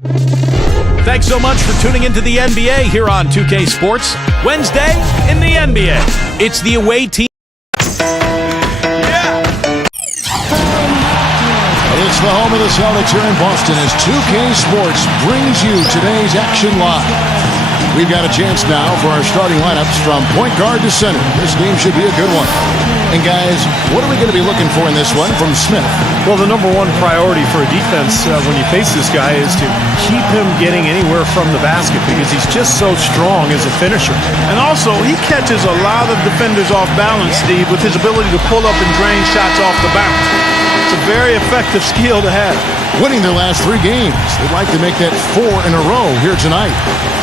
Thanks so much for tuning into the NBA here on 2K Sports. Wednesday in the NBA. It's the away team. It's the home of the Celtics here in Boston as 2K Sports brings you today's action live. We've got a chance now for our starting lineups from point guard to center. This game should be a good one. And guys, what are we going to be looking for in this one from Smith? Well, the number one priority for a defense when you face this guy is to keep him getting anywhere from the basket because he's just so strong as a finisher. And also, he catches a lot of defenders off balance, Steve, with his ability to pull up and drain shots off the bounce. It's a very effective skill to have. Winning their last 3 games. They'd like to make that 4 in a row here tonight.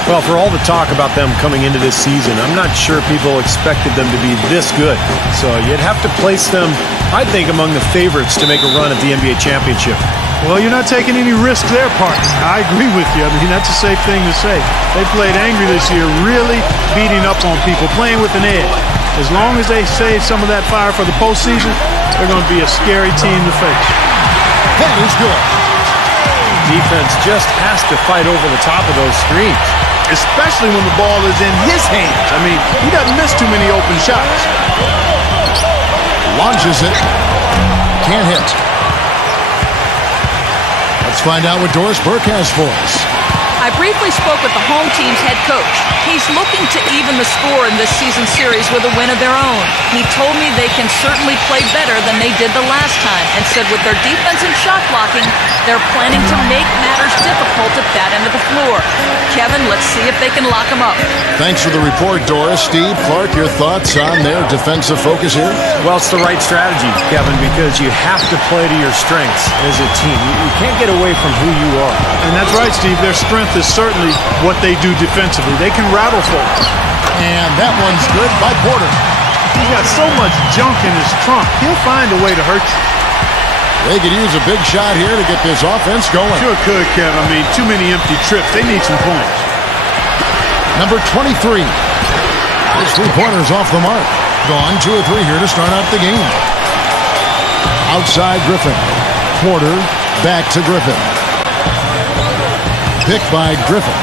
Well, for all the talk about them coming into this season, I'm not sure people expected them to be this good. So you'd have to place them, I think, among the favorites to make a run at the NBA championship. Well, you're not taking any risks there, partner. I agree with you. I mean, that's a safe thing to say. They played angry this year, really beating up on people, playing with an edge. As long as they save some of that fire for the postseason, they're going to be a scary team to face. That is good. Defense just has to fight over the top of those screens. Especially when the ball is in his hands. I mean, he doesn't miss too many open shots. Launches it. Can't hit. Let's find out what Doris Burke has for us. I briefly spoke with the home team's head coach. He's looking to even the score in this season's series with a win of their own. He told me they can certainly play better than they did the last time and said with their defense and shot blocking, they're planning to make matters difficult at that end of the floor. Kevin, let's see if they can lock them up. Thanks for the report, Doris. Steve, Clark, your thoughts on their defensive focus here? Well, it's the right strategy, Kevin, because you have to play to your strengths as a team. You can't get away from who you are. And that's right, Steve. Their strength is certainly what they do defensively. They can rattle folks. And that one's good by Porter. He's got so much junk in his trunk. He'll find a way to hurt you. They could use a big shot here to get this offense going. Sure could, Kev. I mean, too many empty trips. They need some points. Number 23. His 3-pointer's off the mark. Gone 2 or 3 here to start out the game. Outside Griffin. Porter back to Griffin. Picked by Griffin.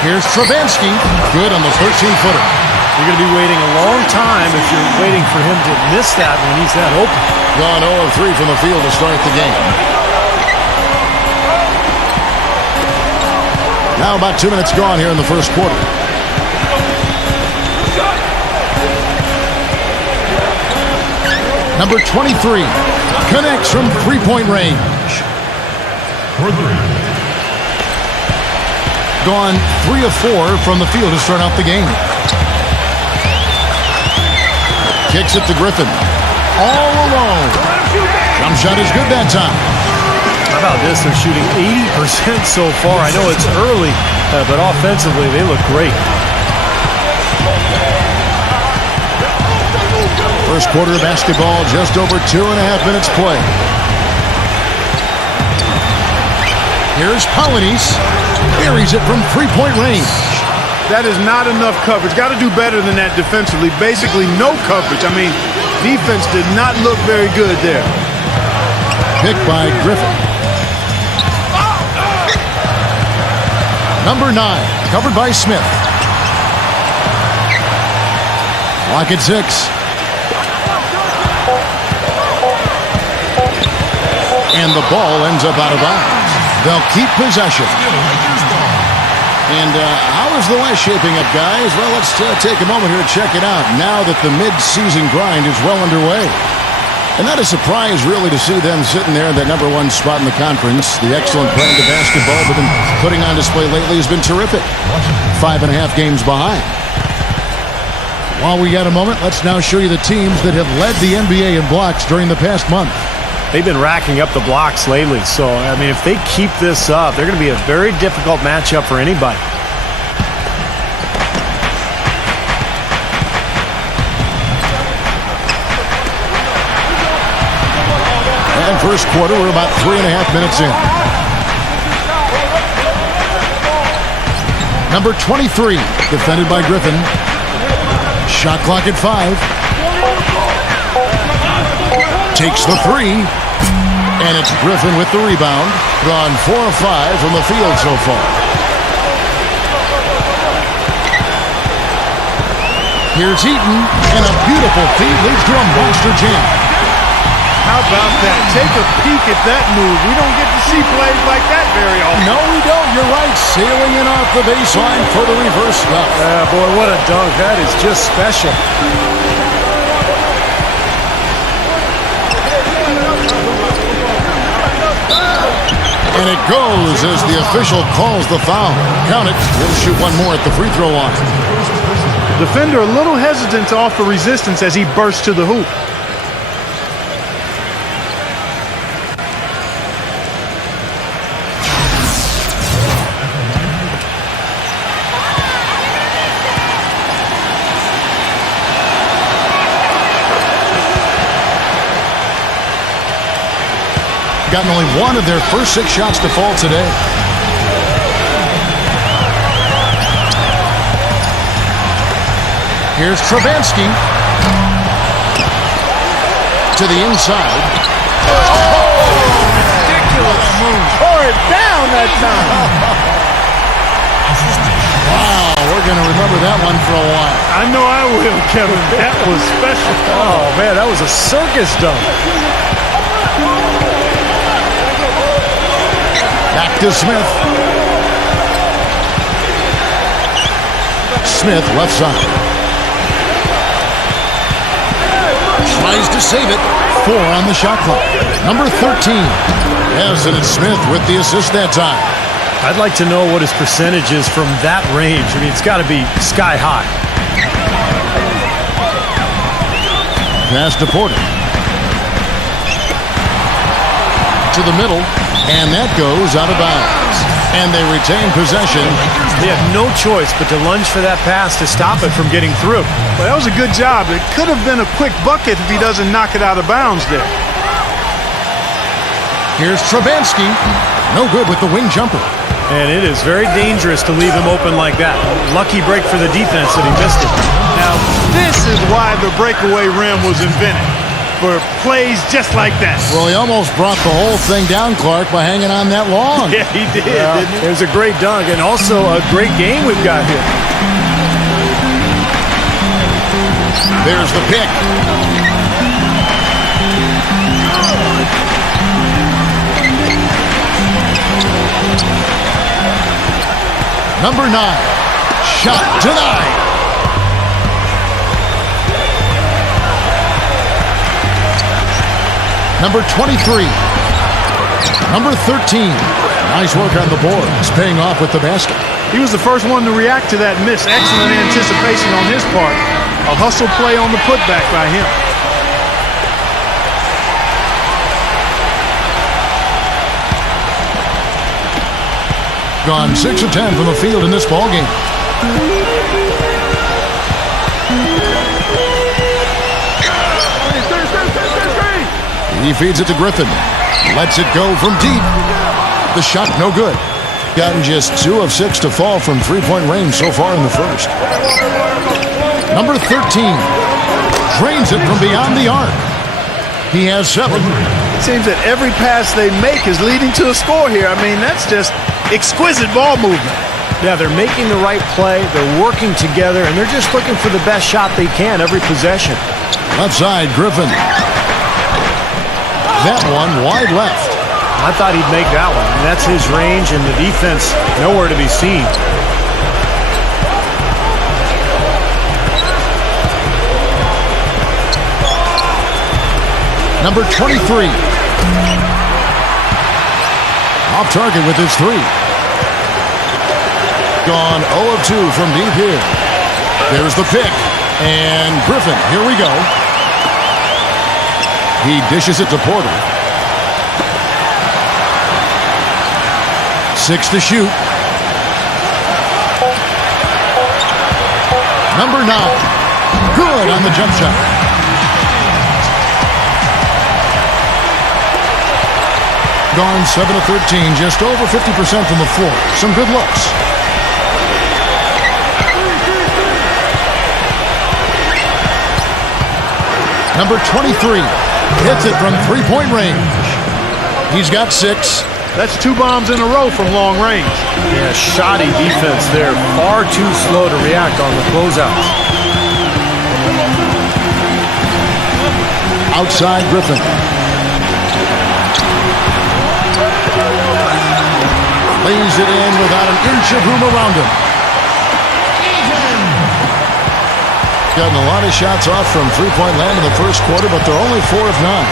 Here's Stravinsky. Good on the 13-footer. You're going to be waiting a long time if you're waiting for him to miss that when he's that open. Gone 0 of 3 from the field to start the game. Now about 2 minutes gone here in the first quarter. Number 23 connects from 3-point range. For 3. Gone 3 of 4 from the field to start out the game. Kicks it to Griffin. All alone. Jump shot is good that time. How about this? They're shooting 80% so far. I know it's early, but offensively they look great. First quarter of basketball, just over 2.5 minutes play. Here's Polinis. Buries it from 3-point range. That is not enough coverage. Got to do better than that defensively. Basically, no coverage. I mean, defense did not look very good there. Picked by Griffin. Number 9, covered by Smith. Lock at 6. And the ball ends up out of bounds. They'll keep possession. And how is the West shaping up, guys? Well, let's take a moment here to check it out now that the mid-season grind is well underway. And not a surprise, really, to see them sitting there in that number 1 spot in the conference. The excellent brand of basketball they've been putting on display lately has been terrific. 5.5 games behind. While we got a moment, let's now show you the teams that have led the NBA in blocks during the past month. They've been racking up the blocks lately. So, I mean, if they keep this up, they're going to be a very difficult matchup for anybody. And first quarter, we're about 3.5 minutes in. Number 23, defended by Griffin. Shot clock at 5. Takes the 3. And it's Griffin with the rebound. Gone 4 of 5 from the field so far. Here's Eaton, and a beautiful feed leads to a monster jam. How about that? Take a peek at that move. We don't get to see plays like that very often. No, we don't. You're right. Sailing in off the baseline for the reverse stuff. Yeah, boy, what a dunk. That is just special. And it goes as the official calls the foul. Count it. He'll shoot one more at the free throw line. Defender a little hesitant to offer resistance as he bursts to the hoop. Gotten only one of their first 6 shots to fall today. Here's Trabansky. To the inside. Ridiculous. Tore it down that time. Wow, we're going to remember that one for a while. I know I will, Kevin. That was special. Oh, man, that was a circus dunk. Back to Smith. Smith left side. Tries to save it. 4 on the shot clock. Number 13. Yes, and it's Smith with the assist that time. I'd like to know what his percentage is from that range. I mean, it's got to be sky high. Pass to Porter. To the middle. And that goes out of bounds. And they retain possession. They have no choice but to lunge for that pass to stop it from getting through. Well, that was a good job. It could have been a quick bucket if he doesn't knock it out of bounds there. Here's Trabansky. No good with the wing jumper. And it is very dangerous to leave him open like that. Lucky break for the defense that he missed it. Now, this is why the breakaway rim was invented. For plays just like that. Well, he almost brought the whole thing down, Clark, by hanging on that long. Yeah, he did, didn't he? It was a great dunk and also a great game we've got here. There's the pick. Number 9. Shot denied. Number 23. Number 13. Nice work on the boards, paying off with the basket. He was the first one to react to that miss. Excellent anticipation on his part. A hustle play on the putback by him. Gone 6 of 10 from the field in this ballgame. He feeds it to Griffin. Lets it go from deep. The shot no good. Gotten just 2 of 6 to fall from three-point range so far in the first. Number 13. Drains it from beyond the arc. He has 7. It seems that every pass they make is leading to a score here. I mean, that's just exquisite ball movement. Yeah, they're making the right play, they're working together, and they're just looking for the best shot they can every possession. Left side, Griffin. That one wide left. I thought he'd make that one. And that's his range, and the defense nowhere to be seen. Number 23. Off target with his 3. Gone 0 of 2 from deep here. There's the pick. And Griffin, here we go. He dishes it to Porter. 6 to shoot. Number 9. Good on the jump shot. Gone 7 of 13, just over 50% from the floor. Some good looks. Number 23 hits it from three-point range. He's got 6. That's 2 bombs in a row from long range. Yeah, shoddy defense there. Far too slow to react on the closeouts. Outside Griffin. Lays it in without an inch of room around him. Gotten a lot of shots off from three-point land in the first quarter, but they're only 4 of 9.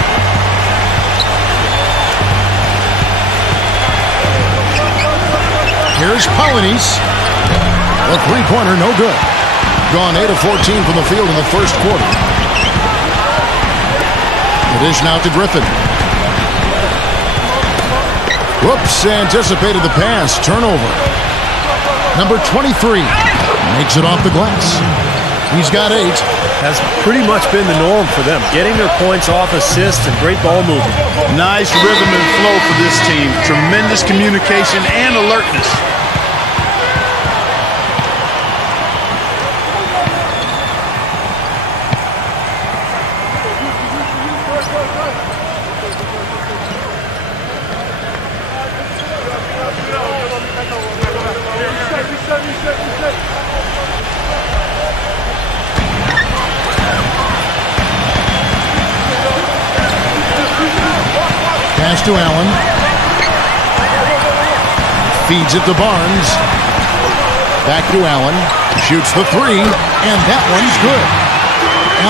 Here's Polynice. A three-pointer, no good. Gone 8 of 14 from the field in the first quarter. The dish now to Griffin. Whoops, anticipated the pass. Turnover. Number 23 makes it off the glass. He's got 8. Has pretty much been the norm for them. Getting their points off assists and great ball movement. Nice rhythm and flow for this team. Tremendous communication and alertness. Pass to Allen. Feeds it to Barnes. Back to Allen. Shoots the 3, and that one's good.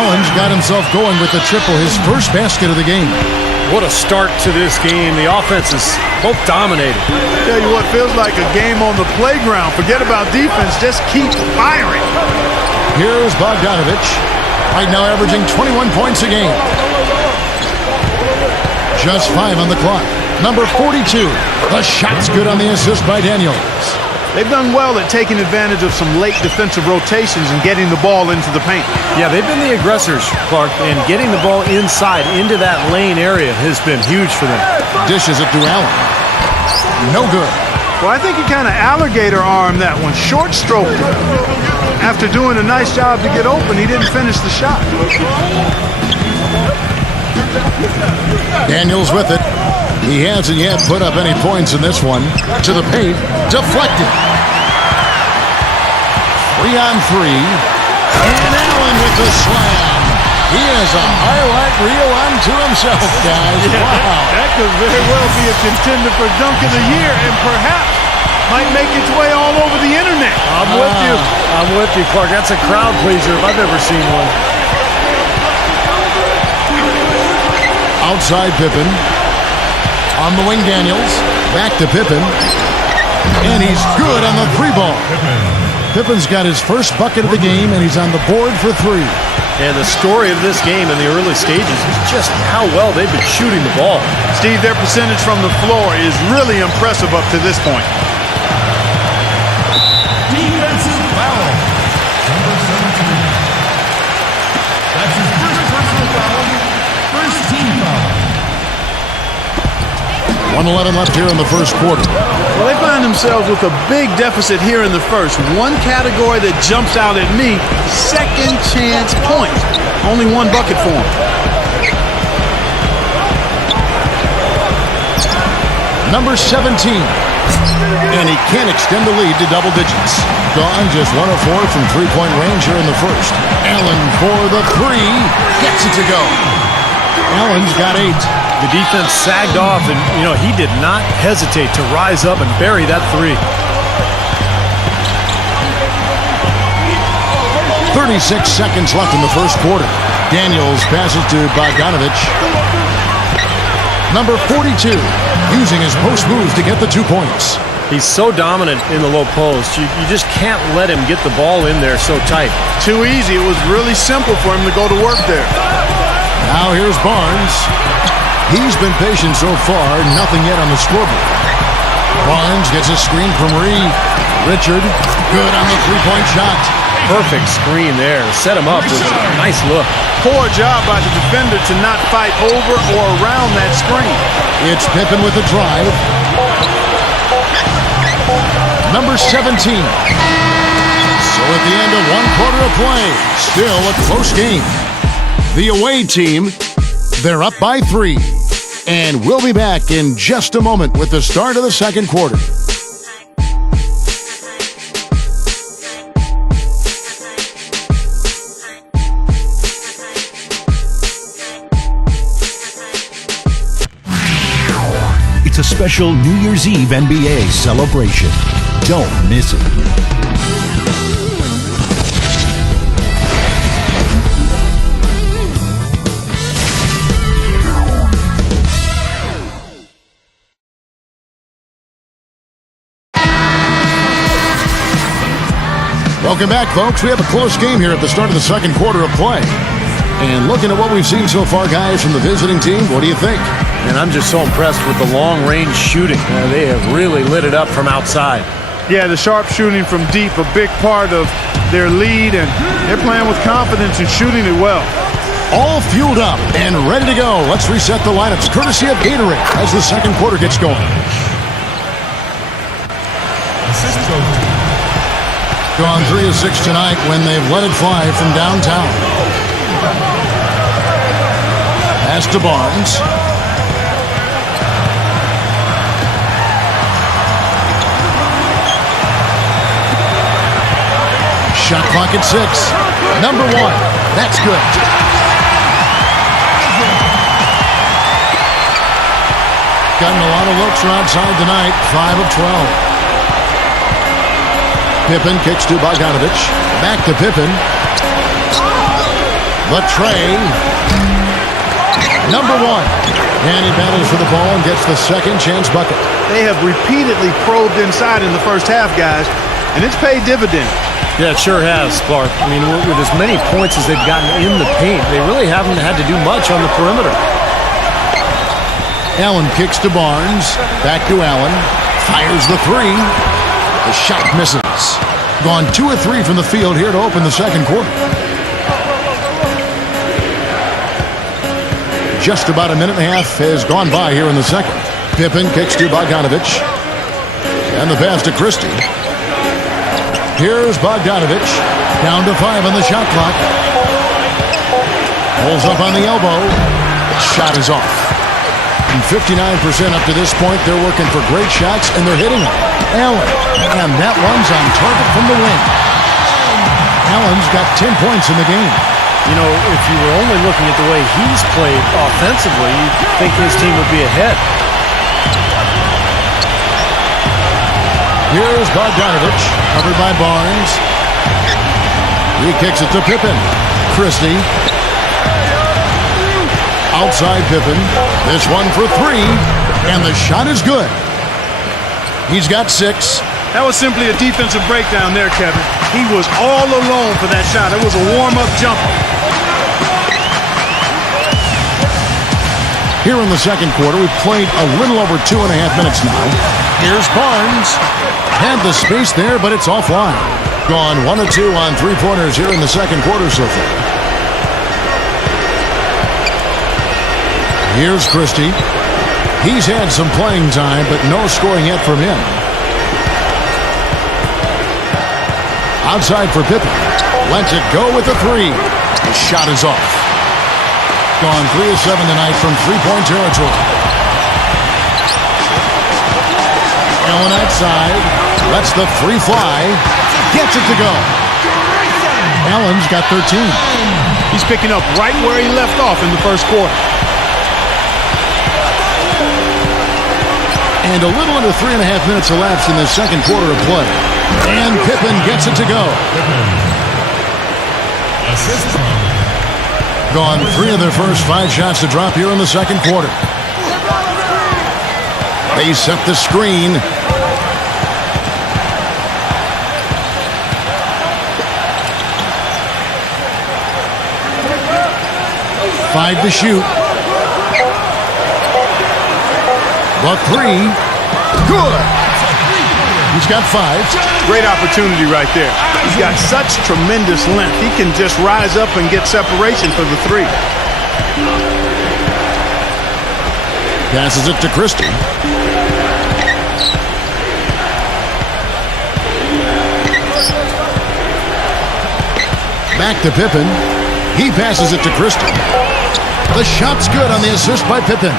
Allen's got himself going with the triple, his first basket of the game. What a start to this game. The offense is both dominated. Tell you what, feels like a game on the playground. Forget about defense, just keep firing. Here's Bogdanovich. Right now averaging 21 points a game. Just 5 on the clock. Number 42. The shot's good on the assist by Daniels. They've done well at taking advantage of some late defensive rotations and getting the ball into the paint. Yeah, they've been the aggressors, Clark, and getting the ball inside into that lane area has been huge for them. Dishes it to Allen. No good. Well, I think he kind of alligator armed that one, short stroked it. After doing a nice job to get open, he didn't finish the shot. Daniels with it. He hasn't yet put up any points in this one. To the paint. Deflected. 3 on 3. And Allen with the slam. He has a highlight reel unto himself, guys. Wow. That could very well be a contender for Dunk of the Year and perhaps might make its way all over the internet. I'm with you. I'm with you, Clark. That's a crowd pleaser if I've ever seen one. Outside Pippen. On the wing, Daniels. Back to Pippen. And he's good on the 3 ball. Pippen's got his first bucket of the game, and he's on the board for 3. And the story of this game in the early stages is just how well they've been shooting the ball. Steve, their percentage from the floor is really impressive up to this point. Defensive foul. Number 17. That's his first personal foul. First team foul. 1:11 left here in the first quarter. Well, they find themselves with a big deficit here in the first. One category that jumps out at me, second chance points. Only 1 bucket for them. Number 17. And he can't extend the lead to double digits. Gone just 1 of 4 from three-point range here in the first. Allen for the 3. Gets it to go. Allen's got 8. The defense sagged off, and, he did not hesitate to rise up and bury that 3. 36 seconds left in the first quarter. Daniels passes to Bogdanovich. Number 42, using his post moves to get the 2 points. He's so dominant in the low post. You just can't let him get the ball in there so tight. Too easy. It was really simple for him to go to work there. Now here's Barnes. He's been patient so far, nothing yet on the scoreboard. Barnes gets a screen from Reed. Richard, good on the 3-point shot. Perfect screen there. Set him up with a nice look. Poor job by the defender to not fight over or around that screen. It's Pippen with the drive. Number 17. So at the end of 1 quarter of play, still a close game. The away team, they're up by 3. And we'll be back in just a moment with the start of the second quarter. It's a special New Year's Eve NBA celebration. Don't miss it. Welcome back, folks. We have a close game here at the start of the second quarter of play. And looking at what we've seen so far, guys, from the visiting team, what do you think? And I'm just so impressed with the long-range shooting. They have really lit it up from outside. Yeah, the sharp shooting from deep, a big part of their lead, and they're playing with confidence and shooting it well. All fueled up and ready to go. Let's reset the lineups, courtesy of Gatorade, as the second quarter gets going. Assist coach. Gone 3 of 6 tonight when they've let it fly from downtown. Pass to Barnes. Shot clock at 6. Number 1. That's good. Gotten a lot of looks from outside tonight. 5 of 12. Pippen kicks to Bogdanovich. Back to Pippen. The tray. Number 1. And he battles for the ball and gets the second chance bucket. They have repeatedly probed inside in the first half, guys, and it's paid dividends. Yeah, it sure has, Clark. I mean, with as many points as they've gotten in the paint, they really haven't had to do much on the perimeter. Allen kicks to Barnes. Back to Allen. Fires the 3. The shot misses. Gone 2 of 3 from the field here to open the second quarter. Just about a minute and a half has gone by here in the second. Pippen kicks to Bogdanovich. And the pass to Christie. Here's Bogdanovich. Down to 5 on the shot clock. Pulls up on the elbow. Shot is off. And 59% up to this point. They're working for great shots, and they're hitting them. Allen. And that one's on target from the wing. Allen's got 10 points in the game. You know, if you were only looking at the way he's played offensively, you'd think his team would be ahead. Here's Bogdanovich, covered by Barnes. He kicks it to Pippen. Christie. Outside Pippen. This one for 3. And the shot is good. He's got 6. That was simply a defensive breakdown there, Kevin. He was all alone for that shot. It was a warm-up jumper. Here in the second quarter, we've played a little over 2.5 minutes now. Here's Barnes. Had the space there, but it's offline. Gone 1 of 2 on three-pointers here in the second quarter so far. Here's Christie. He's had some playing time, but no scoring yet from him. Outside for Pippen. Lets it go with the 3. The shot is off. Gone 3 of 7 tonight from three-point territory. Allen outside. Lets the 3 fly. Gets it to go. Allen's got 13. He's picking up right where he left off in the first quarter. And a little under 3.5 minutes elapsed in the second quarter of play. And Pippen gets it to go. Assist. Gone 3 of their first 5 shots to drop here in the second quarter. They set the screen. Five to shoot. The 3. Good. He's got 5. Great opportunity right there. He's got such tremendous length. He can just rise up and get separation for the 3. Passes it to Christie. Back to Pippen. He passes it to Christie. The shot's good on the assist by Pippen.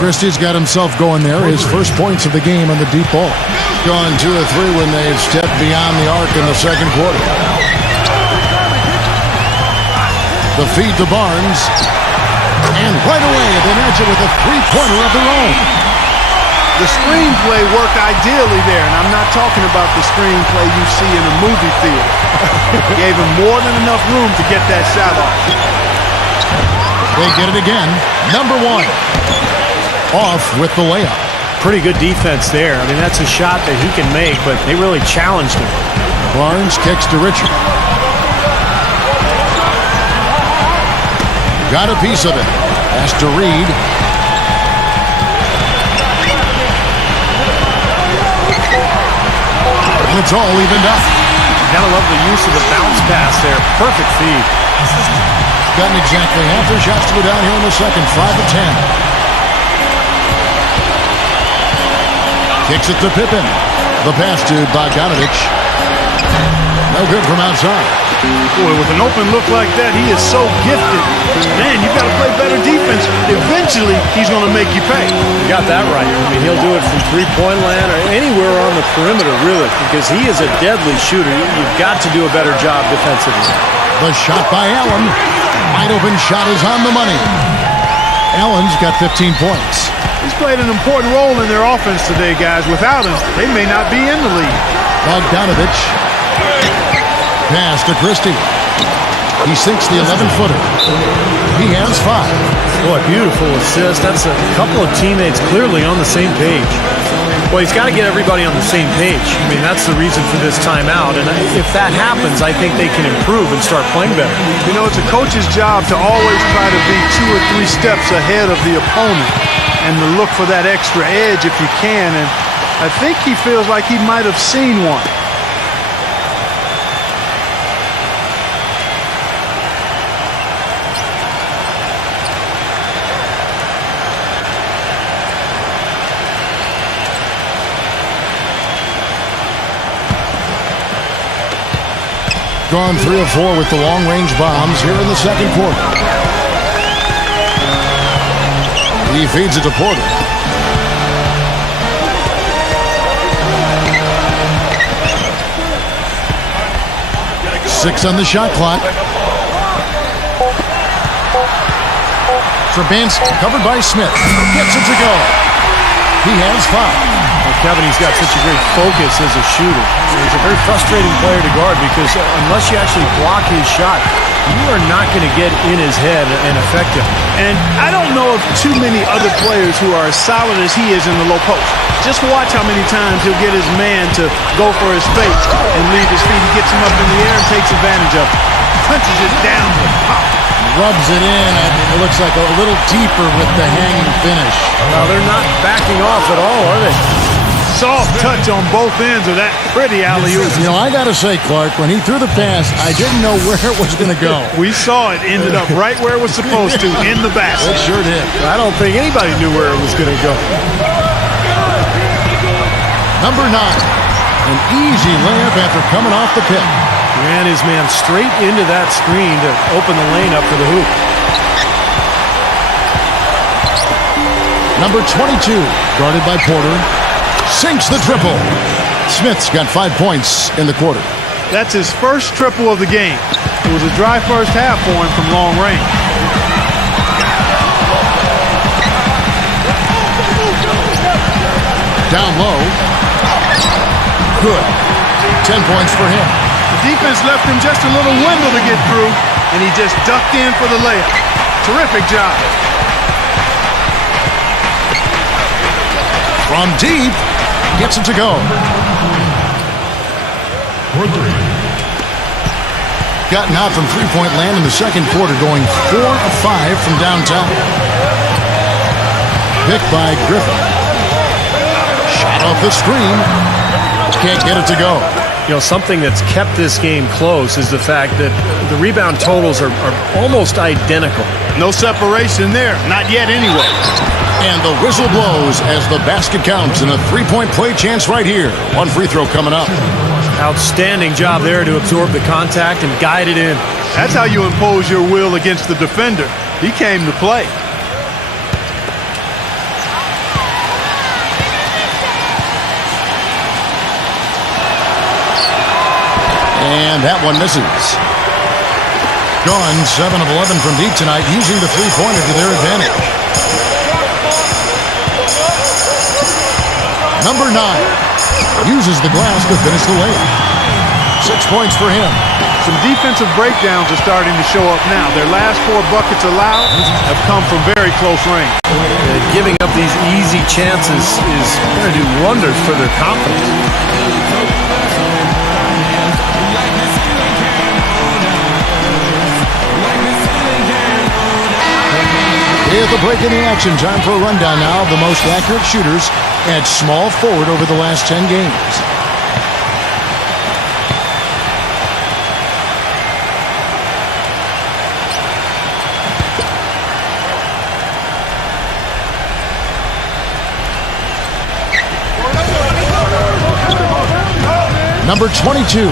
Christie's got himself going there. His first points of the game on the deep ball. Gone 2 of 3 when they've stepped beyond the arc in the second quarter. The feed to Barnes. And right away, they match it with a three-pointer of their own. The screenplay worked ideally there, and I'm not talking about the screenplay you see in a movie theater. Gave him more than enough room to get that shot off. They get it again. Number 1. Off with the layup. Pretty good defense there. I mean, that's a shot that he can make, but they really challenged him. Barnes kicks to Richard. Got a piece of it. Pass to Reed. And it's all evened up. Gotta love the use of the bounce pass there. Perfect feed. Gotten exactly half their shots to go down here in the second. 5 of 10. Kicks it to Pippen. The pass to Bogdanovich. No good from outside. Boy, with an open look like that, he is so gifted. Man, you've got to play better defense. Eventually, he's going to make you pay. You got that right. I mean, he'll do it from three-point land or anywhere on the perimeter, really, because he is a deadly shooter. You've got to do a better job defensively. The shot by Allen. Wide open shot is on the money. Allen's got 15 points. He's played an important role in their offense today, guys. Without him, they may not be in the lead. Bogdanovich. Pass to Christie. He sinks the 11-footer. He has 5. Boy, beautiful assist. That's a couple of teammates clearly on the same page. Well, he's got to get everybody on the same page. I mean, that's the reason for this timeout. And if that happens, I think they can improve and start playing better. You know, it's a coach's job to always try to be 2 or 3 steps ahead of the opponent and to look for that extra edge if you can. And I think he feels like he might have seen one. Gone 3 of 4 with the long-range bombs here in the second quarter. He feeds it to Porter. Six on the shot clock. Trubansky covered by Smith. Gets it to go. He has 5. Well, Kevin, he's got such a great focus as a shooter. He's a very frustrating player to guard because unless you actually block his shot, you are not going to get in his head and affect him. And I don't know of too many other players who are as solid as he is in the low post. Just watch how many times he'll get his man to go for his fake and leave his feet. He gets him up in the air and takes advantage of it. Punches it down with pop. Rubs it in. It looks like a little deeper with the hanging finish. Well, they're not backing off at all, are they? Soft touch on both ends of that pretty alley-oop. You know, I got to say, Clark, when he threw the pass, I didn't know where it was going to go. We saw it ended up right where it was supposed to, in the basket. It sure did. I don't think anybody knew where it was going to go. Number 9, an easy layup after coming off the pick. Ran his man straight into that screen to open the lane up for the hoop. Number 22, guarded by Porter, sinks the triple. Smith's got 5 points in the quarter. That's his first triple of the game. It was a dry first half for him from long range. Down low. Good. 10 points for him. The defense left him just a little window to get through, and he just ducked in for the layup. Terrific job. From deep, gets it to go. Gotten out from three-point land in the second quarter, going 4 of 5 from downtown. Picked by Griffin. Shot off the screen. Can't get it to go. You know, something that's kept this game close is the fact that the rebound totals are almost identical. No separation there. Not yet anyway. And the whistle blows as the basket counts and a three-point play chance right here. One free throw coming up. Outstanding job there to absorb the contact and guide it in. That's how you impose your will against the defender. He came to play. And that one misses. Gone 7 of 11 from deep tonight, using the three-pointer to their advantage. Number 9 uses the glass to finish the layup. 6 points for him. Some defensive breakdowns are starting to show up now. Their last 4 buckets allowed have come from very close range. Giving up these easy chances is going to do wonders for their confidence. At the break in the action, time for a rundown now of the most accurate shooters at small forward over the last 10 games. Number 22.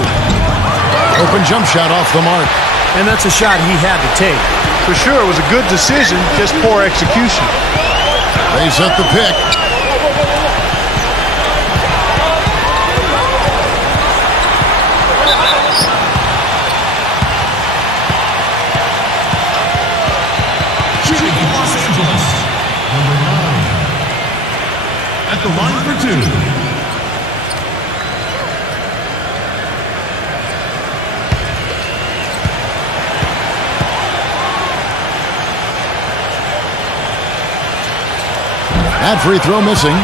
Open jump shot off the mark. And that's a shot he had to take. For sure, it was a good decision, just poor execution. They set the pick. Shooting Los Angeles. Number 9. At the line for 2. That free throw missing.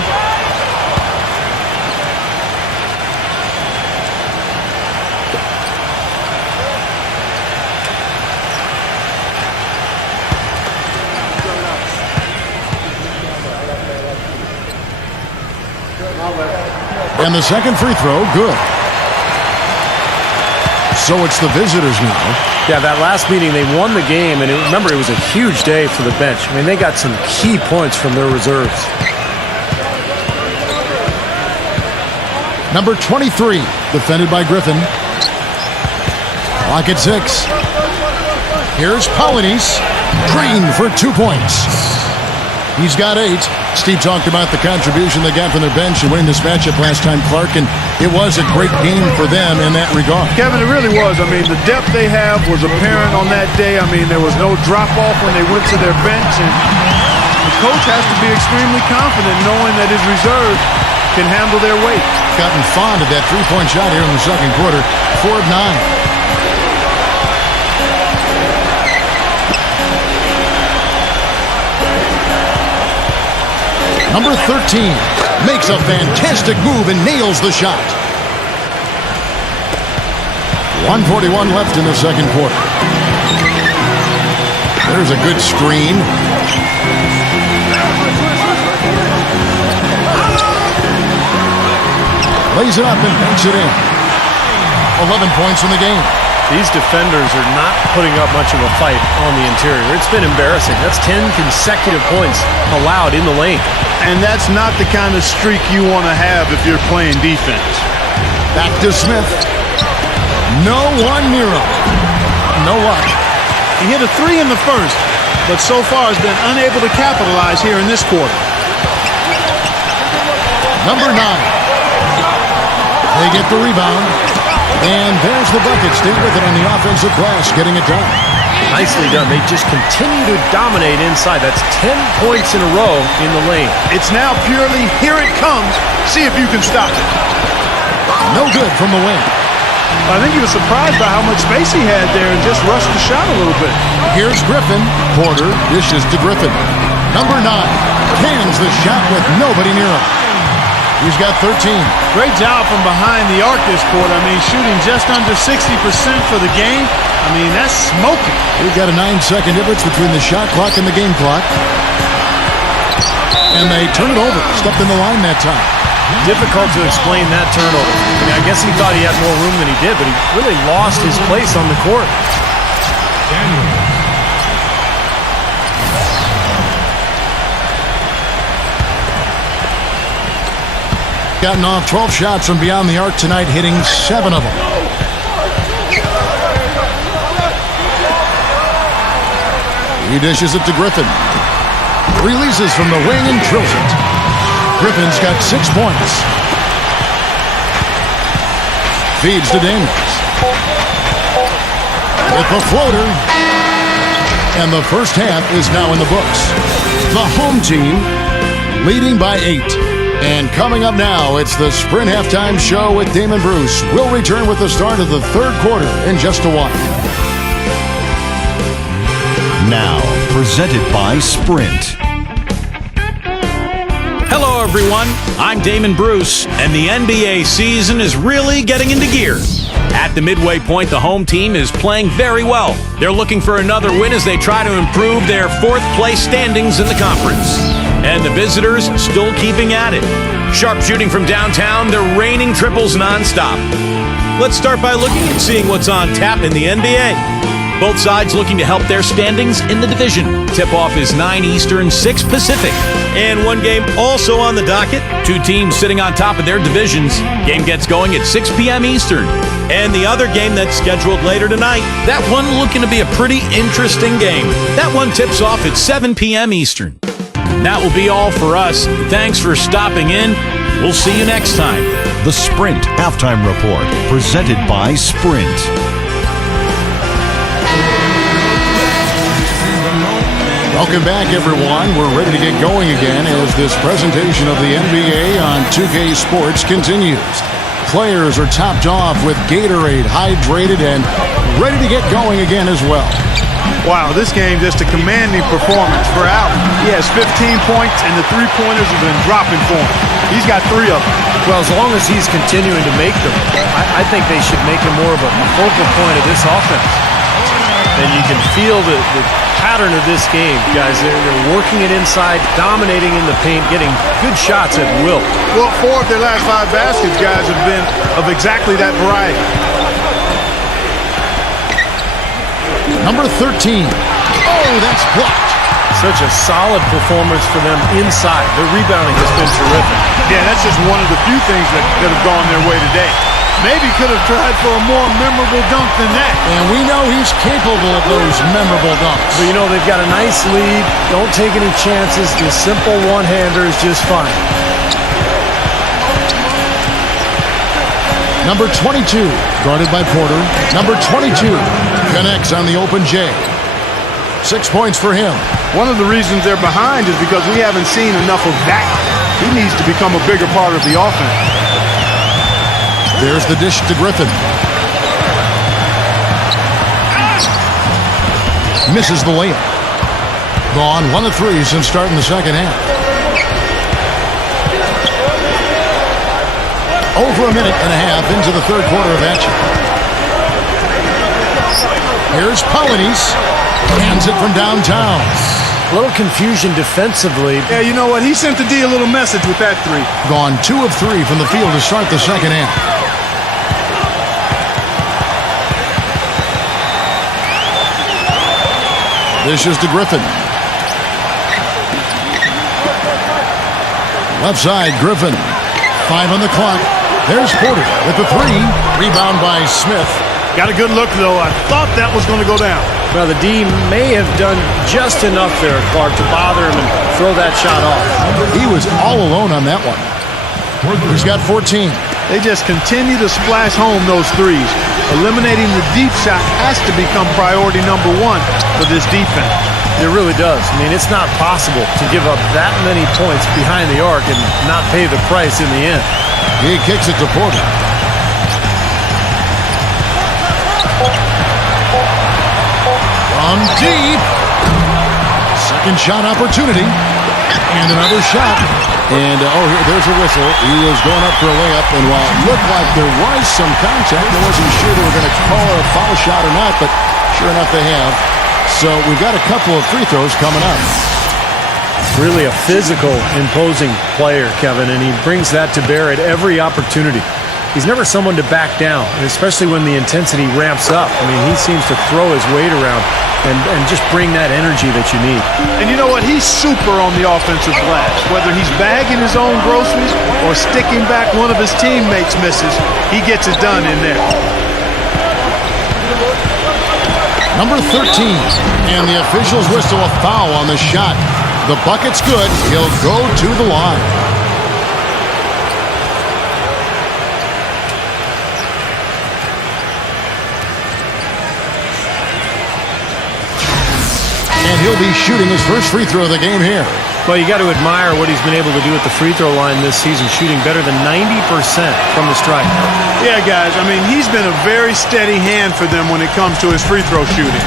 And the second free throw, good. So it's the visitors now. Yeah, that last meeting, they won the game, and remember, it was a huge day for the bench. I mean, they got some key points from their reserves. Number 23, defended by Griffin. Clock at 6. Here's Polynice, drained for 2 points. He's got 8. Steve talked about the contribution they got from their bench in winning this matchup last time, Clark, and it was a great game for them in that regard. Kevin, it really was. I mean, the depth they have was apparent on that day. I mean, there was no drop-off when they went to their bench, and the coach has to be extremely confident knowing that his reserve can handle their weight. Gotten fond of that three-point shot here in the second quarter. 4 of 9. Number 13 makes a fantastic move and nails the shot. 1:41 left in the second quarter. There's a good screen. Lays it up and banks it in. 11 points in the game. These defenders are not putting up much of a fight on the interior. It's been embarrassing. That's 10 consecutive points allowed in the lane. And that's not the kind of streak you want to have if you're playing defense. Back to Smith. No one near him. No luck. He hit a 3 in the first, but so far has been unable to capitalize here in this quarter. Number 9. They get the rebound. And there's the bucket. Stay with it on the offensive glass, getting it done. Nicely done. They just continue to dominate inside. That's 10 points in a row in the lane. It's now purely, here it comes. See if you can stop it. No good from the wing. I think he was surprised by how much space he had there and just rushed the shot a little bit. Here's Griffin. Porter dishes to Griffin. Number 9 cans the shot with nobody near him. He's got 13. Great job from behind the arc this quarter. I mean, shooting just under 60% for the game. I mean, that's smoking. We've got a 9-second difference between the shot clock and the game clock. And they turn it over. Stepped in the line that time. Difficult to explain that turnover. I mean, I guess he thought he had more room than he did, but he really lost his place on the court. Daniel. Gotten off 12 shots from beyond the arc tonight, hitting 7 of them. He dishes it to Griffin. Releases from the wing and drills it. Griffin's got 6 points. Feeds to Daniels. With the floater. And the first half is now in the books. The home team leading by 8. And coming up now, it's the Sprint Halftime Show with Damon Bruce. We'll return with the start of the third quarter in just a while. Now, presented by Sprint. Hello, everyone. I'm Damon Bruce, and the NBA season is really getting into gear. At the midway point, the home team is playing very well. They're looking for another win as they try to improve their fourth-place standings in the conference. And the visitors still keeping at it. Sharp shooting from downtown, they're raining triples nonstop. Let's start by looking and seeing what's on tap in the NBA. Both sides looking to help their standings in the division. Tip-off is 9 Eastern, 6 Pacific. And one game also on the docket. 2 teams sitting on top of their divisions. Game gets going at 6 p.m. Eastern. And the other game that's scheduled later tonight, that one looking to be a pretty interesting game. That one tips off at 7 p.m. Eastern. That will be all for us. Thanks for stopping in. We'll see you next time. The Sprint Halftime Report, presented by Sprint. Welcome back, everyone. We're ready to get going again as this presentation of the NBA on 2K Sports continues. Players are topped off with Gatorade, hydrated, and ready to get going again as well. Wow, this game just a commanding performance for Allen. He has 15 points, and the three-pointers have been dropping for him. He's got 3 of them. Well, as long as he's continuing to make them, I think they should make him more of a focal point of this offense. And you can feel the pattern of this game, guys. They're working it inside, dominating in the paint, getting good shots at will. Well, 4 of their last 5 baskets, guys, have been of exactly that variety. Number 13. Oh, that's blocked. Such a solid performance for them inside. Their rebounding has been terrific. Yeah, that's just one of the few things that have gone their way today. Maybe could have tried for a more memorable dunk than that. And we know he's capable of those memorable dunks. But, you know, they've got a nice lead. Don't take any chances. The simple one-hander is just fine. Number 22, guarded by Porter. Number 22 connects on the open J. 6 points for him. One of the reasons they're behind is because we haven't seen enough of that. He needs to become a bigger part of the offense. There's the dish to Griffin. Misses the layup. Gone 1 of 3 since starting the second half. Over a minute and a half into the third quarter of action. Here's Polynice. Hands it from downtown. A little confusion defensively. Yeah, you know what? He sent the D a little message with that 3. Gone 2 of 3 from the field to start the second half. This is to Griffin. Left side, Griffin. 5 on the clock. There's Porter with the 3. Rebound by Smith. Got a good look, though. I thought that was going to go down. Well, the D may have done just enough there, Clark, to bother him and throw that shot off. He was all alone on that one. He's got 14. They just continue to splash home those 3s. Eliminating the deep shot has to become priority number 1 for this defense. It really does. I mean, it's not possible to give up that many points behind the arc and not pay the price in the end. He kicks it to Porter. From deep. Second shot opportunity. And another shot. And, there's a whistle. He was going up for a layup, and while it looked like there was some contact, I wasn't sure they were going to call a foul shot or not, but sure enough they have. So we've got a couple of free throws coming up. Really a physical, imposing player, Kevin, and he brings that to bear at every opportunity. He's never someone to back down, and especially when the intensity ramps up. I mean, he seems to throw his weight around and just bring that energy that you need. And you know what? He's super on the offensive glass. Whether he's bagging his own groceries or sticking back one of his teammates' misses, he gets it done in there. Number 13. And the officials whistle a foul on the shot. The bucket's good. He'll go to the line. And he'll be shooting his first free throw of the game here. Well, you got to admire what he's been able to do at the free throw line this season, shooting better than 90% from the stripe. Yeah, guys, I mean, he's been a very steady hand for them when it comes to his free throw shooting.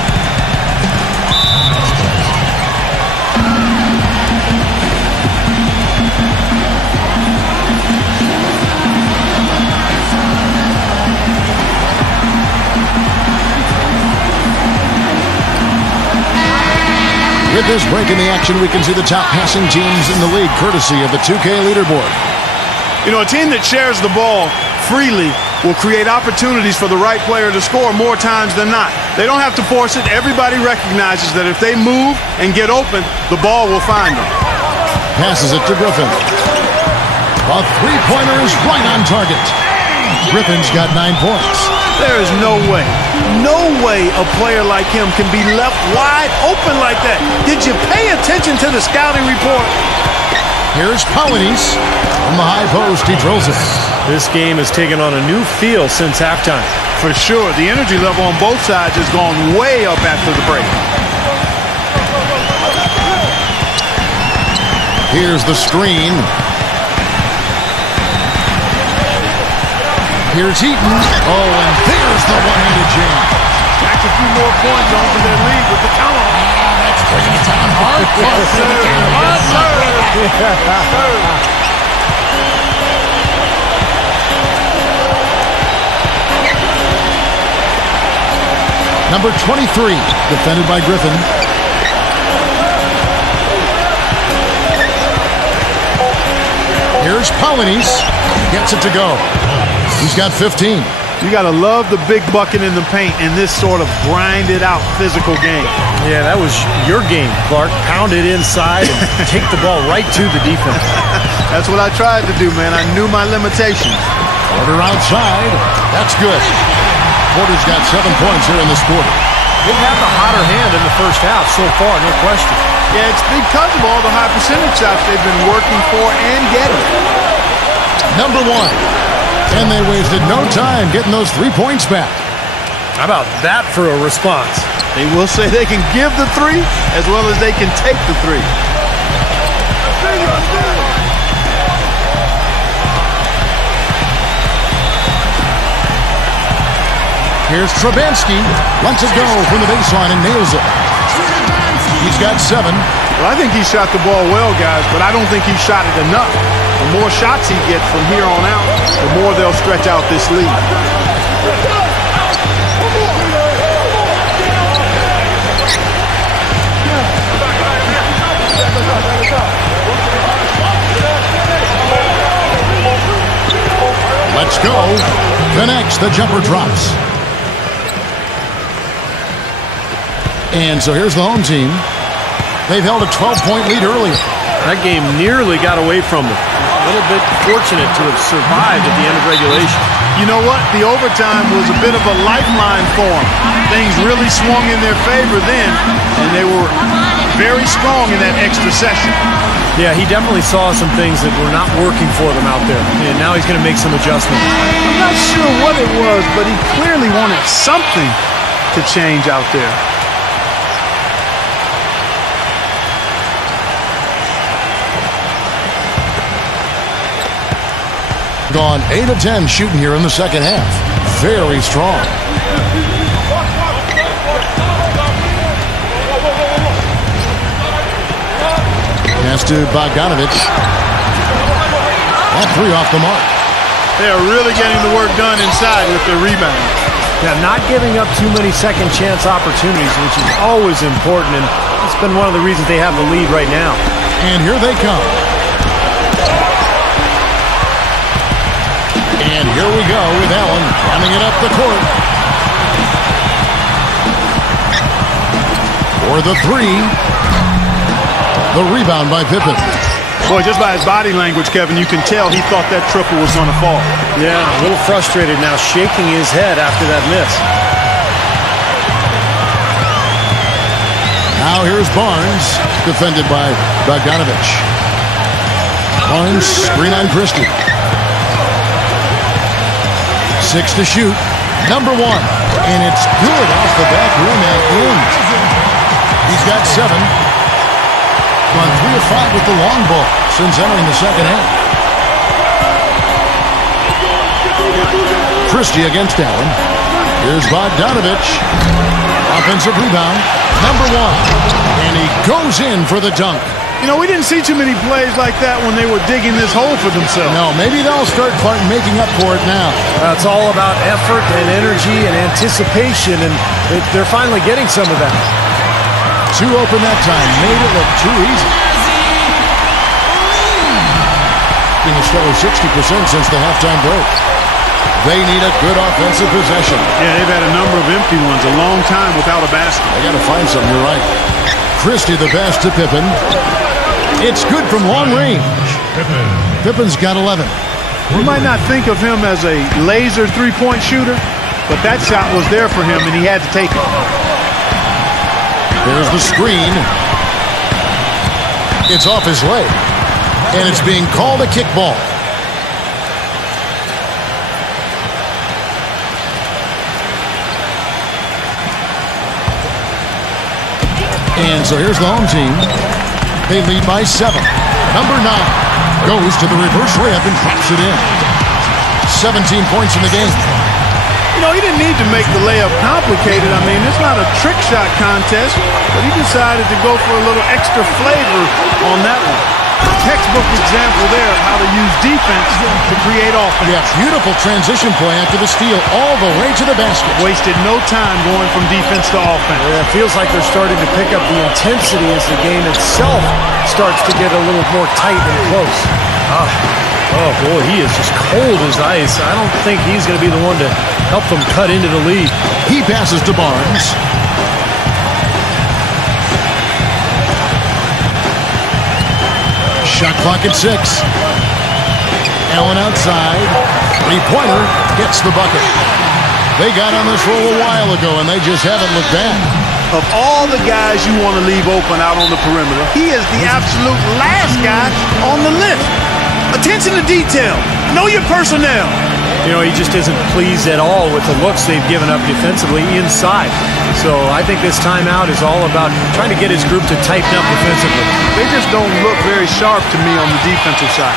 With this break in the action, we can see the top passing teams in the league, courtesy of the 2K leaderboard. You know, a team that shares the ball freely will create opportunities for the right player to score more times than not. They don't have to force it. Everybody recognizes that if they move and get open, the ball will find them. Passes it to Griffin. A three-pointer is right on target. Griffin's got 9 points. There is no way a player like him can be left wide open like that. Did you pay attention to the scouting report? Here's Polynice. From the high post, he drills it. This game has taken on a new feel since halftime. For sure. The energy level on both sides has gone way up after the break. Here's the screen. Here's Heaton. Oh, and there's the one-handed jam. That's a few more points on for their lead with the count. That's bringing it down hard. Number 23, defended by Griffin. Here's Polynice. Gets it to go. He's got 15. You got to love the big bucket in the paint in this sort of grinded-out physical game. Yeah, that was your game, Clark. Pound it inside and take the ball right to the defense. That's what I tried to do, man. I knew my limitations. Porter outside. That's good. Porter's got 7 points here in this quarter. They've had the hotter hand in the first half so far, no question. Yeah, it's because of all the high percentage shots they've been working for and getting. Number 1. And they wasted no time getting those 3 points back. How about that for a response? They will say they can give the 3 as well as they can take the 3. Here's Trubansky. Lets it go from the baseline and nails it. He's got 7. Well, I think he shot the ball well, guys, but I don't think he shot it enough. The more shots he gets from here on out, the more they'll stretch out this lead. Let's go. Connects. The jumper drops. And so here's the home team. They've held a 12-point lead earlier. That game nearly got away from them. A little bit fortunate to have survived at the end of regulation. You know what? The overtime was a bit of a lifeline for them. Things really swung in their favor then, and they were very strong in that extra session. Yeah, he definitely saw some things that were not working for them out there, and now he's going to make some adjustments. I'm not sure what it was, but he clearly wanted something to change out there. Gone 8 of 10 shooting here in the second half. Very strong. Pass to Bogdanovich. That 3 off the mark. They are really getting the work done inside with their rebound. Yeah, not giving up too many second chance opportunities, which is always important, and it's been one of the reasons they have the lead right now. And here they come. And here we go with Allen running it up the court. For the 3. The rebound by Pippen. Boy, just by his body language, Kevin, you can tell he thought that triple was going to fall. Yeah, a little frustrated now, shaking his head after that miss. Now here's Barnes, defended by Bogdanovich. Barnes, screen on Christie. 6 to shoot. Number 1. And it's good off the back rim and in. He's got 7. Gone 3 of 5 with the long ball since entering the second half. Christie against Allen. Here's Bogdanovich. Offensive rebound. Number 1. And he goes in for the dunk. You know, we didn't see too many plays like that when they were digging this hole for themselves. No, maybe they'll start making up for it now. It's all about effort and energy and anticipation, and they're finally getting some of that. Too open that time. Made it look too easy. Being a stellar 60% since the halftime break. They need a good offensive possession. Yeah, they've had a number of empty ones, a long time without a basket. They got to find something, you're right. Christie the pass to Pippen. It's good from long range. Pippen's got 11. You might not think of him as a laser three-point shooter, but that shot was there for him, and he had to take it. There's the screen. It's off his leg, and it's being called a kickball. And so here's the home team. They lead by 7. Number 9 goes to the reverse layup and drops it in. 17 points in the game. You know, he didn't need to make the layup complicated. I mean, it's not a trick shot contest, but he decided to go for a little extra flavor on that one. Textbook example there of how to use defense to create offense. Yeah, beautiful transition play after the steal all the way to the basket. Wasted no time going from defense to offense. Yeah, it feels like they're starting to pick up the intensity as the game itself starts to get a little more tight and close. Oh, boy, he is just cold as ice. I don't think he's going to be the one to help them cut into the lead. He passes to Barnes. Shot clock at 6. Allen outside. Three-pointer gets the bucket. They got on this roll a while ago, and they just haven't looked back. Of all the guys you want to leave open out on the perimeter, he is the absolute last guy on the list. Attention to detail. Know your personnel. You know, he just isn't pleased at all with the looks they've given up defensively inside. So I think this timeout is all about trying to get his group to tighten up defensively. They just don't look very sharp to me on the defensive side.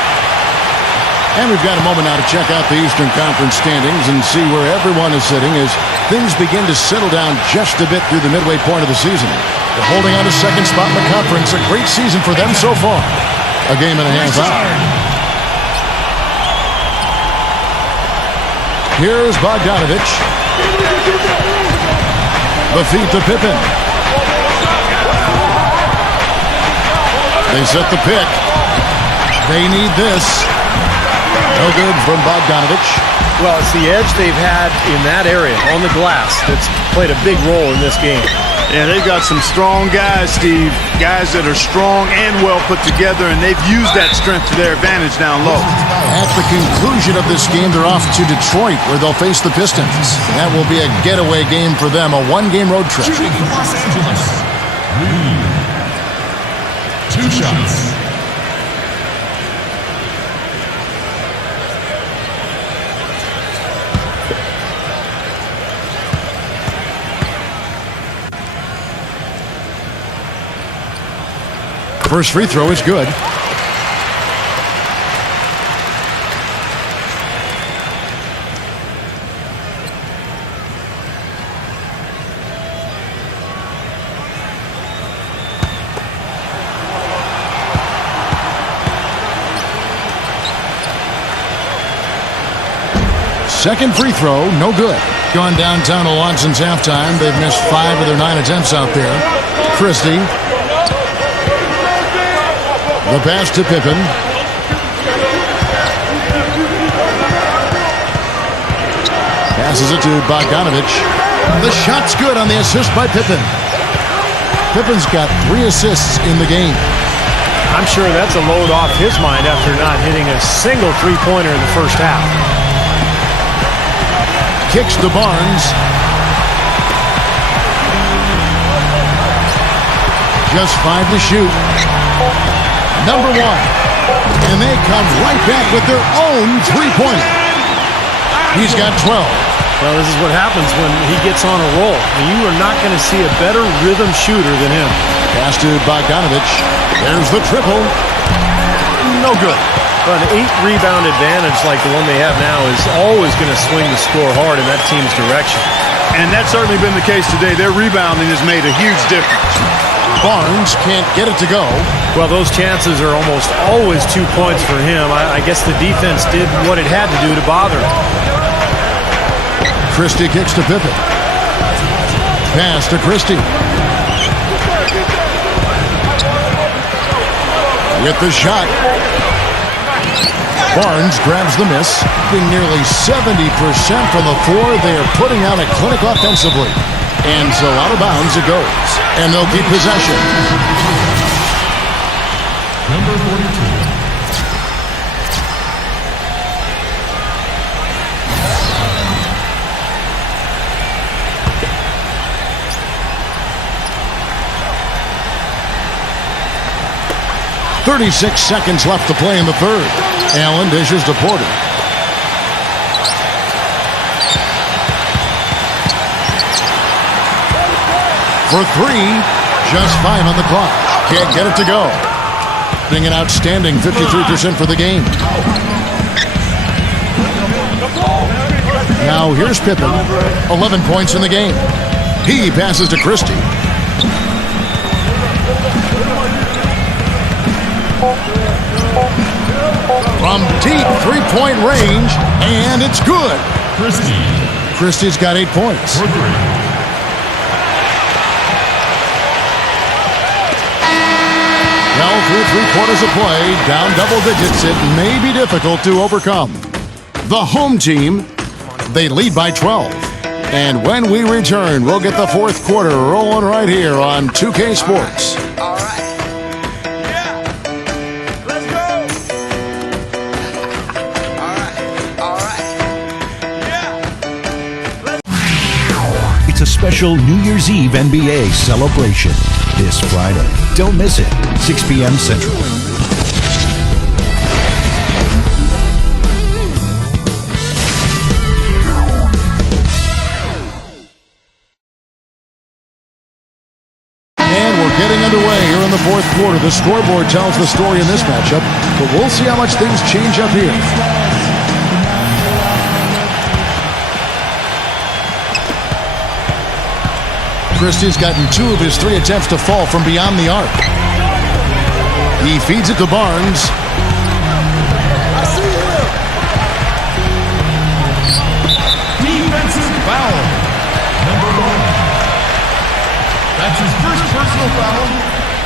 And we've got a moment now to check out the Eastern Conference standings and see where everyone is sitting as things begin to settle down just a bit through the midway point of the season. They're holding on to second spot in the conference. A great season for them so far. A game and a half out. Here's Bogdanovich. The feed to Pippen. They set the pick. They need this. No good from Bogdanovich. Well, it's the edge they've had in that area on the glass that's played a big role in this game. Yeah, they've got some strong guys, Steve. Guys that are strong and well put together, and they've used that strength to their advantage down low. At the conclusion of this game, they're off to Detroit, where they'll face the Pistons. That will be a getaway game for them, a one-game road trip. Shooting for Los Angeles. 2 shots. First free throw is good. Second free throw, no good. Gone downtown to launch since halftime. They've missed 5 of their 9 attempts out there. Christie. The pass to Pippen. Passes it to Bogdanovich. The shot's good on the assist by Pippen. Pippen's got 3 assists in the game. I'm sure that's a load off his mind after not hitting a single three-pointer in the first half. Kicks to Barnes. Just 5 to shoot. Number 1. And they come right back with their own three-pointer. He's got 12. Well, this is what happens when he gets on a roll. And you are not going to see a better rhythm shooter than him. Pass to Bogdanovich. There's the triple. No good. But an 8-rebound advantage like the one they have now is always going to swing the score hard in that team's direction. And that's certainly been the case today. Their rebounding has made a huge difference. Barnes can't get it to go. Well, those chances are almost always 2 points for him. I guess the defense did what it had to do to bother him. Christie kicks to Pippen. Pass to Christie. With the shot. Barnes grabs the miss. Being nearly 70% from the floor, they are putting out a clinic offensively. And so out of bounds it goes. And they'll keep possession. Number 42. 36 seconds left to play in the third. Allen dishes to Porter. For 3, just 5 on the clock. Can't get it to go. Being an outstanding 53% for the game. Now here's Pippen. 11 points in the game. He passes to Christie. From deep three-point range, and it's good. Christie's got 8 points. For 3. Well, through 3 quarters of play, down double digits, it may be difficult to overcome. The home team, they lead by 12. And when we return, we'll get the fourth quarter rolling right here on 2K Sports. All right. It's a special New Year's Eve NBA celebration this Friday. Don't miss it, 6 p.m. Central. And we're getting underway here in the fourth quarter. The scoreboard tells the story in this matchup, but we'll see how much things change up here. Christie's gotten 2 of his 3 attempts to fall from beyond the arc. He feeds it to Barnes. Defensive foul. Number 1. That's his first personal foul.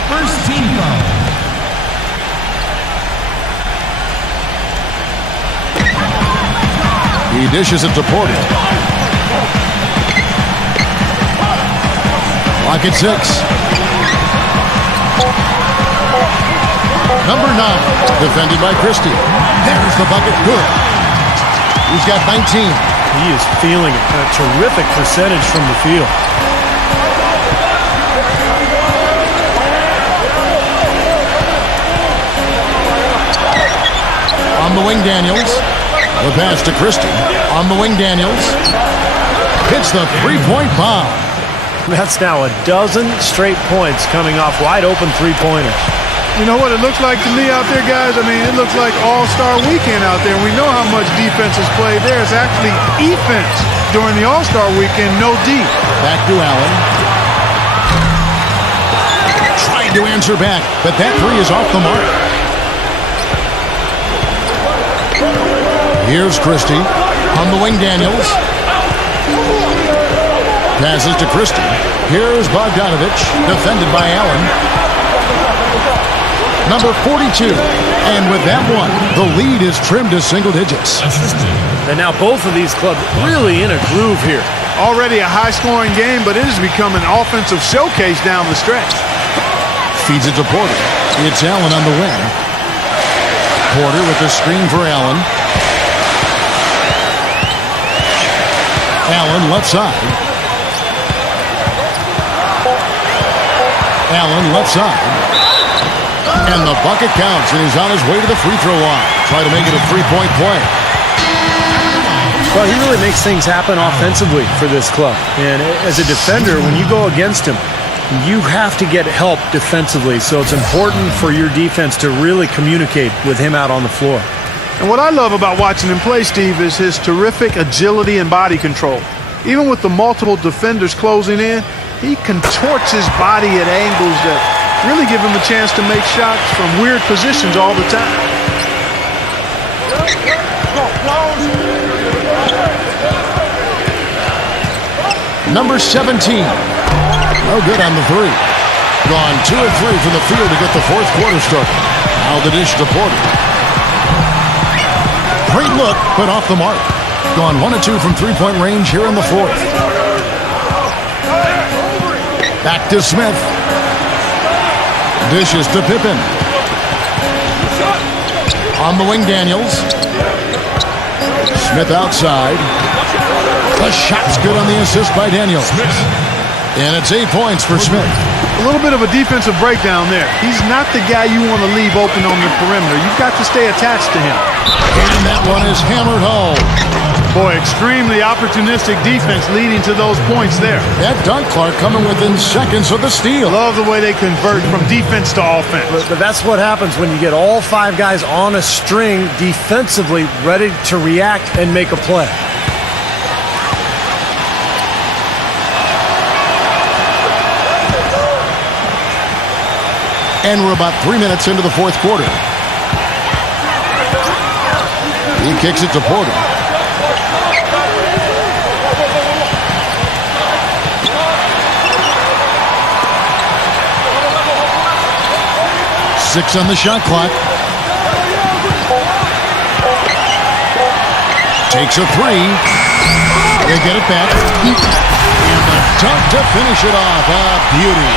First team foul. He dishes it to Porter. Clock at 6. Number 9, defended by Christie. There's the bucket. Good. He's got 19. He is feeling it. A terrific percentage from the field. On the wing, Daniels. The pass to Christie. On the wing, Daniels. Hits the three-point bomb. That's now a dozen straight points coming off wide-open three-pointers. You know what it looks like to me out there, guys? I mean, it looks like all-star weekend out there. We know how much defense is played there. It's actually offense during the all-star weekend, no D. Back to Allen. Trying to answer back, but that 3 is off the mark. Here's Christie. On the wing, Daniels. Passes to Christie. Here's Bogdanovich, defended by Allen. Number 42. And with that one, the lead is trimmed to single digits. And now both of these clubs really in a groove here. Already a high-scoring game, but it has become an offensive showcase down the stretch. Feeds it to Porter. It's Allen on the wing. Porter with the screen for Allen. Allen left side. Allen left side. And the bucket counts, and he's on his way to the free throw line. Try to make it a three-point play. Well, he really makes things happen offensively for this club. And as a defender, when you go against him, you have to get help defensively. So it's important for your defense to really communicate with him out on the floor. And what I love about watching him play, Steve, is his terrific agility and body control. Even with the multiple defenders closing in, he contorts his body at angles that really give him a chance to make shots from weird positions all the time. Number 17. No good on the three. Gone 2 of 3 from the field to get the fourth quarter started. Now the dish to Porter. Great look, but off the mark. Gone 1 of 2 from three-point range here in the fourth. Back to Smith. Dishes to Pippen. On the wing, Daniels. Smith outside. The shot's good on the assist by Daniels. And it's 8 points for Smith. A little bit of a defensive breakdown there. He's not the guy you want to leave open on the perimeter. You've got to stay attached to him. And that one is hammered home. Boy, extremely opportunistic defense leading to those points there. That dunk, Clark, coming within seconds of the steal. Love the way they convert from defense to offense. But that's what happens when you get all 5 guys on a string defensively ready to react and make a play. And we're about 3 minutes into the fourth quarter. He kicks it to Porter. Six on the shot clock. Takes a three. They get it back. And the dunk to finish it off. A beauty.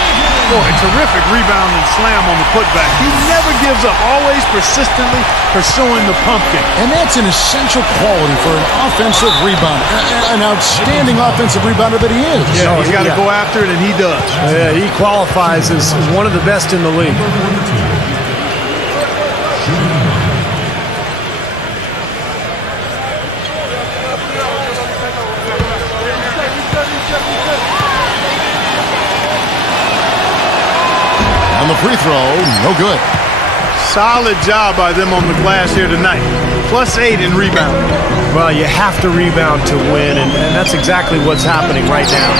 Boy, terrific rebound and slam on the putback. He never gives up, always persistently pursuing the pumpkin. And that's an essential quality for an offensive rebounder. An outstanding offensive rebounder that he is. Yeah, he's got to go after it, and he does. Yeah, he qualifies as one of the best in the league. On the free throw, no good. Solid job by them on the glass here tonight. +8 in rebounding. Well, you have to rebound to win, and that's exactly what's happening right now.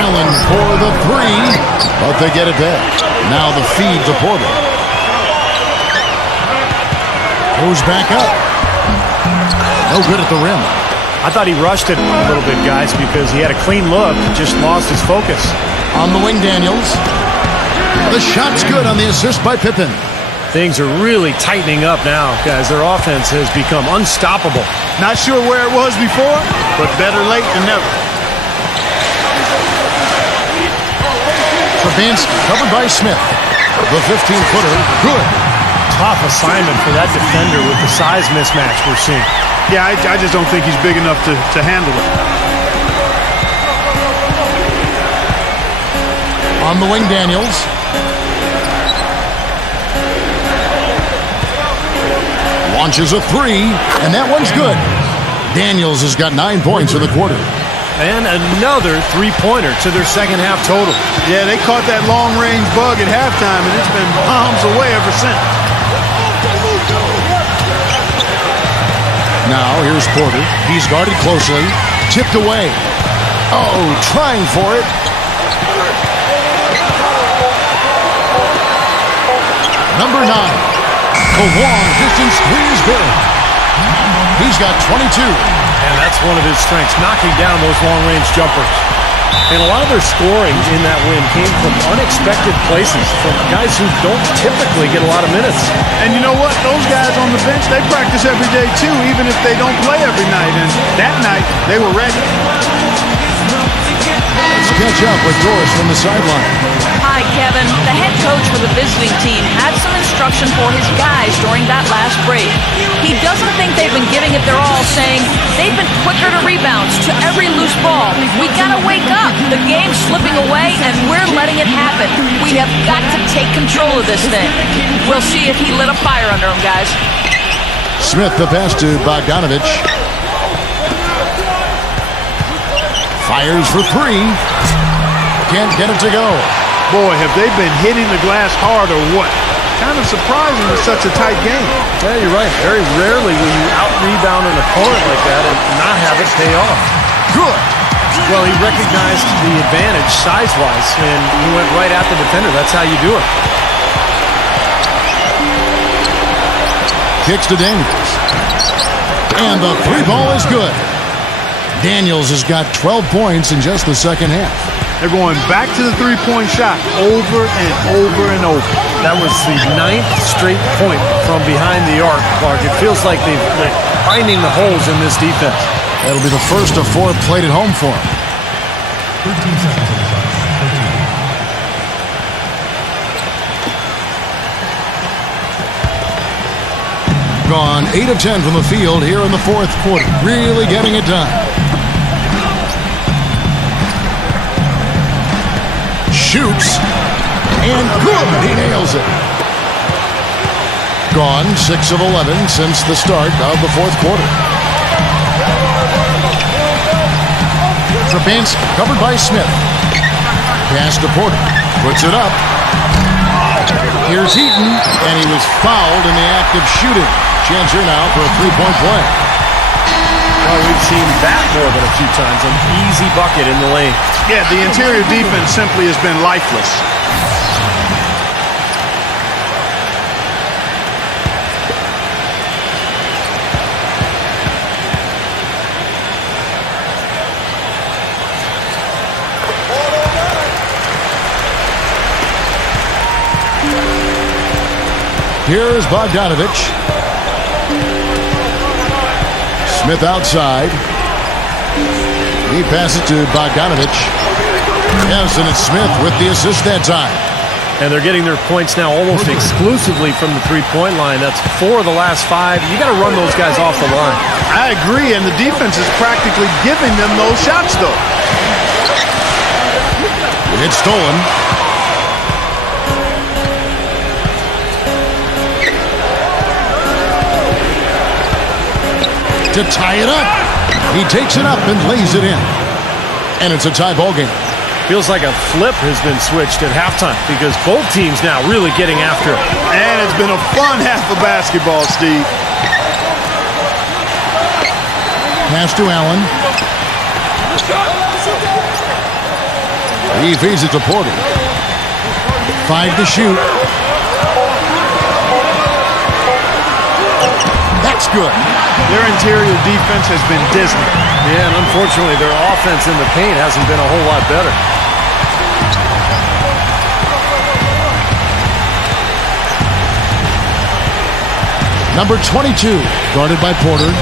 Allen for the three, but they get it back. Now the feed to Porter. Goes back up. No good at the rim. I thought he rushed it a little bit, guys, because he had a clean look, just lost his focus. On the wing, Daniels. The shot's good on the assist by Pippen. Things are really tightening up now, guys. Their offense has become unstoppable. Not sure where it was before, but better late than never. Fabianski covered by Smith. The 15-footer, good. Tough assignment for that defender with the size mismatch we're seeing. Yeah, I just don't think he's big enough to handle it. On the wing, Daniels. Launches a three, and that one's good. Daniels has got 9 points in the quarter. And another three-pointer to their second half total. Yeah, they caught that long-range bug at halftime, and it's been bombs away ever since. Now, here's Porter. He's guarded closely. Tipped away. Oh, trying for it. Number 9. The long distance three is good. He's got 22. And that's one of his strengths, knocking down those long-range jumpers. And a lot of their scoring in that win came from unexpected places, from guys who don't typically get a lot of minutes. And you know what? Those guys on the bench, they practice every day too, even if they don't play every night. And that night, they were ready. Let's catch up with Doris from the sideline. why, Kevin. The head coach for the visiting team had some instruction for his guys during that last break. He doesn't think they've been giving it their all, saying they've been quicker to rebounds, to every loose ball. We gotta wake up. The game's slipping away, and we're letting it happen. We have got to take control of this thing. We'll see if he lit a fire under him, guys. Smith, the pass to Bogdanovich. Fires for three. Can't get it to go. Boy, have they been hitting the glass hard or what? Kind of surprising with such a tight game. Yeah, you're right. Very rarely will you out-rebound an opponent like that and not have it pay off. Good. Well, he recognized the advantage size-wise, and he went right at the defender. That's how you do it. Kicks to Daniels. And the three ball is good. Daniels has got 12 points in just the second half. They're going back to the three-point shot over and over and over. That was the 9th straight point from behind the arc, Clark. It feels like they're finding the holes in this defense. That'll be the first of 4 played at home for him. 13 seconds. 13. Gone 8 of 10 from the field here in the fourth quarter. Really getting it done. Shoots. And good. He nails it. Gone 6 of 11 since the start of the fourth quarter. Trapansky covered by Smith. Pass to Porter. Puts it up. Here's Eaton, and he was fouled in the act of shooting. Chance here now for a three-point play. Well, we've seen that more than a few times. An easy bucket in the lane. Yeah, the interior defense simply has been lifeless. Here's Bogdanovich. Smith outside. He passes to Bogdanovich. Yes, and it's Smith with the assist that time. And they're getting their points now almost exclusively from the three-point line. That's 4 of the last 5. You got to run those guys off the line. I agree, and the defense is practically giving them those shots, though. It's stolen. To tie it up. He takes it up and lays it in. And it's a tie ball game. Feels like a flip has been switched at halftime because both teams now really getting after it. And it's been a fun half of basketball, Steve. Pass to Allen. He feeds it to Porter. 5 to shoot. That's good. Their interior defense has been dismal. Yeah, and unfortunately, their offense in the paint hasn't been a whole lot better. Number 22, guarded by Porter.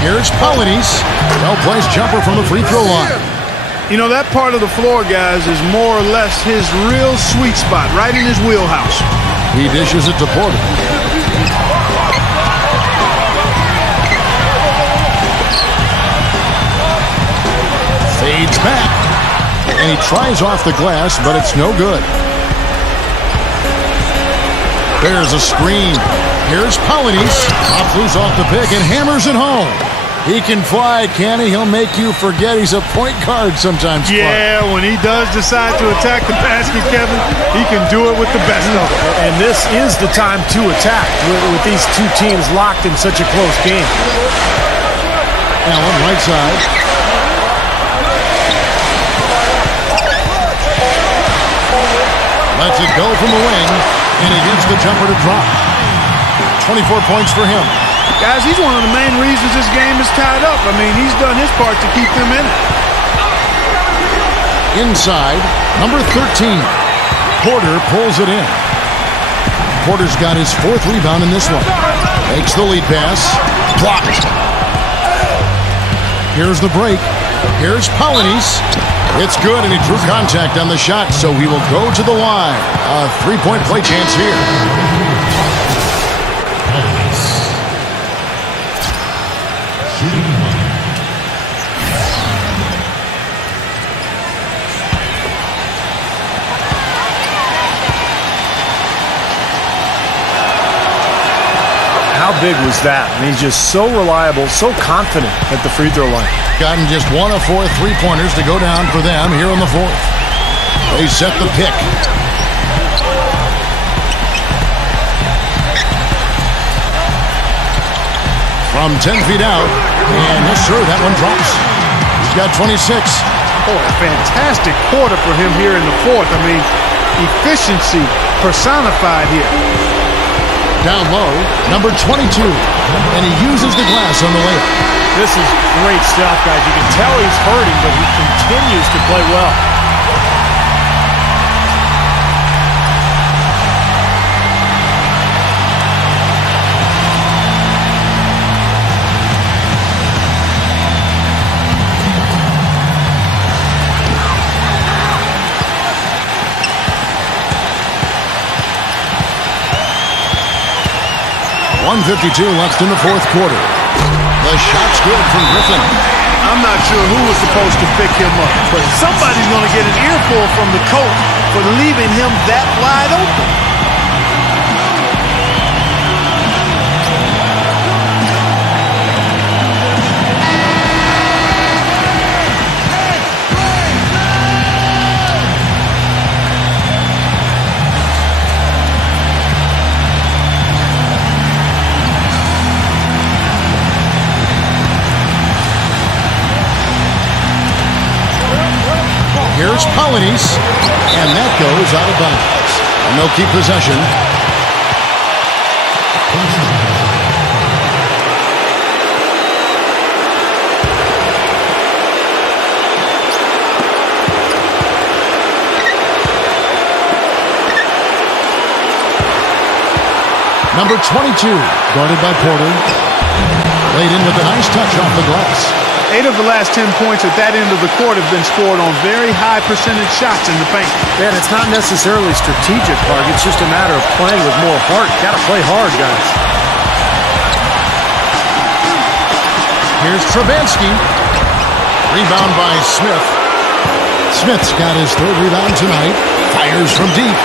Here's Polinis. Well-placed jumper from the free throw line. You know, that part of the floor, guys, is more or less his real sweet spot, right in his wheelhouse. He dishes it to Porter. Fades back. And he tries off the glass, but it's no good. There's a screen. Here's Polinis. Pops loose off the pick and hammers it home. He can fly, can he? He'll make you forget he's a point guard sometimes. Yeah, when he does decide to attack the basket, Kevin, he can do it with the best of them. And this is the time to attack with these two teams locked in such a close game. Allen, right side. Lets it go from the wing, and he gets the jumper to drop. 24 points for him. Guys, he's one of the main reasons this game is tied up. I mean, he's done his part to keep them in it. Inside, number 13. Porter pulls it in. Porter's got his 4th rebound in this one. Takes the lead pass. Blocked. Here's the break. Here's Polynice. It's good, and he drew contact on the shot, so he will go to the line. A three-point play chance here. How big was that? I mean, just so reliable, so confident at the free throw line. Gotten just 1 of 4 three-pointers to go down for them here in the fourth. They set the pick. From 10 feet out, and yes, sir, that one drops. He's got 26. Oh, a fantastic quarter for him here in the fourth. I mean, efficiency personified here. Down low, number 22, and he uses the glass on the layup. This is great stuff, guys. You can tell he's hurting, but he continues to play well. .152 left in the fourth quarter. The shot's good from Griffin. I'm not sure who was supposed to pick him up, but somebody's going to get an earful from the coach for leaving him that wide open. Here's Polynice, and that goes out of bounds. And they'll keep possession. Number 22, guarded by Porter. Laid in with a nice touch off the glass. 8 of the last 10 points at that end of the court have been scored on very high percentage shots in the paint. Man, it's not necessarily strategic, Park. It's just a matter of playing with more heart. Got to play hard, guys. Here's Trabansky. Rebound by Smith. Smith's got his third rebound tonight. Fires from deep.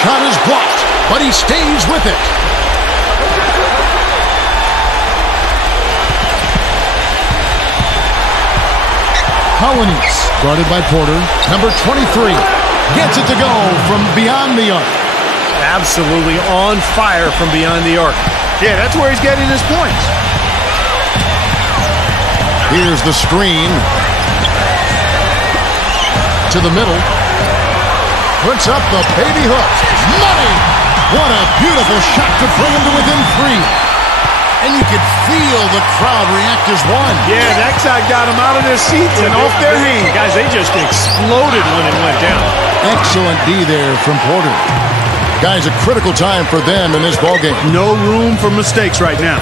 Shot is blocked, but he stays with it. Polynice, guarded by Porter. Number 23 gets it to go from beyond the arc. Absolutely on fire from beyond the arc. Yeah, that's where he's getting his points. Here's the screen. To the middle. Puts up the baby hook. Money! What a beautiful shot to bring him to within 3. And you could feel the crowd react as one. Yeah, that shot got them out of their seats and off their hands. Guys, they just exploded when it went down. Excellent D there from Porter. Guys, a critical time for them in this ballgame. No room for mistakes right now.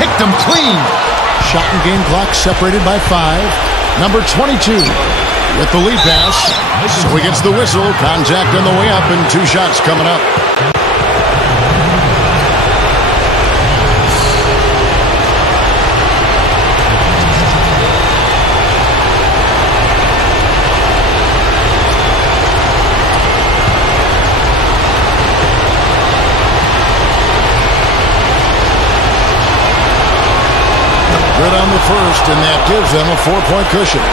Picked them clean. Shot and game clock separated by 5. Number 22 with the lead pass. So he gets the whistle. Contact on the way up and 2 shots coming up. Good on the first, and that gives them a 4-point cushion.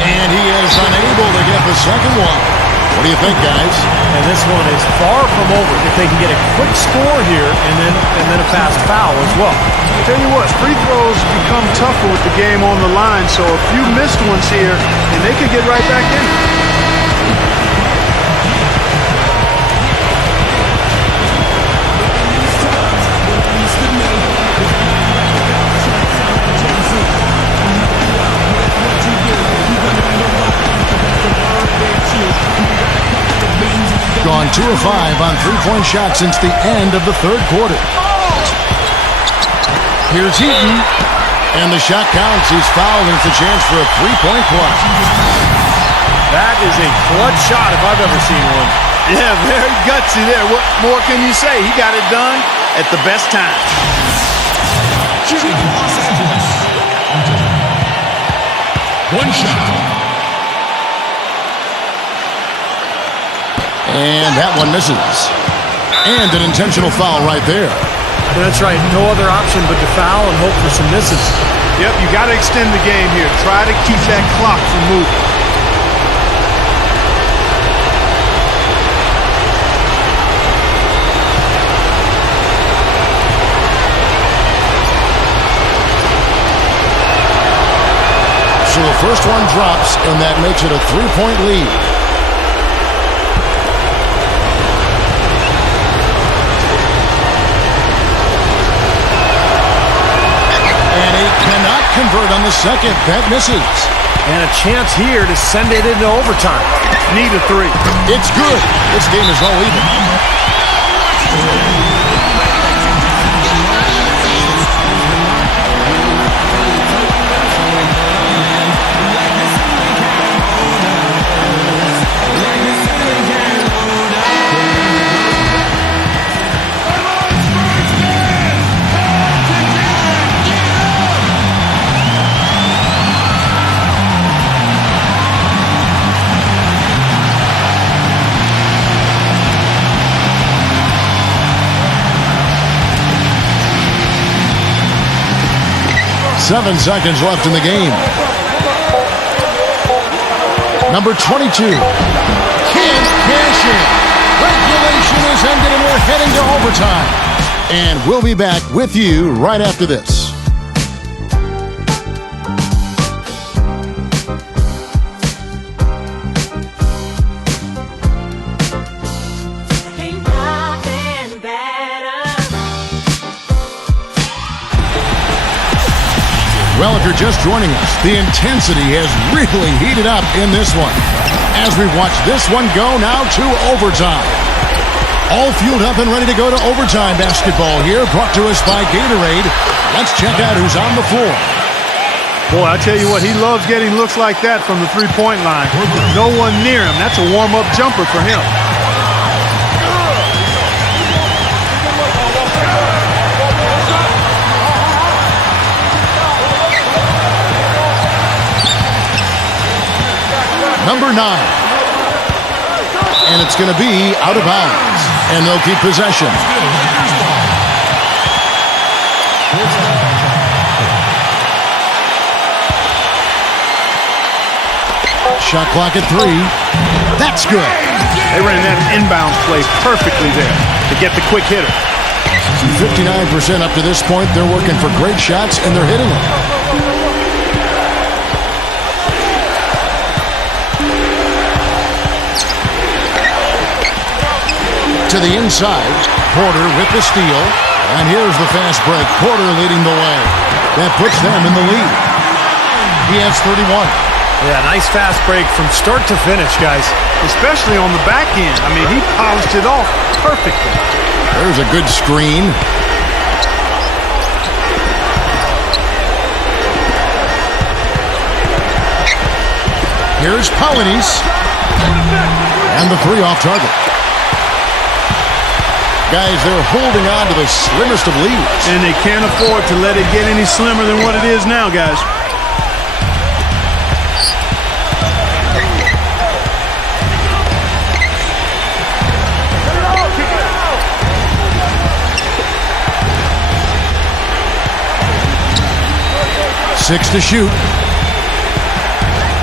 And he is unable to get the second one. What do you think, guys? And this one is far from over. If they can get a quick score here and then a fast foul as well. Tell you what, free throws become tougher with the game on the line, so a few missed ones here, and they could get right back in. gone 2 of 5 on three-point shots since the end of the third quarter. Here's Eaton. And the shot counts. He's fouled, and it's a chance for a three-point play. That is a clutch shot if I've ever seen one. Yeah, very gutsy there. What more can you say? He got it done at the best time. Shooting for Los Angeles. One shot. And that one misses. And an intentional foul right there. That's right. No other option but to foul and hope for some misses. Yep, you got to extend the game here. Try to keep that clock from moving. So the first one drops, and that makes it a three-point lead. And he cannot convert on the second. That misses. And a chance here to send it into overtime. Need a three. It's good. This game is all even. 7 seconds left in the game. Number 22. Can't cash in. Regulation is ended and we're heading to overtime. And we'll be back with you right after this. Well, if you're just joining us, the intensity has really heated up in this one. As we watch this one go now to overtime. All fueled up and ready to go to overtime basketball here, brought to us by Gatorade. Let's check out who's on the floor. Boy, I tell you what, he loves getting looks like that from the three-point line. No one near him. That's a warm-up jumper for him. Number 9. And it's going to be out of bounds. And they'll keep possession. Shot clock at 3. That's good. They ran that inbound play perfectly there to get the quick hitter. 59% up to this point. They're working for great shots, and they're hitting them. To the inside, Porter with the steal, and here's the fast break. Porter leading the way. That puts them in the lead. He has 31. Yeah, nice fast break from start to finish, guys. Especially on the back end. I mean, he polished it off perfectly. There's a good screen. Here's Polynice. And the 3 off target. Guys, they're holding on to the slimmest of leads. And they can't afford to let it get any slimmer than what it is now, guys. Six to shoot.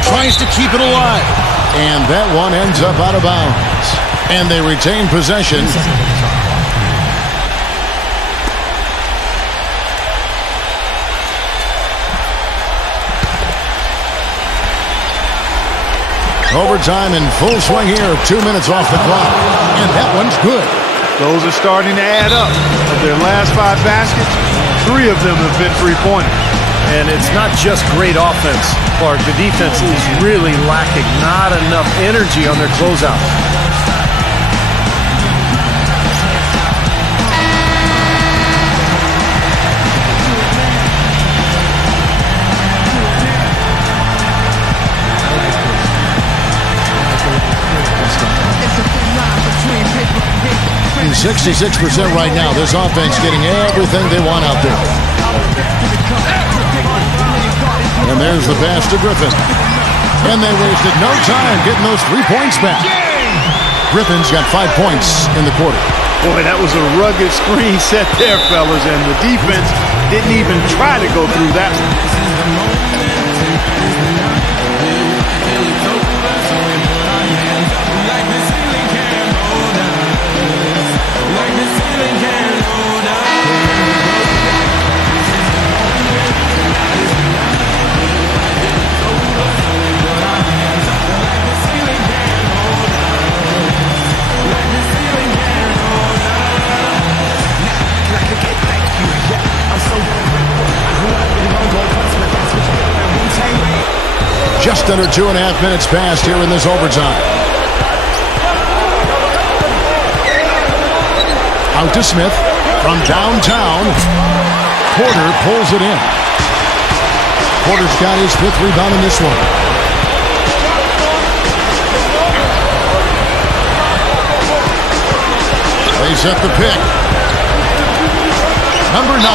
Tries to keep it alive. And that one ends up out of bounds. And they retain possession. Overtime in full swing here. 2 minutes off the clock. And that one's good. Those are starting to add up. Of their last 5 baskets, 3 of them have been three-pointers. And it's not just great offense, Clark. The defense is really lacking. Not enough energy on their closeout. shooting 66% right now. This offense getting everything they want out there. And there's the pass to Griffin. And they wasted no time getting those 3 points back. Griffin's got 5 points in the quarter. Boy, that was a rugged screen set there, fellas, and the defense didn't even try to go through that one. Just under 2.5 minutes passed here in this overtime. Out to Smith from downtown. Porter pulls it in. Porter's got his 5th rebound in this one. They set the pick. Number 9.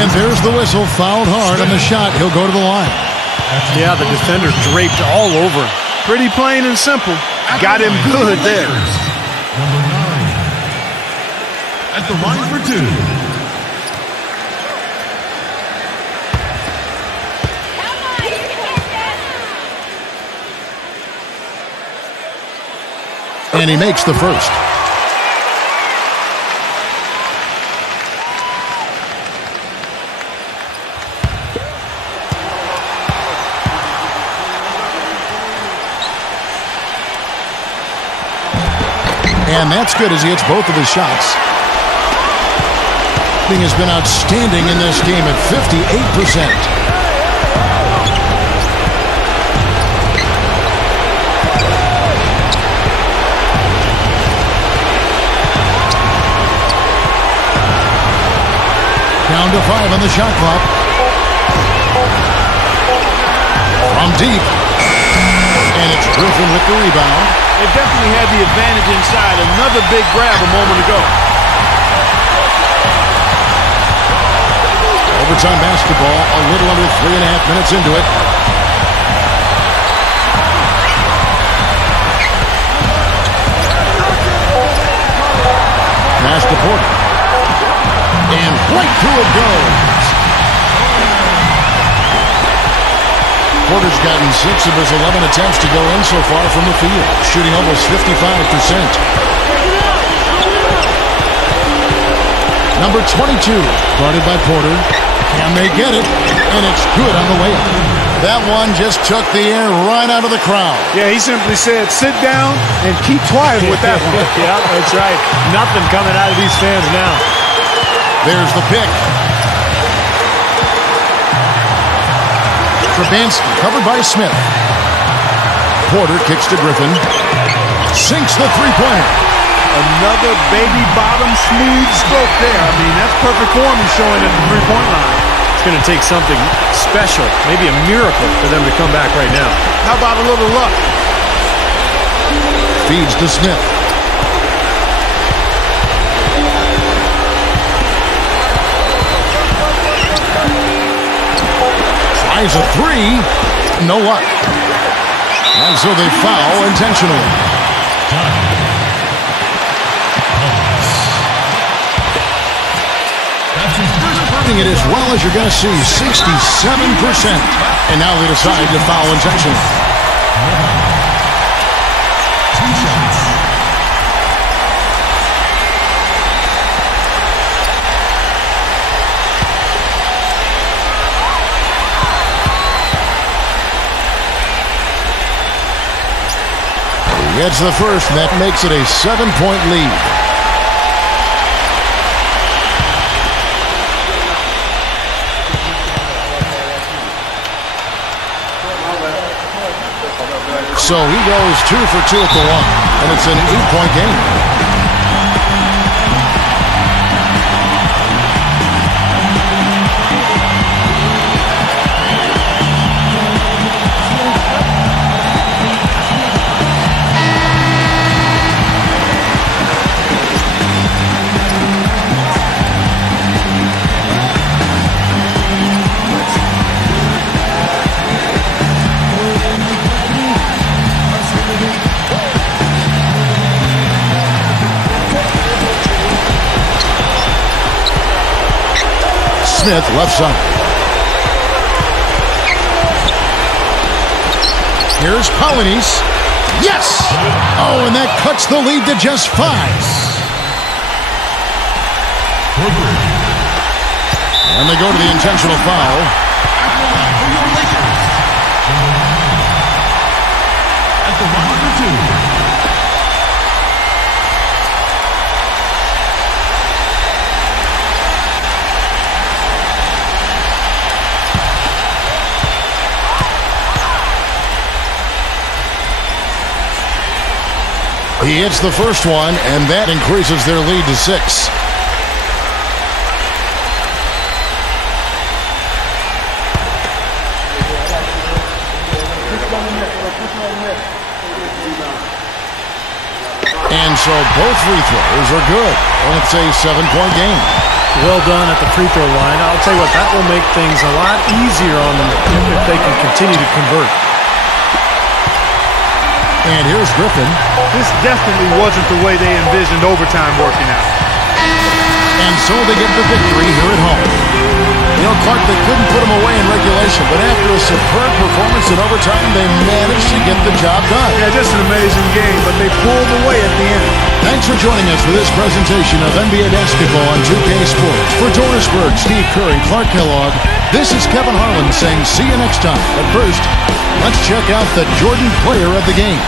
And there's the whistle. Fouled hard on the shot. He'll go to the line. Yeah, the defender draped all over him. Pretty plain and simple. Got him good there. Number 9. At the line for 2. And he makes the first. And that's good as he hits both of his shots. He has been outstanding in this game at 58%. Down to 5 on the shot clock. From deep. And it's Griffin with the rebound. They definitely had the advantage inside. Another big grab a moment ago. Overtime basketball, a little under 3.5 minutes into it. Pass to Porter. And right through it goes. Porter's gotten 6 of his 11 attempts to go in so far from the field, shooting almost 55%. Number 22, guarded by Porter. Can they get it? And it's good on the way up. That one just took the air right out of the crowd. Yeah, he simply said, sit down and keep quiet with that one. Yeah, that's right. Nothing coming out of these fans now. There's the pick. Stravinsky covered by Smith. Porter kicks to Griffin. Sinks the three-pointer. Another baby bottom smooth stroke there. I mean, that's perfect form he's showing at the three-point line. It's going to take something special, maybe a miracle for them to come back right now. How about a little luck? Feeds to Smith. Tries a three. No luck. And so they foul intentionally. It as well as you're going to see, 67%. And now they decide to foul intentionally. 2 shots. He gets the first, and that makes it a 7-point lead. So he goes 2 for 2 at the line, and it's an 8-point game. Smith, left side. Here's Polonius. Yes! Oh, and that cuts the lead to just 5. And they go to the intentional foul. At the line for 2. He hits the first one, and that increases their lead to 6. And so both free throws are good. And it's a 7-point game. Well done at the free throw line. I'll tell you what, that will make things a lot easier on them if they can continue to convert. And here's Griffin. This definitely wasn't the way they envisioned overtime working out. And so they get the victory here at home. You know, Clark, they couldn't put them away in regulation, but after a superb performance in overtime, they managed to get the job done. Yeah, just an amazing game, but they pulled away at the end. Thanks for joining us for this presentation of NBA basketball on 2K Sports. For Doris Berg, Steve Kerr, and Clark Kellogg, this is Kevin Harlan saying see you next time. But first, let's check out the Jordan player of the game.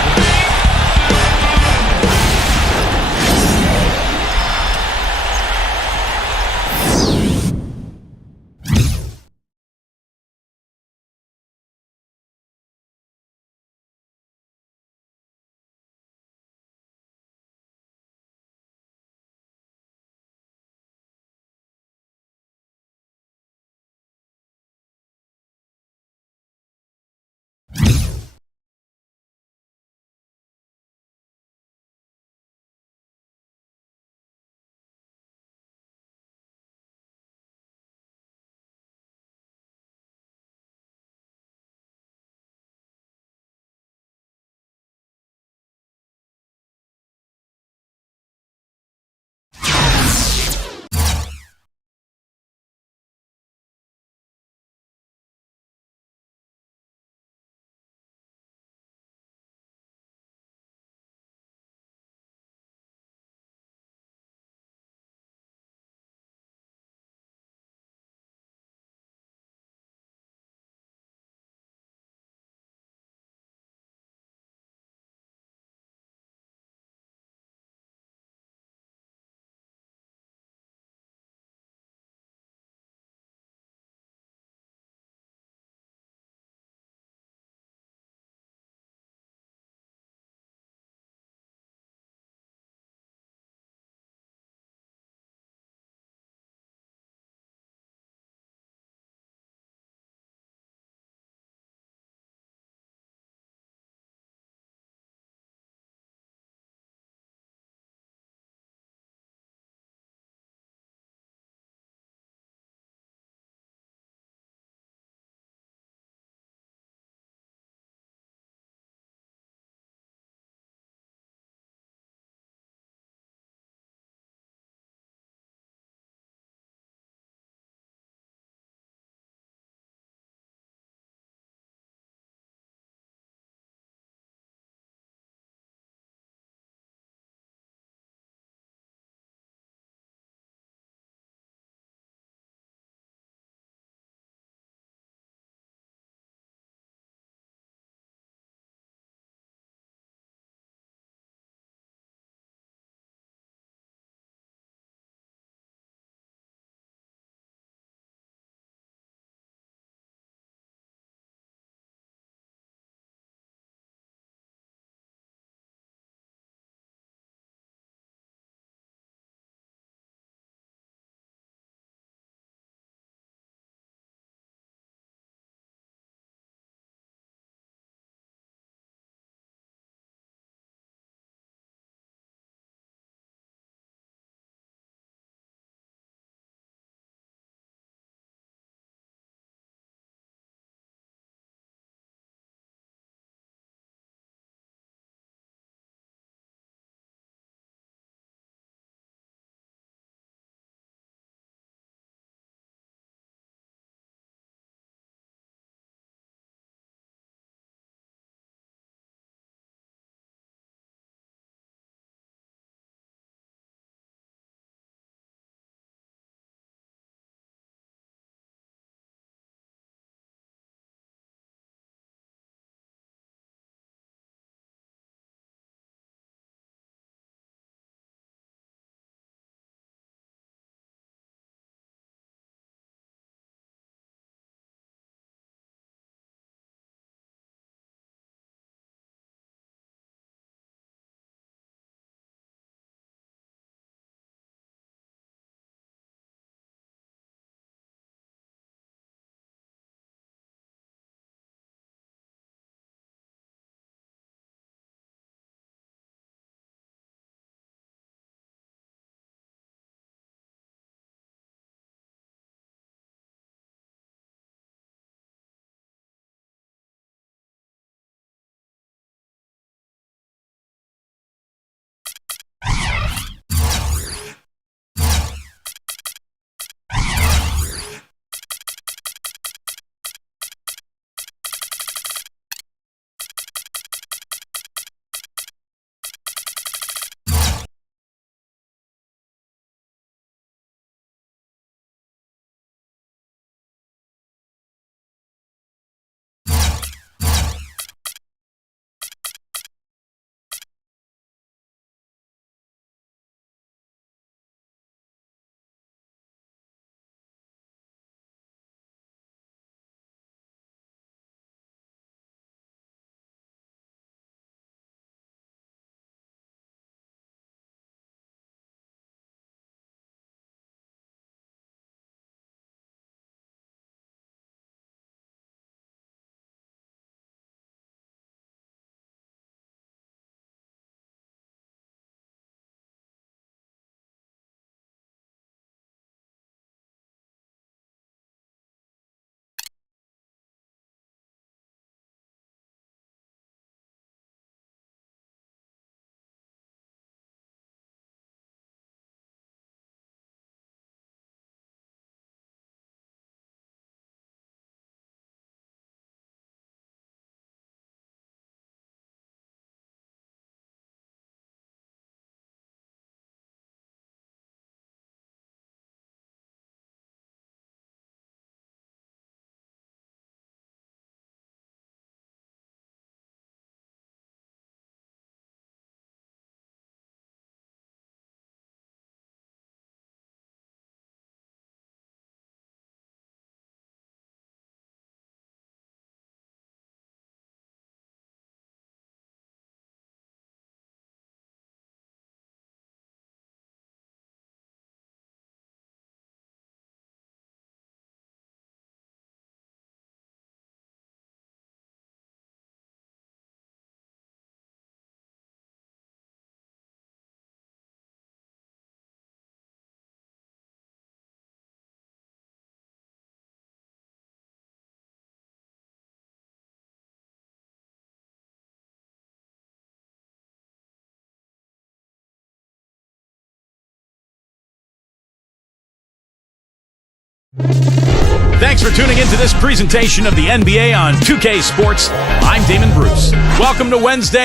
Thanks for tuning into this presentation of the NBA on 2K Sports. I'm Damon Bruce. Welcome to Wednesday.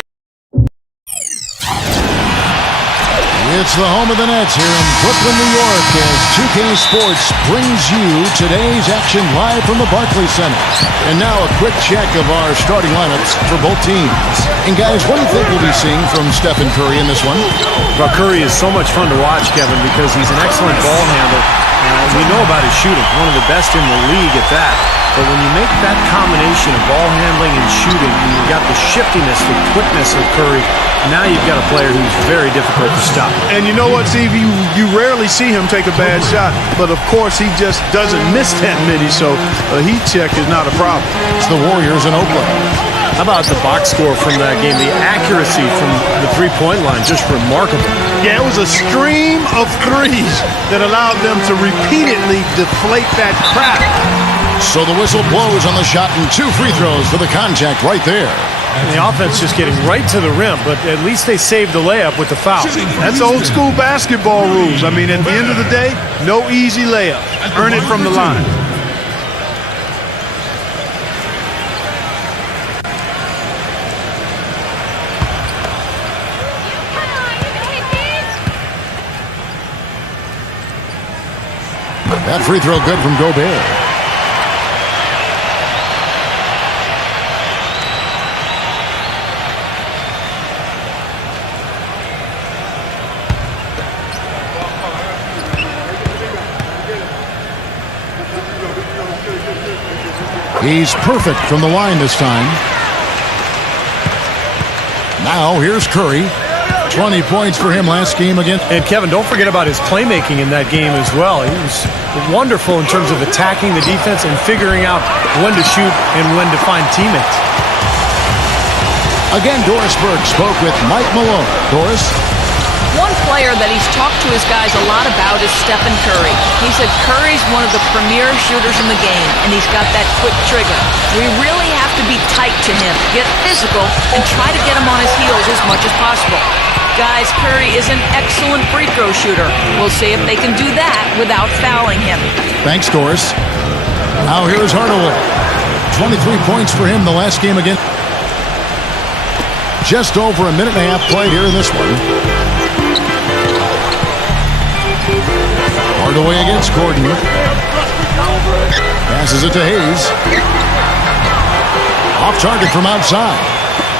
It's the home of the Nets here in Brooklyn, New York, as 2K Sports brings you today's action live from the Barclays Center. And now a quick check of our starting lineups for both teams. And guys, what do you think we'll be seeing from Stephen Curry in this one? Well, Curry is so much fun to watch, Kevin, because he's an excellent ball handler. We know about his shooting, one of the best in the league at that. But when you make that combination of ball handling and shooting, and you've got the shiftiness, the quickness of Curry, now you've got a player who's very difficult to stop. And you know what, Steve? You rarely see him take a bad shot, but of course he just doesn't miss that many, so a heat check is not a problem. It's the Warriors in Oakland. How about the box score from that game? The accuracy from the three-point line, just remarkable. Yeah, it was a stream of threes that allowed them to repeatedly deflate that crowd. So the whistle blows on the shot and 2 free throws for the contact right there. And the offense just getting right to the rim, but at least they saved the layup with the foul. That's old school basketball rules. I mean, at the end of the day, no easy layup. Earn it from the line. That free throw good from Gobert. He's perfect from the line this time. Now here's Curry. 20 points for him last game again. And Kevin, don't forget about his playmaking in that game as well. He was wonderful in terms of attacking the defense and figuring out when to shoot and when to find teammates. Again, Doris Burke spoke with Mike Malone. Doris? One player that he's talked to his guys a lot about is Stephen Curry. He said Curry's one of the premier shooters in the game, and he's got that quick trigger. We really have to be tight to him, get physical, and try to get him on his heels as much as possible. Guys, Curry is an excellent free throw shooter. We'll see if they can do that without fouling him. Thanks, Doris. Now here's Hardaway. 23 points for him the last game again. Just over a minute and a half played here in this one. Hardaway against Gordon. Passes it to Hayes. Off target from outside.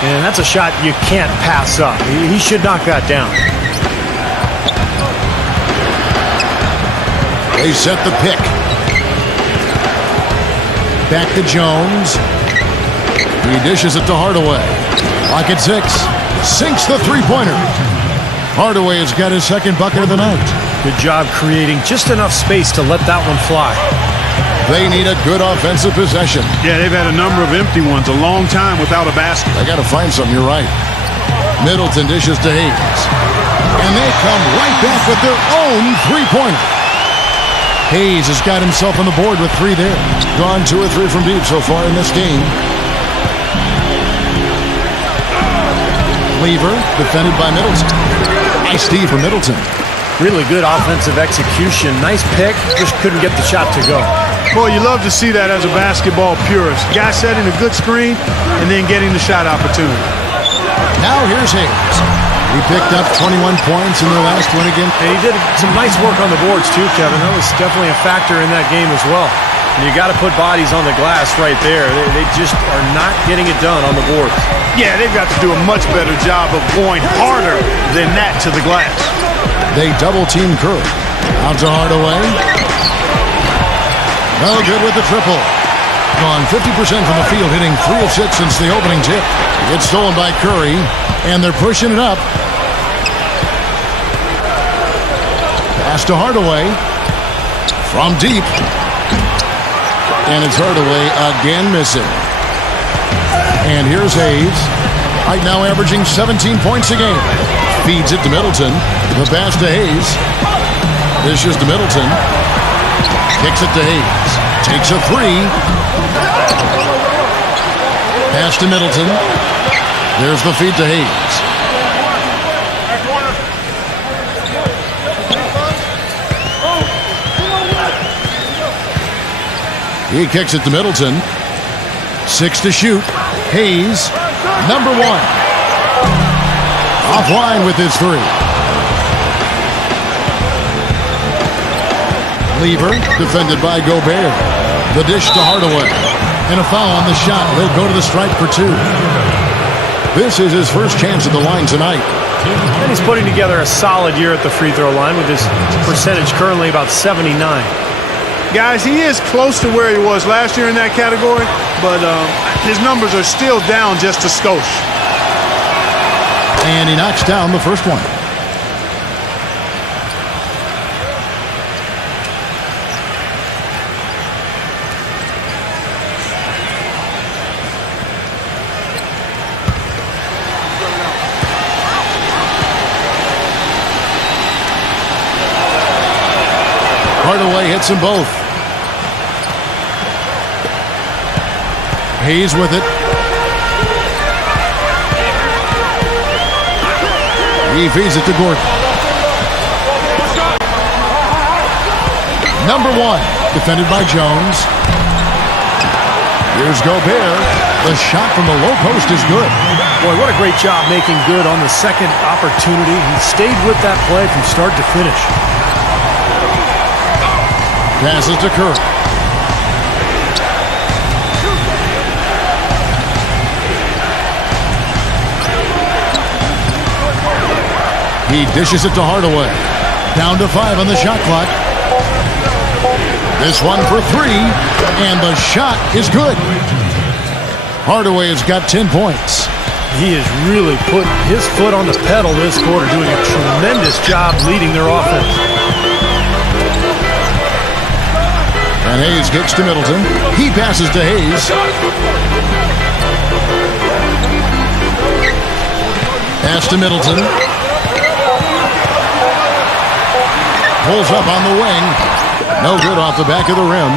And that's a shot you can't pass up. He should knock that down. They set the pick. Back to Jones. He dishes it to Hardaway. Clock at 6. Sinks the three-pointer. Hardaway has got his second bucket of the night. Good job creating just enough space to let that one fly. They need a good offensive possession. Yeah, they've had a number of empty ones, a long time without a basket. They got to find something, you're right. Middleton dishes to Hayes. And they come right back with their own three-pointer. Hayes has got himself on the board with 3 there. Gone 2 or 3 from deep so far in this game. Lever, defended by Middleton. Nice D for Middleton. Really good offensive execution. Nice pick, just couldn't get the shot to go. Boy, you love to see that as a basketball purist. Guy setting a good screen and then getting the shot opportunity. Now here's Hayes. He picked up 21 points in their last one again. And he did some nice work on the boards too, Kevin. That was definitely a factor in that game as well. And you got to put bodies on the glass right there. They just are not getting it done on the boards. Yeah, they've got to do a much better job of going harder than that to the glass. They double-team Curry. Out to Hardaway. No good with the triple. Gone 50% from the field, hitting 3 of 6 since the opening tip. It's stolen by Curry, and they're pushing it up. Pass to Hardaway. From deep. And it's Hardaway again missing. And here's Hayes. Right now averaging 17 points a game. Feeds it to Middleton. The pass to Hayes. Dishes to Middleton. Kicks it to Hayes. Takes a 3. Pass to Middleton. There's the feed to Hayes. He kicks it to Middleton. 6 to shoot. Hayes, number 1. Offline with his 3. Lever, defended by Gobert. The dish to Hardaway. And a foul on the shot. He'll go to the stripe for 2. This is his first chance at the line tonight. And he's putting together a solid year at the free throw line with his percentage currently about 79. Guys, he is close to where he was last year in that category, but his numbers are still down just a skosh. And he knocks down the first one. Hardaway hits them both. Hayes with it. He feeds it to Gordon. Number 1, defended by Jones. Here's Gobert. The shot from the low post is good. Boy, what a great job making good on the second opportunity. He stayed with that play from start to finish. Passes to Curry. He dishes it to Hardaway. Down to 5 on the shot clock. This one for 3, and the shot is good. Hardaway has got 10 points. He has really put his foot on the pedal this quarter, doing a tremendous job leading their offense. And Hayes kicks to Middleton. He passes to Hayes. Pass to Middleton. Pulls up on the wing. No good off the back of the rim.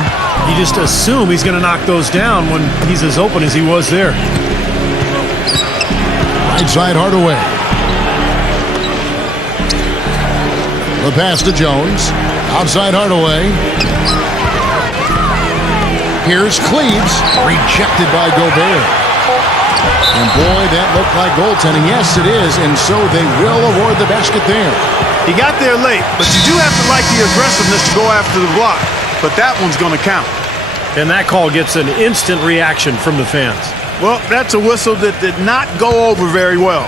You just assume he's going to knock those down when he's as open as he was there. Right side Hardaway. The pass to Jones. Outside Hardaway. Here's Cleves. Rejected by Gobert. And boy, that looked like goaltending. Yes, it is. And so they will award the basket there. He got there late, but you do have to like the aggressiveness to go after the block. But that one's going to count. And that call gets an instant reaction from the fans. Well, that's a whistle that did not go over very well.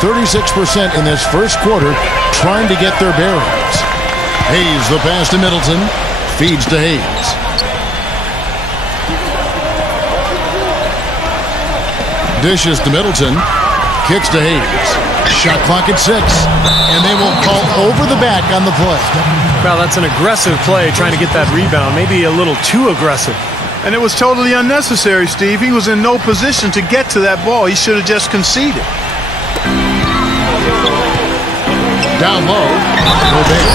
36% in this first quarter trying to get their bearings. Hayes, the pass to Middleton. Feeds to Hayes. Dishes to Middleton. Kicks to Hayes. Shot clock at 6. And they will call over the back on the play. Well, that's an aggressive play trying to get that rebound. Maybe a little too aggressive. And it was totally unnecessary, Steve. He was in no position to get to that ball. He should have just conceded. Down low. Gobert.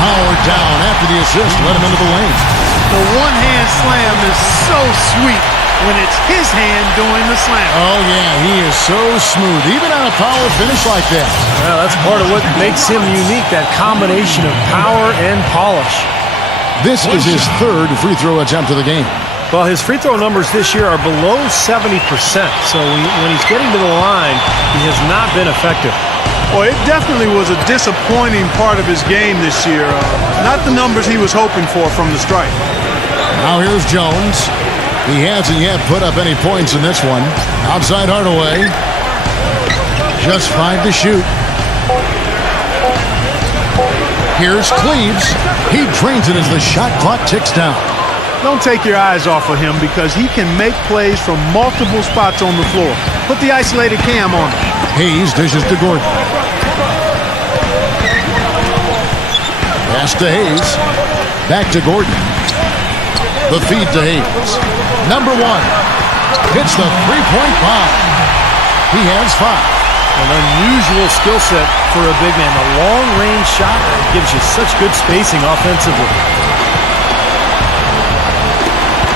Powered down after the assist. Let him into the lane. The one-hand slam is so sweet when it's his hand doing the slam. Oh, yeah, he is so smooth, even on a power finish like that. Well, that's part of what makes him unique, that combination of power and polish. This is his 3rd free throw attempt of the game. Well, his free throw numbers this year are below 70%, so when he's getting to the line, he has not been effective. Well, it definitely was a disappointing part of his game this year. Not the numbers he was hoping for from the stripe. Now here's Jones. He hasn't yet put up any points in this one. Outside Hardaway. Just 5 to shoot. Here's Cleves. He drains it as the shot clock ticks down. Don't take your eyes off of him because he can make plays from multiple spots on the floor. Put the isolated cam on him. Hayes dishes to Gordon. Pass to Hayes. Back to Gordon. The feed to Hayes. Number 1. Hits the three-point bomb. He has 5. An unusual skill set for a big man. A long-range shot gives you such good spacing offensively.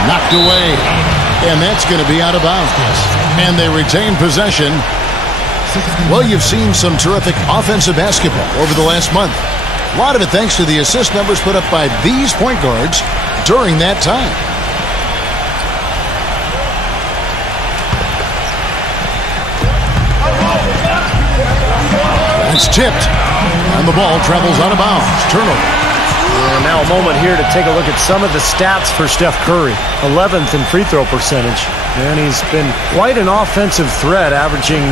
Knocked away. And that's going to be out of bounds. And they retain possession. Well, you've seen some terrific offensive basketball over the last month. A lot of it thanks to the assist numbers put up by these point guards during that time. It's tipped, and the ball travels out of bounds. Turnover. And now a moment here to take a look at some of the stats for Steph Curry. 11th in free throw percentage. And he's been quite an offensive threat, averaging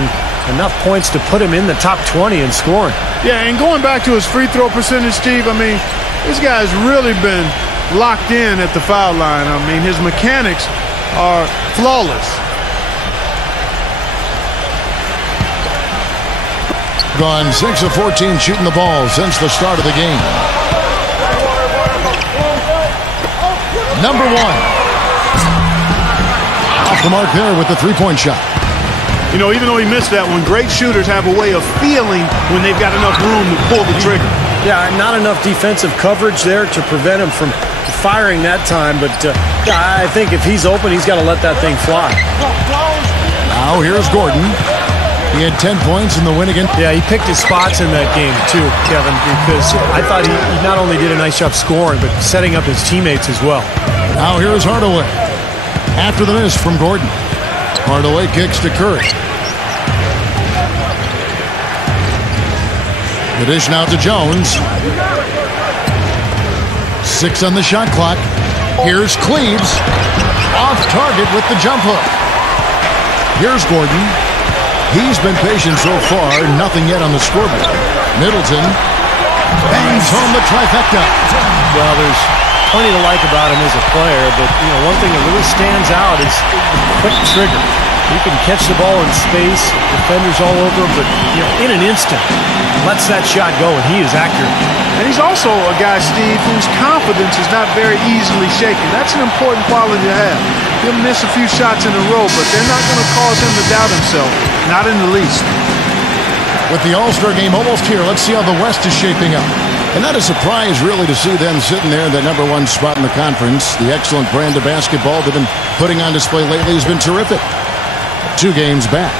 enough points to put him in the top 20 in scoring. Yeah, and going back to his free throw percentage, Steve, I mean, this guy's really been locked in at the foul line. I mean, his mechanics are flawless. Gone 6 of 14 shooting the ball since the start of the game. Number one. Off the mark there with the three-point shot. You know, even though he missed that one, great shooters have a way of feeling when they've got enough room to pull the trigger. Yeah, not enough defensive coverage there to prevent him from firing that time. But I think if he's open, he's got to let that thing fly. Now here's Gordon. He had 10 points in the win again. Yeah, he picked his spots in that game too, Kevin, because I thought he not only did a nice job scoring, but setting up his teammates as well. Now here's Hardaway. After the miss from Gordon. Hardaway kicks to Curry. The dish now to Jones. 6 on the shot clock. Here's Cleaves. Off target with the jump hook. Here's Gordon. He's been patient so far. Nothing yet on the scoreboard. Middleton bangs home the trifecta. Well, there's plenty to like about him as a player, but one thing that really stands out is the quick trigger. He can catch the ball in space, defenders all over him, but in an instant, lets that shot go, and he is accurate. And he's also a guy, Steve, whose confidence is not very easily shaken. That's an important quality to have. He'll miss a few shots in a row, but they're not going to cause him to doubt himself, not in the least. With the All-Star game almost here, let's see how the West is shaping up. And not a surprise, really, to see them sitting there in the number one spot in the conference. The excellent brand of basketball they've been putting on display lately has been terrific. 2 games back.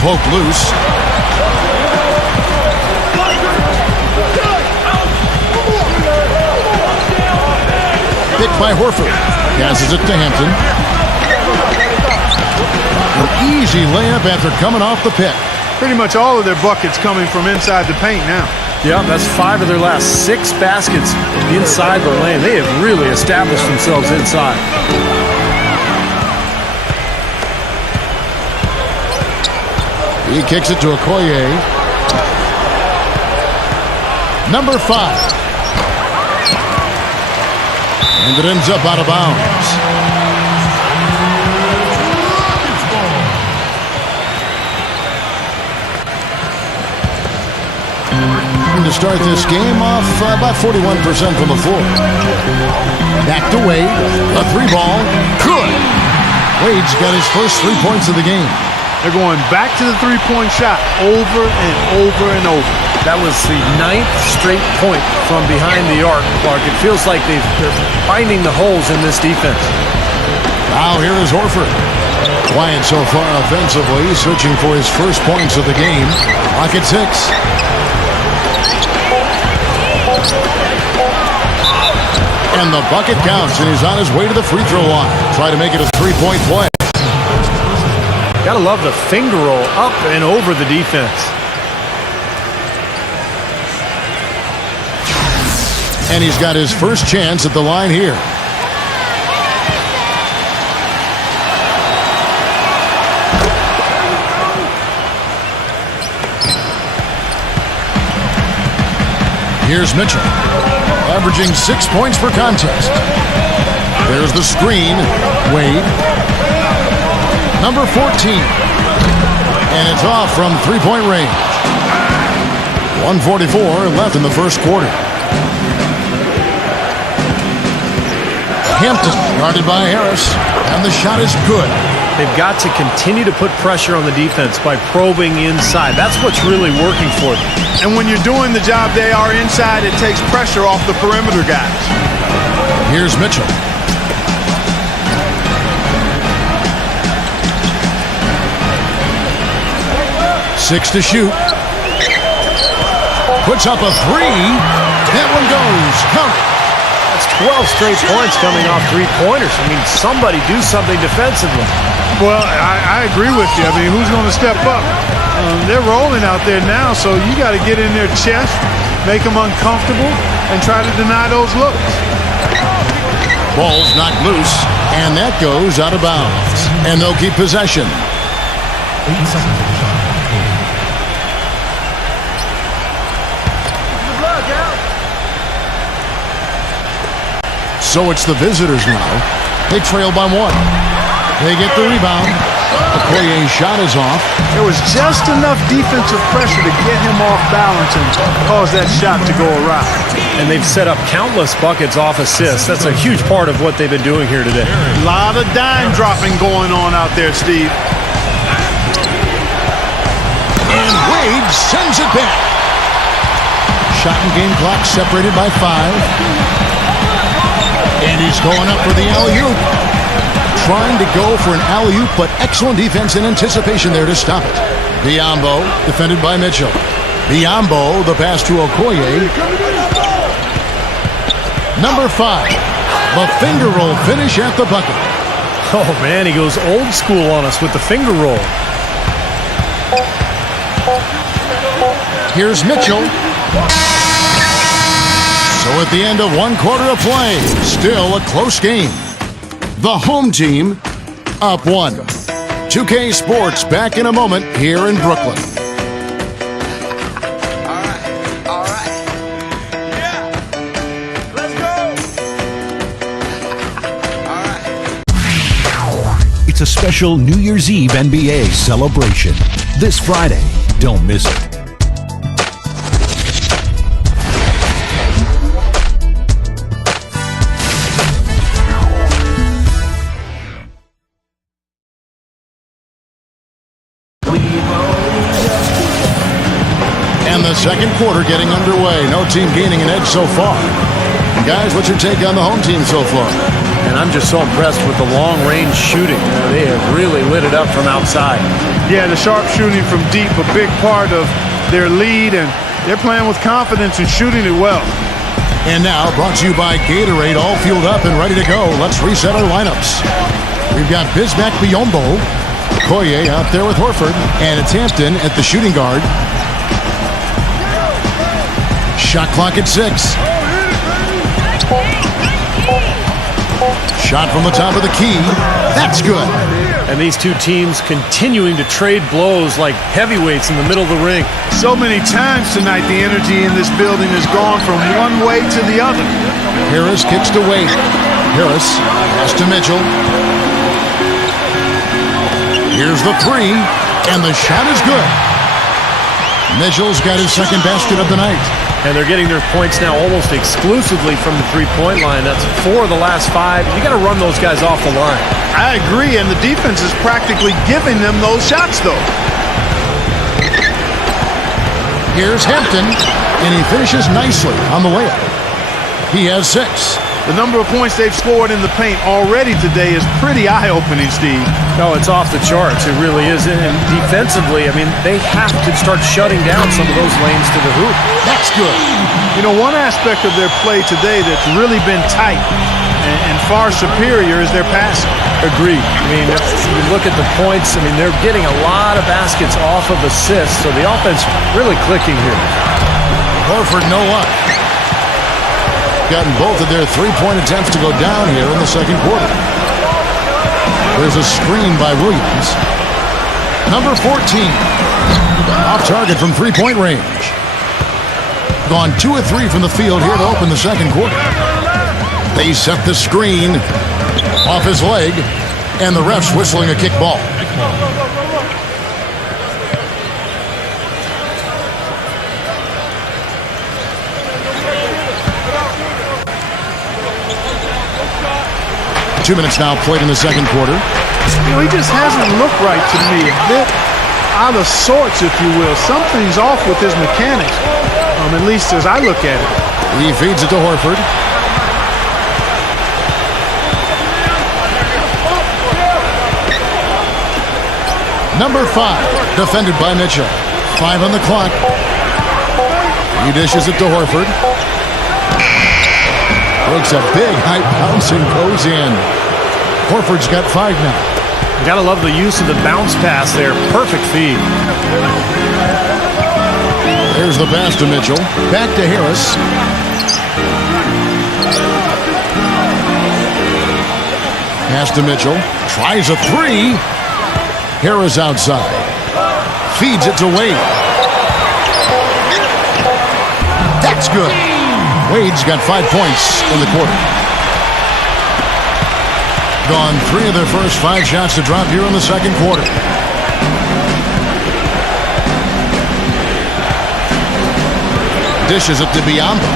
Poke loose. Picked by Horford. Passes it to Hampton. An easy layup after coming off the pick. Pretty much all of their buckets coming from inside the paint now. Yeah, that's 5 of their last 6 baskets inside the lane. They have really established themselves inside. He kicks it to Okoye. Number 5. And it ends up out of bounds. To start this game off about 41% from the floor. Back to Wade. A 3-ball. Good. Wade's got his first 3 points of the game. They're going back to the three-point shot over and over and over. That was the 9th straight point from behind the arc, Clark. It feels like they're finding the holes in this defense. Now here is Horford. Quiet so far offensively, searching for his first points of the game. Clock at 6. And the bucket counts, and he's on his way to the free throw line. Try to make it a 3-point play. Gotta love the finger roll up and over the defense. And he's got his first chance at the line here. Here's Mitchell, averaging 6 points per contest. There's the screen. Wade. Number 14. And it's off from 3-point range. 1:44 left in the first quarter. Hampton guarded by Harris. And the shot is good. They've got to continue to put pressure on the defense by probing inside. That's what's really working for them. And when you're doing the job they are inside, it takes pressure off the perimeter guys. Here's Mitchell. 6 to shoot. Puts up a 3. That one goes. Count it. That's 12 straight points coming off three-pointers. I mean, somebody do something defensively. Well, I agree with you. I mean, who's going to step up? They're rolling out there now, so you got to get in their chest, make them uncomfortable, and try to deny those looks. Ball's knocked loose, and that goes out of bounds. And they'll keep possession. 8 seconds. So it's the visitors now. They trail by 1. They get the rebound. Okoye's shot is off. There was just enough defensive pressure to get him off balance and cause that shot to go awry. And they've set up countless buckets off assists. That's a huge part of what they've been doing here today. A lot of dime dropping going on out there, Steve. And Wade sends it back. Shot and game clock separated by 5. And he's going up for the alley-oop. Trying to go for an alley-oop, but excellent defense in anticipation there to stop it. Biyombo, defended by Mitchell. Biyombo, the pass to Okoye. Number 5, the finger roll finish at the bucket. Oh, man, he goes old school on us with the finger roll. Here's Mitchell. So at the end of 1 quarter of play, still a close game. The home team up 1. 2K Sports back in a moment here in Brooklyn. All right. Yeah. Let's go. All right. It's a special New Year's Eve NBA celebration. This Friday. Don't miss it. Second quarter getting underway. No team gaining an edge so far. Guys, what's your take on the home team so far? And I'm just so impressed with the long-range shooting. They have really lit it up from outside. Yeah, the sharp shooting from deep, a big part of their lead, and they're playing with confidence and shooting it well. And now, brought to you by Gatorade, all fueled up and ready to go. Let's reset our lineups. We've got Bismack Biyombo, Okoye out there with Horford, and it's Hampton at the shooting guard. Shot clock at 6. Shot from the top of the key. That's good. And these two teams continuing to trade blows like heavyweights in the middle of the ring. So many times tonight, the energy in this building has gone from one way to the other. Harris kicks to Wade. Harris pass to Mitchell. Here's the 3, and the shot is good. Mitchell's got his second basket of the night. And they're getting their points now almost exclusively from the three-point line. That's 4 of the last 5. You got to run those guys off the line. I agree, and the defense is practically giving them those shots, though. Here's Hampton, and he finishes nicely on the layup. He has 6. The number of points they've scored in the paint already today is pretty eye-opening, Steve. No, it's off the charts. It really is. And defensively, I mean, they have to start shutting down some of those lanes to the hoop. That's good. You know, one aspect of their play today that's really been tight and far superior is their passing. Agreed. I mean, if you look at the points, I mean, they're getting a lot of baskets off of assists, so the offense really clicking here. Horford, no luck. Gotten both of their three-point attempts to go down here in the second quarter. There's a screen by Williams. Number 14. Off target from three-point range. Gone 2 of 3 from the field here to open the second quarter. They set the screen off his leg, and the ref's whistling a kick ball. Two minutes now played in the second quarter. You know, he just hasn't looked right to me. A bit out of sorts, if you will. Something's off with his mechanics, at least as I look at it. He feeds it to Horford. Number 5, defended by Mitchell. 5 on the clock. He dishes it to Horford. Takes a big high bounce and goes in. Horford's got 5 now. You gotta love the use of the bounce pass there. Perfect feed. There's the pass to Mitchell. Back to Harris. Pass to Mitchell. Tries a 3. Harris outside. Feeds it to Wade. That's good. Wade's got 5 points in the quarter. Gone 3 of their first 5 shots to drop here in the second quarter. Dishes it to Biyombo.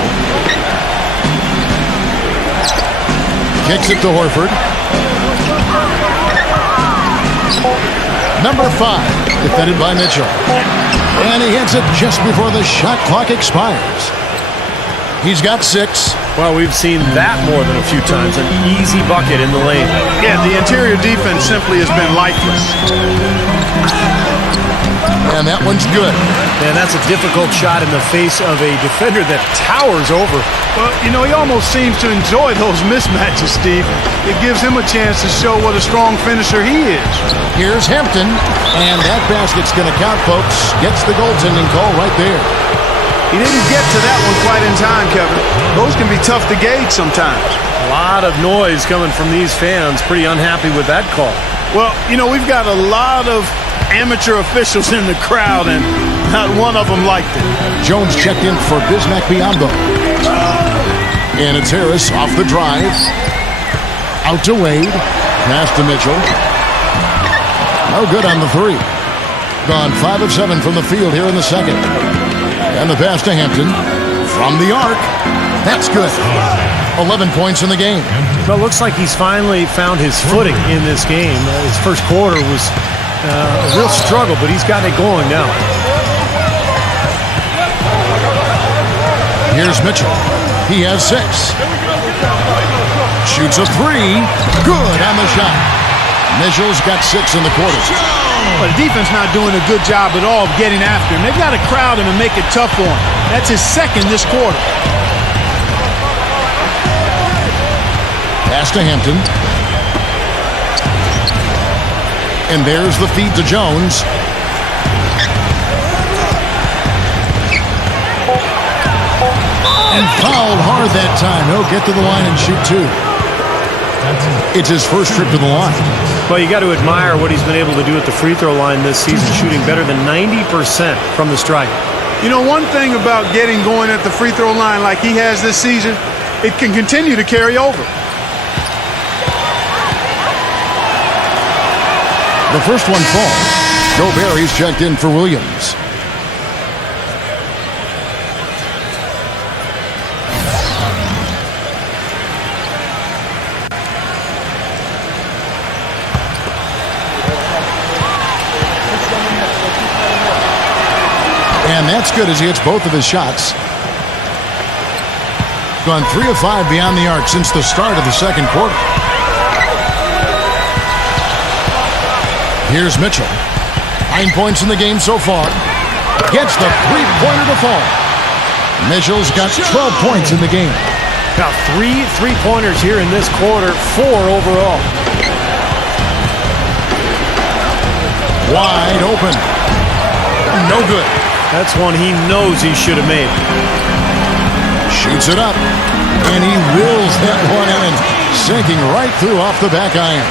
Kicks it to Horford. Number 5, defended by Mitchell. And he hits it just before the shot clock expires. He's got 6. Well, we've seen that more than a few times. An easy bucket in the lane. Yeah, the interior defense simply has been lifeless. And that one's good. And that's a difficult shot in the face of a defender that towers over. Well, you know, he almost seems to enjoy those mismatches, Steve. It gives him a chance to show what a strong finisher he is. Here's Hampton, and that basket's going to count, folks. Gets the goaltending call right there. He didn't get to that one quite in time, Kevin. Those can be tough to gauge sometimes. A lot of noise coming from these fans. Pretty unhappy with that call. Well, you know, we've got a lot of amateur officials in the crowd, and not one of them liked it. Jones checked in for Bismack Biyombo. And it's Harris off the drive. Out to Wade. Pass to Mitchell. No good on the 3. Gone 5 of 7 from the field here in the second. And the pass to Hampton from the arc. That's good. 11 points in the game. Well, it looks like he's finally found his footing in this game. His first quarter was a real struggle, but he's got it going now. Here's Mitchell. He has 6. Shoots a 3. Good on the shot. Mitchell's got 6 in the quarter. Well, the defense not doing a good job at all of getting after him. They've got to crowd him and make it tough for him. That's his 2nd this quarter. Pass to Hampton. And there's the feed to Jones. And fouled hard that time. He'll get to the line and shoot 2. It's his first trip to the line. Well, you got to admire what he's been able to do at the free throw line this season, shooting better than 90% from the stripe. You know, one thing about getting going at the free throw line like he has this season, it can continue to carry over. The first one falls. Joe Barry's checked in for Williams. And that's good as he hits both of his shots. Gone 3 of 5 beyond the arc since the start of the second quarter. Here's Mitchell. 9 points in the game so far. Gets the three-pointer to fall. Mitchell's got 12 points in the game. Got 3 three-pointers here in this quarter, 4 overall. Wide open. No good. That's one he knows he should have made. Shoots it up. And he wills that one in. Sinking right through off the back iron.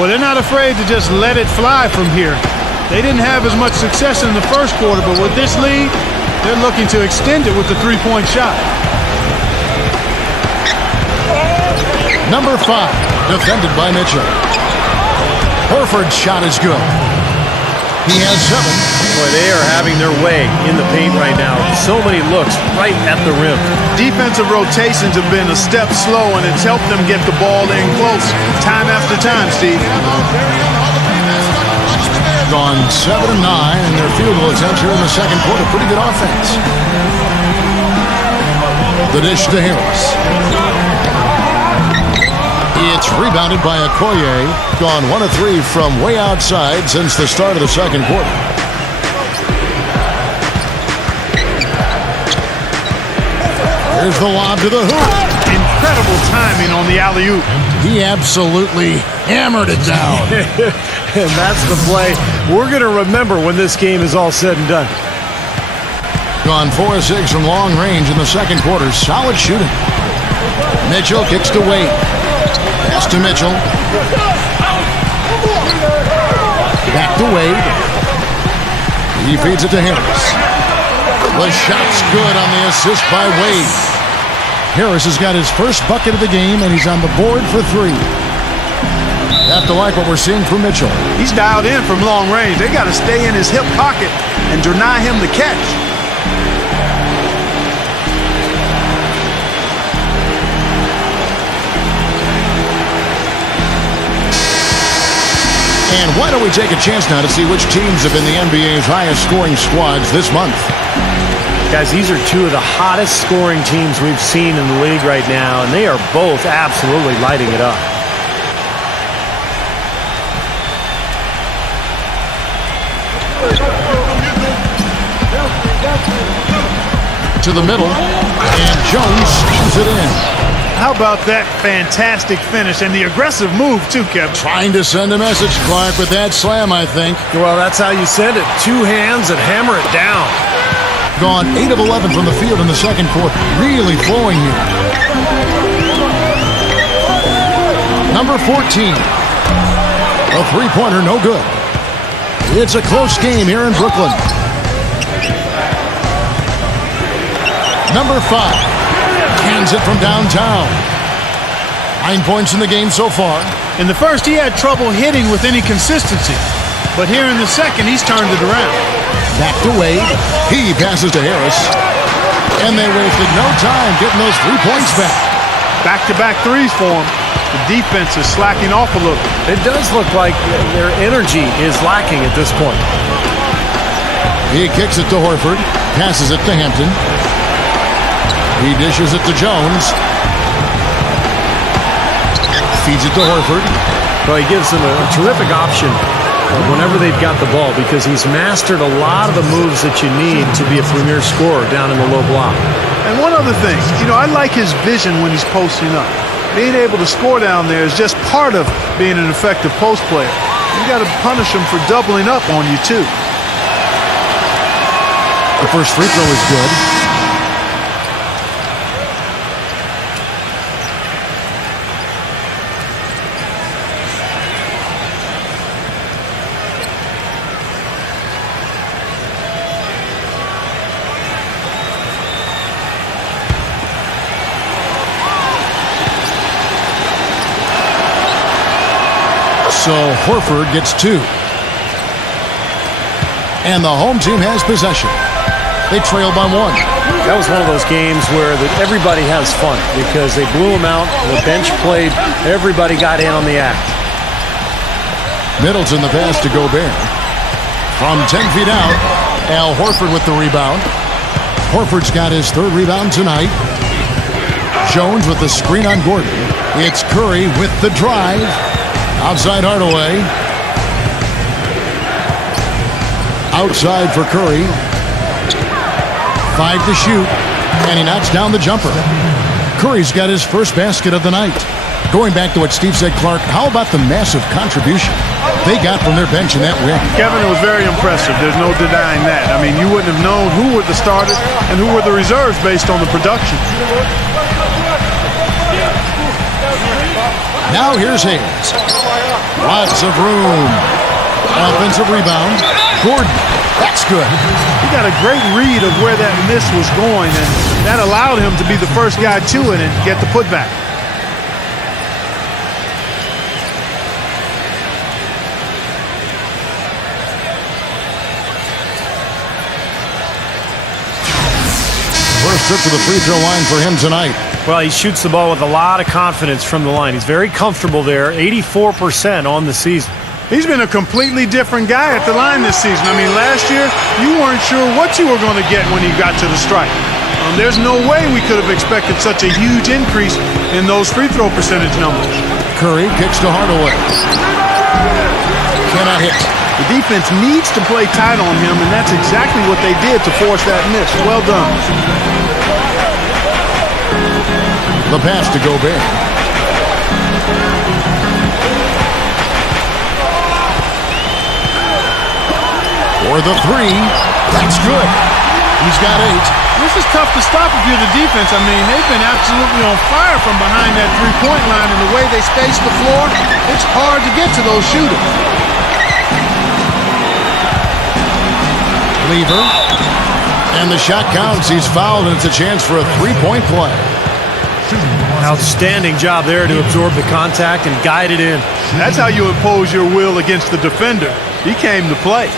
Well, they're not afraid to just let it fly from here. They didn't have as much success in the first quarter, but with this lead, they're looking to extend it with the three-point shot. Number 5, defended by Mitchell. Horford's shot is good. He has 7. Boy, they are having their way in the paint right now. So many looks right at the rim. Defensive rotations have been a step slow, and it's helped them get the ball in close time after time, Steve. Gone 7 of 9 in their field goal attempts here in the second quarter. Pretty good offense. The dish to Harris. It's rebounded by Okoye. Gone 1 of 3 from way outside since the start of the second quarter. Here's the lob to the hoop. Incredible timing on the alley-oop. He absolutely hammered it down. And that's the play we're going to remember when this game is all said and done. Gone 4 of 6 from long range in the second quarter. Solid shooting. Mitchell kicks to Wade. Pass to Mitchell. Back to Wade. He feeds it to Harris. The shot's good on the assist by Wade. Harris has got his first bucket of the game, and he's on the board for 3. Have to like what we're seeing from Mitchell. He's dialed in from long range. They got to stay in his hip pocket and deny him the catch. And why don't we take a chance now to see which teams have been the NBA's highest scoring squads this month? Guys, these are 2 of the hottest scoring teams we've seen in the league right now, and they are both absolutely lighting it up. To the middle, and Jones slams it in. How about that fantastic finish and the aggressive move, too, Kevin? Trying to send a message, Clark, with that slam, I think. Well, that's how you send it. 2 hands and hammer it down. Gone 8 of 11 from the field in the second quarter. Really flowing here. Number 14. A three-pointer, no good. It's a close game here in Brooklyn. Number 5. Hands it from downtown. 9 points in the game so far. In the first, he had trouble hitting with any consistency. But here in the second, he's turned it around. Back to Wade. He passes to Harris. And they wasted no time getting those 3 points back. Back-to-back threes for him. The defense is slacking off a little. It does look like their energy is lacking at this point. He kicks it to Horford. Passes it to Hampton. He dishes it to Jones. Feeds it to Horford. Well, he gives them a terrific option whenever they've got the ball because he's mastered a lot of the moves that you need to be a premier scorer down in the low block. And one other thing, I like his vision when he's posting up. Being able to score down there is just part of being an effective post player. You got to punish him for doubling up on you, too. The first free throw is good. So Horford gets 2. And the home team has possession. They trail by 1. That was one of those games where everybody has fun because they blew them out. The bench played. Everybody got in on the act. Middleton the pass to Gobert. From 10 feet out, Al Horford with the rebound. Horford's got his 3rd rebound tonight. Jones with the screen on Gordon. It's Curry with the drive. Outside Hardaway. Outside for Curry. 5 to shoot. And he knocks down the jumper. Curry's got his first basket of the night. Going back to what Steve said, Clark, how about the massive contribution they got from their bench in that win? Kevin, it was very impressive. There's no denying that. I mean, you wouldn't have known who were the starters and who were the reserves based on the production. Now here's Hayes. Lots of room. Offensive rebound. Gordon. That's good. He got a great read of where that miss was going, and that allowed him to be the first guy to it and get the putback. First trip to the free throw line for him tonight. Well, he shoots the ball with a lot of confidence from the line. He's very comfortable there, 84% on the season. He's been a completely different guy at the line this season. I mean, last year, you weren't sure what you were going to get when he got to the stripe. There's no way we could have expected such a huge increase in those free throw percentage numbers. Curry kicks to Hardaway. Cannot hit. The defense needs to play tight on him, and that's exactly what they did to force that miss. Well done. The pass to Gobert. For the three. That's good. He's got 8. This is tough to stop if you're the defense. I mean, they've been absolutely on fire from behind that three-point line, and the way they space the floor, it's hard to get to those shooters. Lever. And the shot counts. He's fouled, and it's a chance for a three-point play. Outstanding job there to absorb the contact and guide it in. That's how you impose your will against the defender. He came to play.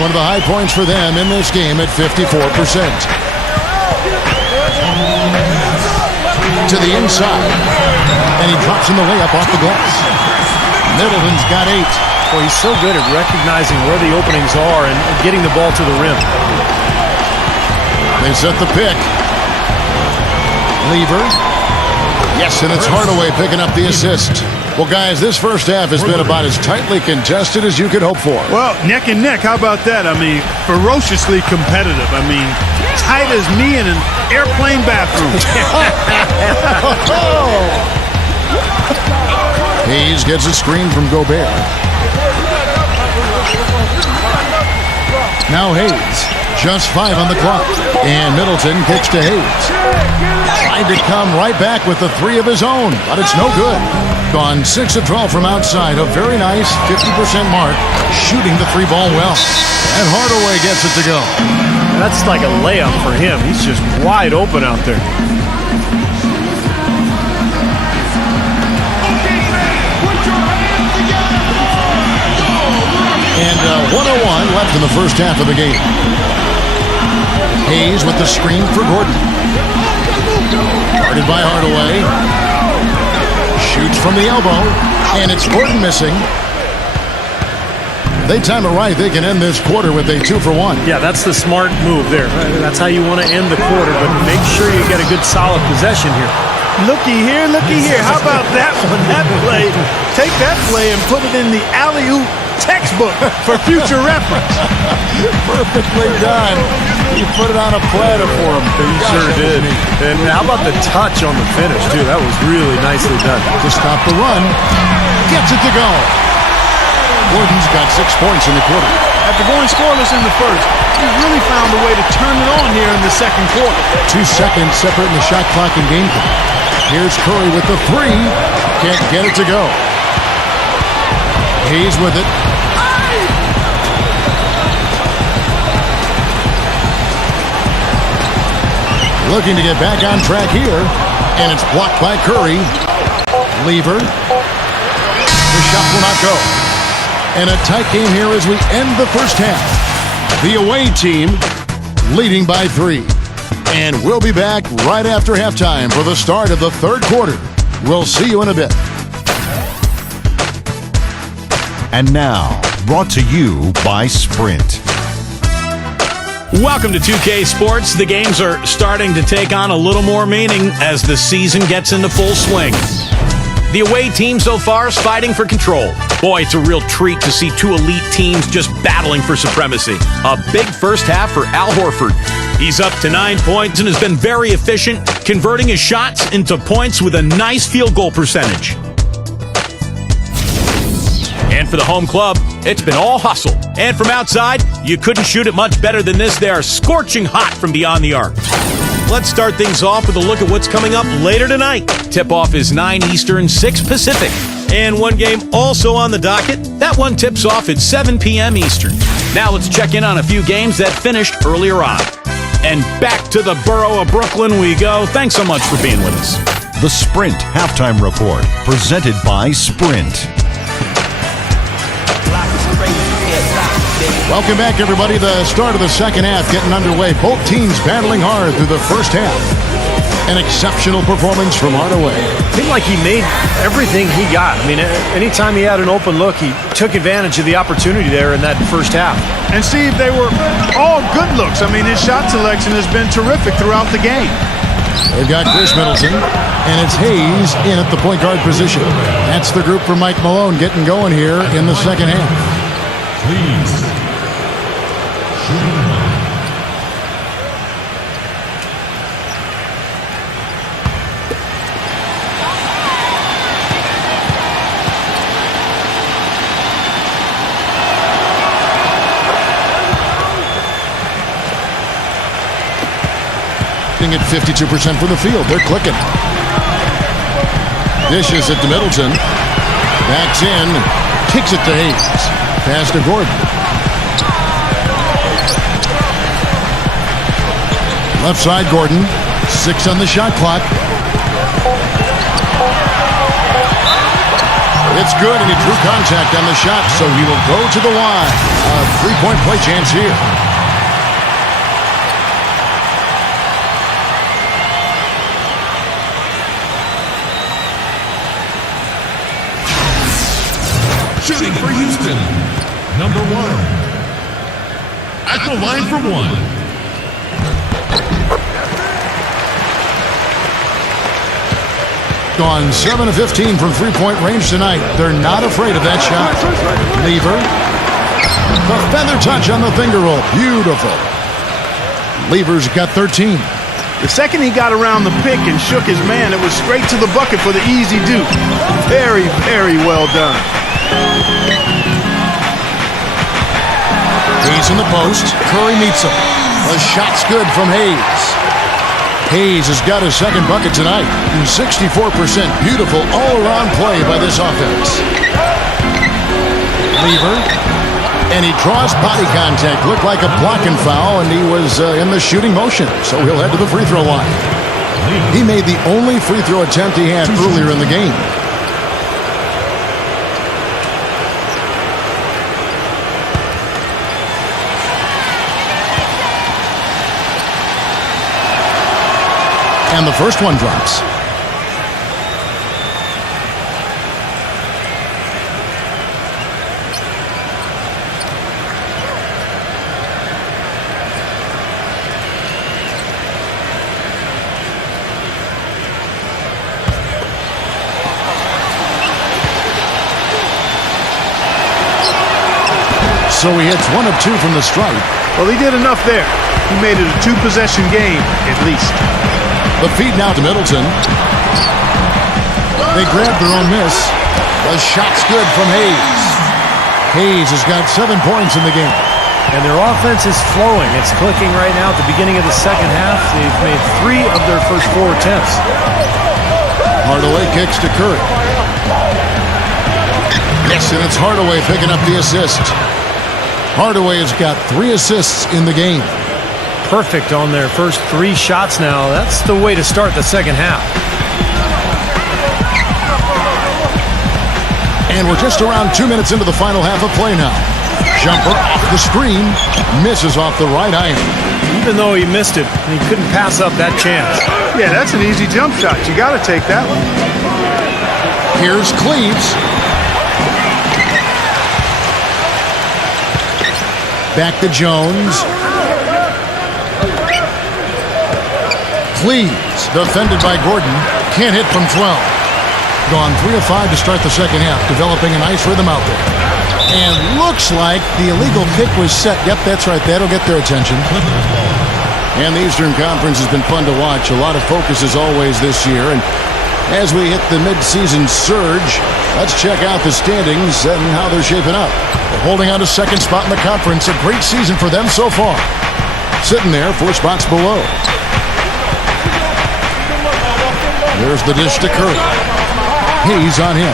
One of the high points for them in this game at 54%. To the inside. And he drops in the layup off the glass. Middleton's got 8. Well, he's so good at recognizing where the openings are and getting the ball to the rim. They set the pick. Lever. Yes, and it's Hardaway picking up the assist. Well, guys, this first half has been about as tightly contested as you could hope for. Well, neck and neck. How about that? I mean, ferociously competitive. I mean, tight as me in an airplane bathroom. Hayes gets a screen from Gobert. Now Hayes. Just 5 on the clock. And Middleton kicks to Hayes. Tried to come right back with the 3 of his own, but it's no good. Gone 6 of 12 from outside. A very nice 50% mark. Shooting the 3 ball well. And Hardaway gets it to go. That's like a layup for him. He's just wide open out there. And 101 left in the first half of the game. Hayes with the screen for Gordon. Guarded by Hardaway. Shoots from the elbow. And it's Gordon missing. If they time it right, they can end this quarter with a 2 for 1. Yeah, that's the smart move there. That's how you want to end the quarter, but make sure you get a good solid possession here. Looky here, looky here. How about that one? That play. Take that play and put it in the alley-oop textbook for future reference. Perfectly done. He put it on a platter for him. He sure did. And how about the touch on the finish, too? That was really nicely done. To stop the run. Gets it to go. Gordon's got 6 points in the quarter. After going scoreless in the first, he's really found a way to turn it on here in the second quarter. 2 seconds separating the shot clock and game clock. Here's Curry with the 3. Can't get it to go. Hayes with it. Looking to get back on track here. And it's blocked by Curry. Lever. The shot will not go. And a tight game here as we end the first half. The away team leading by 3. And we'll be back right after halftime for the start of the third quarter. We'll see you in a bit. And now, brought to you by Sprint. Welcome to 2K Sports. The games are starting to take on a little more meaning as the season gets into full swing. The away team so far is fighting for control. Boy, it's a real treat to see 2 elite teams just battling for supremacy. A big first half for Al Horford. He's up to 9 points and has been very efficient, converting his shots into points with a nice field goal percentage. And for the home club, it's been all hustle. And from outside, you couldn't shoot it much better than this. They are scorching hot from beyond the arc. Let's start things off with a look at what's coming up later tonight. Tip-off is 9 Eastern, 6 Pacific. And one game also on the docket. That one tips off at 7 p.m. Eastern. Now let's check in on a few games that finished earlier on. And back to the borough of Brooklyn we go. Thanks so much for being with us. The Sprint Halftime Report, presented by Sprint. Welcome back, everybody. The start of the second half getting underway. Both teams battling hard through the first half. An exceptional performance from Hardaway. It seemed like he made everything he got. I mean, anytime he had an open look, he took advantage of the opportunity there in that first half. And Steve, they were all good looks. I mean, his shot selection has been terrific throughout the game. They've got Chris Middleton, and it's Hayes in at the point guard position. That's the group for Mike Malone getting going here in the second half. Please. At 52% from the field. They're clicking. Dishes it to Middleton. Backs in. Kicks it to Hayes. Pass to Gordon. Left side, Gordon. 6 on the shot clock. It's good, and he drew contact on the shot, so he will go to the line. A three-point play chance here. Shooting for Houston, number 1. At the line for 1. Gone 7 of 15 from three-point range tonight. They're not afraid of that shot. Lever. The feather touch on the finger roll. Beautiful. Lever's got 13. The second he got around the pick and shook his man, it was straight to the bucket for the easy deuce. Very, very well done. Hayes in the post. Curry meets him. The shot's good from Hayes. Hayes has got his second bucket tonight. 64%. Beautiful all-around play by this offense. Lever. And he draws body contact. Looked like a blocking foul, and he was in the shooting motion. So he'll head to the free throw line. He made the only free throw attempt he had earlier in the game. And the first one drops. So he hits 1 of 2 from the stripe. Well, he did enough there. He made it a 2-possession game, at least. The feed now to Middleton. They grabbed their own miss. The shot's good from Hayes. Hayes has got 7 points in the game. And their offense is flowing. It's clicking right now at the beginning of the second half. They've made 3 of their first 4 attempts. Hardaway kicks to Curry. Yes, and it's Hardaway picking up the assist. Hardaway has got 3 assists in the game. Perfect on their first 3 shots now. That's the way to start the second half. And we're just around 2 minutes into the final half of play now. Jumper off the screen. Misses off the right iron. Even though he missed it, he couldn't pass up that chance. Yeah, that's an easy jump shot. You got to take that one. Here's Cleves. Back to Jones. Cleves, defended by Gordon. Can't hit from 12. Gone 3 of 5 to start the second half. Developing a nice rhythm out there. And looks like the illegal kick was set. Yep, that's right. That'll get their attention. And the Eastern Conference has been fun to watch. A lot of focus as always this year. And as we hit the midseason surge, let's check out the standings and how they're shaping up. They're holding on to second spot in the conference. A great season for them so far. Sitting there 4 spots below. There's the dish to Curry. Hayes on him.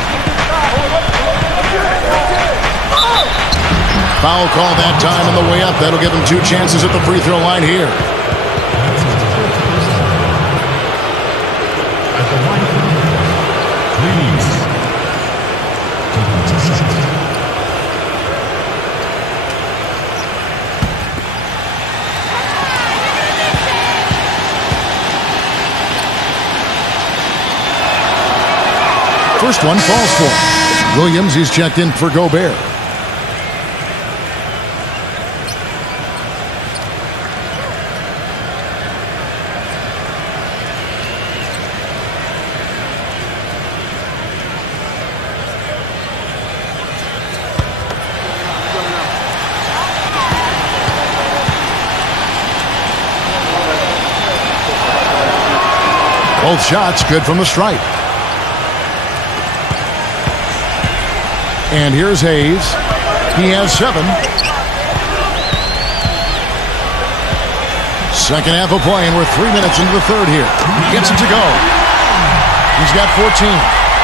Foul call that time on the way up. That'll give him 2 chances at the free throw line here. First one falls for him. Williams, he's checked in for Gobert. Both shots good from the stripe. And here's Hayes. He has 7. Second half of play, and we're 3 minutes into the third here. He gets it to go. He's got 14.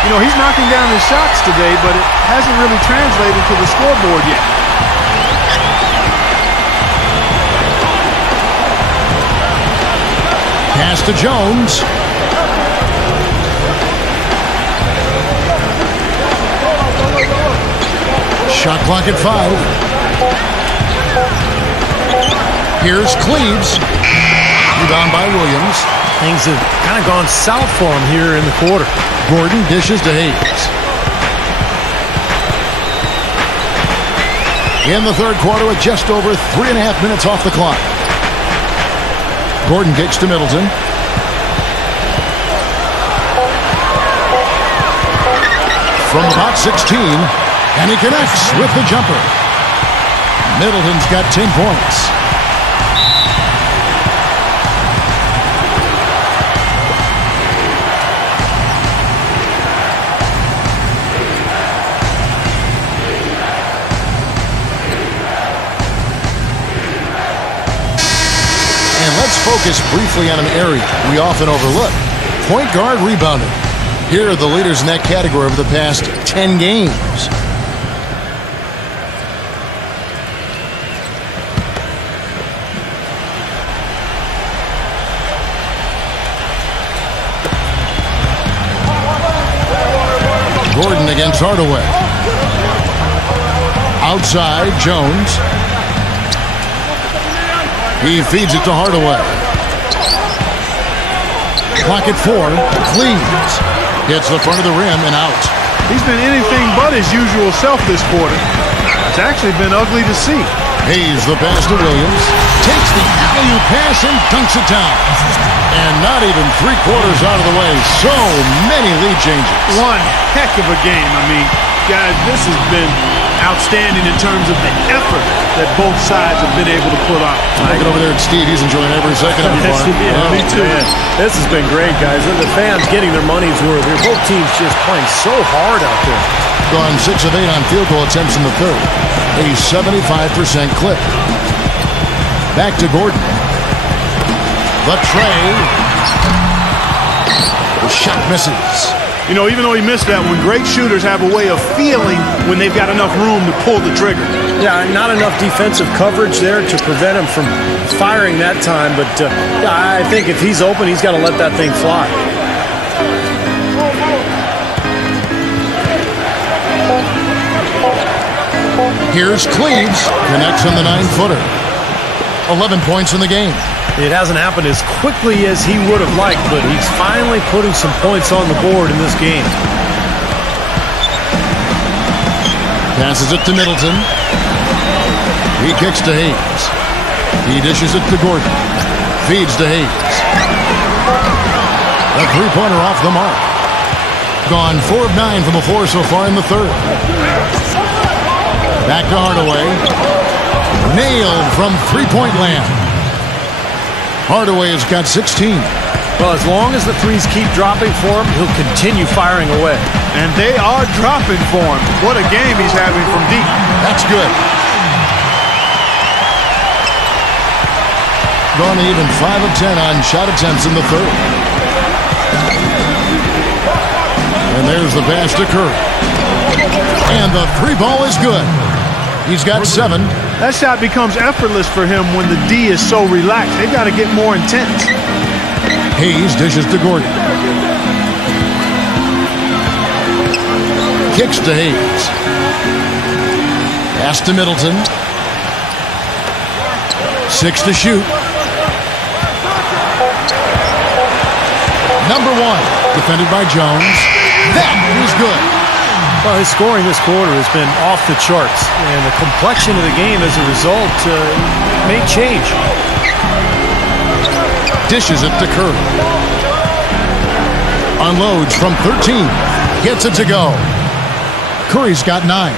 You know, he's knocking down his shots today, but it hasn't really translated to the scoreboard yet. Pass to Jones. Shot clock at 5. Here's Cleves. Rebound by Williams. Things have kind of gone south for him here in the quarter. Gordon dishes to Hayes. In the third quarter with just over 3.5 minutes off the clock. Gordon kicks to Middleton. From about 16, and he connects with the jumper. Middleton's got 10 points. And let's focus briefly on an area we often overlook. Point guard rebounding. Here are the leaders in that category over the past 10 games. Gordon against Hardaway. Outside, Jones. He feeds it to Hardaway. Clock at 4. Cleves. Hits the front of the rim and out. He's been anything but his usual self this quarter. It's actually been ugly to see. Hayes the pass to Williams. Takes the alley-oop pass and dunks it down. And not even 3/4 out of the way. So many lead changes. One heck of a game. I mean, guys, this has been outstanding in terms of the effort that both sides have been able to put on. Looking over there at Steve. He's enjoying every second of it. Me too. Man. This has been great, guys. The fans getting their money's worth. Both teams just playing so hard out there. Gone 6 of 8 on field goal attempts in the third. A 75% clip. Back to Gordon. The tray. The shot misses. You know, even though he missed that one, great shooters have a way of feeling when they've got enough room to pull the trigger. Yeah, not enough defensive coverage there to prevent him from firing that time. But I think if he's open, he's got to let that thing fly. Here's Cleves. Connects on the 9-footer. 11 points in the game. It hasn't happened as quickly as he would have liked, but he's finally putting some points on the board in this game. Passes it to Middleton. He kicks to Hayes. He dishes it to Gordon. Feeds to Hayes. A three-pointer off the mark. Gone 4 of 9 from the floor so far in the third. Back to Hardaway. Nailed from three-point land. Hardaway has got 16. Well, as long as the threes keep dropping for him, he'll continue firing away. And they are dropping for him. What a game he's having from deep. That's good. Gone even 5 of 10 on shot attempts in the third. And there's the pass to Curry. And the three ball is good. He's got 7. That shot becomes effortless for him when the D is so relaxed. They've got to get more intense. Hayes dishes to Gordon. Kicks to Hayes. Pass to Middleton. 6 to shoot. Number 1, defended by Jones. That is good. Well, his scoring this quarter has been off the charts, and the complexion of the game as a result may change. Dishes it to Curry. Unloads from 13. Gets it to go. Curry's got 9.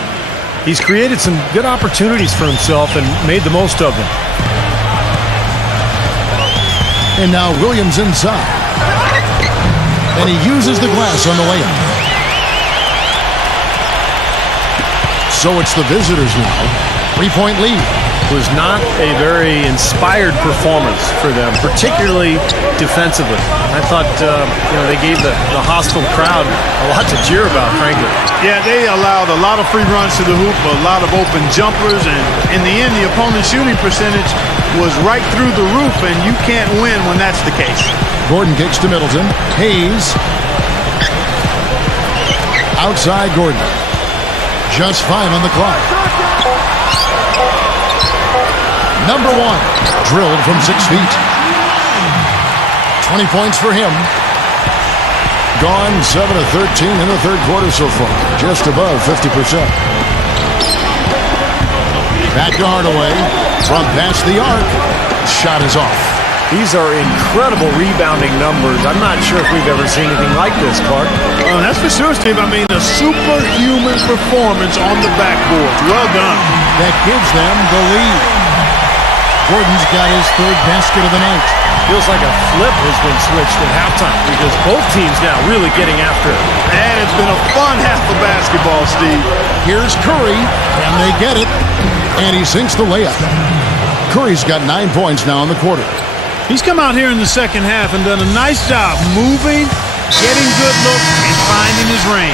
He's created some good opportunities for himself and made the most of them. And now Williams inside. And he uses the glass on the layup. So it's the visitors now. 3-point lead. It was not a very inspired performance for them, particularly defensively. I thought, they gave the hostile crowd a lot to cheer about, frankly. Yeah, they allowed a lot of free runs to the hoop, a lot of open jumpers, and in the end, the opponent's shooting percentage was right through the roof, and you can't win when that's the case. Gordon kicks to Middleton. Hayes. Outside Gordon. Just 5 on the clock. Number 1, drilled from 6 feet. 20 points for him. Gone 7 of 13 in the third quarter so far. Just above 50%. Back to Hardaway. From past the arc. Shot is off. These are incredible rebounding numbers. I'm not sure if we've ever seen anything like this, Clark. Oh, that's for sure, Steve. I mean, a superhuman performance on the backboard. Well done. That gives them the lead. Gordon's got his third basket of the night. Feels like a flip has been switched at halftime because both teams now really getting after it. And it's been a fun half of basketball, Steve. Here's Curry, and they get it. And he sinks the layup. Curry's got 9 points now in the quarter. He's come out here in the second half and done a nice job moving, getting good looks, and finding his range.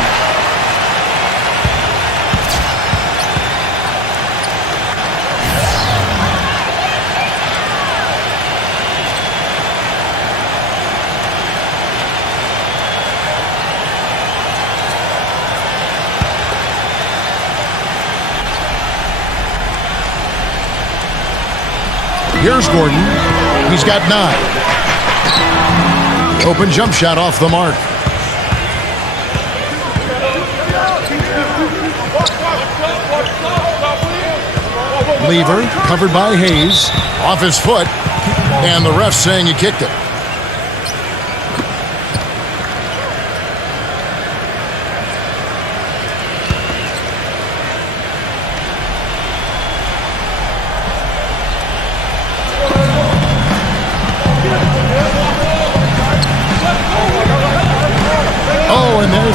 Here's Gordon. He's got 9. Open jump shot off the mark. Lever, covered by Hayes. Off his foot. And the ref saying he kicked it.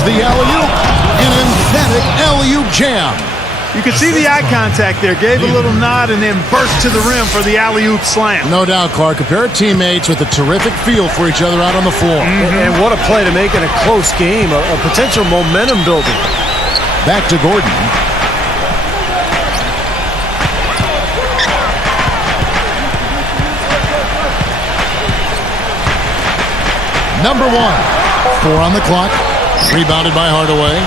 The alley-oop, an emphatic alley-oop jam. You can see the eye contact there. Gave a little nod and then burst to the rim for the alley-oop slam. No doubt, Clark. A pair of teammates with a terrific feel for each other out on the floor. And what a play to make in a close game, a potential momentum building. Back to Gordon. Number 1, 4 on the clock. Rebounded by Hardaway.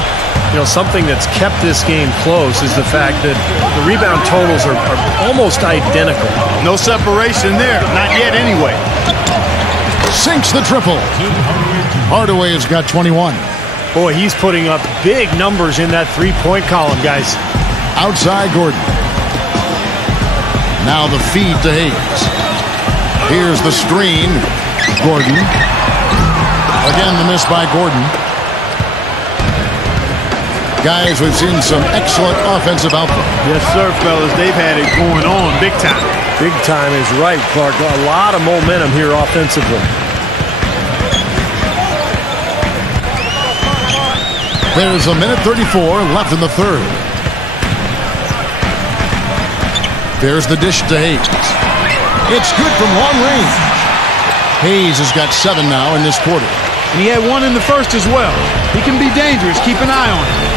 Something that's kept this game close is the fact that the rebound totals are almost identical. No separation there. Not yet anyway. Sinks the triple. Hardaway has got 21. Boy, he's putting up big numbers in that three-point column, guys. Outside Gordon. Now the feed to Hayes. Here's the screen. Gordon. Again, the miss by Gordon. Guys, we've seen some excellent offensive output. Yes, sir, fellas. They've had it going on big time. Big time is right, Clark. A lot of momentum here offensively. There's a minute 34 left in the third. There's the dish to Hayes. It's good from long range. Hayes has got 7 now in this quarter. And he had 1 in the first as well. He can be dangerous. Keep an eye on him.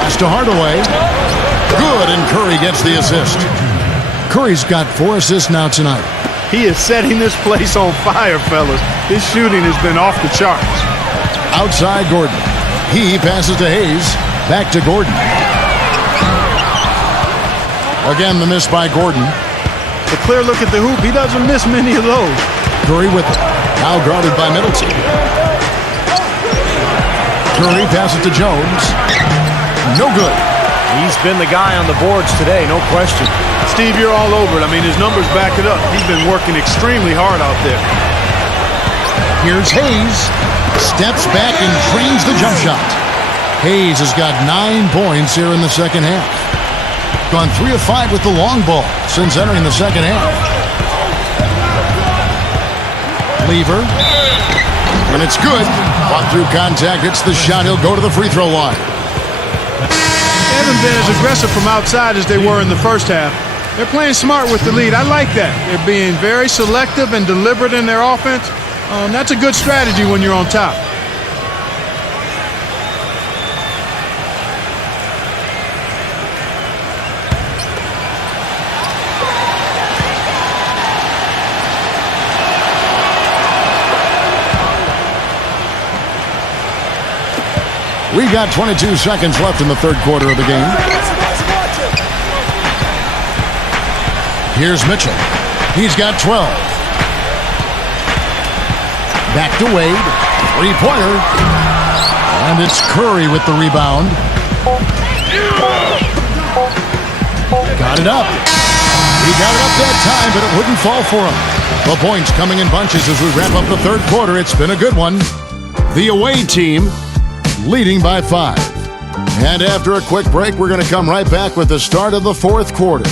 Pass to Hardaway. Good, and Curry gets the assist. Curry's got 4 assists now tonight. He is setting this place on fire, fellas. His shooting has been off the charts. Outside Gordon. He passes to Hayes. Back to Gordon. Again, the miss by Gordon. A clear look at the hoop. He doesn't miss many of those. Curry with it. Now guarded by Middleton. Curry passes to Jones. No good. He's been the guy on the boards today, no question. Steve, you're all over it. I mean, his numbers back it up. He's been working extremely hard out there. Here's Hayes. Steps back and drains the jump shot. Hayes has got 9 points here in the second half. Gone 3 of 5 with the long ball since entering the second half. Lever. And it's good. Fought through contact. It's the shot. He'll go to the free throw line. They haven't been as aggressive from outside as they were in the first half. They're playing smart with the lead. I like that. They're being very selective and deliberate in their offense. That's a good strategy when you're on top. We've got 22 seconds left in the third quarter of the game. Here's Mitchell. He's got 12. Back to Wade. Three-pointer. And it's Curry with the rebound. Got it up. He got it up that time, but it wouldn't fall for him. The points coming in bunches as we wrap up the third quarter. It's been a good one. The away team leading by 5. And after a quick break, we're going to come right back with the start of the fourth quarter.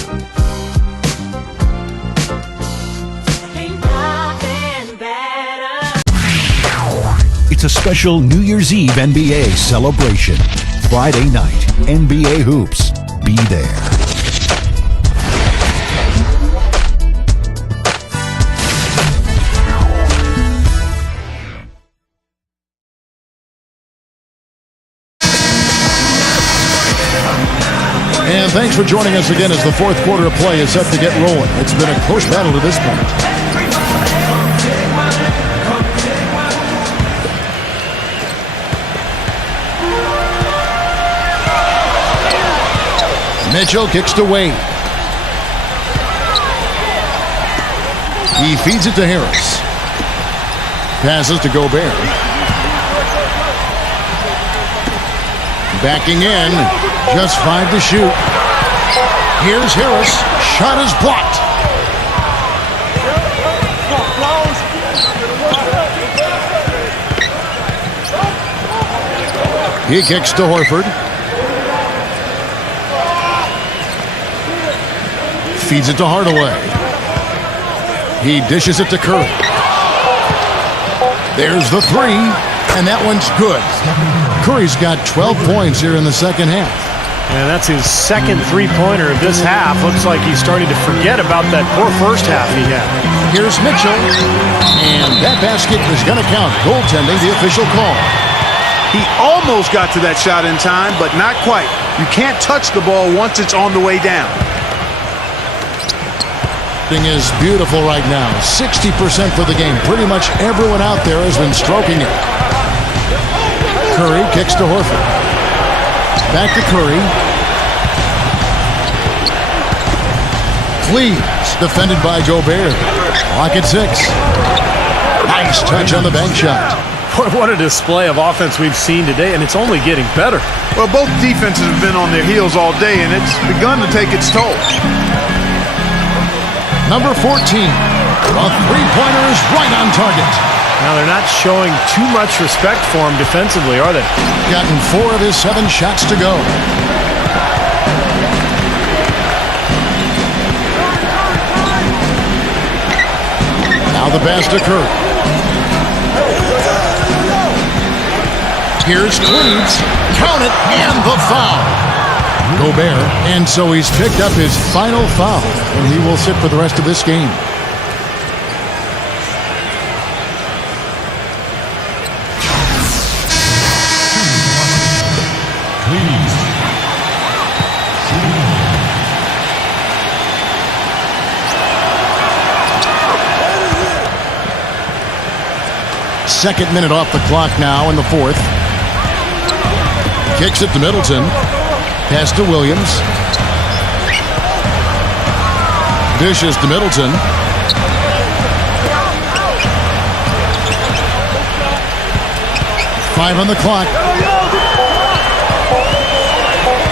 It's a special New Year's Eve NBA celebration. Friday night, NBA Hoops. Be there. And thanks for joining us again as the fourth quarter of play is set to get rolling. It's been a close battle to this point. Mitchell kicks to Wade. He feeds it to Harris. Passes to Gobert. Backing in. Just 5 to shoot. Here's Harris. Shot is blocked. He kicks to Horford. Feeds it to Hardaway. He dishes it to Curry. There's the three, and that one's good. Curry's got 12 points here in the second half. And that's his second three-pointer of this half. Looks like he's starting to forget about that poor first half he had. Here's Mitchell, and that basket is going to count. Goaltending, the official call. He almost got to that shot in time, but not quite. You can't touch the ball once it's on the way down. Is beautiful right now. 60% for the game. Pretty much everyone out there has been stroking it. Curry kicks to Horford. Back to Curry. Cleaves. Defended by Gobert. Clock at 6. Nice touch on the bank shot. What a display of offense we've seen today, and it's only getting better. Well, both defenses have been on their heels all day, and it's begun to take its toll. Number 14. A three-pointer is right on target. Now, they're not showing too much respect for him defensively, are they? Gotten 4 of his 7 shots to go. Now the pass to Curry. Here's Cleaves. Count it, and the foul. Gobert, and so he's picked up his final foul, and he will sit for the rest of this game. Second minute off the clock now in the fourth. Kicks it to Middleton. Pass to Williams. Dishes to Middleton. Five on the clock.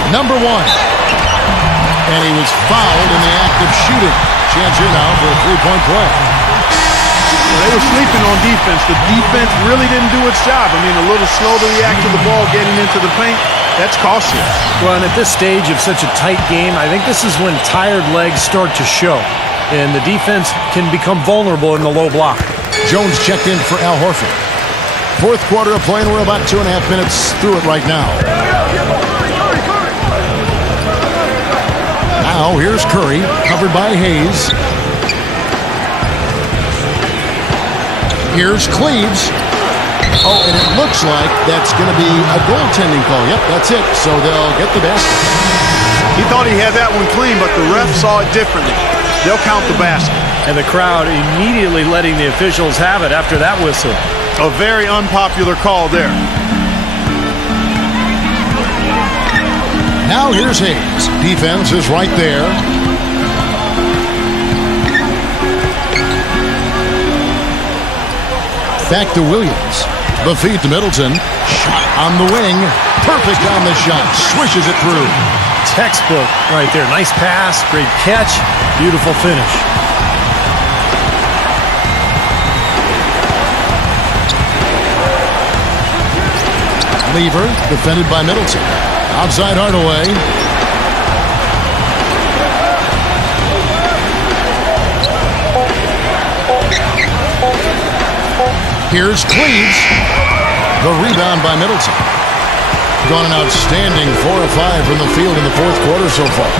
Number 1. And he was fouled in the act of shooting. Chance here now for a three-point play. Well, they were sleeping on defense. The defense really didn't do its job. I mean, a little slow to react to the ball getting into the paint. That's costly. Well, and at this stage of such a tight game, I think this is when tired legs start to show, and the defense can become vulnerable in the low block. Jones checked in for Al Horford. Fourth quarter of play, and we're about 2.5 minutes through it right now. Now here's Curry, covered by Hayes. Here's Cleves. Oh, and it looks like that's going to be a goaltending call. Yep, that's it. So they'll get the basket. He thought he had that one clean, but the ref saw it differently. They'll count the basket. And the crowd immediately letting the officials have it after that whistle. A very unpopular call there. Now here's Hayes. Defense is right there. Back to Williams. The feed to Middleton. Shot on the wing. Perfect on the shot. Swishes it through. Textbook right there. Nice pass, great catch, beautiful finish. Lever, defended by Middleton. Outside Hardaway. Here's Cleves. The rebound by Middleton. Gone an outstanding 4 of 5 from the field in the fourth quarter so far.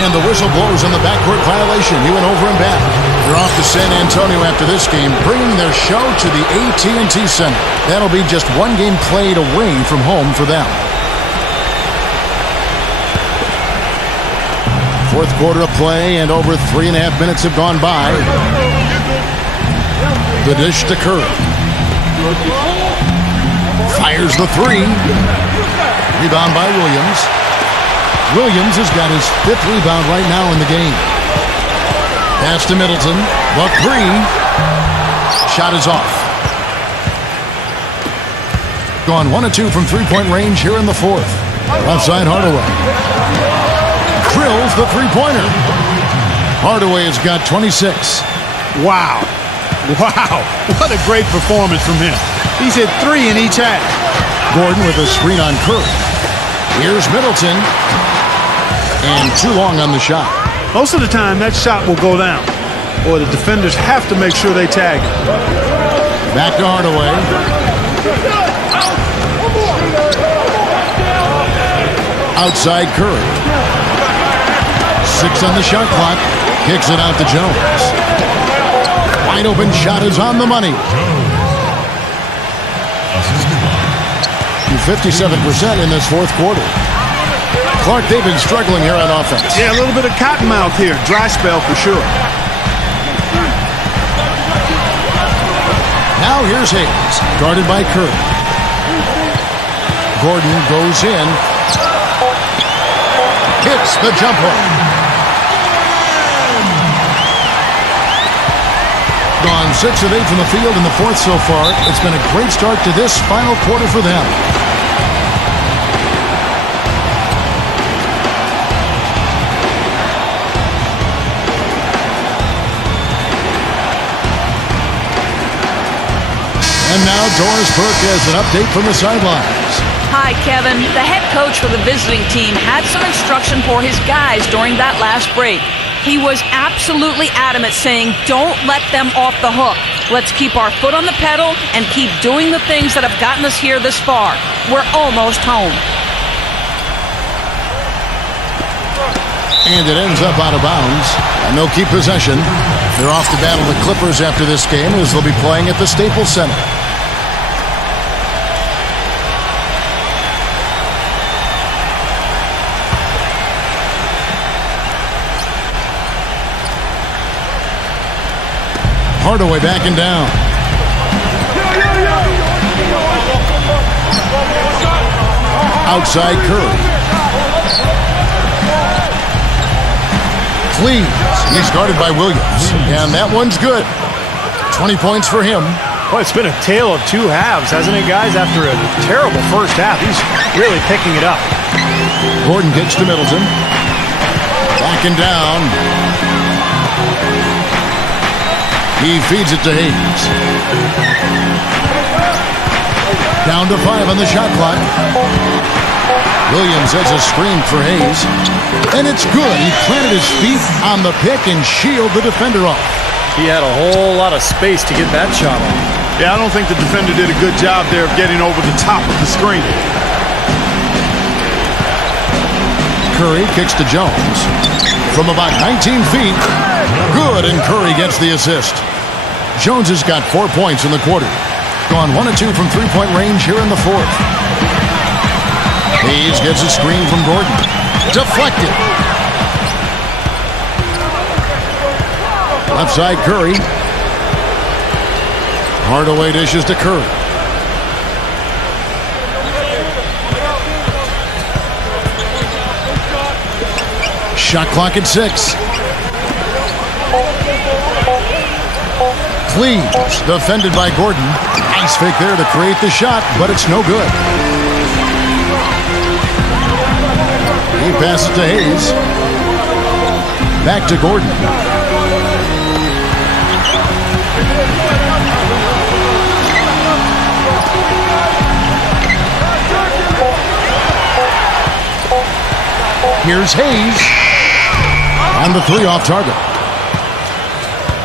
And the whistle blows on the backcourt violation. He went over and back. They're off to San Antonio after this game, bringing their show to the AT&T Center. That'll be just one game played away from home for them. Fourth quarter of play, and over 3.5 minutes have gone by. The dish to Curry. Fires the three. Rebound by Williams. Williams has got his 5th rebound right now in the game. Pass to Middleton. The three. Shot is off. Gone 1 of 2 from three-point range here in the fourth. Outside Hardaway. Drills the three-pointer. Hardaway has got 26. Wow. Wow. What a great performance from him. He's hit 3 in each half. Gordon with a screen on Curry. Here's Middleton. And too long on the shot. Most of the time, that shot will go down. Or the defenders have to make sure they tag it. Back to Hardaway. Outside Curry. 6 on the shot clock. Kicks it out to Jones. Wide open shot is on the money. 57% in this fourth quarter. Clark, they've been struggling here on offense. Yeah, a little bit of cottonmouth here. Dry spell for sure. Now here's Hayes, guarded by Curry. Gordon goes in. Hits the jump hook. Gone 6 of 8 from the field in the fourth so far. It's been a great start to this final quarter for them. And now Doris Burke has an update from the sidelines. Hi, Kevin. The head coach for the visiting team had some instruction for his guys during that last break. He was absolutely adamant, saying, don't let them off the hook. Let's keep our foot on the pedal and keep doing the things that have gotten us here this far. We're almost home. And it ends up out of bounds. And they'll keep possession. They're off to battle the Clippers after this game, as they'll be playing at the Staples Center. Hardaway backing down. Outside Curry. Cleves. He's guarded by Williams. And that one's good. 20 points for him. Well, it's been a tale of two halves, hasn't it, guys? After a terrible first half, he's really picking it up. Gordon gets to Middleton. Backing down. He feeds it to Hayes. Down to 5 on the shot clock. Williams has a screen for Hayes. And it's good. He planted his feet on the pick and shielded the defender off. He had a whole lot of space to get that shot on. Yeah, I don't think the defender did a good job there of getting over the top of the screen. Curry kicks to Jones. From about 19 feet. Good, and Curry gets the assist. Jones has got 4 points in the quarter. Gone 1 of 2 from three-point range here in the fourth. Hayes gets a screen from Gordon. Deflected. Left side Curry. Hardaway dishes to Curry. Shot clock at 6. Cleaves, defended by Gordon. Nice fake there to create the shot, but it's no good. He passes to Hayes. Back to Gordon. Here's Hayes. And the 3 off target.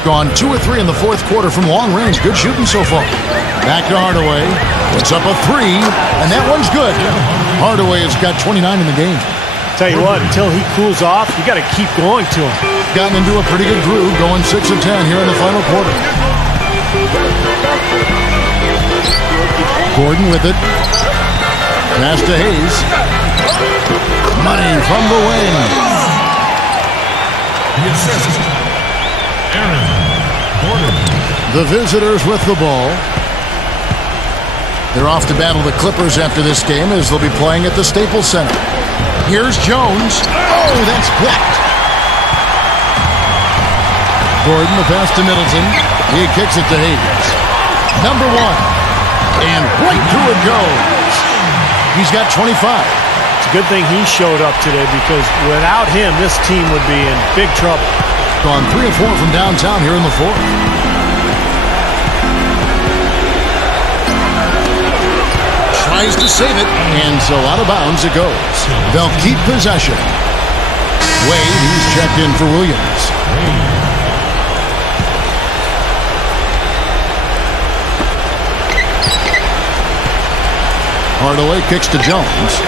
Gone 2 of 3 in the fourth quarter from long range. Good shooting so far. Back to Hardaway. Puts up a 3, and that one's good. Hardaway has got 29 in the game. Tell you what, until he cools off, you got to keep going to him. Gotten into a pretty good groove, going 6 of 10 here in the final quarter. Gordon with it. Pass to Hayes. Money from the wing. The assist. Aaron Gordon. The visitors with the ball. They're off to battle the Clippers after this game as they'll be playing at the Staples Center. Here's Jones. Oh, that's blocked. Gordon, the pass to Middleton. He kicks it to Hayes. Number 1. And right through it goes. He's got 25. It's a good thing he showed up today because without him, this team would be in big trouble. Gone 3 of 4 from downtown here in the fourth. Tries to save it, and so out of bounds it goes. They'll keep possession. Wade, he's checked in for Williams. Hardaway kicks to Jones.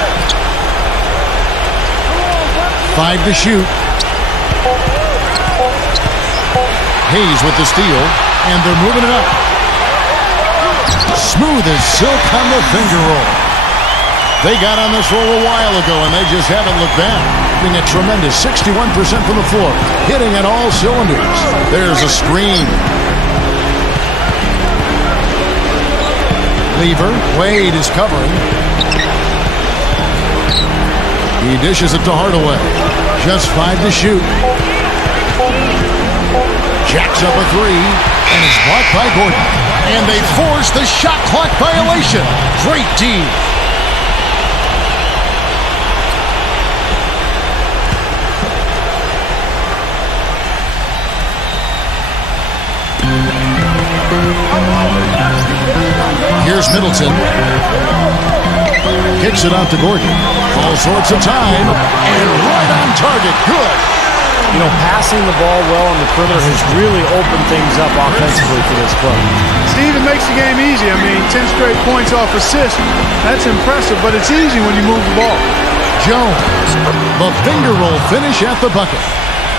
5 to shoot. Hayes with the steal, and they're moving it up. Smooth as silk on the finger roll. They got on this roll a while ago, and they just haven't looked back. Being a tremendous 61% from the floor, hitting at all cylinders. There's a screen. Lever, Wade is covering. He dishes it to Hardaway. Just 5 to shoot. Jacks up a 3, and it's blocked by Gordon. And they force the shot clock violation. Great D. Here's Middleton. Kicks it out to Gordon. All sorts of time. And right on target. Good. You know, passing the ball well on the perimeter has really opened things up offensively for this club. Steve, it makes the game easy. I mean, 10 straight points off assist. That's impressive, but it's easy when you move the ball. Jones. The finger roll finish at the bucket.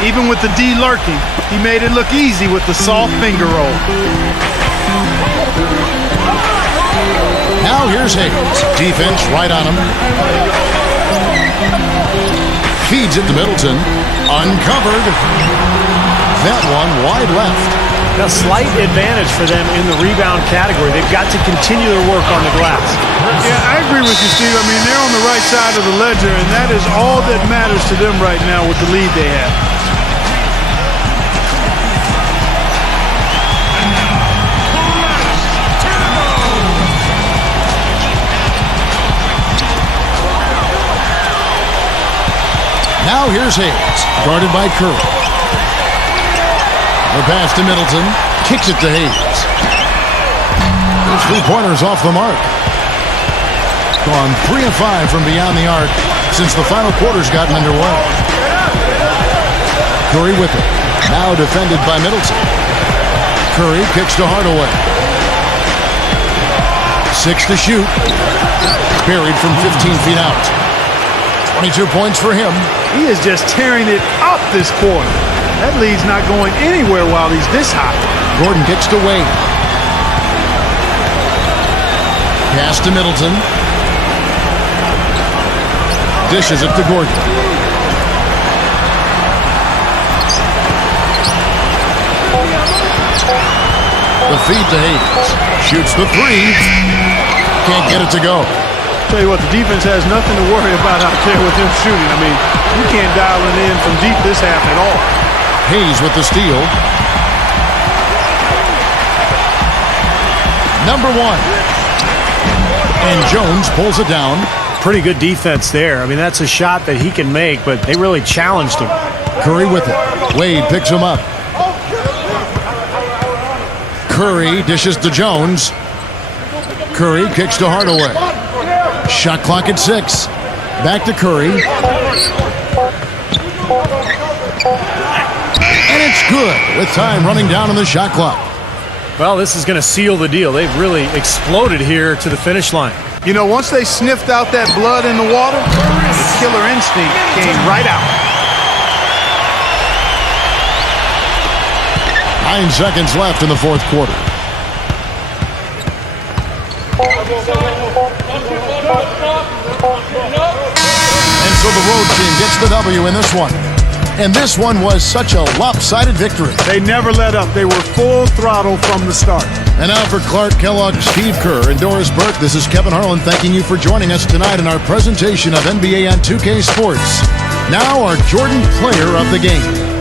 Even with the D lurking, he made it look easy with the soft finger roll. Now here's Hayes. Defense right on him. Feeds it to Middleton. Uncovered. That one wide left. A slight advantage for them in the rebound category. They've got to continue their work on the glass. Yeah, I agree with you, Steve. I mean, they're on the right side of the ledger, and that is all that matters to them right now with the lead they have. Now here's Hayes, guarded by Curry. The pass to Middleton, kicks it to Hayes. Those 3-pointers off the mark. Gone 3 of 5 from beyond the arc since the final quarter's gotten underway. Curry with it, now defended by Middleton. Curry kicks to Hardaway. 6 to shoot. Buried from 15 feet out. 22 points for him. He is just tearing it up this quarter. That lead's not going anywhere while he's this hot. Gordon kicks to Wade. Pass to Middleton. Dishes it to Gordon. The feed to Hayes. Shoots the three. Can't get it to go. Tell you what, the defense has nothing to worry about out there with him shooting. I mean, you can't dial it in from deep this half at all. Hayes with the steal. Number 1. And Jones pulls it down. Pretty good defense there. I mean, that's a shot that he can make, but they really challenged him. Curry with it. Wade picks him up. Curry dishes to Jones. Curry kicks to Hardaway. Shot clock at 6. Back to Curry. And it's good with time running down on the shot clock. Well, this is going to seal the deal. They've really exploded here to the finish line. You know, once they sniffed out that blood in the water, the killer instinct came right out. 9 seconds left in the fourth quarter. And so the road team gets the W in this one. And this one was such a lopsided victory. They never let up. They were full throttle from the start. And now for Clark Kellogg, Steve Kerr, and Doris Burke, this is Kevin Harlan thanking you for joining us tonight in our presentation of NBA and 2K Sports. Now our Jordan Player of the Game.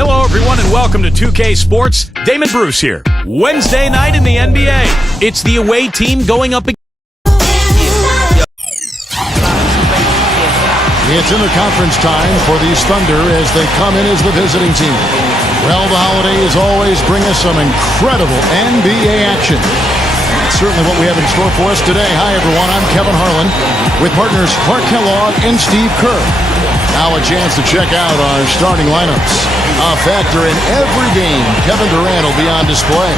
Hello, everyone, and welcome to 2K Sports. Damon Bruce here. Wednesday night in the NBA. It's the away team going up against... It's interconference time for these Thunder as they come in as the visiting team. Well, the holidays always bring us some incredible NBA action. That's certainly what we have in store for us today. Hi, everyone. I'm Kevin Harlan with partners Clark Kellogg and Steve Kerr. Now a chance to check out our starting lineups. A factor in every game, Kevin Durant will be on display.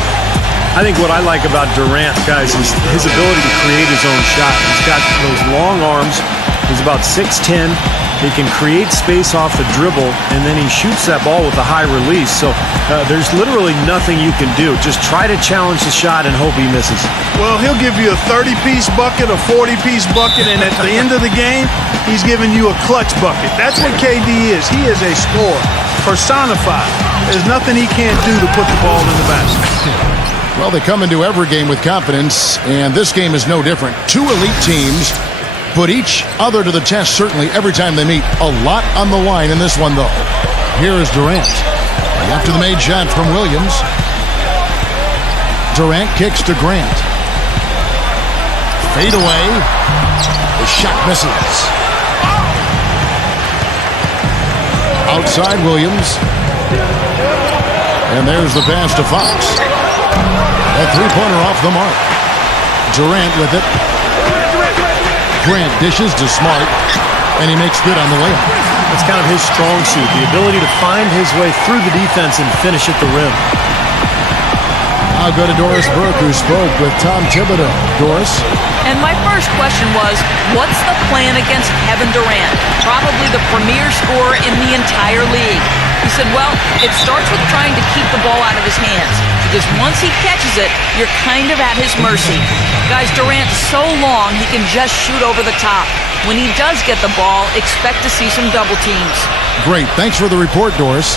I think what I like about Durant, guys, is his ability to create his own shot. He's got those long arms. He's about 6'10". He can create space off the dribble, and then he shoots that ball with a high release. So there's literally nothing you can do. Just try to challenge the shot and hope he misses. Well, he'll give you a 30-piece bucket, a 40-piece bucket, and at the end of the game, he's giving you a clutch bucket. That's what KD is. He is a scorer, personified. There's nothing he can't do to put the ball in the basket. Well, they come into every game with confidence, and this game is no different. Two elite teams put each other to the test, certainly, every time they meet. A lot on the line in this one, though. Here is Durant. After the made shot from Williams. Durant kicks to Grant. Fade away. The shot misses. Outside Williams. And there's the pass to Fox. A three-pointer off the mark. Durant with it. Grant dishes to Smart, and he makes good on the layup. That's kind of his strong suit, the ability to find his way through the defense and finish at the rim. I'll go to Doris Burke, who spoke with Tom Thibodeau. Doris? And my first question was, what's the plan against Kevin Durant? Probably the premier scorer in the entire league. He said, well, it starts with trying to keep the ball out of his hands, because once he catches it, you're kind of at his mercy. Guys, Durant's so long, he can just shoot over the top. When he does get the ball, expect to see some double teams. Great. Thanks for the report, Doris.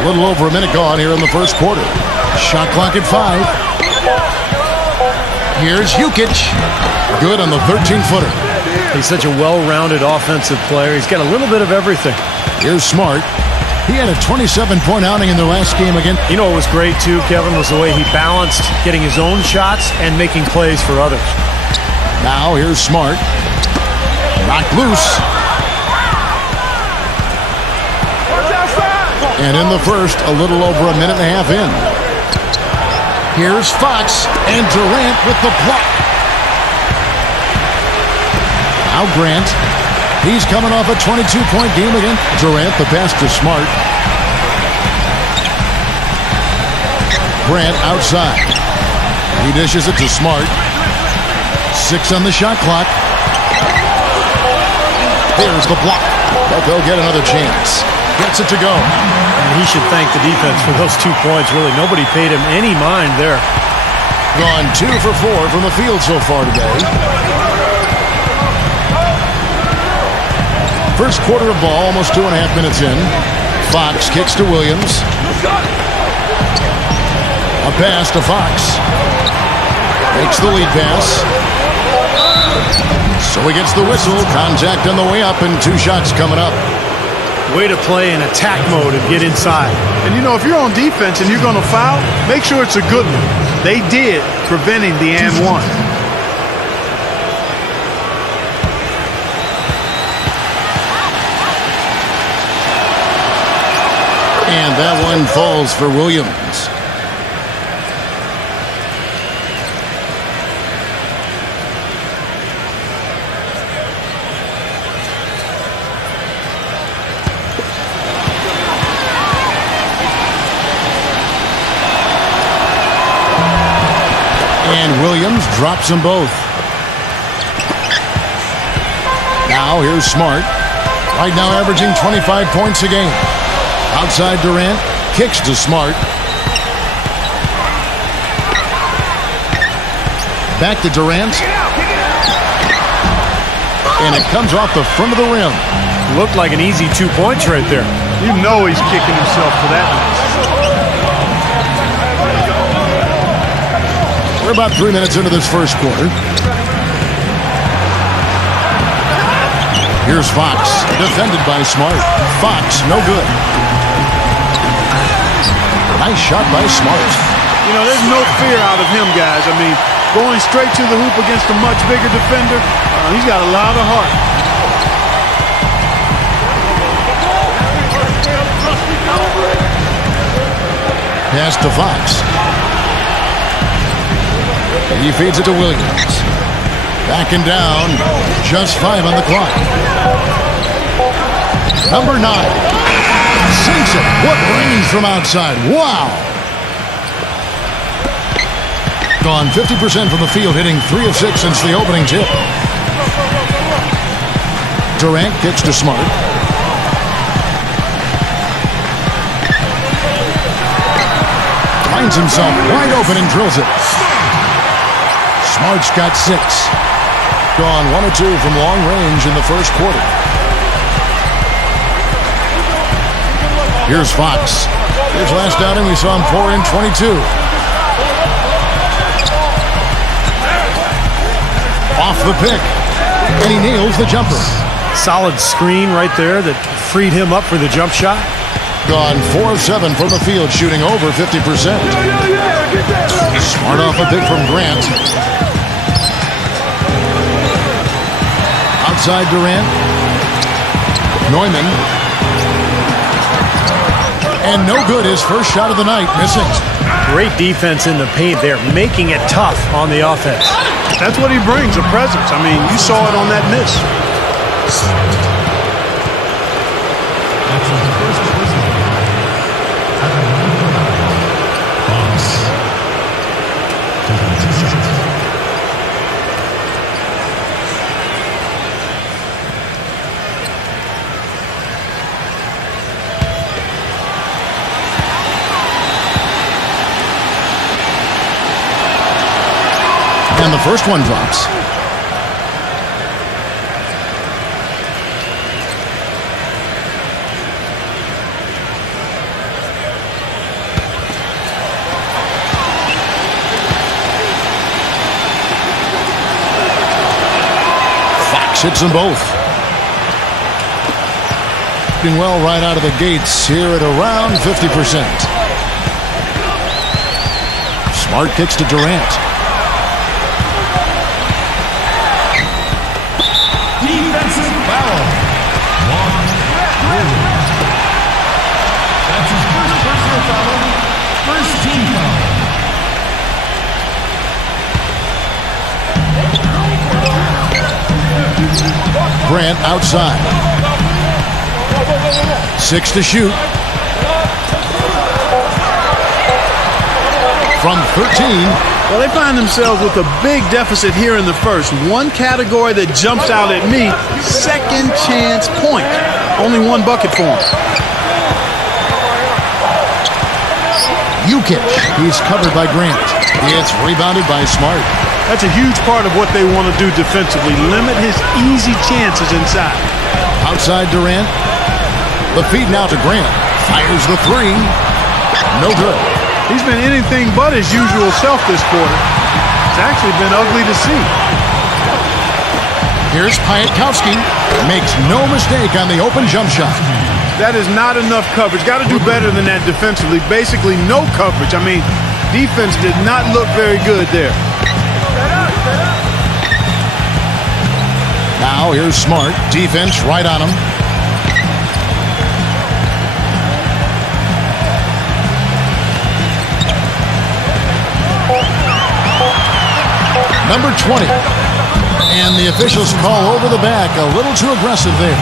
A little over a minute gone here in the first quarter. Shot clock at 5. Here's Jukic. Good on the 13-footer. He's such a well-rounded offensive player. He's got a little bit of everything. Here's Smart. He had a 27-point outing in their last game again. You know what was great, too, Kevin, was the way he balanced getting his own shots and making plays for others. Now here's Smart. Knocked loose. And in the first, a little over a minute and a half in. Here's Fox and Durant with the block. Now Grant. He's coming off a 22-point game again. Durant, the pass to Smart. Grant outside. He dishes it to Smart. 6 on the shot clock. There's the block. But they'll get another chance. Gets it to go. And he should thank the defense for those 2 points. Really, nobody paid him any mind there. Gone 2 for 4 from the field so far today. First quarter of ball, almost 2.5 minutes in. Fox kicks to Williams. A pass to Fox. Makes the lead pass. So he gets the whistle. Contact on the way up and 2 shots coming up. Way to play in attack mode and get inside. And you know, if you're on defense and you're going to foul, make sure it's a good one. They did, preventing the and one. And that one falls for Williams. And Williams drops them both. Now here's Smart. Right now averaging 25 points a game. Outside Durant. Kicks to Smart. Back to Durant. And it comes off the front of the rim. Looked like an easy 2 points right there. You know he's kicking himself for that. We're about 3 minutes into this first quarter. Here's Fox, defended by Smart. Fox, no good. Nice shot by Smart. You know, there's no fear out of him, guys. I mean, going straight to the hoop against a much bigger defender, he's got a lot of heart. Pass to Fox. He feeds it to Williams. Backing down. Just 5 on the clock. Number 9. Sinks it. What range from outside. Wow. Gone 50% from the field, hitting 3 of 6 since the opening tip. Durant kicks to Smart. Finds himself wide open and drills it. Smart's got 6. Gone 1 or 2 from long range in the first quarter. Here's Fox. His last outing, we saw him 4 in 22. Off the pick. And he nails the jumper. Solid screen right there that freed him up for the jump shot. Gone 4 of 7 from the field, shooting over 50%. Smart off a pick from Grant. Outside Durant. Neumann. And no good, his first shot of the night, missing. Great defense in the paint there, making it tough on the offense. That's what he brings, a presence. I mean, you saw it on that miss. After the first personal foul, at the line of Fox. Taking 2 shots. And the first one drops. Fox hits them both. Doing well right out of the gates here at around 50%. Smart kicks to Durant. Defensive foul. Williams. That's his first personal foul. First team foul. Grant outside. 6 to shoot. From 13. Well, they find themselves with a big deficit here in the first. One category that jumps out at me, second chance point. Only 1 bucket for him. Ukic. He's covered by Grant. It's rebounded by Smart. That's a huge part of what they want to do defensively. Limit his easy chances inside. Outside Durant. The feed now to Grant. Fires the 3. No good. He's been anything but his usual self this quarter. It's actually been ugly to see. Here's Piatkowski. Makes no mistake on the open jump shot. That is not enough coverage. Got to do better than that defensively. Basically no coverage. I mean, defense did not look very good there. Now here's Smart. Defense right on him. Number 20. And the officials call over the back. A little too aggressive there.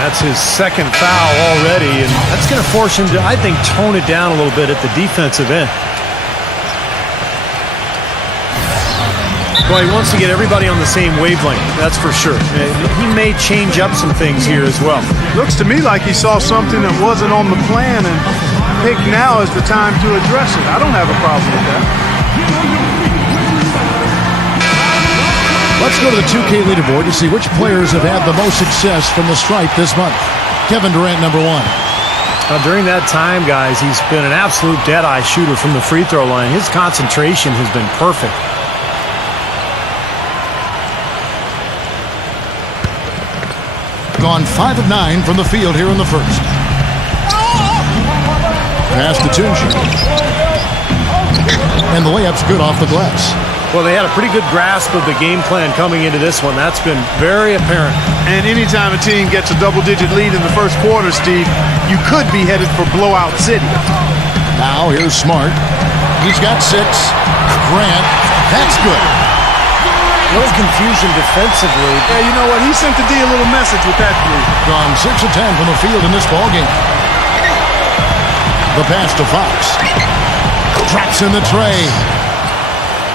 That's his second foul already, and that's going to force him to, I think, tone it down a little bit at the defensive end. Well, he wants to get everybody on the same wavelength, that's for sure. He may change up some things here as well. Looks to me like he saw something that wasn't on the plan and picked now is the time to address it. I don't have a problem with that. Let's go to the 2K leaderboard to see which players have had the most success from the stripe this month. Kevin Durant, number 1. During that time, guys, he's been an absolute dead-eye shooter from the free throw line. His concentration has been perfect. Gone 5 of 9 from the field here in the first. Pass to Tunji. And the layup's good off the glass. Well, they had a pretty good grasp of the game plan coming into this one. That's been very apparent. And anytime a team gets a double-digit lead in the first quarter, Steve, you could be headed for blowout city. Now here's Smart. He's got 6. Grant. That's good. A little confusion defensively. Yeah, you know what? He sent the D a little message with that three. Gone 6 of 10 from the field in this ballgame. The pass to Fox. Drops in the tray.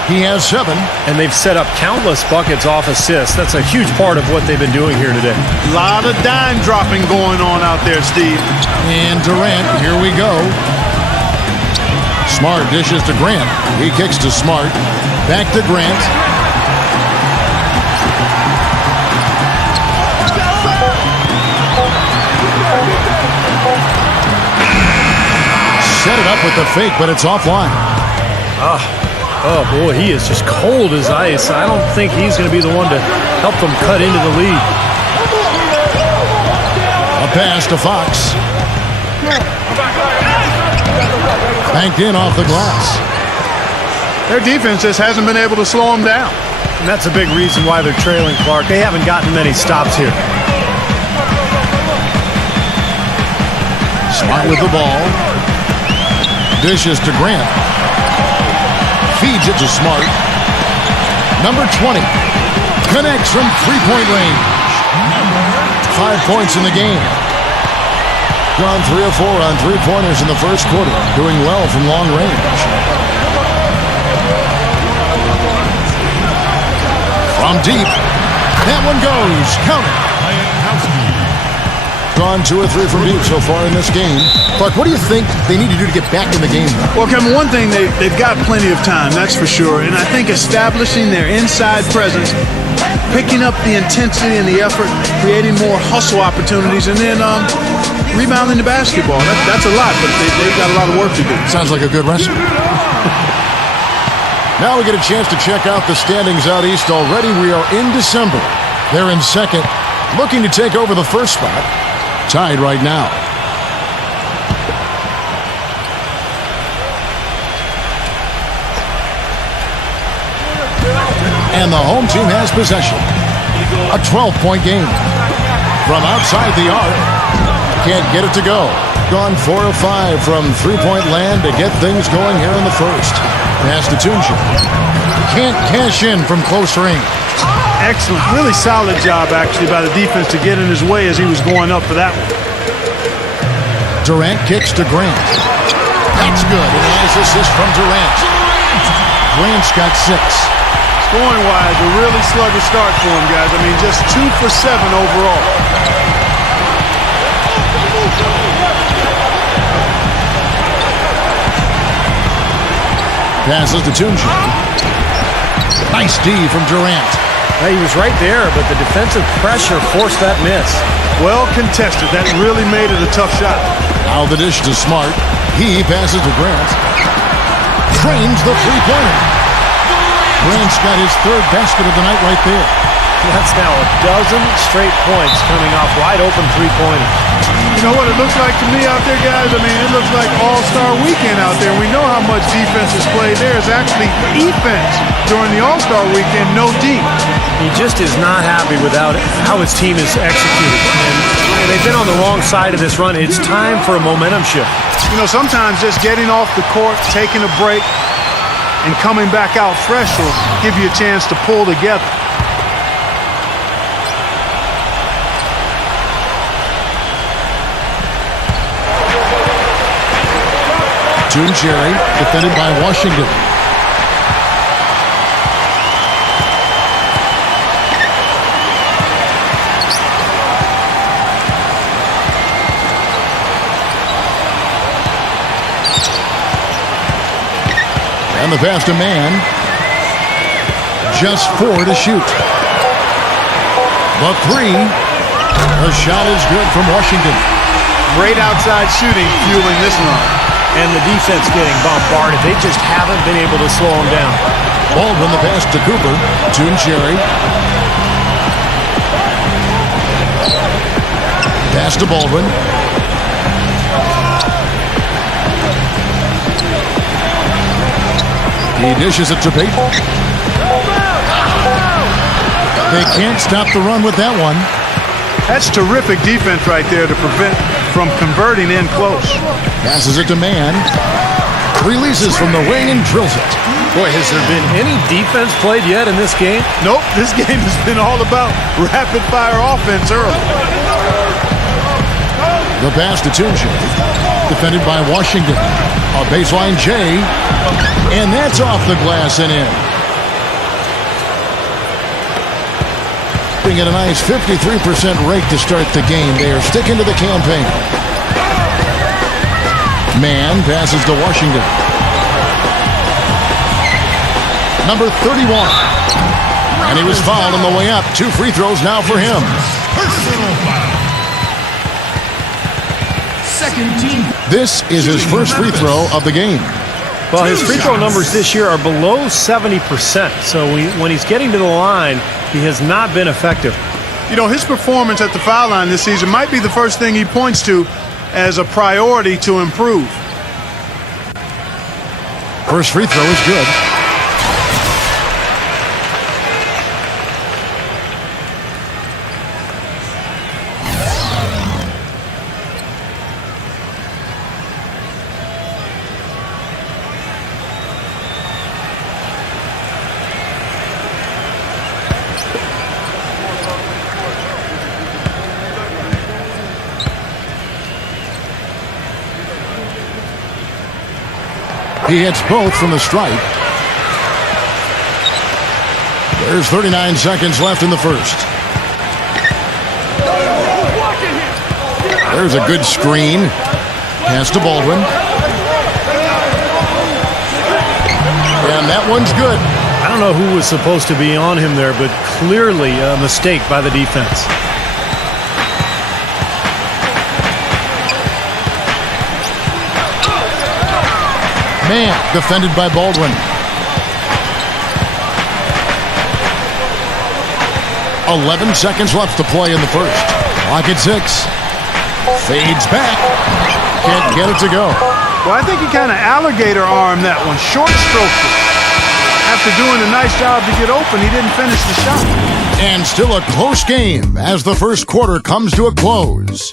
He has 7. And they've set up countless buckets off assists. That's a huge part of what they've been doing here today. A lot of dime dropping going on out there, Steve. And Durant, here we go. Smart dishes to Grant. He kicks to Smart. Back to Grant. Set it up with the fake, but it's offline. Oh, boy, he is just cold as ice. I don't think he's going to be the one to help them cut into the lead. A pass to Fox. Banked in off the glass. Their defense just hasn't been able to slow them down. And that's a big reason why they're trailing, Clark. They haven't gotten many stops here. Smart with the ball. Dishes to Grant. Feeds it to Smart. Number 20. Connects from three-point range. 5 points in the game. Gone 3 of 4 on three-pointers in the first quarter. Doing well from long range. From deep. That one goes. Count it. Gone 2 or 3 from deep so far in this game. Clark, what do you think they need to do to get back in the game? Well, Kevin, one thing, they've got plenty of time, that's for sure. And I think establishing their inside presence, picking up the intensity and the effort, creating more hustle opportunities, and then rebounding the basketball. That's a lot, but they've got a lot of work to do. Sounds like a good recipe. Now we get a chance to check out the standings out east already. We are in December. They're in second, looking to take over the first spot. Tied right now. And the home team has possession. A 12-point game. From outside the arc. Can't get it to go. Gone 4 of 5 from three-point land to get things going here in the first. Pass to Tunji. Can't cash in from close range. Excellent. Really solid job, actually, by the defense to get in his way as he was going up for that one. Durant kicks to Grant. That's good. A nice assist from Durant. Grant's got 6. Scoring-wise, a really sluggish start for him, guys. I mean, just 2 for 7 overall. Passes to Tunji. Nice D from Durant. He was right there, but the defensive pressure forced that miss. Well contested. That really made it a tough shot. Now the dish to Smart. He passes to Grant. Trains the three-pointer. Grant's got his 3rd basket of the night right there. That's now a 12 straight points coming off wide open three-pointers. You know what it looks like to me out there, guys? I mean, it looks like All-Star Weekend out there. We know how much defense is played. There is actually defense during the All-Star Weekend, no D. He just is not happy with how his team is executed. And they've been on the wrong side of this run. It's time for a momentum shift. You know, sometimes just getting off the court, taking a break, and coming back out fresh will give you a chance to pull together. Cherry, defended by Washington. And the pass to Mann. Just 4 to shoot. The 3. The shot is good from Washington. Great outside shooting fueling this run. And the defense getting bombarded. They just haven't been able to slow them down. Baldwin the pass to Cooper. To Cherry. Pass to Baldwin. He dishes it to Payton. They can't stop the run with that one. That's terrific defense right there to prevent from converting in close. Passes it to Mann. Releases from the wing and drills it. Boy, has there been any defense played yet in this game? Nope, this game has been all about rapid-fire offense early. The pass to Tunja. Defended by Washington. A baseline J. And that's off the glass and in. At a nice 53% rate to start the game. They are sticking to the campaign. Mann passes to Washington. Number 31. And he was fouled on the way up. 2 free throws now for him. Personal foul. Second team. This is his first free throw of the game. Well, his free throw numbers this year are below 70%. So when he's getting to the line, he has not been effective. You know, his performance at the foul line this season might be the first thing he points to as a priority to improve. First free throw is good. He hits both from the stripe. There's 39 seconds left in the first. There's a good screen. Pass to Baldwin. And that one's good. I don't know who was supposed to be on him there, but clearly a mistake by the defense. Man, defended by Baldwin. 11 seconds left to play in the first. Clock at 6. Fades back. Can't get it to go. Well, I think he kind of alligator armed that one. Short stroked it. After doing a nice job to get open, he didn't finish the shot. And still a close game as the first quarter comes to a close.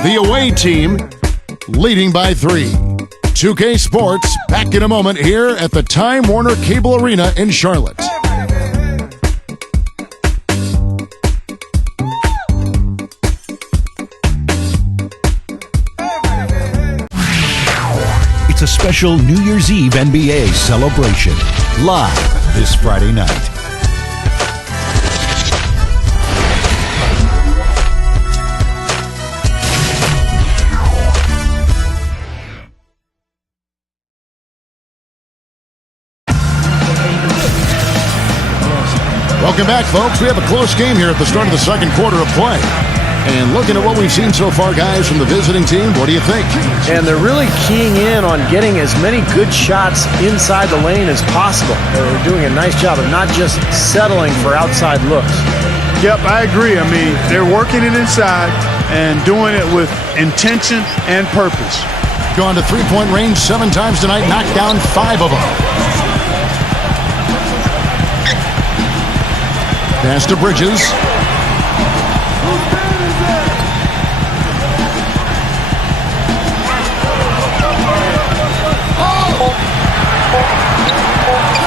The away team leading by 3. 2K Sports back in a moment here at the Time Warner Cable Arena in Charlotte. It's a special New Year's Eve NBA celebration. Live this Friday night. Welcome back, folks. We have a close game here at the start of the second quarter of play. And looking at what we've seen so far, guys, from the visiting team, what do you think? And they're really keying in on getting as many good shots inside the lane as possible. They're doing a nice job of not just settling for outside looks. Yep, I agree. I mean, they're working it inside and doing it with intention and purpose. Gone to three-point range 7 times tonight, knocked down 5 of them. Pass to Bridges.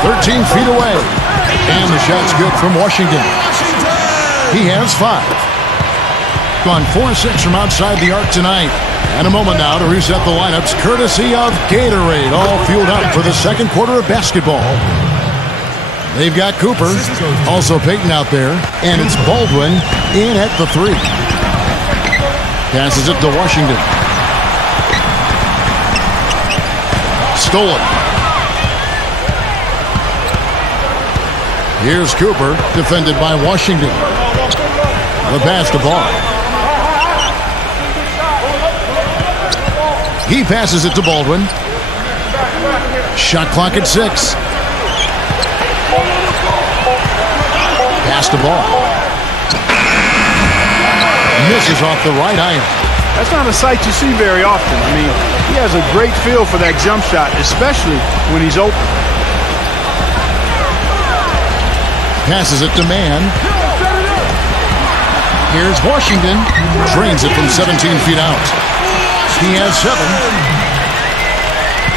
"13 feet away." And the shot's good from Washington. He has 5. Gone 4-6 from outside the arc tonight. And a moment now to reset the lineups, courtesy of Gatorade, all fueled up for the second quarter of basketball. They've got Cooper, also Payton out there, and it's Baldwin in at the 3. Passes it to Washington. Stolen. Here's Cooper, defended by Washington. The pass to Ball. He passes it to Baldwin. Shot clock at 6. Pass to Ball. Misses off the right iron. That's not a sight you see very often. I mean, he has a great feel for that jump shot, especially when he's open. Passes it to Mann. Here's Washington. Drains it from 17 feet out. He has 7.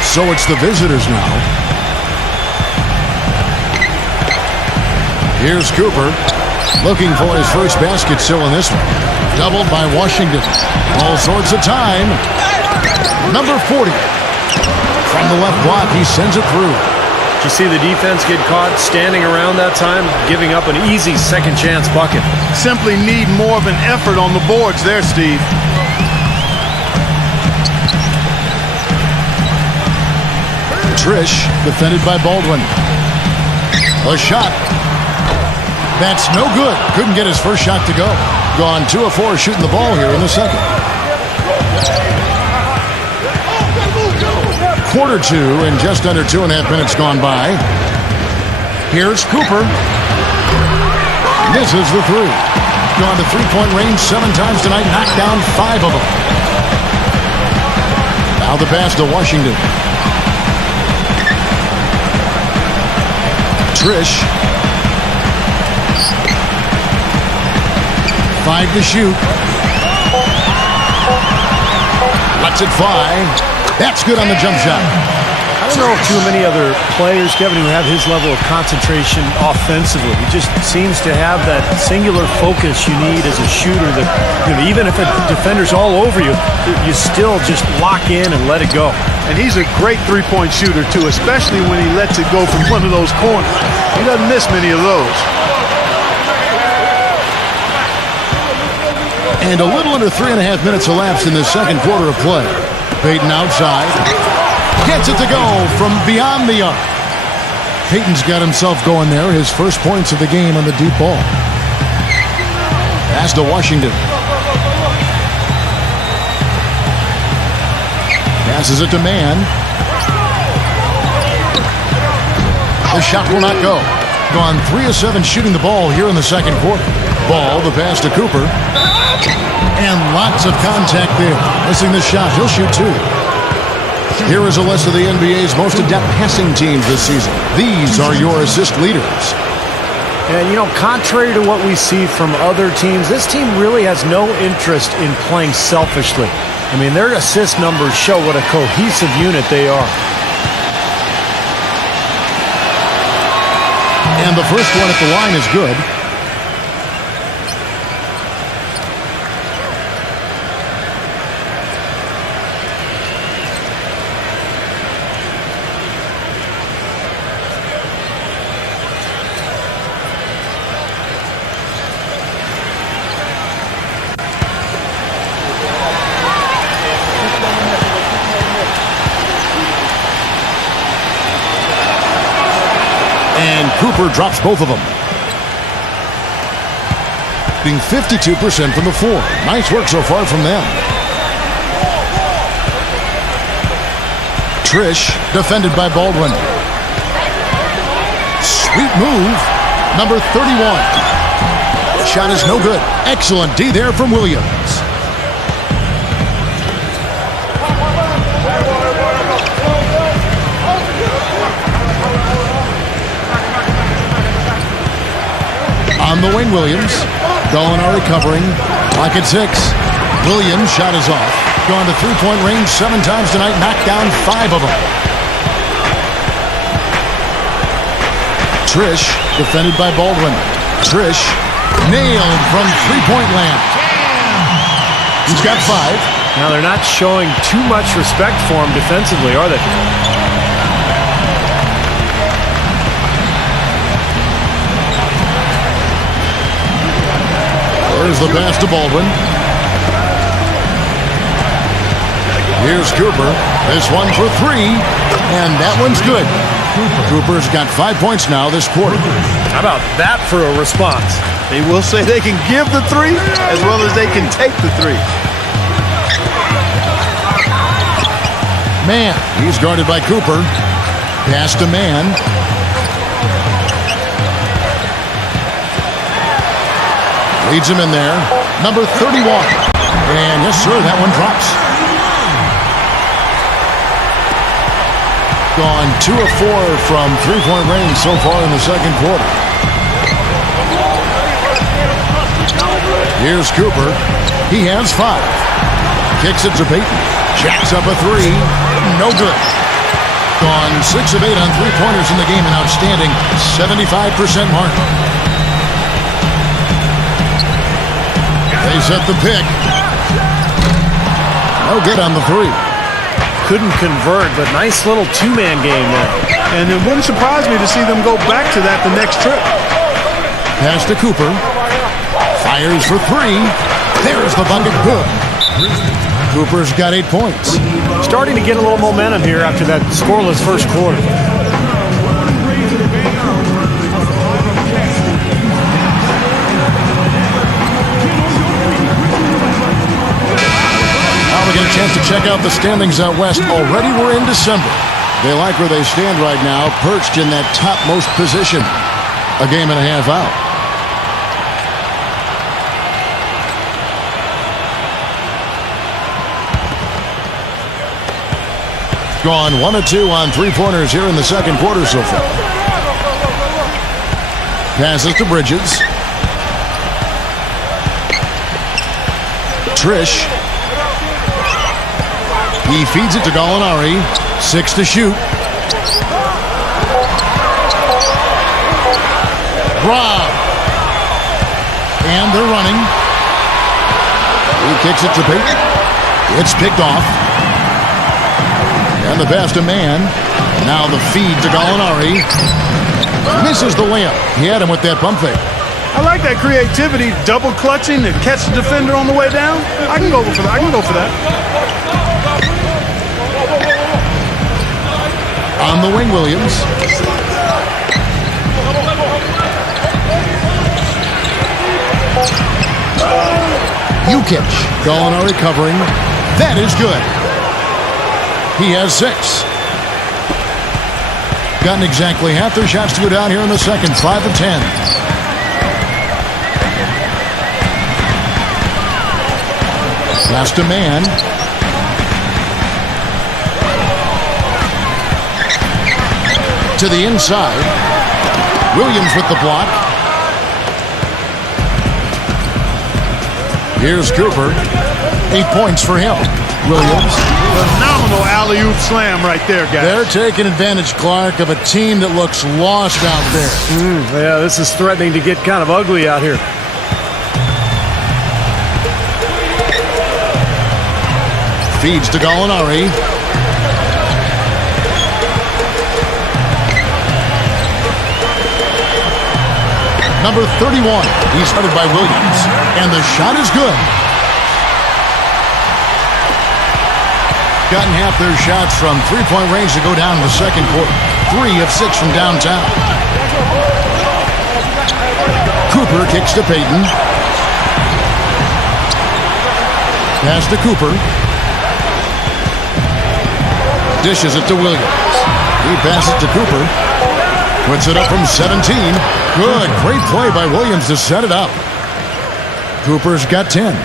So it's the visitors now. Here's Cooper. Looking for his first basket still in this one. Doubled by Washington. All sorts of time. Number 40. From the left block, he sends it through. Did you see the defense get caught standing around that time, giving up an easy second chance bucket? Simply need more of an effort on the boards there, Steve. Trish, defended by Baldwin. A shot. That's no good. Couldn't get his first shot to go. Gone 2 of 4 shooting the ball here in the second. Quarter 2 and just under 2.5 minutes gone by. Here's Cooper. Misses the 3. Gone to three-point range 7 times tonight. Knocked down 5 of them. Now the pass to Washington. Trish. 5 to shoot. Lets it fly. That's good on the jump shot. I don't know of too many other players, Kevin, who have his level of concentration offensively. He just seems to have that singular focus you need as a shooter that, you know, even if a defender's all over you, you still just lock in and let it go. And he's a great three-point shooter, too, especially when he lets it go from one of those corners. He doesn't miss many of those. And a little under 3.5 minutes elapsed in the second quarter of play. Payton outside. Gets it to go from beyond the arc. Payton's got himself going there. His first points of the game on the deep ball. Pass to Washington. Passes it to Mann. The shot will not go. Gone 3 of 7 shooting the ball here in the second quarter. Ball, the pass to Cooper. And lots of contact there. Missing the shot. He'll shoot 2. Here is a list of the NBA's most adept passing teams this season. These are your assist leaders. And, you know, contrary to what we see from other teams, this team really has no interest in playing selfishly. I mean, their assist numbers show what a cohesive unit they are. And the first one at the line is good. And Cooper drops both of them. Being 52% from the floor. Nice work so far from them. Trish, defended by Baldwin. Sweet move. Number 31. Shot is no good. Excellent D there from Williams. On the wing, Williams. Gallinari covering. Clock at 6. Williams' shot is off. Gone to three-point range 7 times tonight. Knocked down 5 of them. Trish, defended by Baldwin. Trish, nailed from three-point land. He's got 5. Now, they're not showing too much respect for him defensively, are they? There's the pass to Baldwin. Here's Cooper. This one for 3. And that one's good. Cooper's got 5 points now this quarter. How about that for a response? They will say they can give the three as well as they can take the three. Man, he's guarded by Cooper. Pass to Man. Leads him in there. Number 31. And yes, sir, that one drops. Gone 2 of 4 from three-point range so far in the second quarter. Here's Cooper. He has 5. Kicks it to Payton. Jacks up a 3. No good. Gone 6 of 8 on three-pointers in the game. An outstanding 75% mark. They set the pick. No good on the 3. Couldn't convert, but nice little two-man game there. And it wouldn't surprise me to see them go back to that the next trip. Pass to Cooper. Fires for 3. There's the bucket. Good. Cooper's got 8 points. Starting to get a little momentum here after that scoreless first quarter. Now we get a chance to check out the standings out west. Already we're in December. They like where they stand right now, perched in that topmost position. A game and a half out. Gone 1 of 2 on three-pointers here in the second quarter so far. Passes to Bridges. Trish. He feeds it to Gallinari. 6 to shoot. Rob. And they're running. He kicks it to Payton. It's picked off. And the pass to Man. Now the feed to Gallinari. Misses the layup. He had him with that pump fake. I like that creativity, double clutching to catch the defender on the way down. I can go for that. On the wing, Williams. Jukic. Gallinari covering. That is good. He has 6. Gotten exactly half their shots to go down here in the second. 5 of 10. Pass to Man. To the inside. Williams with the block. Here's Cooper. 8 points for him. Williams. Phenomenal alley-oop slam right there, guys. They're taking advantage, Clark, of a team that looks lost out there. Yeah, this is threatening to get kind of ugly out here. Feeds to Gallinari. Number 31. He's started by Williams. And the shot is good. Gotten half their shots from three-point range to go down in the second quarter. 3 of 6 from downtown. Cooper kicks to Payton. Pass to Cooper. Dishes it to Williams. He passes to Cooper. Puts it up from 17. Good. Great play by Williams to set it up. Cooper's got 10.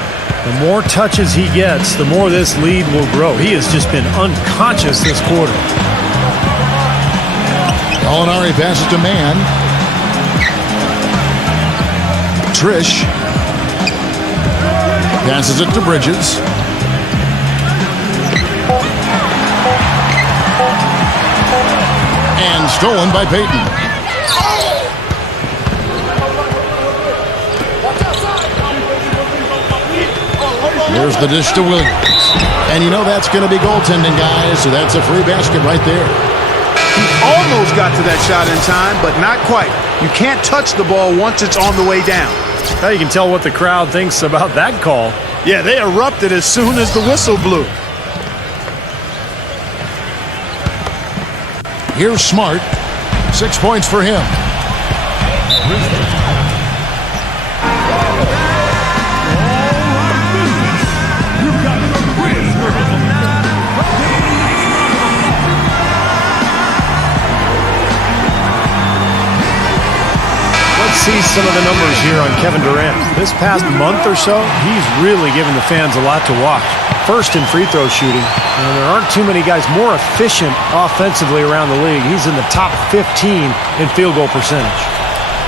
The more touches he gets, the more this lead will grow. He has just been unconscious this quarter. Gallinari passes to Man. Trish. Passes it to Bridges. And stolen by Payton. Here's the dish to Williams. And you know that's going to be goaltending, guys, so that's a free basket right there. He almost got to that shot in time, but not quite. You can't touch the ball once it's on the way down. Now you can tell what the crowd thinks about that call. Yeah, they erupted as soon as the whistle blew. Here's Smart. 6 points for him. See some of the numbers here on Kevin Durant. This past month or so, he's really given the fans a lot to watch. First in free throw shooting. There aren't too many guys more efficient offensively around the league. He's in the top 15 in field goal percentage.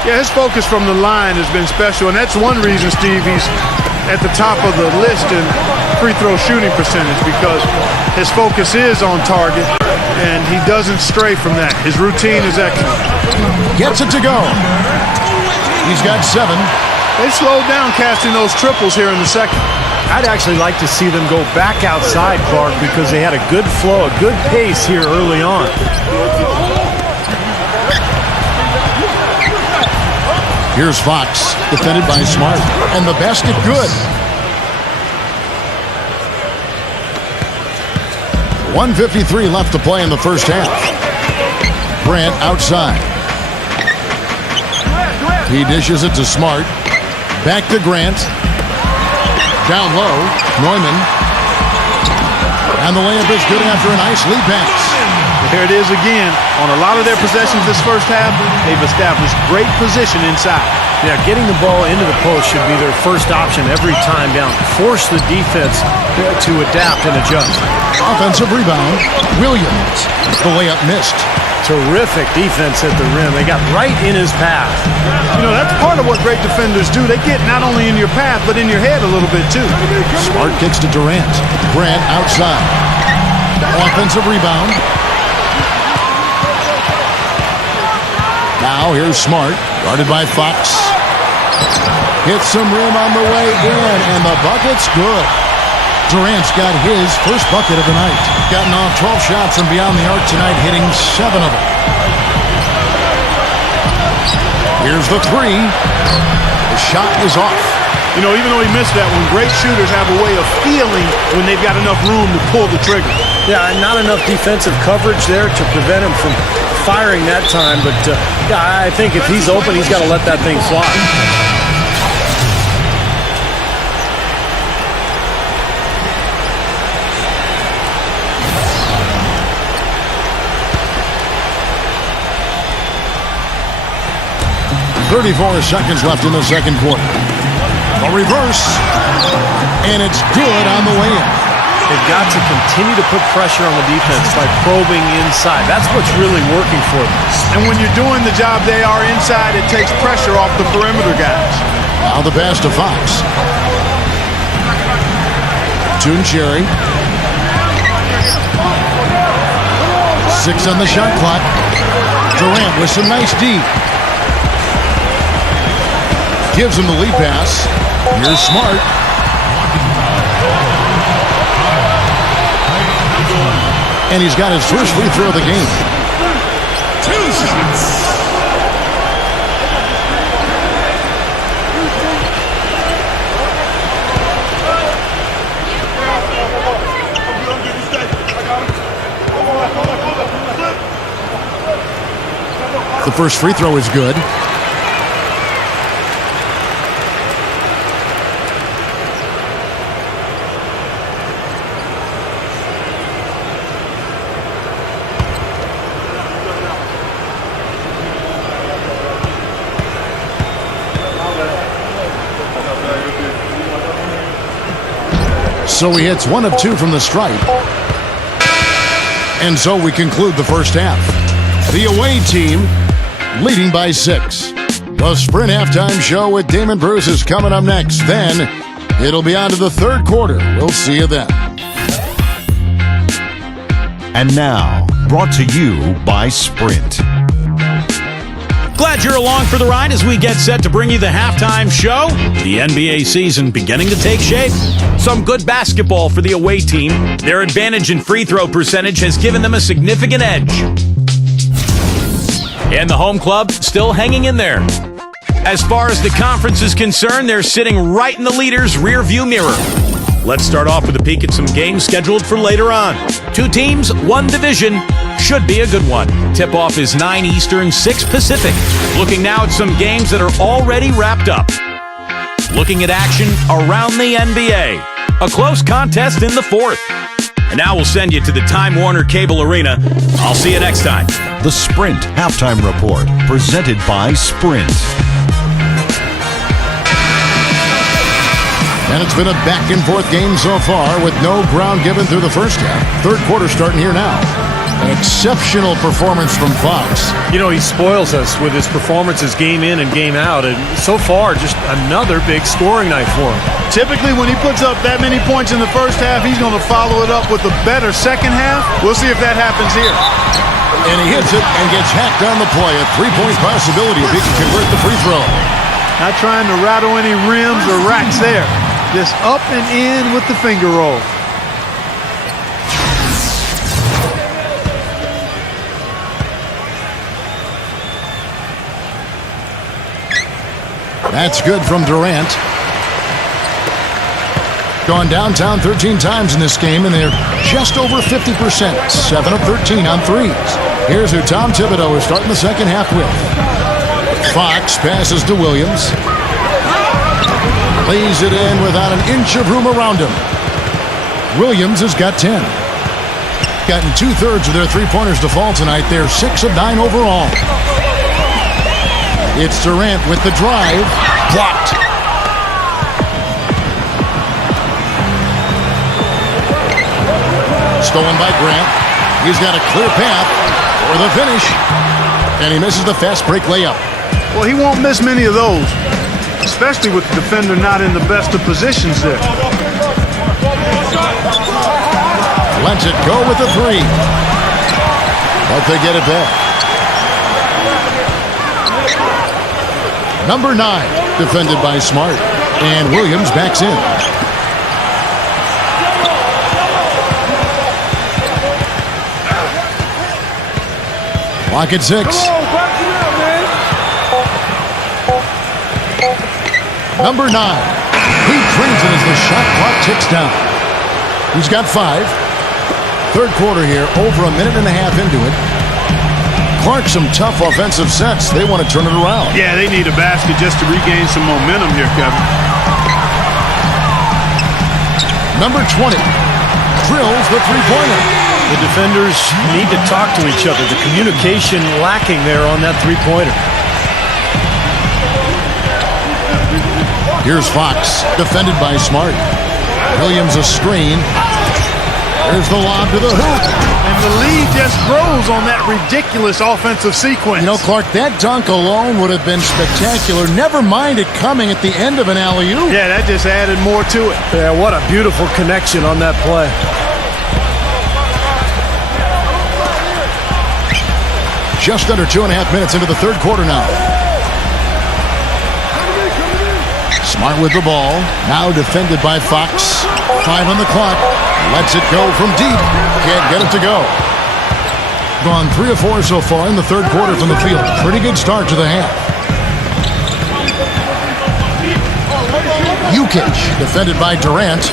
Yeah, his focus from the line has been special, and that's one reason, Steve, he's at the top of the list in free throw shooting percentage, because his focus is on target, and he doesn't stray from that. His routine is excellent. Gets it to go. He's got 7. They slowed down casting those triples here in the second. I'd actually like to see them go back outside, Clark, because they had a good flow, a good pace here early on. Here's Fox, defended by Smart, and the basket good. 1:53 left to play in the first half. Grant outside. He dishes it to Smart. Back to Grant. Down low, Neumann. And the layup is good after a nice lead pass. There it is again. On a lot of their possessions this first half, they've established great position inside. Yeah, getting the ball into the post should be their first option every time down. Force the defense to adapt and adjust. Offensive rebound, Williams. The layup missed. Terrific defense at the rim. They got right in his path. You know, that's part of what great defenders do. They get not only in your path, but in your head a little bit, too. Smart kicks to Durant. Grant outside. Offensive rebound. Now here's Smart, guarded by Fox. Hits some rim on the way in, and the bucket's good. Durant's got his first bucket of the night. Gotten off 12 shots from beyond the arc tonight, hitting 7 of them. Here's the 3. The shot is off. You know, even though he missed that one, great shooters have a way of feeling when they've got enough room to pull the trigger. Yeah, and not enough defensive coverage there to prevent him from firing that time. But yeah, I think if he's open, he's got to let that thing fly. .34 seconds left in the second quarter. A reverse, and it's good on the way in. They've got to continue to put pressure on the defense by probing inside. That's what's really working for them. And when you're doing the job they are inside, it takes pressure off the perimeter guys. Now the pass to Fox. Cherry. 6 on the shot clock. Durant with some nice D. Gives him the lead pass. Here's Smart. And he's got his first free throw of the game. 2 shots. The first free throw is good. So he hits 1 of 2 from the stripe. And so we conclude the first half. The away team leading by 6. The Sprint Halftime Show with Damon Bruce is coming up next. Then it'll be on to the third quarter. We'll see you then. And now, brought to you by Sprint. Glad you're along for the ride as we get set to bring you the halftime show. The NBA season beginning to take shape. Some good basketball for the away team. Their advantage in free throw percentage has given them a significant edge. And the home club still hanging in there. As far as the conference is concerned, they're sitting right in the leader's rear view mirror. Let's start off with a peek at some games scheduled for later on. 2 teams, 1 division. Should be a good one. Tip-off is 9 Eastern, 6 Pacific. Looking now at some games that are already wrapped up. Looking at action around the NBA. A close contest in the 4th. And now we'll send you to the Time Warner Cable Arena. I'll see you next time. The Sprint Halftime Report, presented by Sprint. And it's been a back-and-forth game so far with no ground given through the first half. Third quarter starting here now. An exceptional performance from Fox. You know, he spoils us with his performances game in and game out. And so far, just another big scoring night for him. Typically, when he puts up that many points in the first half, he's going to follow it up with a better second half. We'll see if that happens here. And he hits it and gets hacked on the play. A 3-point possibility if he can convert the free throw. Not trying to rattle any rims or racks there. Just up and in with the finger roll. That's good from Durant. Gone downtown 13 times in this game, and they're just over 50%. 7 of 13 on threes. Here's who Tom Thibodeau is starting the second half with. Fox passes to Williams. Lays it in without an inch of room around him. Williams has got 10. Gotten 2/3 of their three-pointers to fall tonight. They're 6 of 9 overall. It's Durant with the drive. Blocked. Stolen by Grant. He's got a clear path for the finish. And he misses the fast break layup. Well, he won't miss many of those, especially with the defender not in the best of positions there. Lets it go with the 3. But they get it back. Number 9, defended by Smart. And Williams backs in. Clock at 6. Number 9. He trains it as the shot clock ticks down. He's got 5. Third quarter here, over a minute and a half into it. Clark, some tough offensive sets. They want to turn it around. Yeah, they need a basket just to regain some momentum here, Kevin. Number 20 drills the three-pointer. The defenders need to talk to each other. The communication lacking there on that three-pointer. Here's Fox, defended by Smart. Williams a screen. There's the lob to the hoop. And the lead just grows on that ridiculous offensive sequence. You know, Clark, that dunk alone would have been spectacular. Never mind it coming at the end of an alley-oop. Yeah, that just added more to it. Yeah, what a beautiful connection on that play. Just under 2.5 minutes into the third quarter now. Smart with the ball. Now defended by Fox. 5 on the clock. Lets it go from deep. Can't get it to go. Gone 3 of 4 so far in the third quarter from the field. Pretty good start to the half. Jukic, defended by Durant.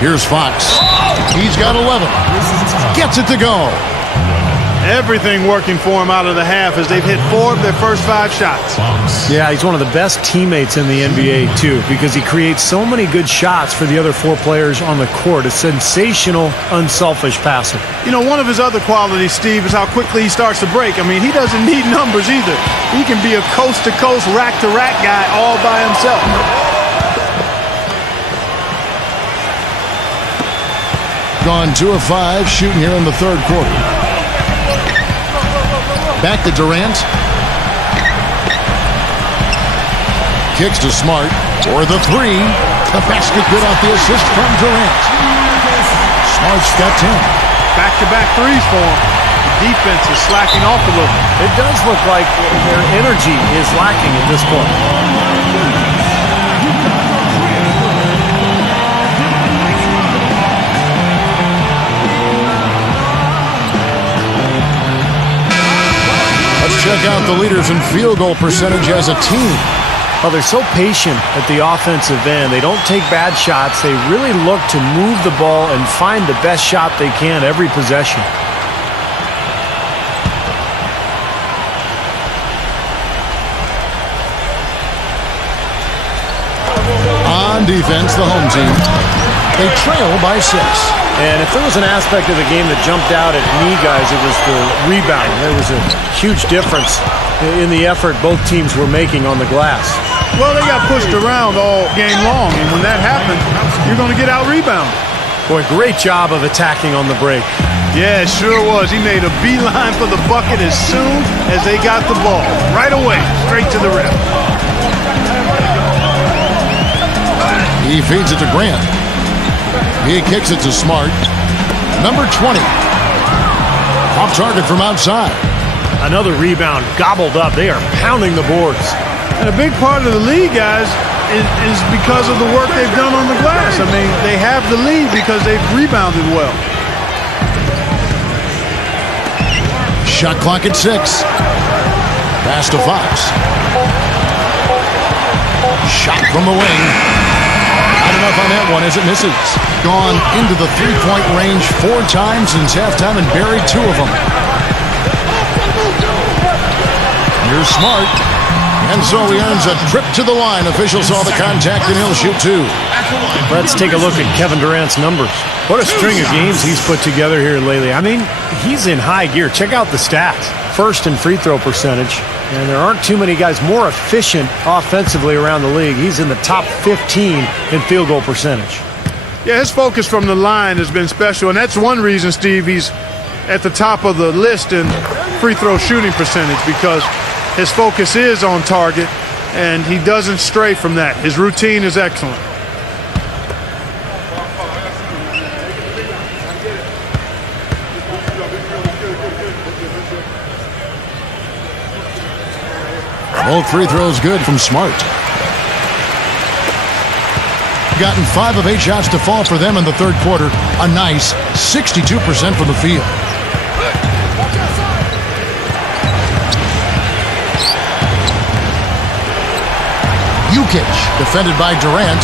Here's Fox. He's got 11. Gets it to go. Everything working for him out of the half as they've hit 4 of their first 5 shots. Yeah, he's one of the best teammates in the NBA, too, because he creates so many good shots for the other 4 players on the court. A sensational, unselfish passer. You know, one of his other qualities, Steve, is how quickly he starts to break. I mean, he doesn't need numbers either. He can be a coast-to-coast, rack-to-rack guy all by himself. Gone 2 of 5 shooting here in the third quarter. Back to Durant. Kicks to Smart for the 3. The basket good off the assist from Durant. Smart's got 10. Back-to-back threes for him. The defense is slacking off a little. It does look like their energy is lacking at this point. Check out the leaders in field goal percentage as a team. Well, they're so patient at the offensive end. They don't take bad shots. They really look to move the ball and find the best shot they can every possession. On defense, the home team. They trail by 6. And if there was an aspect of the game that jumped out at me, guys, it was the rebounding. There was a huge difference in the effort both teams were making on the glass. Well, they got pushed around all game long, and when that happens, you're going to get out-rebounded. Boy, great job of attacking on the break. Yeah, it sure was. He made a beeline for the bucket as soon as they got the ball. Right away, straight to the rim. He feeds it to Grant. He kicks it to Smart. Number 20. Off target from outside. Another rebound gobbled up. They are pounding the boards. And a big part of the lead, guys, is because of the work they've done on the glass. I mean, they have the lead because they've rebounded well. Shot clock at 6. Pass to Fox. Shot from the wing. Not enough on that one as it misses. Gone into the three-point range 4 times since halftime and buried 2 of them. Here's Smart. And so he earns a trip to the line. Officials saw the contact and he'll shoot 2. Let's take a look at Kevin Durant's numbers. What a string of games he's put together here lately. I mean, he's in high gear. Check out the stats. First in free throw percentage. And there aren't too many guys more efficient offensively around the league. He's in the top 15 in field goal percentage. Yeah, his focus from the line has been special, and that's one reason, Steve, he's at the top of the list in free throw shooting percentage, because his focus is on target, and he doesn't stray from that. His routine is excellent. Both free throws good from Smart. Gotten 5 of 8 shots to fall for them in the third quarter. A nice 62% from the field. Jukic, defended by Durant.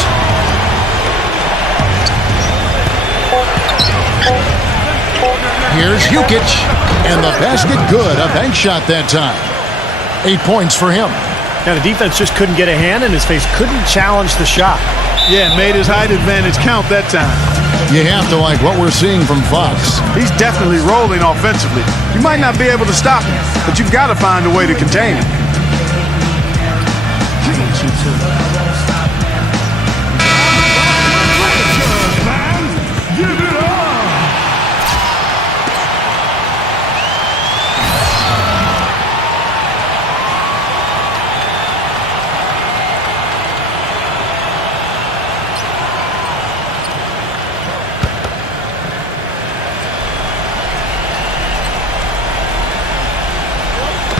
Here's Jukic, and the basket good. A bank shot that time. 8 points for him. Now, the defense just couldn't get a hand in his face, couldn't challenge the shot. Yeah, made his height advantage count that time. You have to like what we're seeing from Fox. He's definitely rolling offensively. You might not be able to stop him, but you've got to find a way to contain him.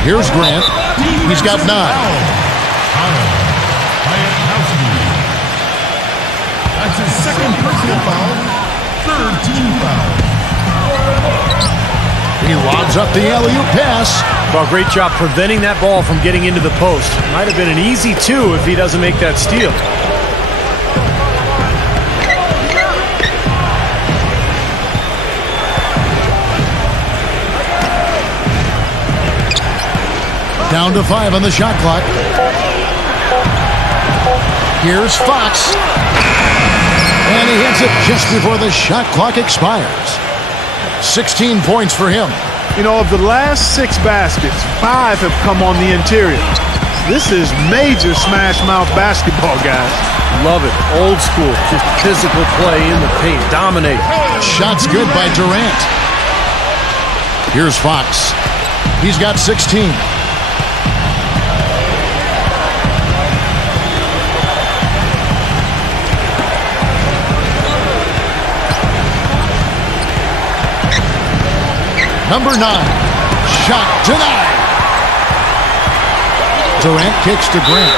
Here's Grant. He's got 9. That's his second personal foul, third team foul. He lobs up the alley-oop pass. Well, great job preventing that ball from getting into the post. Might have been an easy 2 if he doesn't make that steal. Down to 5 on the shot clock. Here's Fox. And he hits it just before the shot clock expires. 16 points for him. You know, of the last 6 baskets, 5 have come on the interior. This is major smash mouth basketball, guys. Love it. Old school. Just physical play in the paint. Dominate. Shots good by Durant. Here's Fox. He's got 16. Number 9, shot denied. Durant kicks to Grant.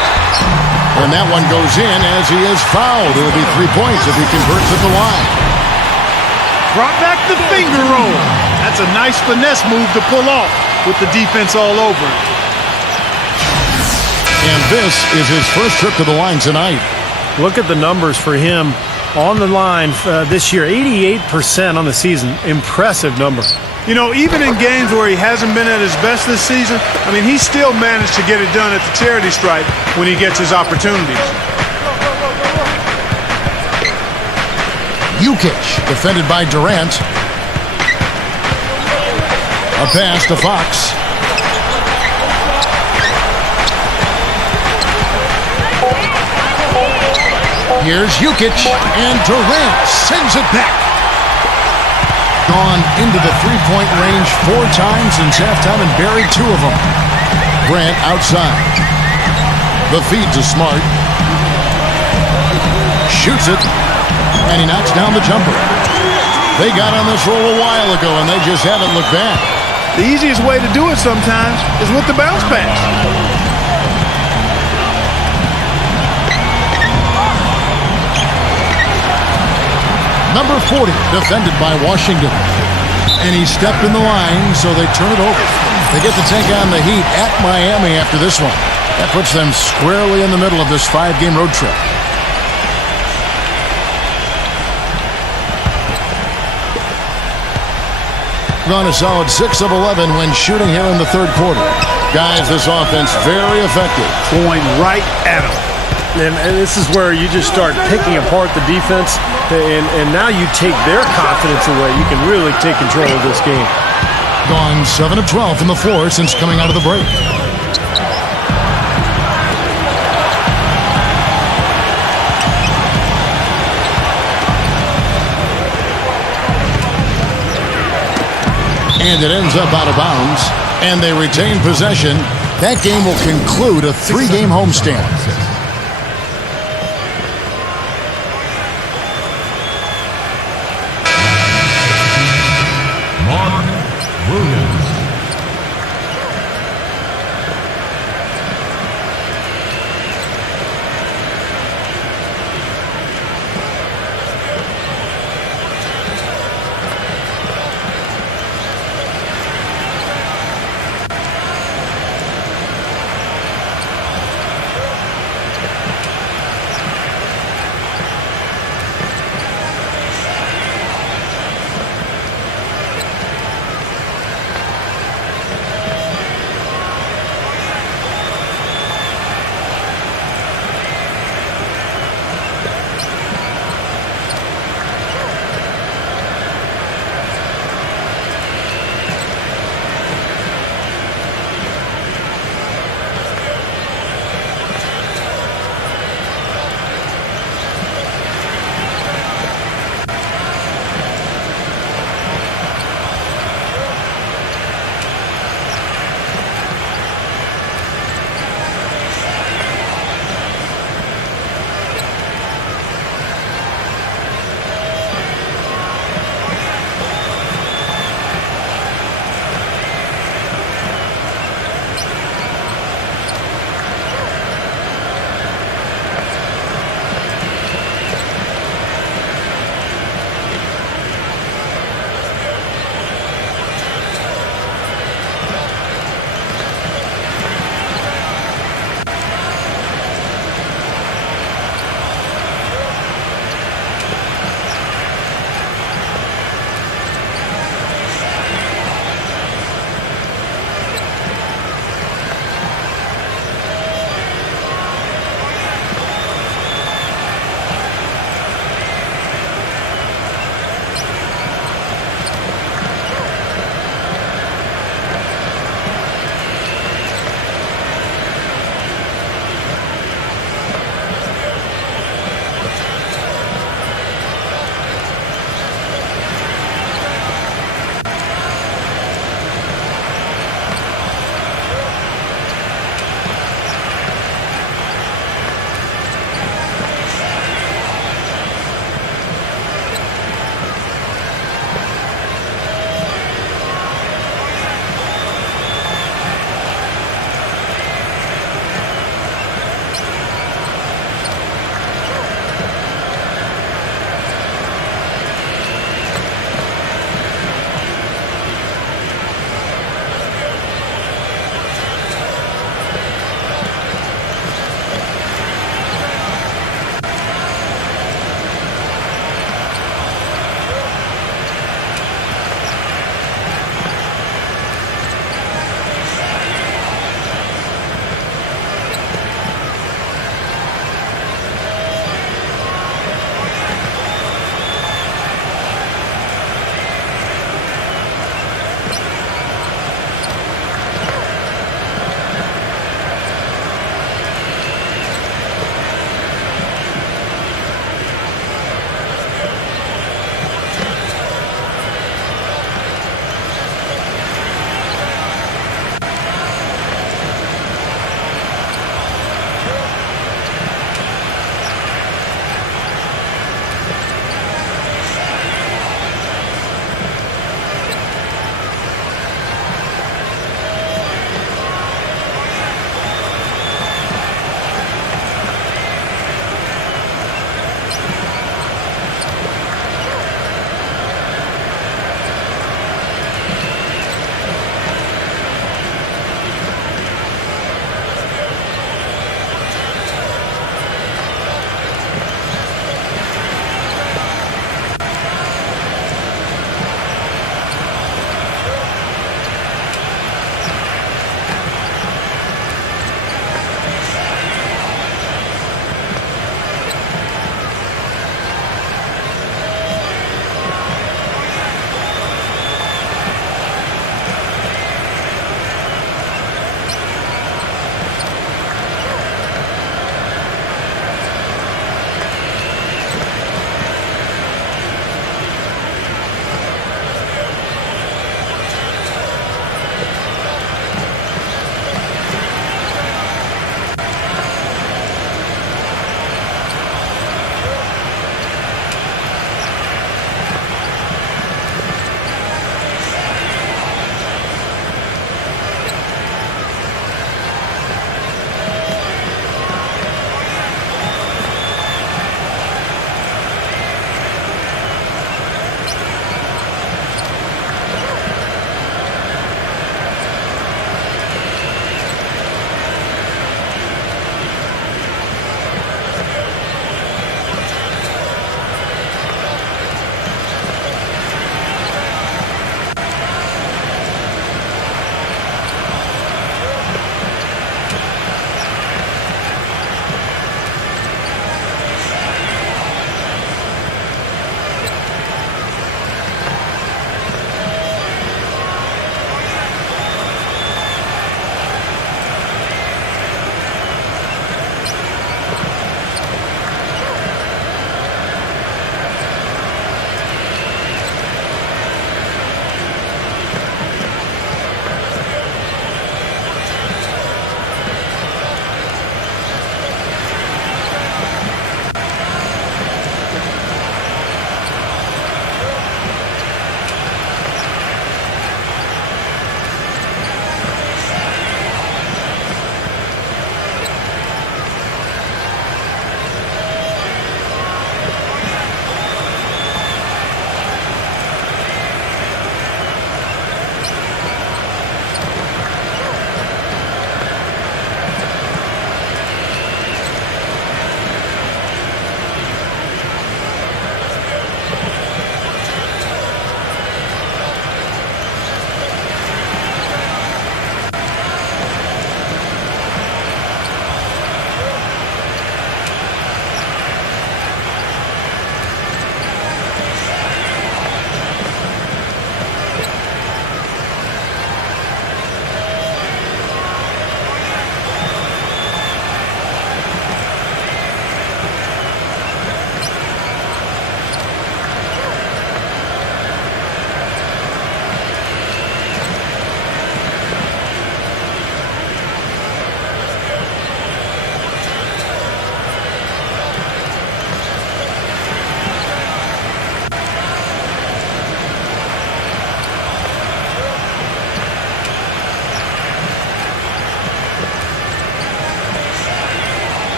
And that one goes in as he is fouled. It'll be 3 points if he converts at the line. Brought back the finger roll. That's a nice finesse move to pull off with the defense all over him. And this is his first trip to the line tonight. Look at the numbers for him on the line this year. 88% on the season. Impressive number. You know, even in games where he hasn't been at his best this season, I mean, he still managed to get it done at the charity stripe when he gets his opportunities. Jukic, defended by Durant. A pass to Fox. Here's Jukic, and Durant sends it back. Gone into the three-point range 4 times since halftime and buried 2 of them. Grant outside. The feed to Smart. Shoots it, and he knocks down the jumper. They got on this roll a while ago, and they just haven't looked back. The easiest way to do it sometimes is with the bounce pass. Number 40, defended by Washington. And he stepped in the line, so they turn it over. They get to take on the Heat at Miami after this one. That puts them squarely in the middle of this 5-game road trip. Gone a solid 6 of 11 when shooting here in the third quarter. Guys, this offense very effective. Going right at him. And this is where you just start picking apart the defense, and now you take their confidence away. You can really take control of this game. Gone 7 of 12 from the floor since coming out of the break. And it ends up out of bounds, and they retain possession. That game will conclude a 3-game homestand.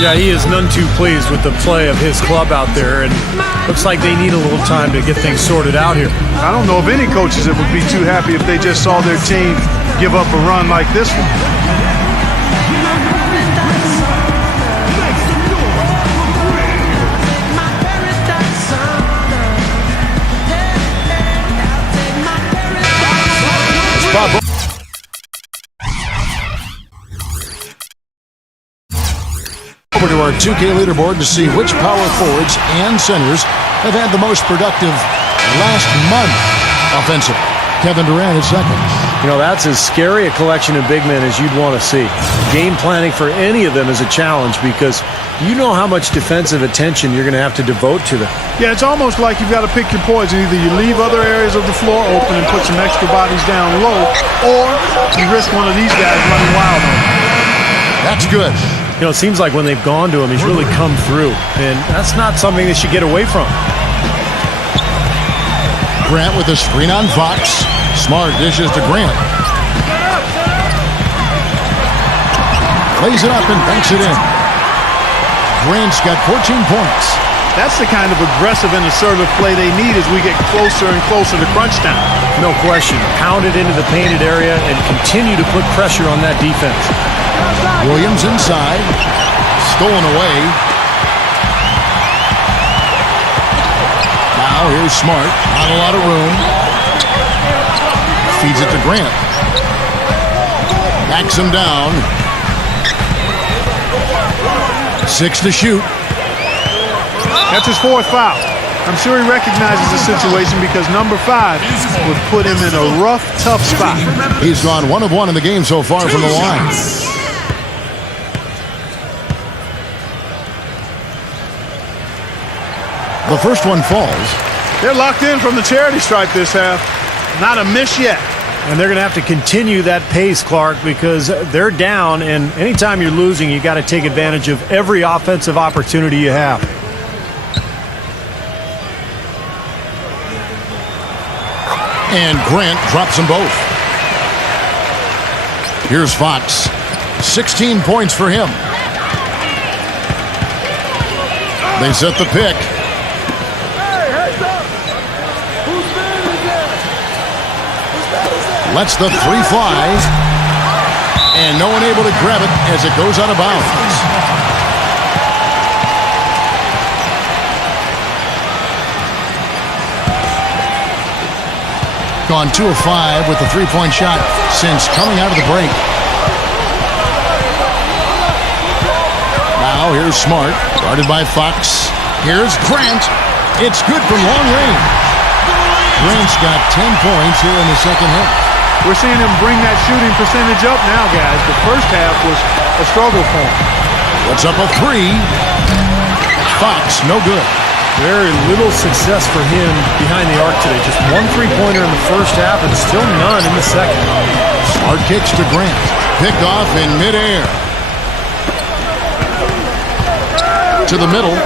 Yeah, he is none too pleased with the play of his club out there, and looks like they need a little time to get things sorted out here. I don't know of any coaches that would be too happy if they just saw their team give up a run like this one. Over to our 2K leaderboard to see which power forwards and centers have had the most productive last month offensive. Kevin Durant is second. You know, that's as scary a collection of big men as you'd want to see. Game planning for any of them is a challenge because you know how much defensive attention you're going to have to devote to them. Yeah, it's almost like you've got to pick your poison. Either you leave other areas of the floor open and put some extra bodies down low, or you risk one of these guys running wild on you. That's good. You know, it seems like when they've gone to him, he's really come through, and that's not something they should get away from. Grant with a screen on Fox. Smart dishes to Grant. Lays it up and banks it in. Grant's got 14 points. That's the kind of aggressive and assertive play they need as we get closer and closer to crunch time. No question. Pound it into the painted area and continue to put pressure on that defense. Williams inside. Stolen away. Now here's Smart. Not a lot of room. Feeds it to Grant. Backs him down. 6 to shoot. That's his fourth foul. I'm sure he recognizes the situation because number 5 would put him in a rough, tough spot. He's gone 1 of 1 in the game so far from the line. The first one falls. They're locked in from the charity stripe this half. Not a miss yet. And they're going to have to continue that pace, Clark, because they're down, and anytime you're losing, you got to take advantage of every offensive opportunity you have. And Grant drops them both. Here's Fox. 16 points for him. They set the pick. Lets the 3 fly. And no one able to grab it as it goes out of bounds. Gone 2 of 5 with the 3-point shot since coming out of the break. Now here's Smart, guarded by Fox. Here's Grant. It's good from long range. Grant's got 10 points here in the second half. We're seeing him bring that shooting percentage up now, guys. The first half was a struggle for him. What's up a 3? Fox, no good. Very little success for him behind the arc today. Just 1 3-pointer in the first half and still none in the second. Smart kicks to Grant. Picked off in midair. To the middle.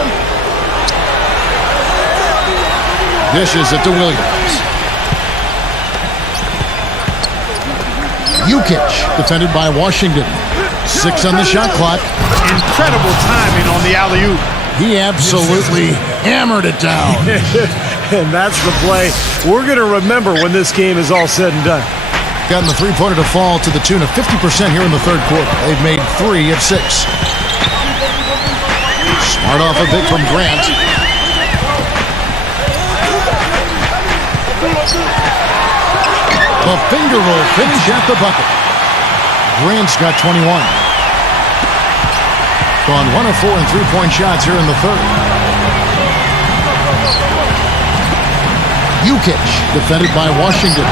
Dishes it to Williams. Jokic, defended by Washington. 6 on the shot clock. Incredible timing on the alley-oop. He absolutely hammered it down. And that's the play we're going to remember when this game is all said and done. Gotten the 3-pointer to fall to the tune of 50% here in the third quarter. They've made 3 of 6. Smart off a big from Grant. The finger roll finish at the bucket. Grant's got 21. Gone 1 of 4 in 3-point shots here in the third. Jokic, defended by Washington.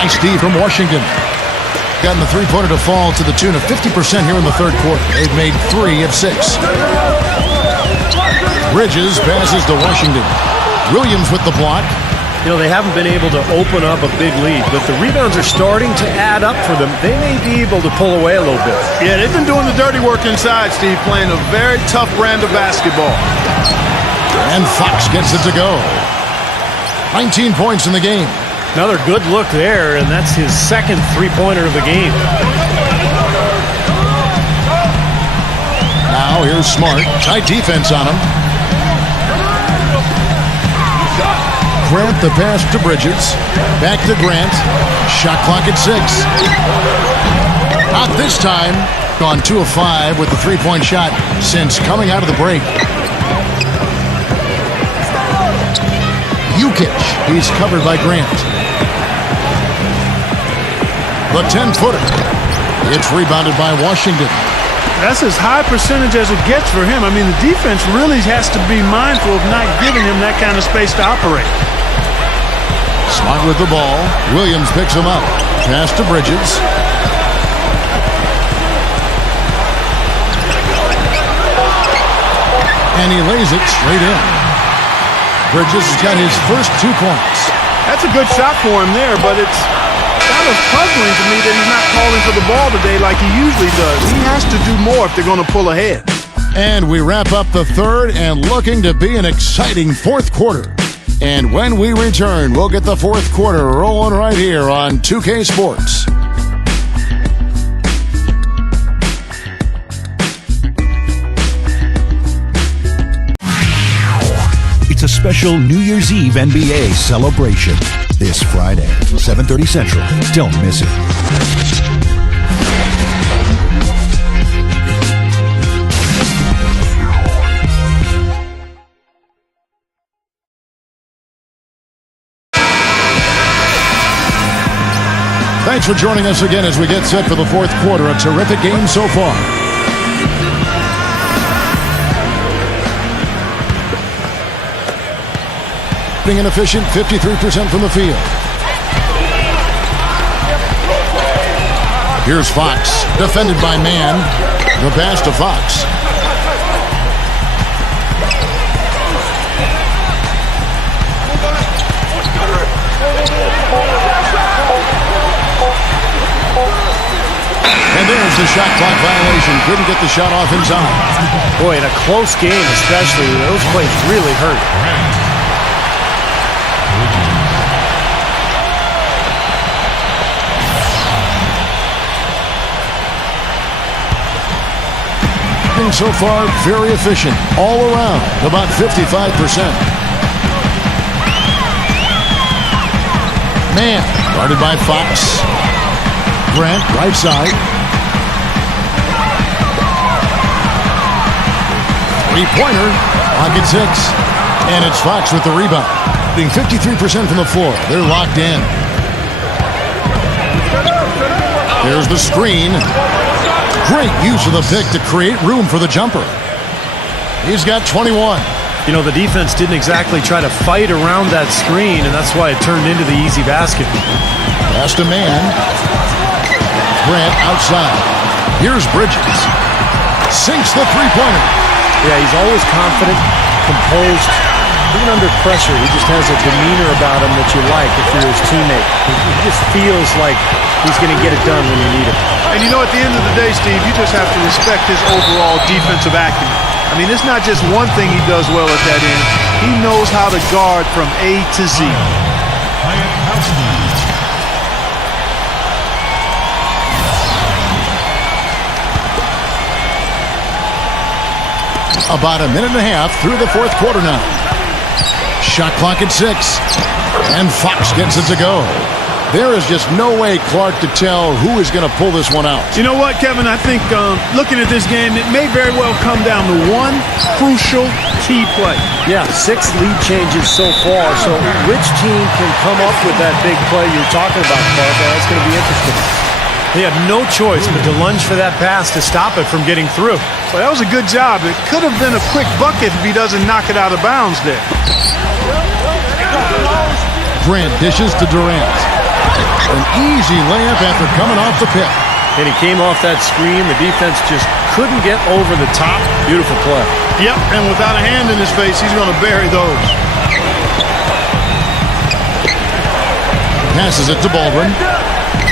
Nice D from Washington. Gotten the 3-pointer to fall to the tune of 50% here in the third quarter. They've made 3 of 6. Bridges passes to Washington. Williams with the block. You know, they haven't been able to open up a big lead, but the rebounds are starting to add up for them. They may be able to pull away a little bit. Yeah, they've been doing the dirty work inside, Steve, playing a very tough brand of basketball. And Fox gets it to go. 19 points in the game. Another good look there, and that's his second 3-pointer of the game. Now here's Smart. Tight defense on him. Grant the pass to Bridges. Back to Grant. Shot clock at 6. Not this time. Gone 2 of 5 with the three-point shot since coming out of the break. Jukic. He's covered by Grant. The 10-footer. It's rebounded by Washington. That's as high percentage as it gets for him. I mean, the defense really has to be mindful of not giving him that kind of space to operate. Smart with the ball. Williams picks him up. Pass to Bridges. And he lays it straight in. Bridges has got his first 2 points. That's a good shot for him there, but it's kind of puzzling to me that he's not calling for the ball today like he usually does. He has to do more if they're going to pull ahead. And we wrap up the third and looking to be an exciting fourth quarter. And when we return, we'll get the fourth quarter rolling right here on 2K Sports. It's a special New Year's Eve NBA celebration this Friday, 7:30 Central. Don't miss it. Thanks for joining us again as we get set for the fourth quarter. A terrific game so far. Being inefficient, 53% from the field. Here's Fox, defended by Mann. The pass to Fox. And there's the shot clock violation. Couldn't get the shot off in time. Boy, in a close game especially, those plays really hurt. So far, very efficient all around, about 55%. Man, guarded by Fox. Grant, right side. Three-pointer, pocket 6. And it's Fox with the rebound. Being 53% from the floor. They're locked in. There's the screen. Great use of the pick to create room for the jumper. He's got 21. You know, the defense didn't exactly try to fight around that screen, and that's why it turned into the easy basket. Pass to Mann. Grant outside. Here's Bridges. Sinks the three-pointer. Yeah, he's always confident, composed. Even under pressure, he just has a demeanor about him that you like if you're his teammate. He just feels like he's going to get it done when you need it. And you know, at the end of the day, Steve, you just have to respect his overall defensive acumen. I mean, it's not just one thing he does well at that end. He knows how to guard from A to Z. About a minute and a half through the fourth quarter now. Shot clock at 6. And Fox gets it to go. There is just no way, Clark, to tell who is going to pull this one out. You know what, Kevin? I think looking at this game, it may very well come down to one crucial key play. Yeah, 6 lead changes so far. So which team can come up with that big play you're talking about, Clark? That's going to be interesting. They have no choice but to lunge for that pass to stop it from getting through. Well, that was a good job. It could have been a quick bucket if he doesn't knock it out of bounds there. Grant dishes to Durant. An easy layup after coming off the pick. And he came off that screen. The defense just couldn't get over the top. Beautiful play. Yep, and without a hand in his face, he's going to bury those. Passes it to Baldwin.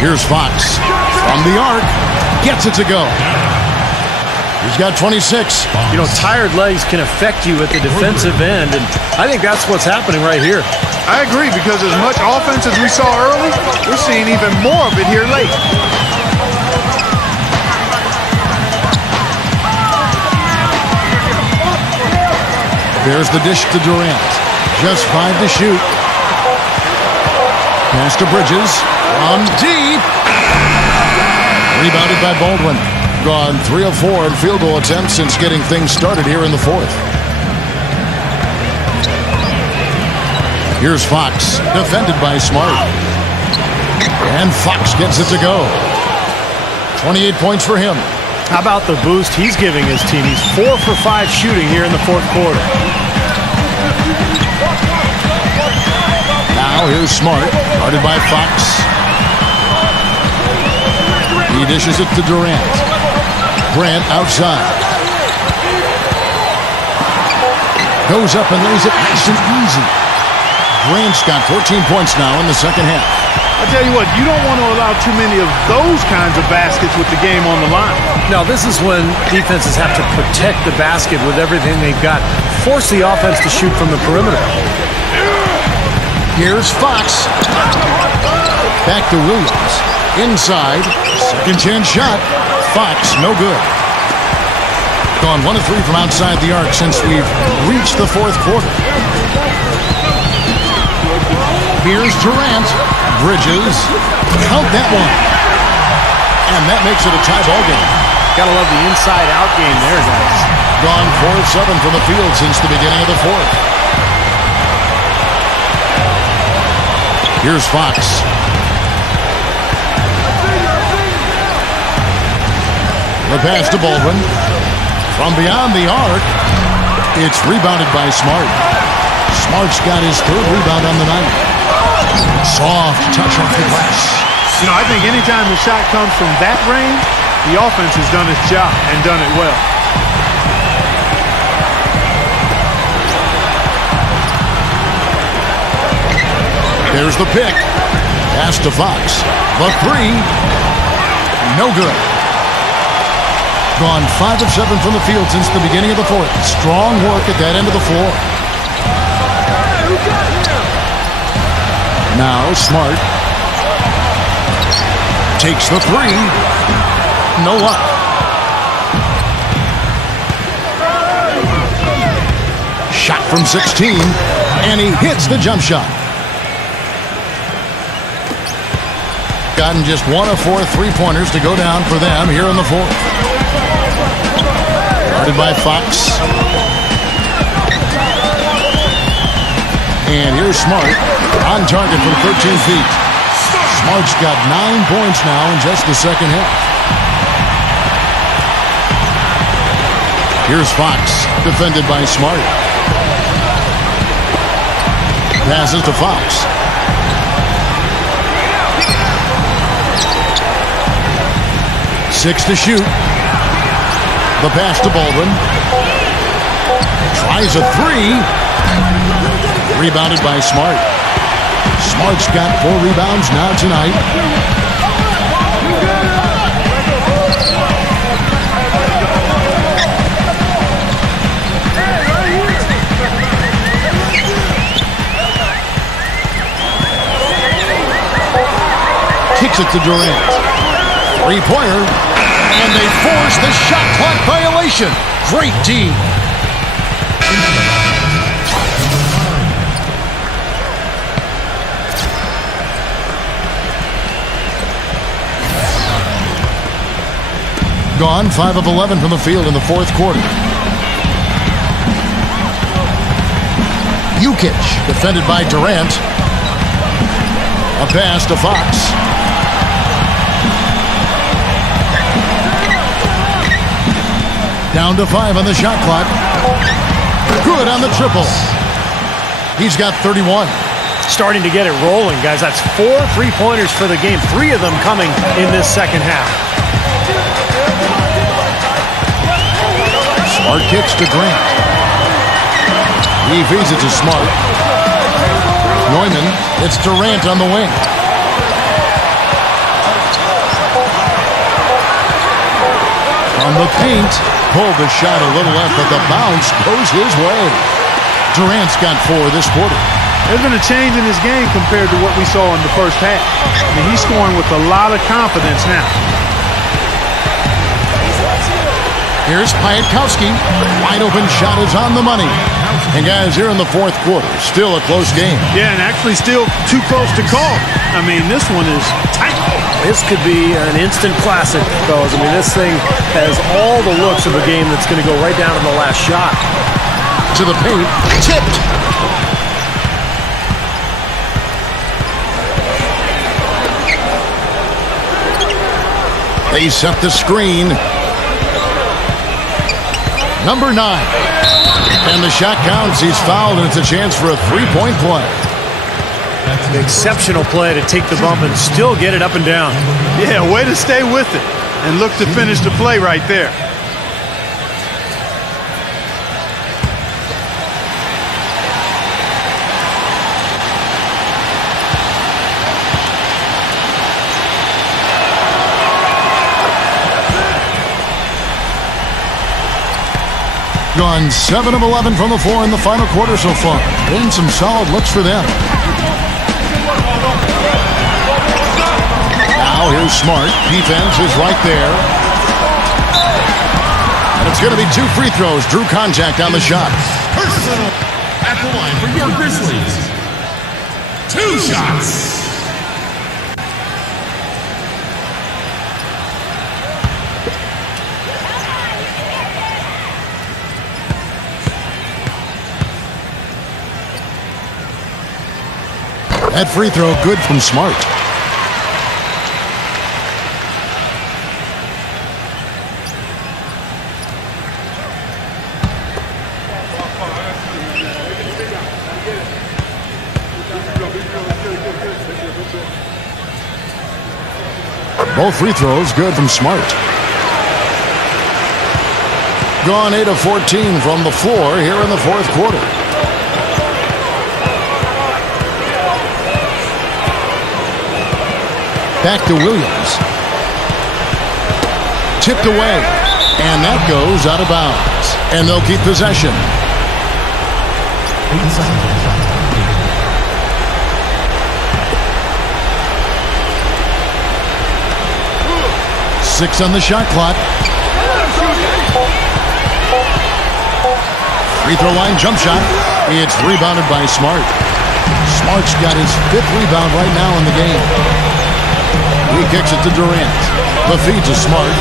Here's Fox. From the arc. Gets it to go. He's got 26. You know, tired legs can affect you at the defensive end, and I think that's what's happening right here. I agree, because as much offense as we saw early, we're seeing even more of it here late. There's the dish to Durant. Just 5 to shoot. Pass to Bridges. From deep. Rebounded by Baldwin. Gone 3 of 4 in field goal attempts since getting things started here in the fourth. Here's Fox, defended by Smart. And Fox gets it to go. 28 points for him. How about the boost he's giving his team? He's 4 for 5 shooting here in the fourth quarter. Now here's Smart, guarded by Fox. He dishes it to Durant. Grant outside. Goes up and lays it nice and easy. Grant's got 14 points now in the second half. I tell you what, you don't want to allow too many of those kinds of baskets with the game on the line. Now, this is when defenses have to protect the basket with everything they've got. Force the offense to shoot from the perimeter. Here's Fox. Back to Williams. Inside. Second chance shot. Fox, no good. Gone 1 of 3 from outside the arc since we've reached the fourth quarter. Here's Durant. Bridges. Count that one. And that makes it a tie ball game. Gotta love the inside-out game there, guys. Gone 4 of 7 from the field since the beginning of the fourth. Here's Fox. The pass to Baldwin. From beyond the arc, it's rebounded by Smart. Smart's got his 3rd rebound on the night. Soft touch off the glass. You know, I think anytime the shot comes from that range, the offense has done its job and done it well. There's the pick. Pass to Fox. The 3. No good. Gone 5 of 7 from the field since the beginning of the fourth. Strong work at that end of the floor. Now Smart takes the 3. No luck. Shot from 16, and he hits the jump shot. Gotten just 1 of 4 3-pointers to go down for them here in the fourth. Guarded by Fox. And here's Smart on target from 13 feet. Smart's got 9 points now in just the second half. Here's Fox, defended by Smart. Passes to Fox. Six to shoot. The pass to Baldwin. Tries a 3. Rebounded by Smart. Smart's got 4 rebounds now tonight. Kicks it to Durant. 3-pointer. And they force the shot clock violation. Great D. Gone 5 of 11 from the field in the fourth quarter. Jukic, defended by Durant. A pass to Fox. Down to 5 on the shot clock. Good on the triple. He's got 31. Starting to get it rolling, guys. That's 4 3-pointers for the game. 3 of them coming in this second half. Smart kicks to Grant. He feeds it to Smart. Neumann, it's Durant on the wing. On the paint, pulled the shot a little left, but the bounce goes his way. Durant's got 4 this quarter. There's been a change in his game compared to what we saw in the first half. I mean, he's scoring with a lot of confidence now. Here's Piatkowski. Wide open shot is on the money. And guys, here in the fourth quarter, still a close game. Yeah, and actually still too close to call. I mean, this one is tight. This could be an instant classic, fellas. I mean, this thing has all the looks of a game that's going to go right down to the last shot. To the paint. Tipped. They set the screen. Number 9. And the shot counts. He's fouled, and it's a chance for a three-point play. An exceptional play to take the bump and still get it up and down. Yeah, way to stay with it and look to finish the play right there. Gone 7 of 11 from the floor in the final quarter so far. Been some solid looks for them. Now here's Smart. Defense is right there. And it's going to be 2 free throws. Drew contact on the shot. Personal at the line for your Grizzlies. 2 shots. That free throw good from Smart. Both free throws good from Smart. Gone 8 of 14 from the floor here in the fourth quarter. Back to Williams. Tipped away. And that goes out of bounds. And they'll keep possession. Six on the shot clock. Free throw line jump shot. It's rebounded by Smart. Smart's got his 5th rebound right now in the game. He kicks it to Durant. The feed to Smart.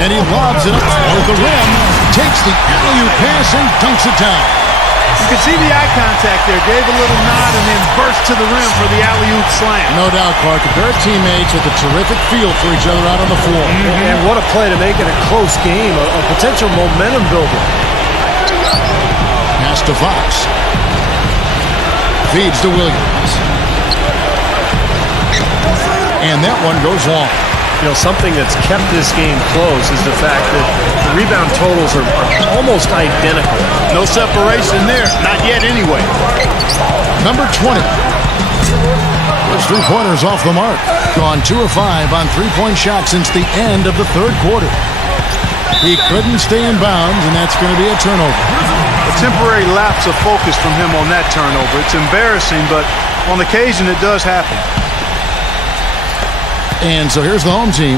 And he lobs it up toward the rim. Takes the alley-oop pass and dunks it down. You can see the eye contact there. Gave a little nod and then burst to the rim for the alley-oop slam. No doubt, Clark. Their teammates with a terrific feel for each other out on the floor. And what a play to make it a close game. A potential momentum builder. Pass to Fox. Feeds to Williams. And that one goes long. You know, something that's kept this game close is the fact that the rebound totals are almost identical. No separation there. Not yet anyway. Number 20. Those 3-pointers off the mark. Gone 2 of 5 on 3-point shots since the end of the third quarter. He couldn't stay in bounds, and that's going to be a turnover. A temporary lapse of focus from him on that turnover. It's embarrassing, but on occasion it does happen. And so here's the home team.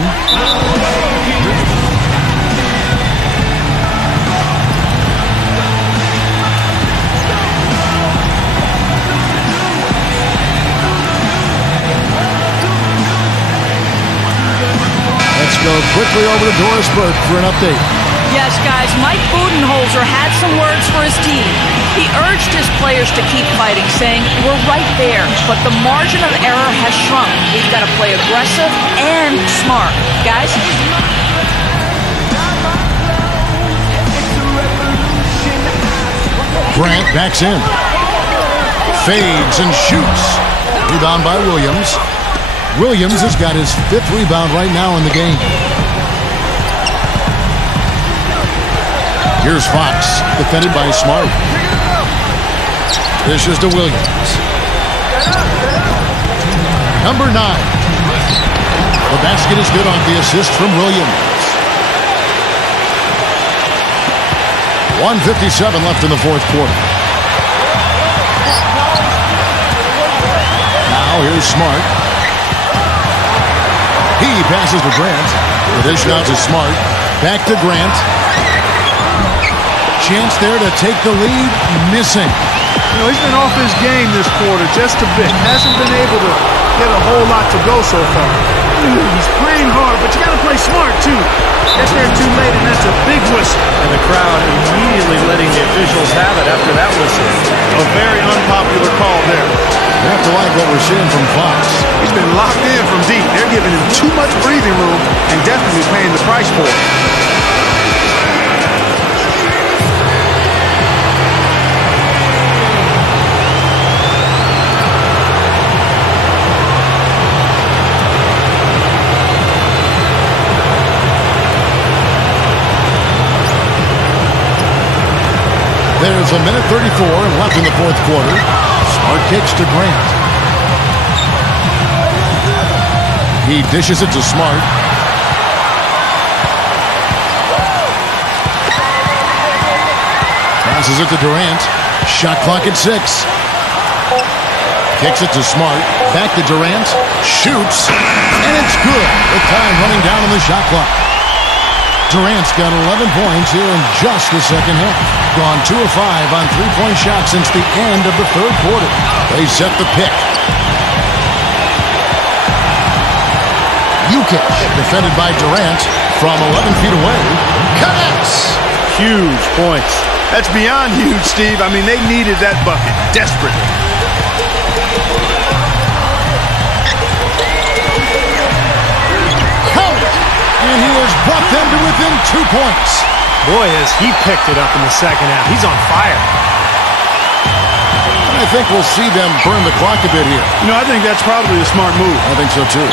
Let's go quickly over to Doris Burke for an update. Yes, guys, Mike Budenholzer had some words for his team. He urged his players to keep fighting, saying, "We're right there, but the margin of error has shrunk. We've got to play aggressive and smart." Guys? Grant backs in. Fades and shoots. Rebound by Williams. Williams has got his 5th rebound right now in the game. Here's Fox, defended by Smart. Dishes to Williams. Number 9. The basket is good on the assist from Williams. 1:57 left in the fourth quarter. Now here's Smart. He passes to Grant. The dish now to Smart. Back to Grant. chance there to take the lead. Missing. You know, he's been off his game this quarter just a bit. Hasn't been able to get a whole lot to go so far. He's playing hard, but you got to play smart, too. Gets there too late, and that's a big whistle. And the crowd immediately letting the officials have it after that whistle. A very unpopular call there. You have to like what we're seeing from Fox. He's been locked in from deep. They're giving him too much breathing room and definitely paying the price for it. There's a minute 34 left in the fourth quarter. Smart kicks to Grant. He dishes it to Smart. Passes it to Durant. Shot clock at 6. Kicks it to Smart. Back to Durant. Shoots. And it's good. With time running down on the shot clock. Durant's got 11 points here in just the second half. Gone 2 of 5 on three-point shots since the end of the third quarter. They set the pick. Jokic, defended by Durant from 11 feet away. Connects. Huge points. That's beyond huge, Steve. I mean, they needed that bucket desperately. And he has brought them to within 2 points. Boy, has he picked it up in the second half. He's on fire. And I think we'll see them burn the clock a bit here. You know, I think that's probably a smart move. I think so, too.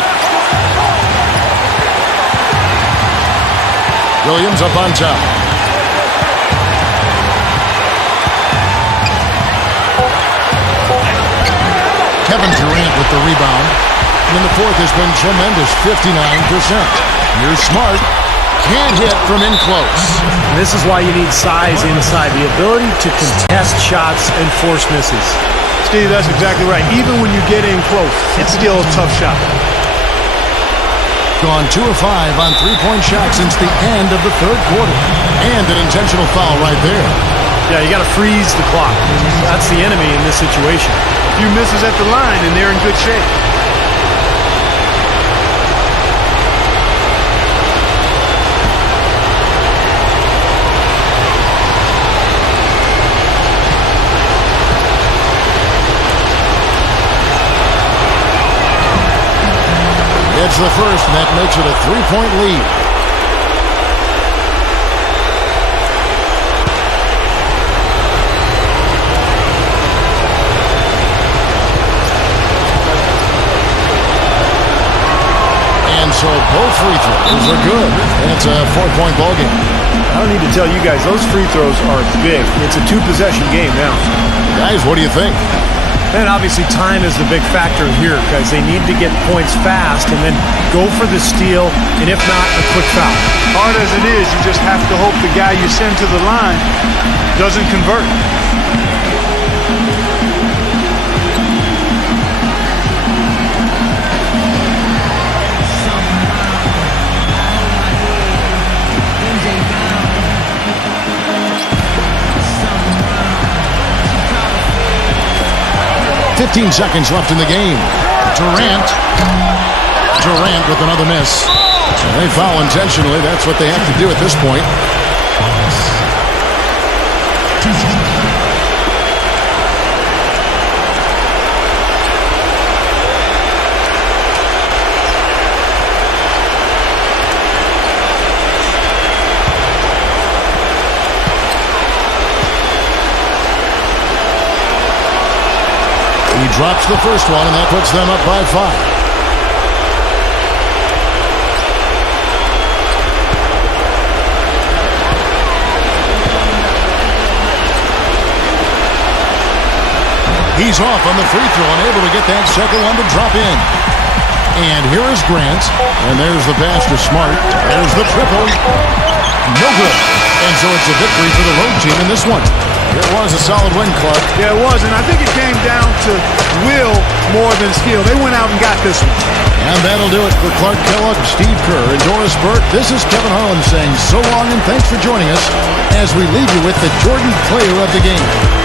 Williams up on top. Kevin Durant with the rebound. And in the fourth has been tremendous, 59%. Here's Smart. Can't hit from in close. And this is why you need size inside. The ability to contest shots and force misses. Steve, that's exactly right. Even when you get in close, it's still a tough shot. Gone 2 of 5 on three-point shots since the end of the third quarter. And an intentional foul right there. Yeah, you got to freeze the clock. That's the enemy in this situation. A few misses at the line, and they're in good shape. It's the first, and that makes it a 3-point lead. And so both free throws are good. And it's a 4-point ball game. I don't need to tell you guys, those free throws are big. It's a 2-possession game now. Guys, what do you think? And obviously time is the big factor here because they need to get points fast and then go for the steal, and if not, a quick foul. Hard as it is, you just have to hope the guy you send to the line doesn't convert. .15 seconds left in the game. Durant with another miss. And they foul intentionally. That's what they have to do at this point. He drops the first one, and that puts them up by 5. He's off on the free throw, unable to get that second one to drop in. And here is Grant, and there's the pass to Smart. There's the triple. No good. And so it's a victory for the road team in this one. It was a solid win, Clark. Yeah, it was, and I think it came down to will more than skill. They went out and got this one. And that'll do it for Clark Kellogg, Steve Kerr, and Doris Burke. This is Kevin Harlan saying so long and thanks for joining us as we leave you with the Jordan Player of the Game.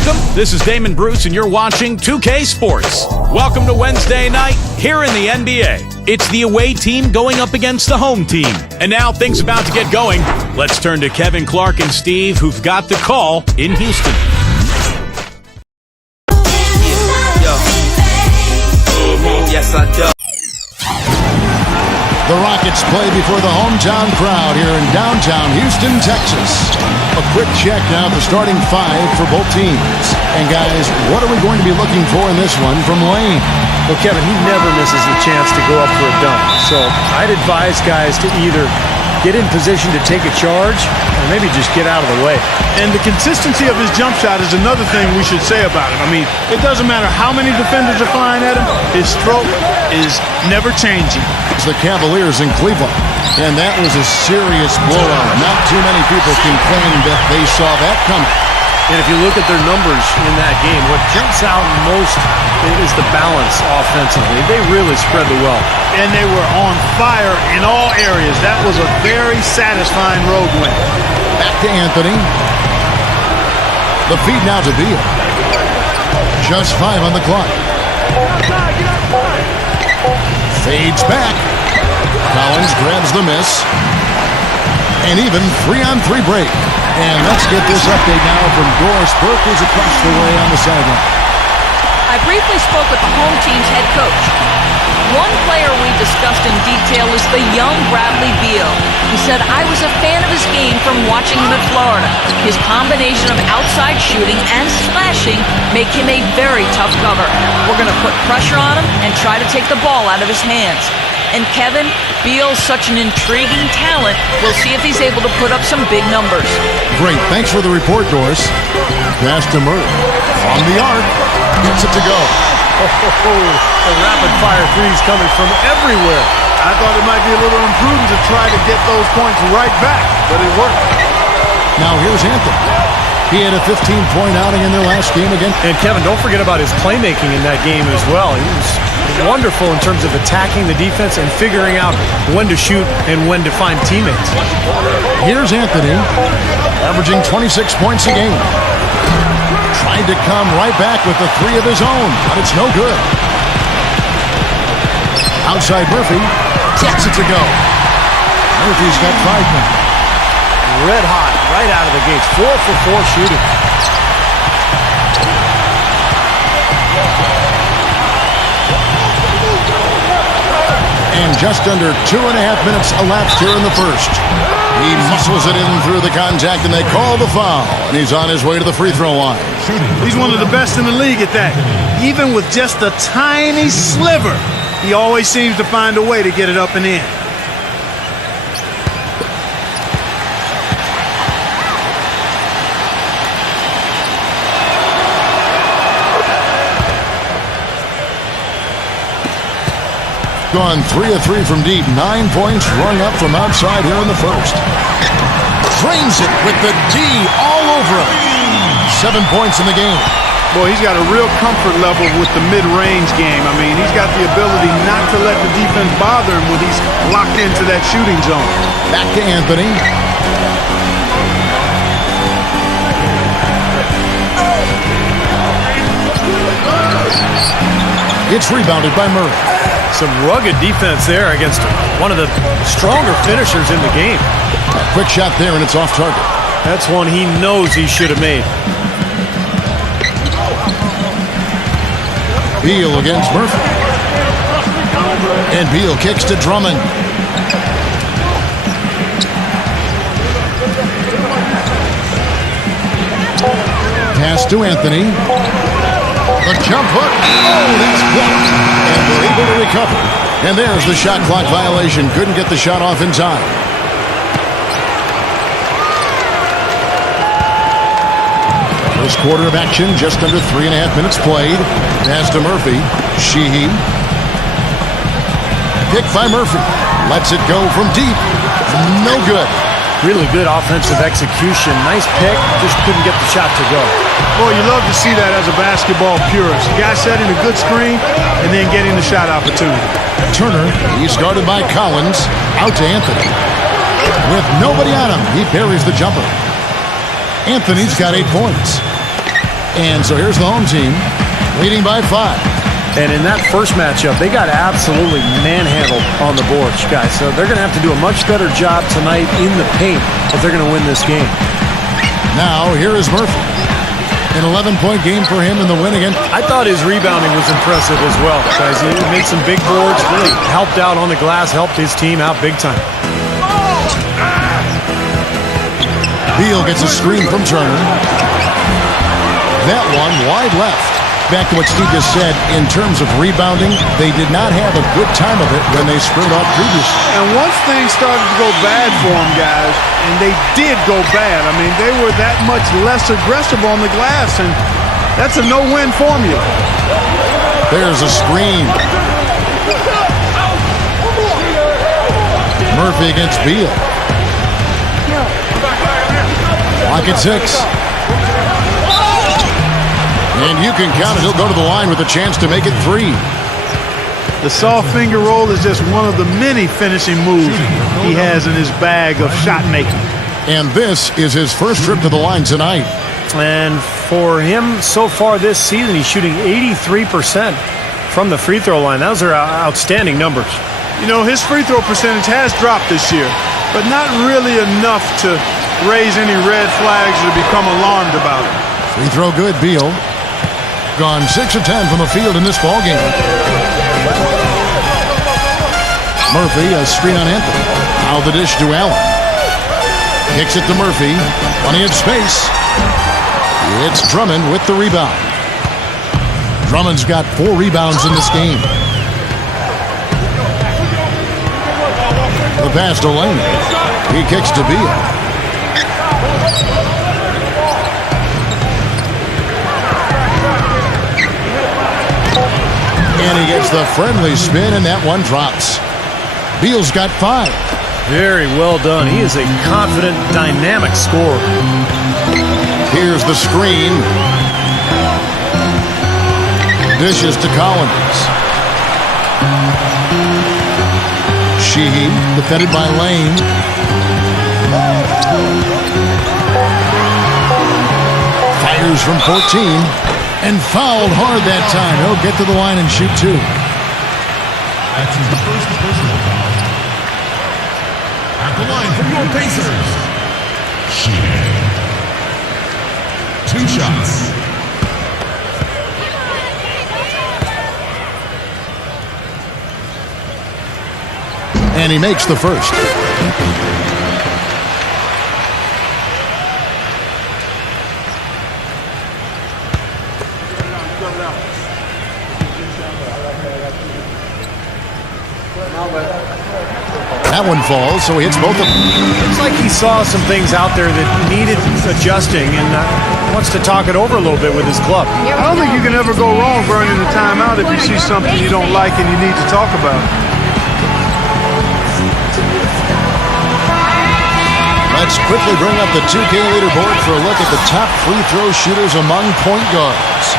Welcome. This is Damon Bruce, and you're watching 2K Sports. Welcome to Wednesday night here in the NBA. It's the away team going up against the home team. And now things about to get going. Let's turn to Kevin, Clark, and Steve, who've got the call in Houston. Yes, I do. The Rockets play before the hometown crowd here in downtown Houston, Texas. A quick check now at the starting five for both teams. And guys, what are we going to be looking for in this one from Lane? Well, Kevin, he never misses a chance to go up for a dunk. So I'd advise guys to either get in position to take a charge or maybe just get out of the way. And the consistency of his jump shot is another thing we should say about him. I mean, it doesn't matter how many defenders are flying at him, his stroke is never changing. It's the Cavaliers in Cleveland. And that was a serious blowout. Not too many people can claim that they saw that coming. And if you look at their numbers in that game, what jumps out most is the balance offensively. They really spread the wealth. And they were on fire in all areas. That was a very satisfying road win. Back to Anthony. The feed now to Beal. Just 5 on the clock. Fades back. Collins grabs the miss. And even 3-on-3 break. And let's get this update now from Doris Burke, who's across the way on the sideline. I briefly spoke with the home team's head coach. One player we discussed in detail is the young Bradley Beal. He said, I was a fan of his game from watching him at Florida. His combination of outside shooting and slashing make him a very tough cover. We're going to put pressure on him and try to take the ball out of his hands. And Kevin, Beal's such an intriguing talent. We'll see if he's able to put up some big numbers. Great. Thanks for the report, Doris. Pass to Murray. On the arc. Gets it to go. The rapid-fire threes coming from everywhere. I thought it might be a little imprudent to try to get those points right back, but it worked. Now here's Anthony. He had a 15-point outing in their last game again. And Kevin, don't forget about his playmaking in that game as well. He was wonderful in terms of attacking the defense and figuring out when to shoot and when to find teammates. Here's Anthony, averaging 26 points a game. Tried to come right back with the 3 of his own, but it's no good. Outside Murphy, gets it to go. Murphy's got 5 now. Red hot, right out of the gates. 4 for 4 shooting. And just under 2.5 minutes elapsed here in the first. He muscles it in through the contact, and they call the foul. And he's on his way to the free throw line. He's one of the best in the league at that. Even with just a tiny sliver, he always seems to find a way to get it up and in. Gone 3 of 3 from deep. 9 points rung up from outside here in the first. Drains it with the D all over him. 7 points in the game. Boy, he's got a real comfort level with the mid-range game. I mean, he's got the ability not to let the defense bother him when he's locked into that shooting zone. Back to Anthony. It's rebounded by Murray. Some rugged defense there against one of the stronger finishers in the game. A quick shot there, and it's off target. That's one he knows he should have made. Beal against Murphy. And Beal kicks to Drummond. Pass to Anthony. The jump hook. Oh, that's blocked. And they're able to recover. And there's the shot clock violation. Couldn't get the shot off in time. First quarter of action, just under 3.5 minutes played. Pass to Murphy. Sheehy. Picked by Murphy. Lets it go from deep. No good. Really good offensive execution. Nice pick. Just couldn't get the shot to go. Boy, you love to see that as a basketball purist. Guy setting a good screen and then getting the shot opportunity. Turner, he's guarded by Collins. Out to Anthony. With nobody on him, he buries the jumper. Anthony's got 8 points. And so here's the home team, leading by 5. And in that first matchup, they got absolutely manhandled on the boards, guys. So they're going to have to do a much better job tonight in the paint if they're going to win this game. Now, here is Murphy. An 11-point game for him in the win again. I thought his rebounding was impressive as well, guys. He made some big boards, really helped out on the glass, helped his team out big time. Beal gets a screen from Turner. That one wide left. Back to what Steve just said, in terms of rebounding, they did not have a good time of it when they screwed up previously. And once things started to go bad for them, guys, and they did go bad, I mean, they were that much less aggressive on the glass, and that's a no-win formula. There's a screen. Murphy against Beal. Lock at 6. And you can count it. He'll go to the line with a chance to make it 3. The soft finger roll is just one of the many finishing moves he has in his bag of shot making. And this is his first trip to the line tonight. And for him so far this season, he's shooting 83% from the free throw line. Those are outstanding numbers. You know, his free throw percentage has dropped this year, but not really enough to raise any red flags or become alarmed about it. Free throw good, Beal. Gone 6 of 10 from the field in this ballgame. Murphy, a screen on Anthony. Now the dish to Allen. Kicks it to Murphy. Plenty of space. It's Drummond with the rebound. Drummond's got 4 rebounds in this game. The pass to Lane. He kicks to Beal. And he gets the friendly spin, and that one drops. Beal's got 5. Very well done. He is a confident, dynamic scorer. Here's the screen. Dishes to Collins. Sheehy, defended by Lane. Fires from 14. And fouled hard that time. He'll get to the line and shoot 2. That's his first personal foul. At the line from your Pacers, Sheehan. 2 shots. And he makes the first. That one falls, so he hits both of them. Looks like he saw some things out there that needed adjusting and wants to talk it over a little bit with his club. I don't think you can ever go wrong burning the timeout if you see something you don't like and you need to talk about. Let's quickly bring up the 2K leaderboard for a look at the top free throw shooters among point guards.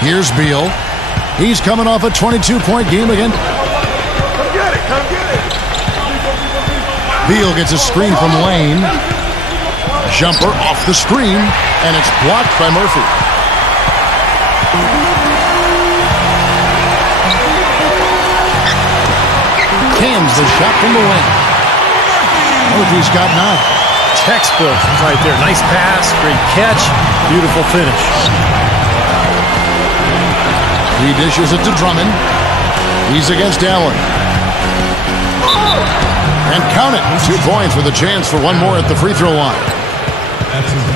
Here's Beal. He's coming off a 22-point game again. Come get it, come get it. Beal gets a screen from Lane. Jumper off the screen, and it's blocked by Murphy. Cans the shot from the wing. Murphy's got 9. Textbook right there. Nice pass, great catch, beautiful finish. He dishes it to Drummond. He's against Allen. And count it. 2 points with a chance for one more at the free throw line.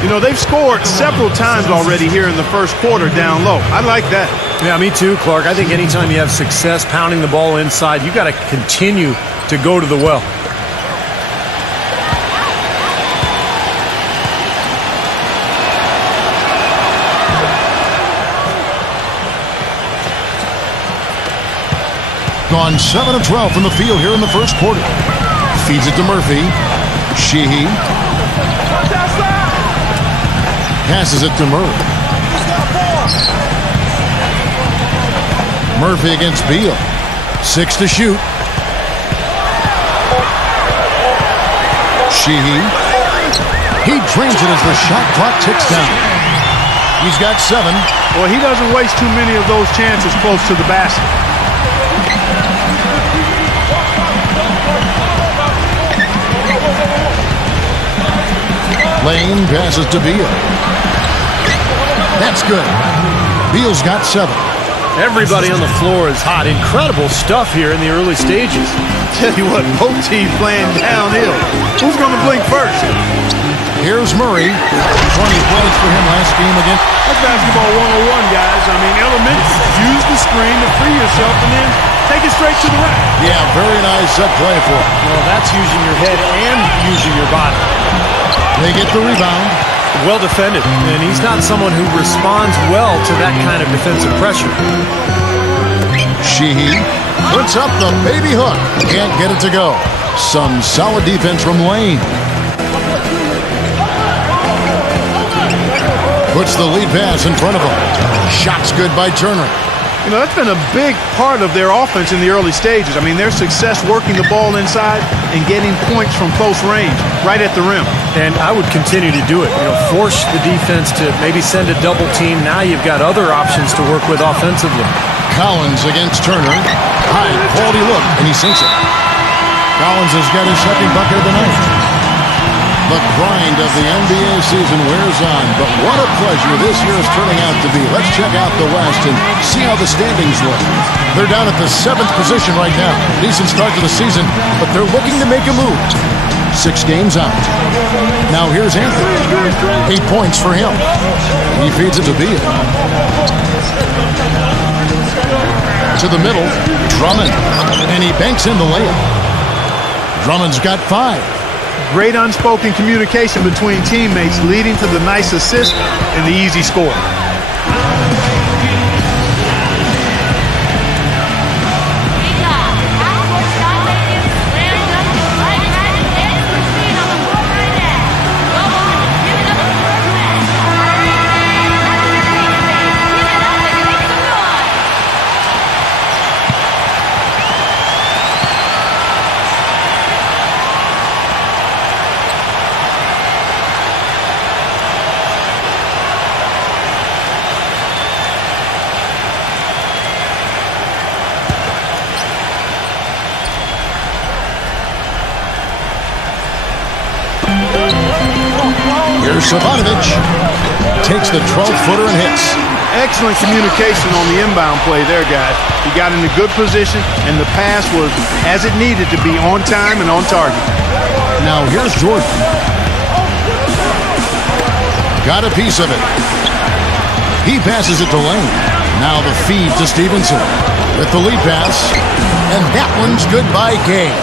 You know, they've scored several times already here in the first quarter down low. I like that. Yeah, me too, Clark. I think anytime you have success pounding the ball inside, you got to continue to go to the well. Gone 7 of 12 from the field here in the first quarter. Feeds it to Murphy. Sheehy. Passes it to Murray. Murphy against Beal. 6 to shoot. Sheehy. He drains it as the shot clock ticks down. He's got 7. Well, he doesn't waste too many of those chances close to the basket. Lane passes to Beal. That's good. Beal's got 7. Everybody on the floor is hot. Incredible stuff here in the early stages. Tell you what, both teams playing downhill. Who's going to blink first? Here's Murray. 20 points for him last game again. That's basketball 101, guys. I mean, elementary. Use the screen to free yourself and then take it straight to the rack. Yeah, very nice set play for him. Well, that's using your head and using your body. They get the rebound. Well defended, and he's not someone who responds well to that kind of defensive pressure. Sheehy puts up the baby hook. Can't get it to go. Some solid defense from Lane. Puts the lead pass in front of him. Shot's good by Turner. You know, that's been a big part of their offense in the early stages. I mean, their success working the ball inside and getting points from close range, right at the rim. And I would continue to do it. You know, force the defense to maybe send a double team. Now you've got other options to work with offensively. Collins against Turner. High quality look, and he sinks it. Collins has got his second bucket of the night. The grind of the NBA season wears on, but what a pleasure this year is turning out to be. Let's check out the West and see how the standings look. They're down at the 7th position right now. Decent start to the season, but they're looking to make a move. 6 games out. Now here's Anthony. 8 points for him. He feeds it to Beal. To the middle, Drummond. And he banks in the layup. Drummond's got 5. Great unspoken communication between teammates leading to the nice assist and the easy score. Here's Savanovic. Takes the 12-footer and hits. Excellent communication on the inbound play there, guys. He got in a good position, and the pass was as it needed to be, on time and on target. Now here's Jordan. Got a piece of it. He passes it to Lane. Now the feed to Stevenson with the lead pass. And that one's good by Gay.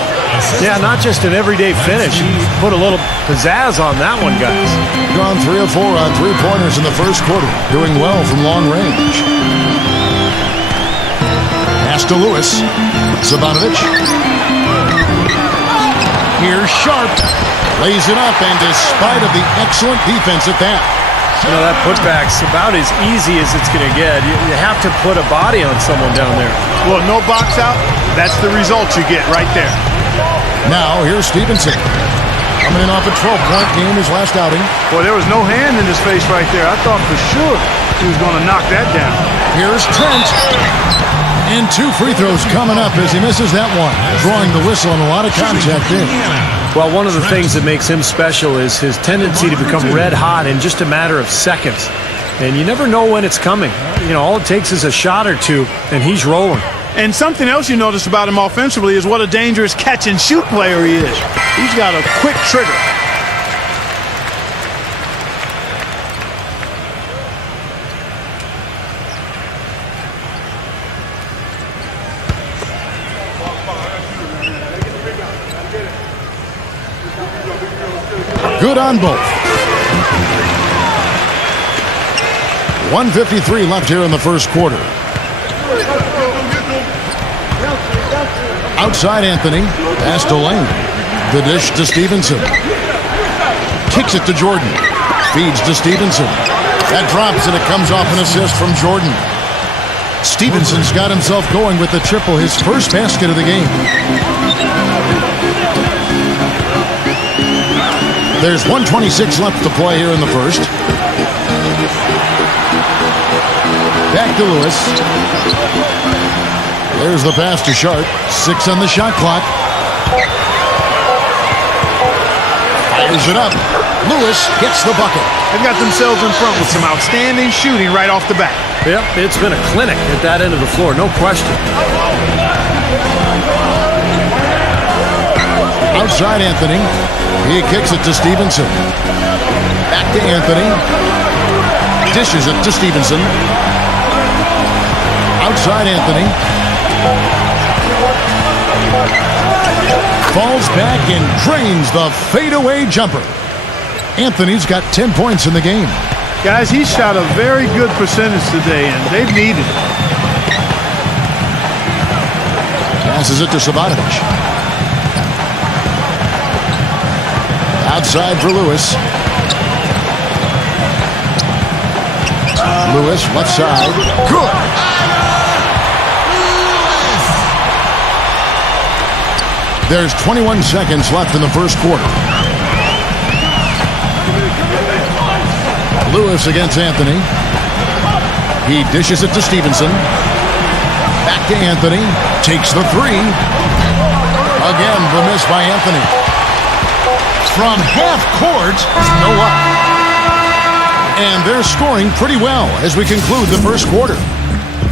Yeah, not just an everyday finish. He put a little pizzazz on that one, guys. Gone 3 of 4 on 3-pointers in the first quarter. Doing well from long range. Pass to Lewis. Savanovic. Here's Sharp. Lays it up, and despite of the excellent defense at that. You know, that putback's about as easy as it's going to get. You have to put a body on someone down there. Well, no box out. That's the result you get right there. Now, here's Stevenson. Coming in off a 12-point game his last outing. Boy, there was no hand in his face right there. I thought for sure he was going to knock that down. Here's Trent. And 2 free throws coming up as he misses that one. Drawing the whistle and a lot of contact in. Well, one of the things that makes him special is his tendency to become red hot in just a matter of seconds. And you never know when it's coming. You know, all it takes is a shot or two, and he's rolling. And something else you notice about him offensively is what a dangerous catch-and-shoot player he is. He's got a quick trigger. Good on both. 1:53 left here in the first quarter. Outside Anthony. Pass to Lane. The dish to Stevenson. Kicks it to Jordan. Feeds to Stevenson. That drops and it comes off an assist from Jordan. Stevenson's got himself going with the triple, his first basket of the game. There's 1:26 left to play here in the first. Back to Lewis. There's the pass to Sharp. 6 on the shot clock. Fires it up. Lewis gets the bucket. They've got themselves in front with some outstanding shooting right off the bat. Yep, it's been a clinic at that end of the floor, no question. Outside Anthony. He kicks it to Stevenson. Back to Anthony. Dishes it to Stevenson. Outside Anthony. Falls back and drains the fadeaway jumper. Anthony's got 10 points in the game. Guys, he shot a very good percentage today, and they've needed it. Passes it to Sabatovich. Outside for Lewis. Lewis, left side. Good. There's 21 seconds left in the first quarter. Lewis against Anthony. He dishes it to Stevenson. Back to Anthony. Takes the three. Again, the miss by Anthony. From half court, no up. And they're scoring pretty well as we conclude the first quarter.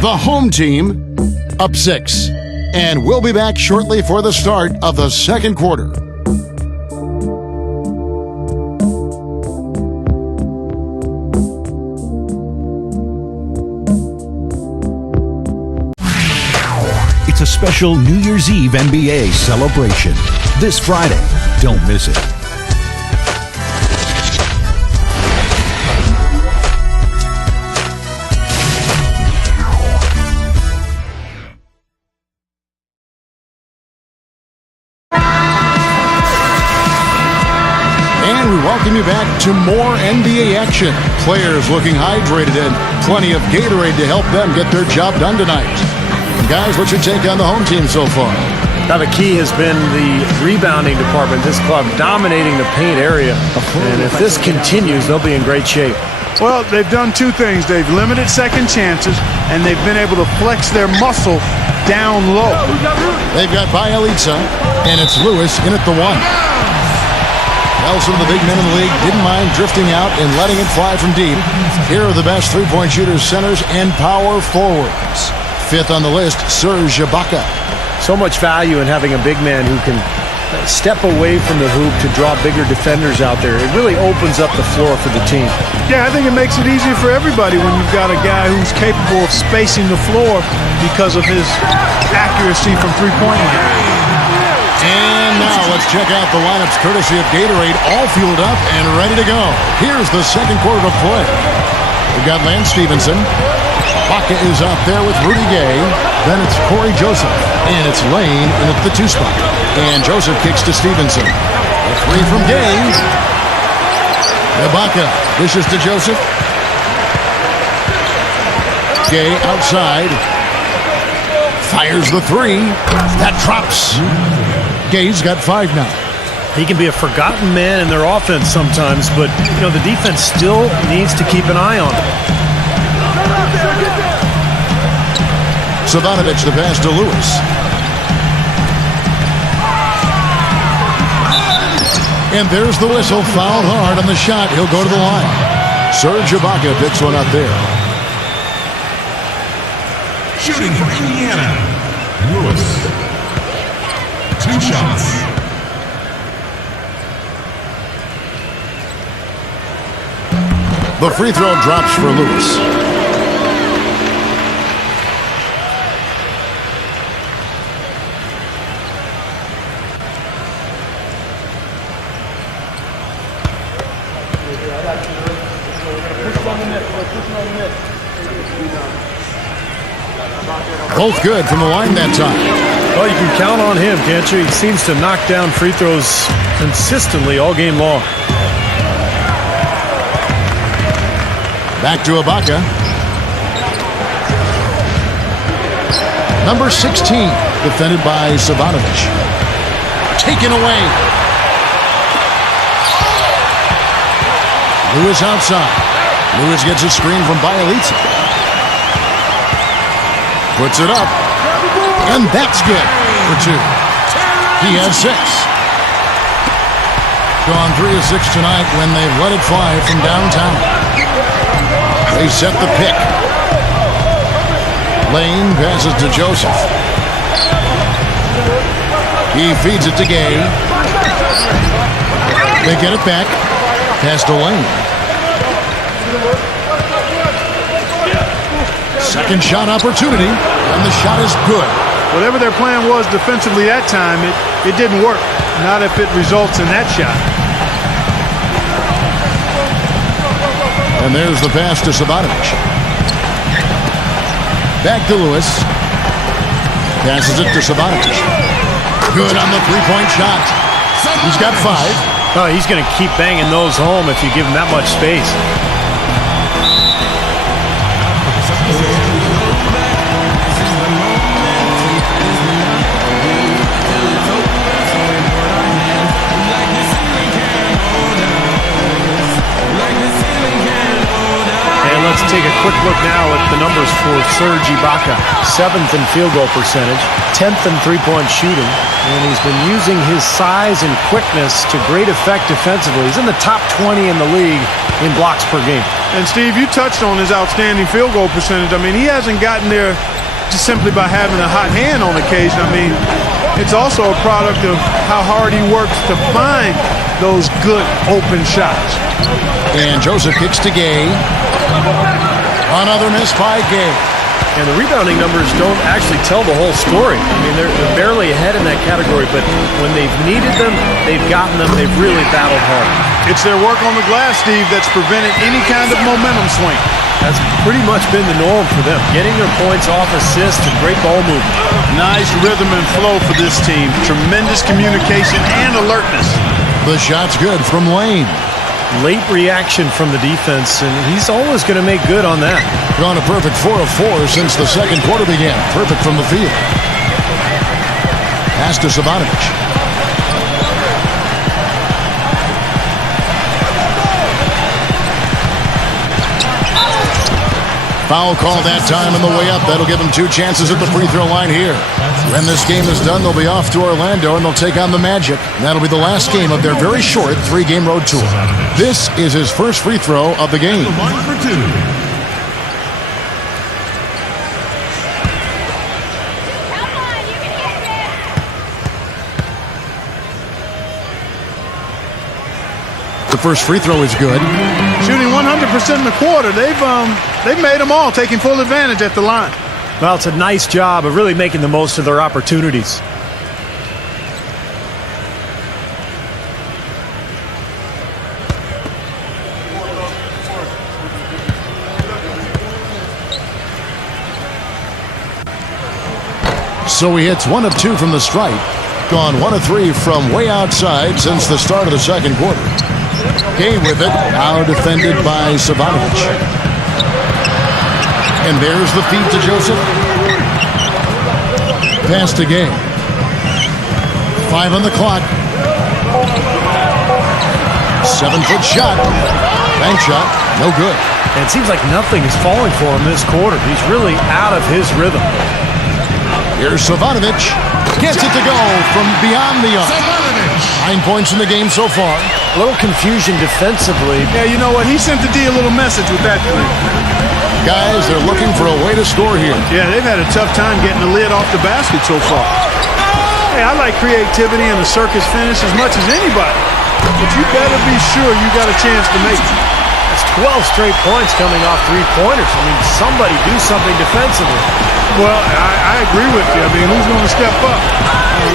The home team up 6. And we'll be back shortly for the start of the second quarter. It's a special New Year's Eve NBA celebration this Friday. Don't miss it. And we welcome you back to more NBA action. Players looking hydrated and plenty of Gatorade to help them get their job done tonight. Guys, what's your take on the home team so far? Now the key has been the rebounding department. This club dominating the paint area. And if this continues, they'll be in great shape. Well, they've done two things. They've limited second chances, and they've been able to flex their muscle down low. They've got Bielitsa, and it's Lewis in at the 1. Well, some of the big men in the league didn't mind drifting out and letting it fly from deep. Here are the best three-point shooters, centers, and power forwards. 5th on the list, Serge Ibaka. So much value in having a big man who can step away from the hoop to draw bigger defenders out there. It really opens up the floor for the team. Yeah, I think it makes it easier for everybody when you've got a guy who's capable of spacing the floor because of his accuracy from three-point line. And now let's check out the lineups courtesy of Gatorade, all fueled up and ready to go. Here's the second quarter to play. We've got Lance Stevenson. Ibaka is out there with Rudy Gay. Then it's Corey Joseph. And it's Lane in at the 2 spot. And Joseph kicks to Stevenson. A 3 from Gay. Ibaka dishes to Joseph. Gay outside. Fires the 3. That drops. Gay's got 5 now. He can be a forgotten man in their offense sometimes, but the defense still needs to keep an eye on him. Sabatovich the pass to Lewis. And there's the whistle. Fouled hard on the shot. He'll go to the line. Serge Ibaka picks one up there. Shooting for Indiana, Lewis. 2 shots. The free throw drops for Lewis. Both good from the line that time. Well, you can count on him, can't you? He seems to knock down free throws consistently all game long. Back to Ibaka. Number 16, defended by Savanovic. Taken away. Lewis outside. Lewis gets a screen from Bielitsa. Puts it up. And that's good for 2. He has 6. Gone 3 of 6 tonight when they've let it fly from downtown. They set the pick. Lane passes to Joseph. He feeds it to Gay. They get it back. Pass to Lane. Second shot opportunity, and the shot is good. Whatever their plan was defensively that time, it didn't work. Not if it results in that shot. And there's the pass to Savanovic. Back to Lewis. Passes it to Savanovic. Good on the three-point shot. He's got 5. Oh, he's going to keep banging those home if you give him that much space. Let's take a quick look now at the numbers for Serge Ibaka. 7th in field goal percentage, 10th in three-point shooting, and he's been using his size and quickness to great effect defensively. He's in the top 20 in the league in blocks per game. And Steve, you touched on his outstanding field goal percentage. I mean, he hasn't gotten there just simply by having a hot hand on occasion. I mean, it's also a product of how hard he works to find those good open shots. And Joseph kicks to Gay. Another miss by Gay. And the rebounding numbers don't actually tell the whole story. I mean, they're barely ahead in that category, but when they've needed them, they've gotten them. They've really battled hard. It's their work on the glass, Steve, that's prevented any kind of momentum swing. That's pretty much been the norm for them. Getting their points off assists and great ball movement. Nice rhythm and flow for this team. Tremendous communication and alertness. The shot's good from Lane. Late reaction from the defense, and he's always going to make good on that. Gone a perfect 4 of 4 since the second quarter began. Perfect from the field. Pass to Savanovic. Foul call that time on the way up. That'll give them 2 chances at the free throw line here. When this game is done, they'll be off to Orlando, and they'll take on the Magic. That'll be the last game of their very short 3-game road tour. This is his first free throw of the game. The line for 2. The first free throw is good. Shooting 100% in the quarter. They've made them all, taking full advantage at the line. Well, it's a nice job of really making the most of their opportunities. So he hits 1 of 2 from the stripe. Gone 1 of 3 from way outside since the start of the second quarter. Gay with it, now defended by Savanovic. And there's the feed to Joseph. Pass to Gay. 5 on the clock. 7-foot shot. Bank shot, no good. And it seems like nothing is falling for him this quarter. He's really out of his rhythm. Here's Savanovic. Gets it to go from beyond the arc. 9 points in the game so far. A little confusion defensively. Yeah, you know what? He sent the D a little message with that three. Guys, they're looking for a way to score here. Yeah, they've had a tough time getting the lid off the basket so far. Hey, I like creativity and a circus finish as much as anybody. But you better be sure you got a chance to make it. That's 12 straight points coming off three-pointers. I mean, somebody do something defensively. Well, I agree with you. I mean, who's going to step up?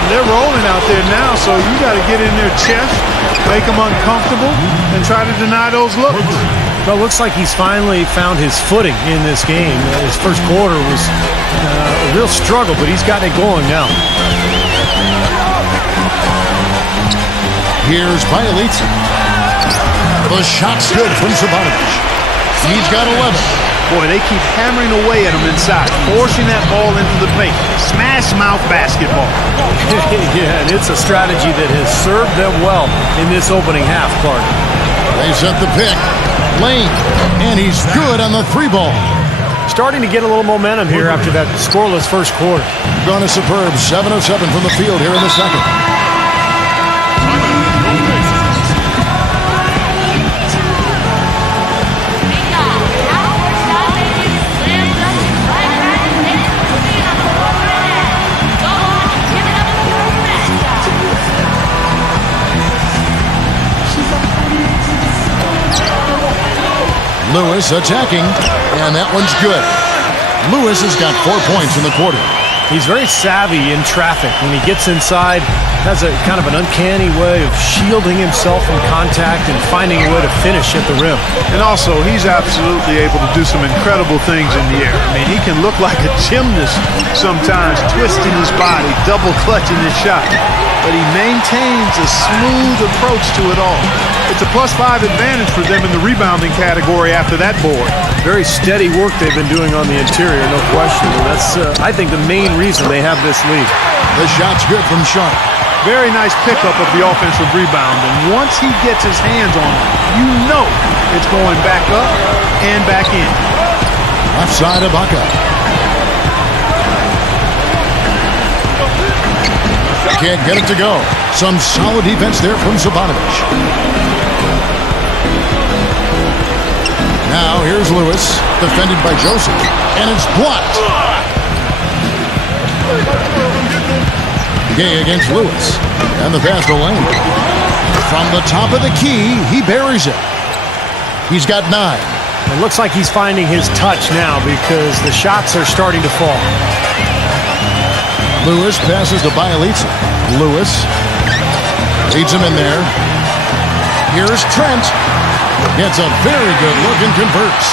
They're rolling out there now, so you got to get in their chest, make them uncomfortable, and try to deny those looks. Well, it looks like he's finally found his footing in this game. His first quarter was a real struggle, but he's got it going now. Here's Bielitsa. The shot's good from Savanovic. He's got 11. Boy, they keep hammering away at him inside, forcing that ball into the paint. Smash mouth basketball. Yeah, and it's a strategy that has served them well in this opening half, Clark. They set the pick. Lane, and he's good on the 3 ball. Starting to get a little momentum here after that scoreless first quarter. Gone a superb 7 of 7 from the field here in the second. Lewis attacking, and that one's good. Lewis has got 4 points in the quarter. He's very savvy in traffic. When he gets inside, has a kind of an uncanny way of shielding himself from contact and finding a way to finish at the rim. And also, he's absolutely able to do some incredible things in the air. I mean, he can look like a gymnast sometimes, twisting his body, double clutching his shot. But he maintains a smooth approach to it all. It's a +5 advantage for them in the rebounding category after that board. Very steady work they've been doing on the interior, no question. And that's, I think, the main reason they have this lead. The shot's good from Sharp. Very nice pickup of the offensive rebound. And once he gets his hands on it, you know it's going back up and back in. Left side of Ibaka. Can't get it to go. Some solid defense there from Sabonovich. Now here's Lewis, defended by Joseph, and it's blocked. Gay against Lewis, and the pass to Lane. From the top of the key, he buries it. He's got 9. It looks like he's finding his touch now because the shots are starting to fall. Lewis passes to Bielitsa. Lewis leads him in there. Here's Trent. Gets a very good look and converts.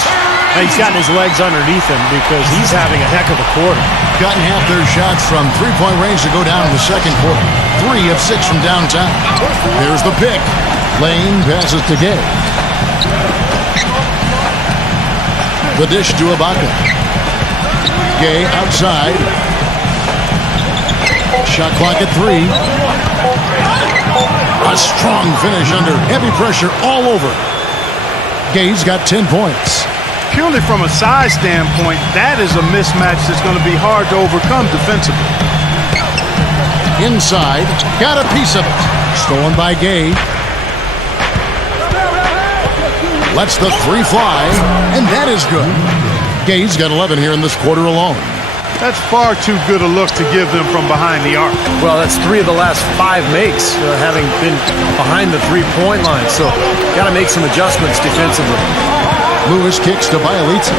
He's gotten his legs underneath him because he's having a heck of a quarter. Gotten half their shots from 3-point range to go down in the second quarter. 3 of 6 from downtown. Here's the pick. Lane passes to Gay. The dish to Ibaka. Gay outside. Shot clock at 3. A strong finish under heavy pressure all over. Gay's got 10 points. Purely from a size standpoint, that is a mismatch that's going to be hard to overcome defensively. Inside, got a piece of it. Stolen by Gay. Lets the 3 fly, and that is good. Gay's got 11 here in this quarter alone. That's far too good a look to give them from behind the arc. Well, that's 3 of the last 5 makes, having been behind the 3-point line. So, got to make some adjustments defensively. Lewis kicks to Bielitsa.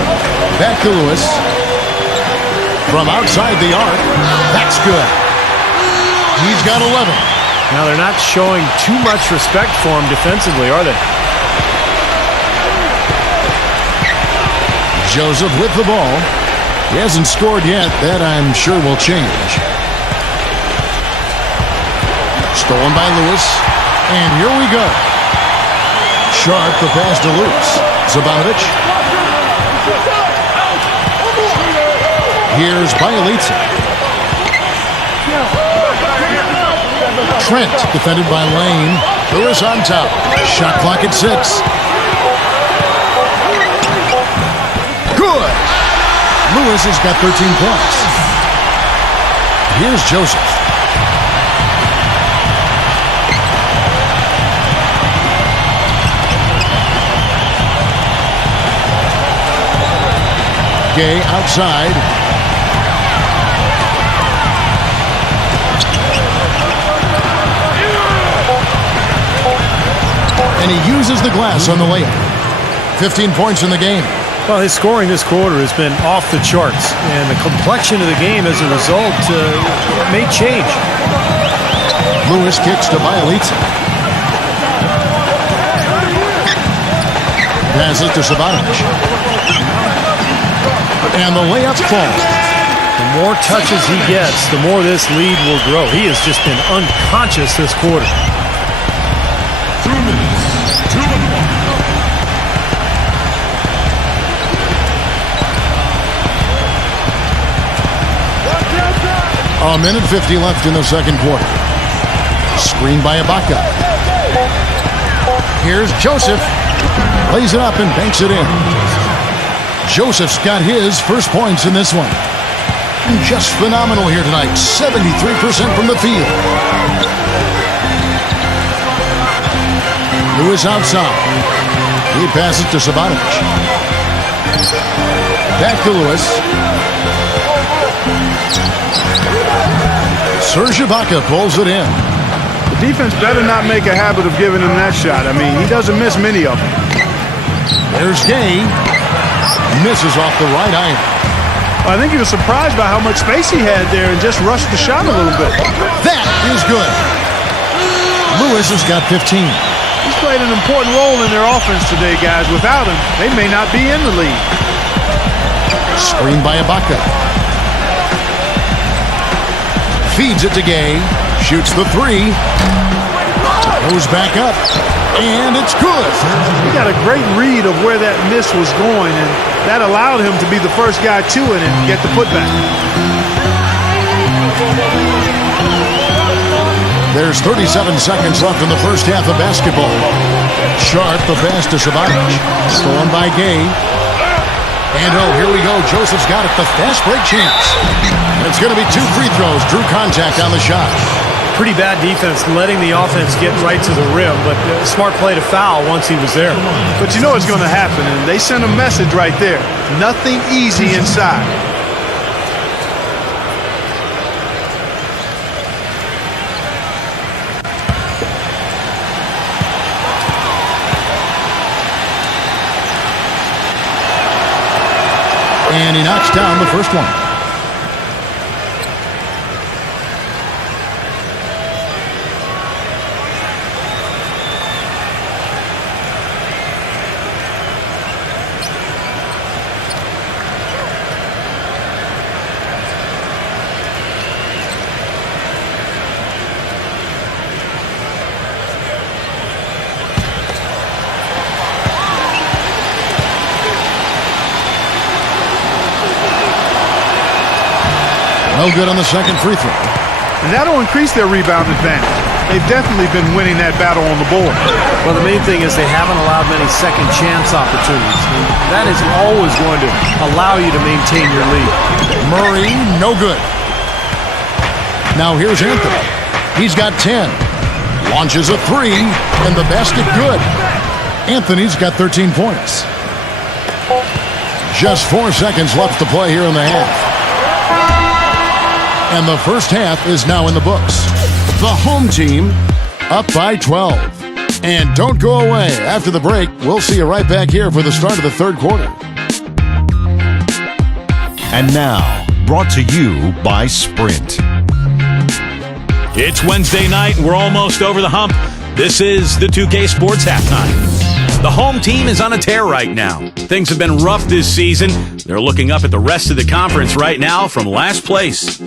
Back to Lewis. From outside the arc. That's good. He's got 11. Now, they're not showing too much respect for him defensively, are they? Joseph with the ball. He hasn't scored yet. That, I'm sure, will change. Stolen by Lewis. And here we go. Sharp, the pass to Lewis. Sabonovich. Here's Bielitsa. Trent, defended by Lane. Lewis on top. Shot clock at 6. Good! Lewis has got 13 points. Here's Joseph. Gay outside. And he uses the glass on the layup. 15 points in the game. Well, his scoring this quarter has been off the charts, and the complexion of the game as a result may change. Lewis kicks to Bielitsa. Passes to Sabonovich. And the layup falls. The more touches he gets, the more this lead will grow. He has just been unconscious this quarter. 2 minutes. 2 and 1. A minute 50 left in the second quarter. Screen by Ibaka. Here's Joseph. Lays it up and banks it in. Joseph's got his first points in this one. Just phenomenal here tonight. 73% from the field. Lewis outside. He passes to Sabotage. Back to Lewis. Serge Ibaka pulls it in. The defense better not make a habit of giving him that shot. I mean, he doesn't miss many of them. There's Gay. Misses off the right iron. I think he was surprised by how much space he had there and just rushed the shot a little bit. That is good. Lewis has got 15. He's played an important role in their offense today, guys. Without him, they may not be in the league. Screen by Ibaka. Feeds it to Gay. Shoots the three. Goes back up. And it's good. He got a great read of where that miss was going, and that allowed him to be the first guy to it and get the putback. There's 37 seconds left in the first half of basketball. Sharp, the pass to Sabotage. Stolen by Gay. And here we go. Joseph's got it. The fast break chance. And it's going to be 2 free throws. Drew contact on the shot. Pretty bad defense letting the offense get right to the rim, but smart play to foul once he was there. But you know it's going to happen, and they sent a message right there. Nothing easy inside. And he knocks down the first one. No good on the second free throw. And that'll increase their rebound advantage. They've definitely been winning that battle on the board. Well, the main thing is they haven't allowed many second chance opportunities. And that is always going to allow you to maintain your lead. Murray, no good. Now here's Anthony. He's got 10. Launches a three, and the basket good. Anthony's got 13 points. Just 4 seconds left to play here in the half. And the first half is now in the books. The home team up by 12. And don't go away. After the break, we'll see you right back here for the start of the third quarter. And now, brought to you by Sprint. It's Wednesday night, and we're almost over the hump. This is the 2K Sports Halftime. The home team is on a tear right now. Things have been rough this season. They're looking up at the rest of the conference right now from last place.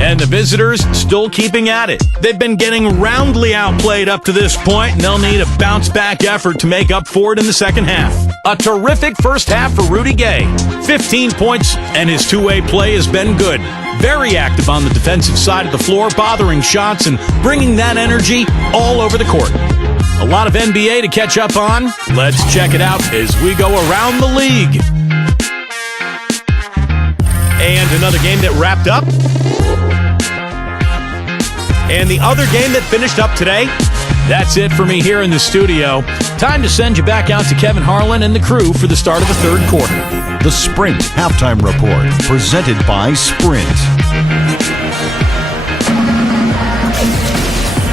And the visitors still keeping at it. They've been getting roundly outplayed up to this point, and they'll need a bounce-back effort to make up for it in the second half. A terrific first half for Rudy Gay. 15 points, and his two-way play has been good. Very active on the defensive side of the floor, bothering shots and bringing that energy all over the court. A lot of NBA to catch up on. Let's check it out as we go around the league. And another game that wrapped up. And the other game that finished up today. That's it for me here in the studio. Time to send you back out to Kevin Harlan and the crew for the start of the third quarter. The Sprint Halftime Report, presented by Sprint.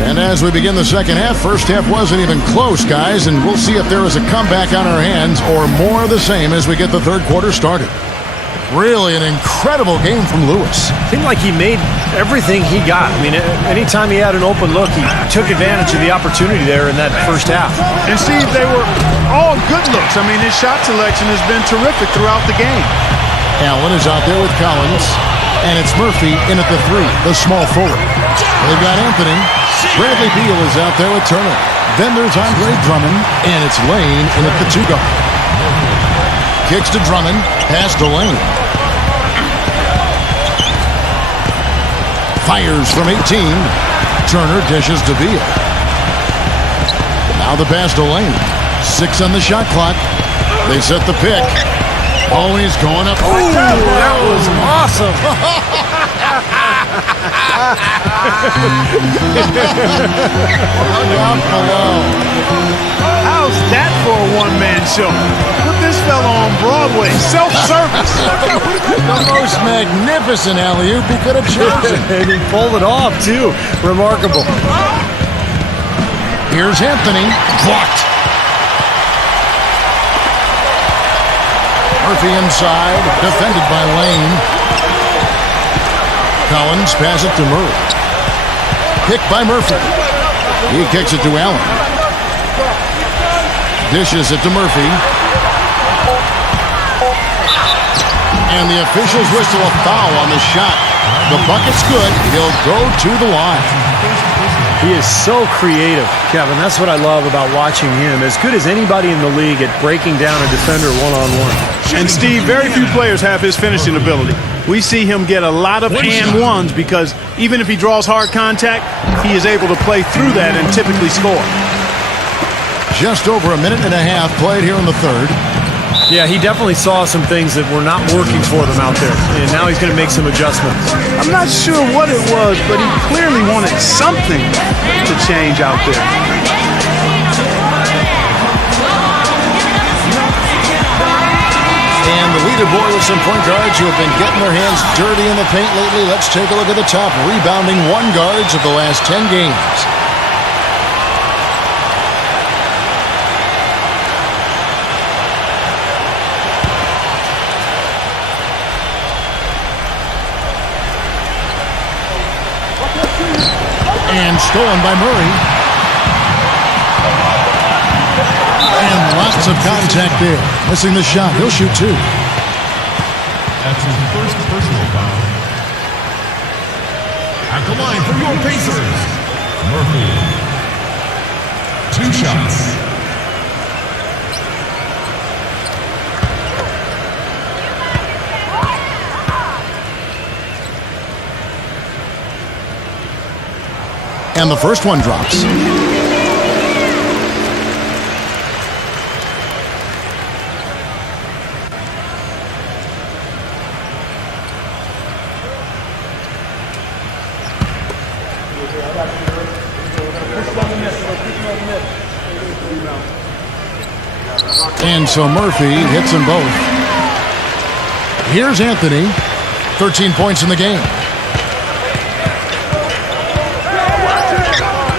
And as we begin the second half, first half wasn't even close, guys, and we'll see if there is a comeback on our hands or more of the same as we get the third quarter started. Really an incredible game from Lewis. Seemed like he made everything he got. I mean, anytime he had an open look, he took advantage of the opportunity there in that first half. And Steve, they were all good looks. I mean, his shot selection has been terrific throughout the game. Allen is out there with Collins, and it's Murphy in at the three, the small forward. They've got Anthony. Bradley Beal is out there with Turner. Then there's Andre Drummond, and it's Lane in at the two guard. Kicks to Drummond, pass to Lane. Fires from 18. Turner dishes to Beal. Now the pass to Lane. 6 on the shot clock. They set the pick. Oh, he's going up. Oh, that was awesome. Down below. How's that for a one-man show? Put this fella on Broadway. Self-service. The most magnificent alley-oop he could have chosen. And he pulled it off, too. Remarkable. Here's Anthony. Blocked. Murphy inside, defended by Lane. Collins pass it to Murray. Picked by Murphy. He kicks it to Allen. Dishes it to Murphy. And the officials whistle a foul on the shot. The bucket's good. He'll go to the line. He is so creative, Kevin. That's what I love about watching him. As good as anybody in the league at breaking down a defender one-on-one. And Steve, very few players have his finishing ability. We see him get a lot of and ones because even if he draws hard contact, he is able to play through that and typically score. Just over a minute and a half played here in the third. Yeah, he definitely saw some things that were not working for them out there, and now he's going to make some adjustments. I'm not sure what it was, but he clearly wanted something to change out there. And the leaderboard with some point guards who have been getting their hands dirty in the paint lately. Let's take a look at the top rebounding one guards of the last 10 games. And stolen by Murray. And lots of contact there. Missing the shot. He'll shoot 2. That's his first personal foul. At the line for your Pacers, Murphy. 2 shots. And the first one drops. And so Murphy hits them both. Here's Anthony. 13 points in the game.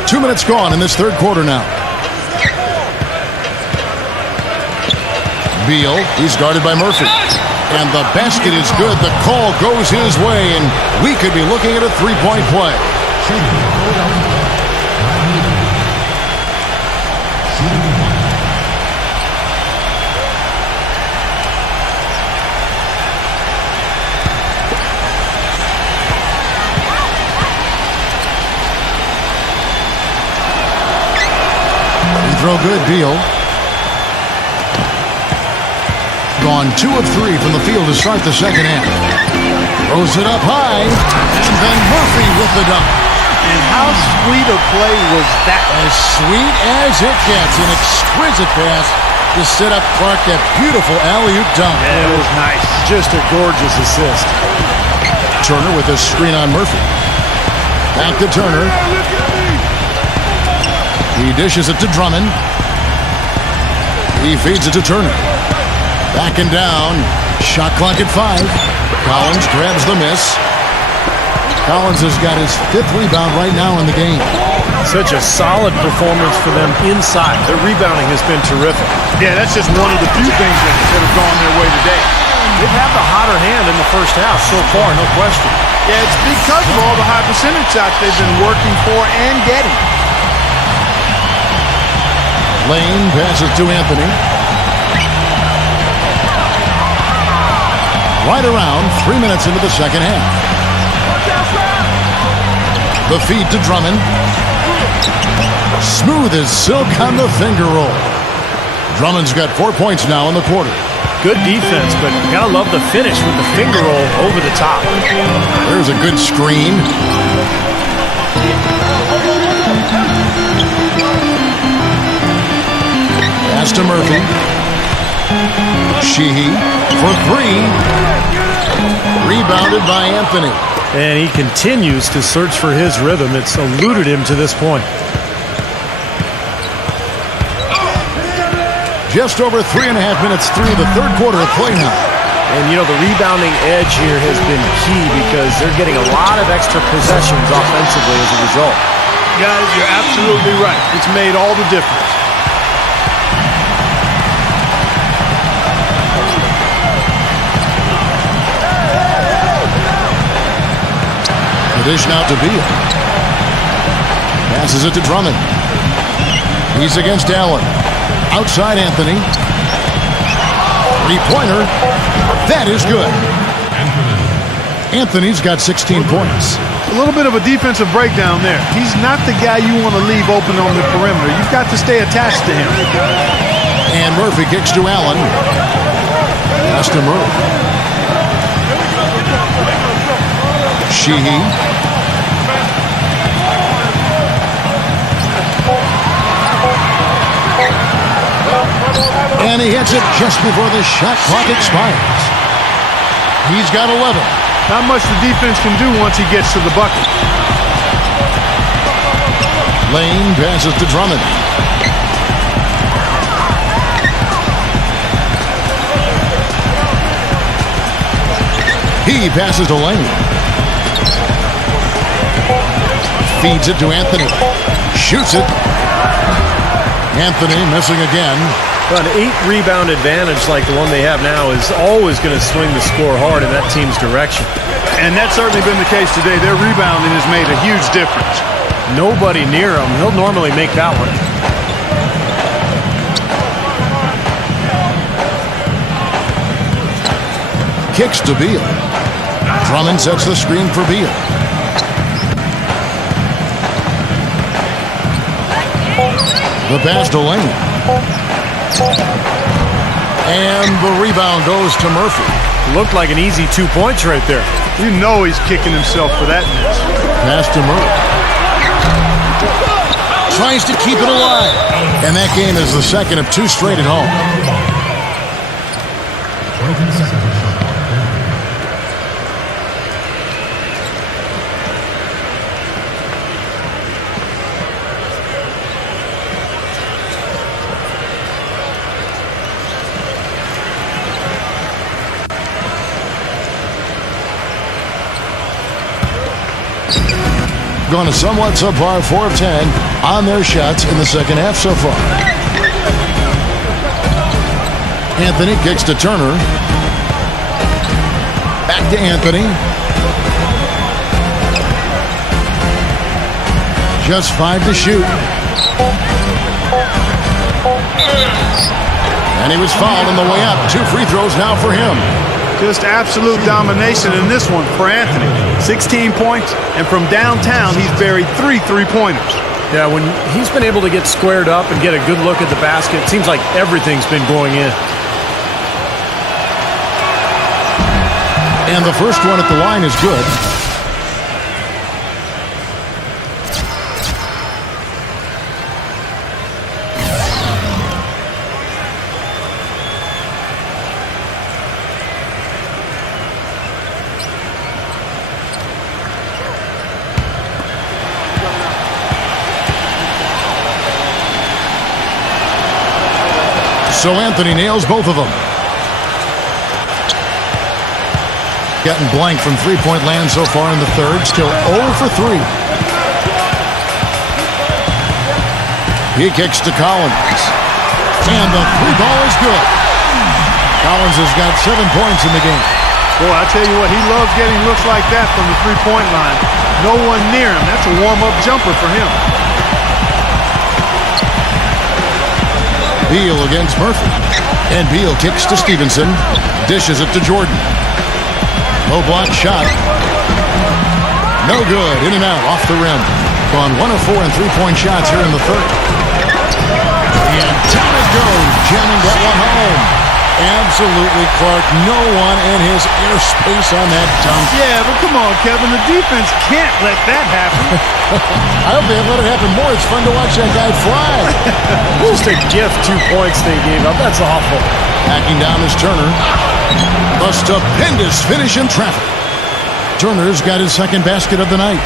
2 minutes gone in this third quarter now. Beal, he's guarded by Murphy. And the basket is good. The call goes his way, and we could be looking at a three-point play. Throw good, Beal. Gone 2 of 3 from the field to start the second half. Throws it up high, and then Murphy with the dunk. And how sweet a play was that? As sweet as it gets. An exquisite pass to set up Clark, that beautiful alley-oop dunk. Yeah, it was nice. Just a gorgeous assist. Turner with a screen on Murphy. Back to Turner. He dishes it to Drummond. He feeds it to Turner. Back and down. Shot clock at 5. Collins grabs the miss. Collins has got his 5th rebound right now in the game. Such a solid performance for them inside. Their rebounding has been terrific. Yeah, that's just one of the few things that have gone their way today. They've had the hotter hand in the first half so far, no question. Yeah, it's because of all the high percentage shots they've been working for and getting. Lane passes to Anthony. Right around 3 minutes into the second half. The feed to Drummond. Smooth as silk on the finger roll. Drummond's got 4 points now in the quarter. Good defense, but you gotta love the finish with the finger roll over the top. There's a good screen. Pass to Murphy. Sheehy for three. Rebounded by Anthony. And he continues to search for his rhythm. It's eluded him to this point. Just over 3.5 minutes through the third quarter of play now. And, you know, the rebounding edge here has been key because they're getting a lot of extra possessions offensively as a result. Guys, you're absolutely right. It's made all the difference. The dish now to Beal. Passes it to Drummond. He's against Allen. Outside Anthony. Three-pointer. That is good. Anthony's got 16 points. A little bit of a defensive breakdown there. He's not the guy you want to leave open on the perimeter. You've got to stay attached to him. And Murphy kicks to Allen. Pass to Murphy. Sheehy. And he hits it just before the shot clock expires. He's got 11. Not much the defense can do once he gets to the bucket. Lane passes to Drummond. He passes to Lane. Feeds it to Anthony. Shoots it. Anthony missing again. An 8-rebound advantage like the one they have now is always going to swing the score hard in that team's direction. And that's certainly been the case today. Their rebounding has made a huge difference. Nobody near him. He'll normally make that one. Kicks to Beal. Drummond sets the screen for Beal. The pass to Lane. And the rebound goes to Murphy. Looked like an easy 2 points right there. You know he's kicking himself for that miss. Pass to Murphy. Tries to keep it alive. And that game is the second of 2 straight at home. Gone a somewhat subpar 4 of 10 on their shots in the second half so far. Anthony kicks to Turner. Back to Anthony. Just 5 to shoot. And he was fouled on the way up. 2 free throws now for him. Just absolute domination in this one for Anthony. 16 points, and from downtown, he's buried 3 three-pointers. Yeah, when he's been able to get squared up and get a good look at the basket, it seems like everything's been going in. And the first one at the line is good. So Anthony nails both of them. Getting blank from three-point land so far in the third. Still 0 for 3. He kicks to Collins. And the 3-ball is good. Collins has got 7 points in the game. Boy, I tell you what, he loves getting looks like that from the three-point line. No one near him. That's a warm-up jumper for him. Beal against Murphy. And Beal kicks to Stevenson. Dishes it to Jordan. Low block shot. No good. In and out. Off the rim. Gone 1 of 4 in three-point shots here in the third. And down it goes. Jamming that one home. Absolutely, Clark. No one in his airspace on that dunk. Yeah, but come on, Kevin. The defense can't let that happen. I hope they let it happen more. It's fun to watch that guy fly. Just a gift, 2 points they gave up. That's awful. Backing down is Turner. A stupendous finish in traffic. Turner's got his second basket of the night.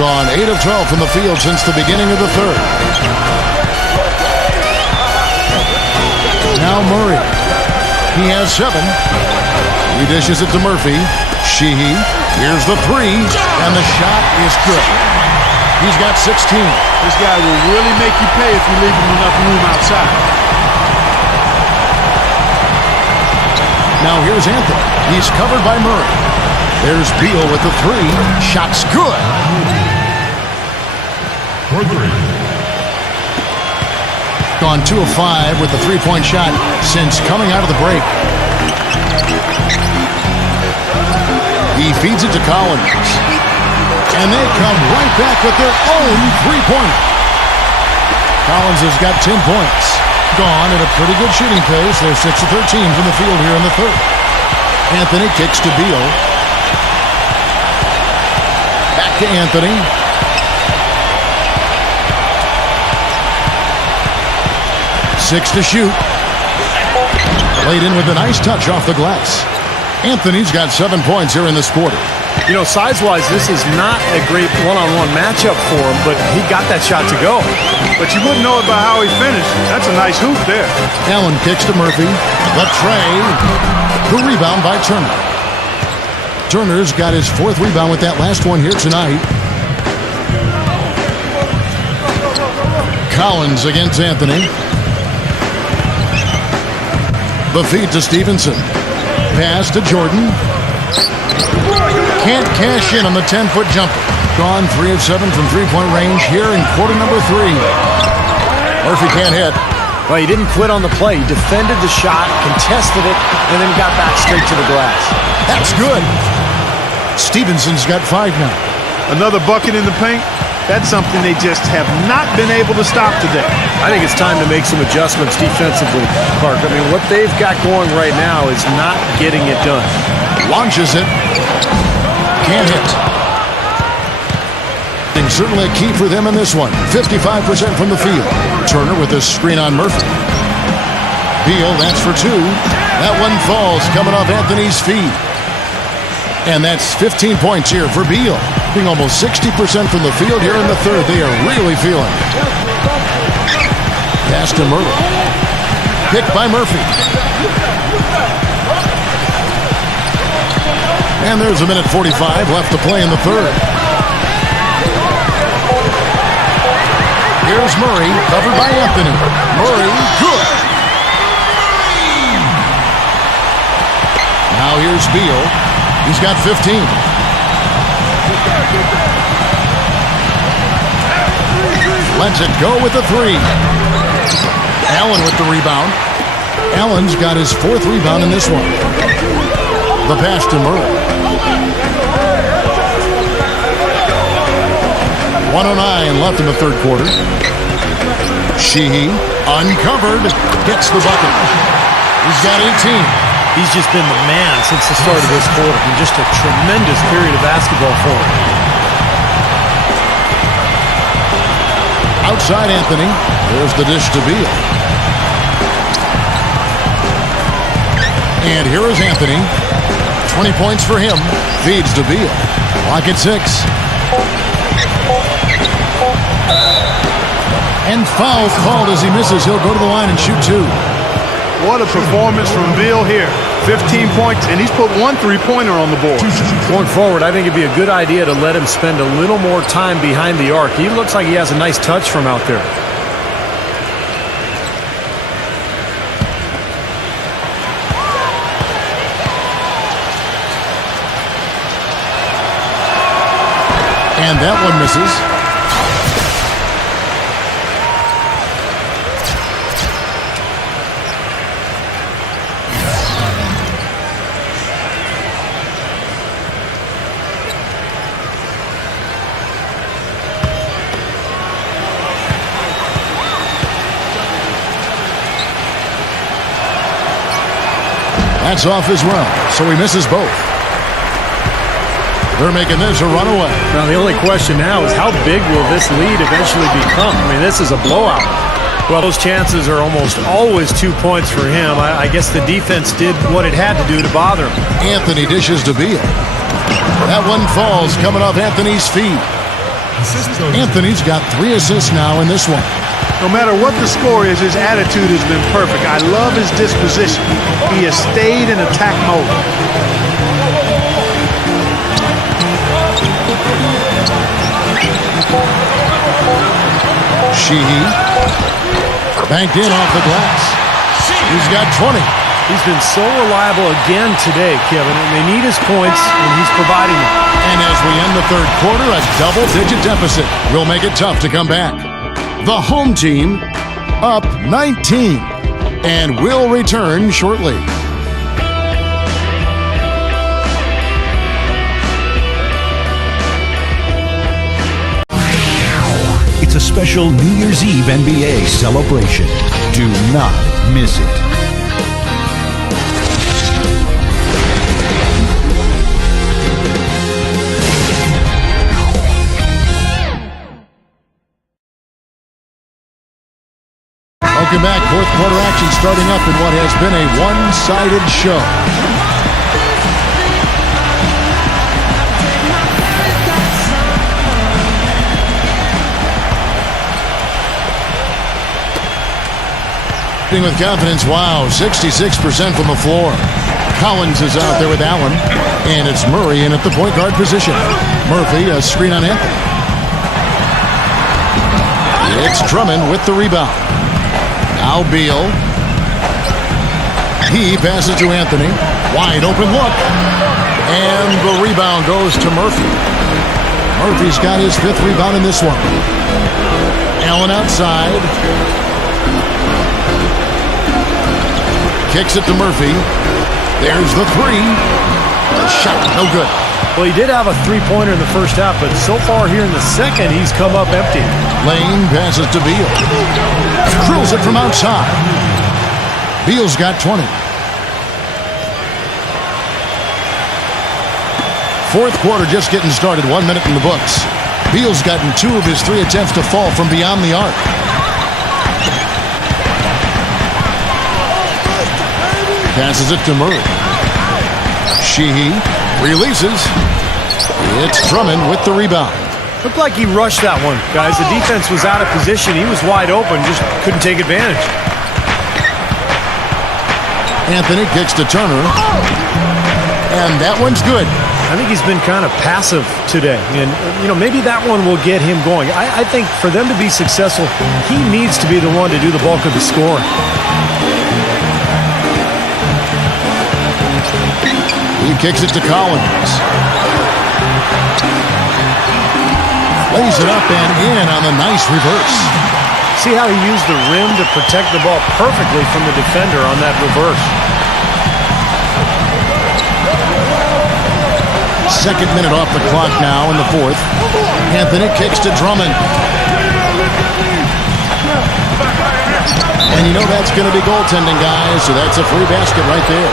Gone 8 of 12 from the field since the beginning of the third. Now Murray. He has 7. He dishes it to Murphy. Sheehy. Here's the 3. And the shot is good. He's got 16. This guy will really make you pay if you leave him enough room outside. Now here's Anthony. He's covered by Murray. There's Beal with the 3. Shot's good. For 3. Gone 2 of 5 with the 3-point shot since coming out of the break. He feeds it to Collins. And they come right back with their own 3-pointer. Collins has got 10 points. Gone at a pretty good shooting pace. They're 6 of 13 from the field here in the third. Anthony kicks to Beal. Back to Anthony. 6 to shoot. Laid in with a nice touch off the glass. Anthony's got 7 points here in this quarter. You know, size-wise, this is not a great one-on-one matchup for him, but he got that shot to go. But you wouldn't know it by how he finished. That's a nice hoop there. Allen kicks to Murphy. The tray. The rebound by Turner. Turner's got his 4th rebound with that last one here tonight. Collins against Anthony. The feed to Stevenson. Pass to Jordan. Can't cash in on the 10-foot jumper. Gone 3 of 7 from 3-point range here in quarter number 3. Murphy can't hit. Well, he didn't quit on the play. He defended the shot, contested it, and then got back straight to the glass. That's good. Stevenson's got 5 now. Another bucket in the paint. That's something they just have not been able to stop today. I think it's time to make some adjustments defensively, Clark. I mean, what they've got going right now is not getting it done. Launches it. Can't hit. And certainly a key for them in this one. 55% from the field. Turner with a screen on Murphy. Beal, that's for 2. That one falls coming off Anthony's feet. And that's 15 points here for Beal. Being almost 60% from the field here in the third. They are really feeling it. Pass to Murray. Picked by Murphy. And there's a minute 45 left to play in the third. Here's Murray, covered by Anthony. Murray, good. Now here's Beal. He's got 15. Lets it go with the 3. Allen with the rebound. Allen's got his 4th rebound in this one. The pass to Murray. 1:09 left in the third quarter. Sheehy, uncovered, gets the bucket. He's got 18. He's just been the man since the start of this quarter. And just a tremendous period of basketball for him. Outside Anthony. There's the dish to Beal. And here is Anthony. 20 points for him. Feeds to Beal. Clock at 6. And foul called as he misses. He'll go to the line and shoot 2. What a performance from Beal here. 15 points, and he's put 1 3-pointer on the board. Going forward, I think it'd be a good idea to let him spend a little more time behind the arc. He looks like he has a nice touch from out there. And that one misses. That's off as well, so he misses both. They're making this a runaway. Now, the only question now is how big will this lead eventually become? I mean, this is a blowout. Well, those chances are almost always 2 points for him. I guess the defense did what it had to do to bother him. Anthony dishes to Beal. That one falls coming off Anthony's feet. Anthony's got 3 assists now in this one. No matter what the score is, his attitude has been perfect. I love his disposition. He has stayed in attack mode. Sheehy banked in off the glass. He's got 20. He's been so reliable again today, Kevin, and they need his points, and he's providing them. And as we end the third quarter, a double-digit deficit will make it tough to come back. The home team up 19 and will return shortly. It's a special New Year's Eve NBA celebration. Do not miss it. Welcome back. Fourth quarter action starting up in what has been a one-sided show. With confidence, wow, 66% from the floor. Collins is out there with Allen, and it's Murray in at the point guard position. Murphy, a screen on Anthony. It's Drummond with the rebound. Now Beal. He passes to Anthony. Wide open look. And the rebound goes to Murphy. Murphy's got his 5th rebound in this one. Allen outside. Kicks it to Murphy. There's the 3. The shot, no good. Well, he did have a three-pointer in the first half, but so far here in the second, he's come up empty. Lane passes to Beal. Drills it from outside. Beal's got 20. Fourth quarter just getting started. 1 minute in the books. Beal's gotten 2 of his 3 attempts to fall from beyond the arc. Passes it to Murray. Sheehy releases. It's Drummond with the rebound. Looked like he rushed that one, guys. The defense was out of position. He was wide open, just couldn't take advantage. Anthony kicks to Turner. And that one's good. I think he's been kind of passive today. And, maybe that one will get him going. I think for them to be successful, he needs to be the one to do the bulk of the scoring. He kicks it to Collins. Lays it up and in on the nice reverse. See how he used the rim to protect the ball perfectly from the defender on that reverse. Second minute off the clock now in the fourth. Anthony kicks to Drummond. And that's going to be goaltending, guys, so that's a free basket right there.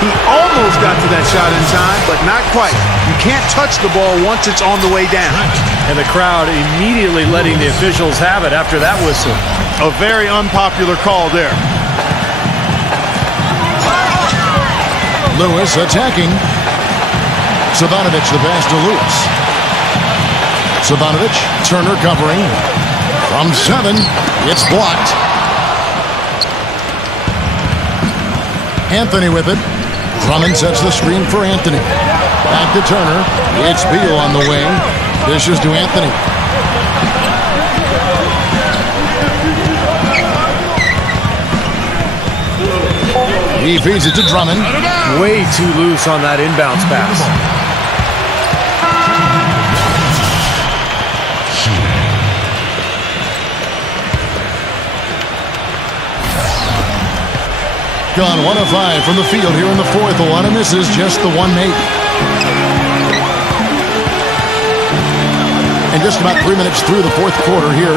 He almost got to that shot in time, but not quite. You can't touch the ball once it's on the way down. And the crowd immediately letting the officials have it after that whistle. A very unpopular call there. Lewis attacking. Savanovic the pass to Lewis. Savanovic, Turner covering. From 7, it's blocked. Anthony with it. Drummond sets the screen for Anthony. Back to Turner. It's Beal on the wing. Dishes to Anthony. He feeds it to Drummond. Way too loose on that inbounds pass. Gone 1 of 5 from the field here in the fourth. A lot of misses, just the one made. And just about 3 minutes through the fourth quarter here.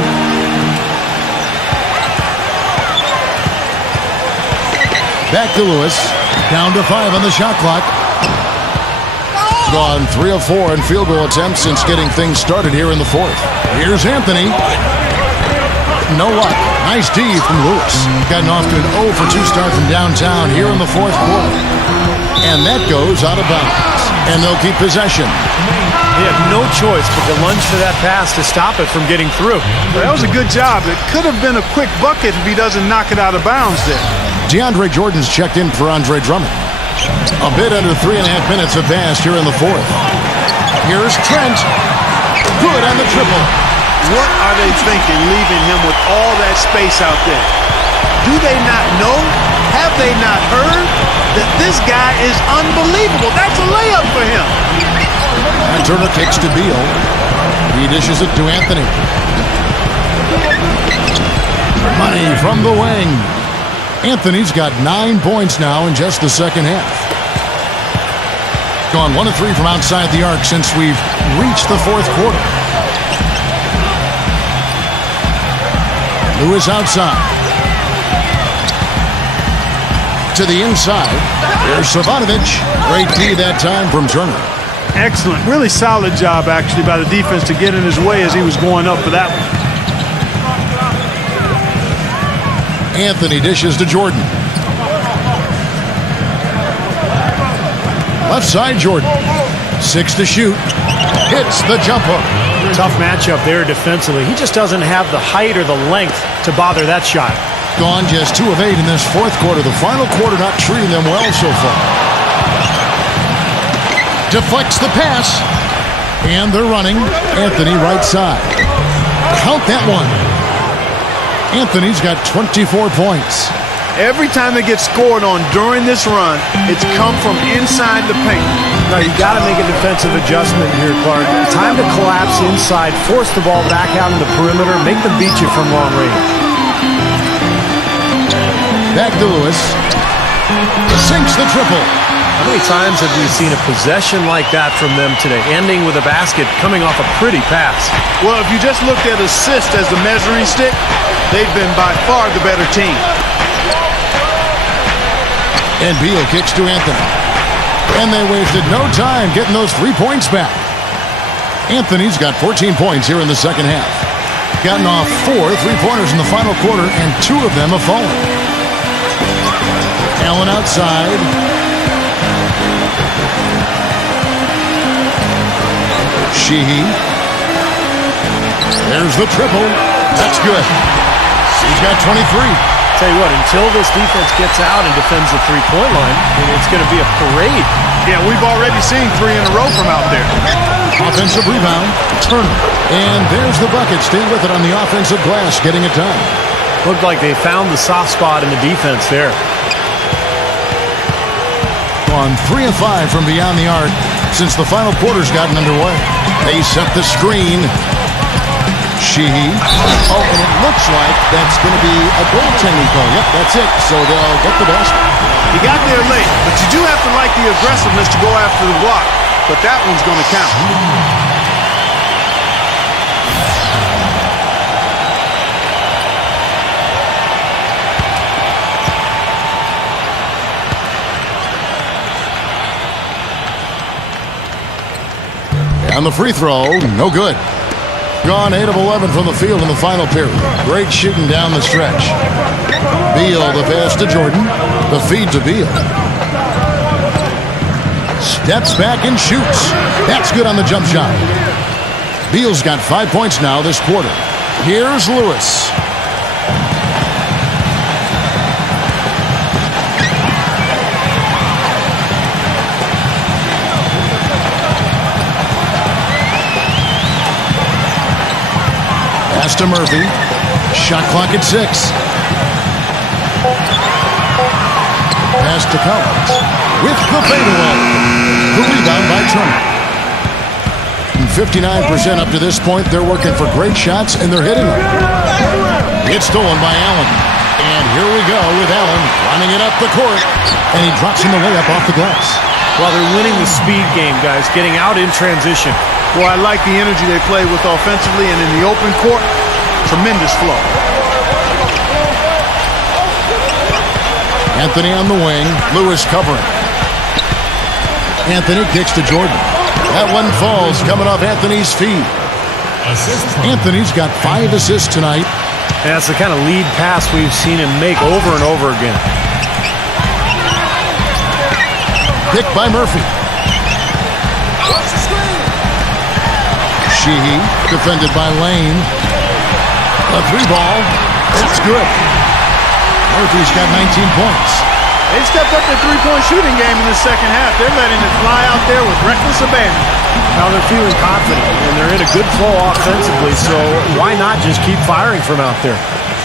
Back to Lewis. Down to 5 on the shot clock. Gone 3 of 4 in field goal attempts since getting things started here in the fourth. Here's Anthony. No luck. Nice D from Lewis. Gotten off to an 0 for 2 start from downtown here in the fourth quarter. And that goes out of bounds. And they'll keep possession. They have no choice but to lunge for that pass to stop it from getting through. Well, that was a good job. It could have been a quick bucket if he doesn't knock it out of bounds there. DeAndre Jordan's checked in for Andre Drummond. A bit under 3.5 minutes have passed here in the fourth. Here's Trent. Good on the triple. What are they thinking, leaving him with all that space out there? Do they not know? Have they not heard that this guy is unbelievable? That's a layup for him. And Turner kicks to Beal. He dishes it to Anthony. Money from the wing. Anthony's got 9 points now in just the second half. Gone 1 of 3 from outside the arc since we've reached the fourth quarter. Lewis outside. To the inside. Here's Savanovic. Great D that time from Turner. Excellent. Really solid job, actually, by the defense to get in his way as he was going up for that one. Anthony dishes to Jordan. Left side, Jordan. 6 to shoot. Hits the jump hook. Tough matchup there defensively. He just doesn't have the height or the length to bother that shot. Gone just 2 of 8 in this fourth quarter. The final quarter not treating them well so far. Deflects the pass. And they're running. Anthony right side. Count that one. Anthony's got 24 points. Every time they get scored on during this run, it's come from inside the paint. Now, you got to make a defensive adjustment here, Clark. Time to collapse inside, force the ball back out in the perimeter, make them beat you from long range. Back to Lewis. Sinks the triple. How many times have we seen a possession like that from them today, ending with a basket coming off a pretty pass? Well, if you just looked at assist as the measuring stick, they've been by far the better team. And Beal kicks to Anthony. And they wasted no time getting those 3 points back. Anthony's got 14 points here in the second half. Gotten off 4 3-pointers in the final quarter, and 2 of them have fallen. Allen outside. Sheehy. There's the triple. That's good. He's got 23. Tell you what, until this defense gets out and defends the three-point line, it's going to be a parade. Yeah, we've already seen 3 in a row from out there. Offensive rebound. Turner. And there's the bucket. Stay with it on the offensive glass, getting it done. Looked like they found the soft spot in the defense there. On 3 of 5 from beyond the arc since the final quarter's gotten underway. They set the screen. Sheehy. Oh, and it looks like that's going to be a goaltending call. Yep, that's it. So they'll get the basket. He got there late, but you do have to like the aggressiveness to go after the block. But that one's going to count. And the free throw, no good. Gone 8 of 11 from the field in the final period. Great shooting down the stretch. Beal, the pass to Jordan. The feed to Beal. Steps back and shoots. That's good on the jump shot. Beal's got 5 points now this quarter. Here's Lewis. Pass to Murphy. Shot clock at 6. Pass to Collins. With the fadeaway. The rebound by Turner. 59% up to this point. They're working for great shots, and they're hitting them. It's stolen by Allen. And here we go with Allen running it up the court. And he drops in the layup off the glass. Well, they're winning the speed game, guys, getting out in transition. Well, I like the energy they play with offensively, and in the open court, tremendous flow. Anthony on the wing. Lewis covering. Anthony kicks to Jordan. That one falls coming off Anthony's feet. Anthony's got 5 assists tonight. And that's the kind of lead pass we've seen him make over and over again. Picked by Murphy. Sheehy defended by Lane. A 3-ball. It's good. Murphy's got 19 points. They stepped up their three-point shooting game in the second half. They're letting it fly out there with reckless abandon. Now they're feeling confident, and they're in a good flow offensively, so why not just keep firing from out there?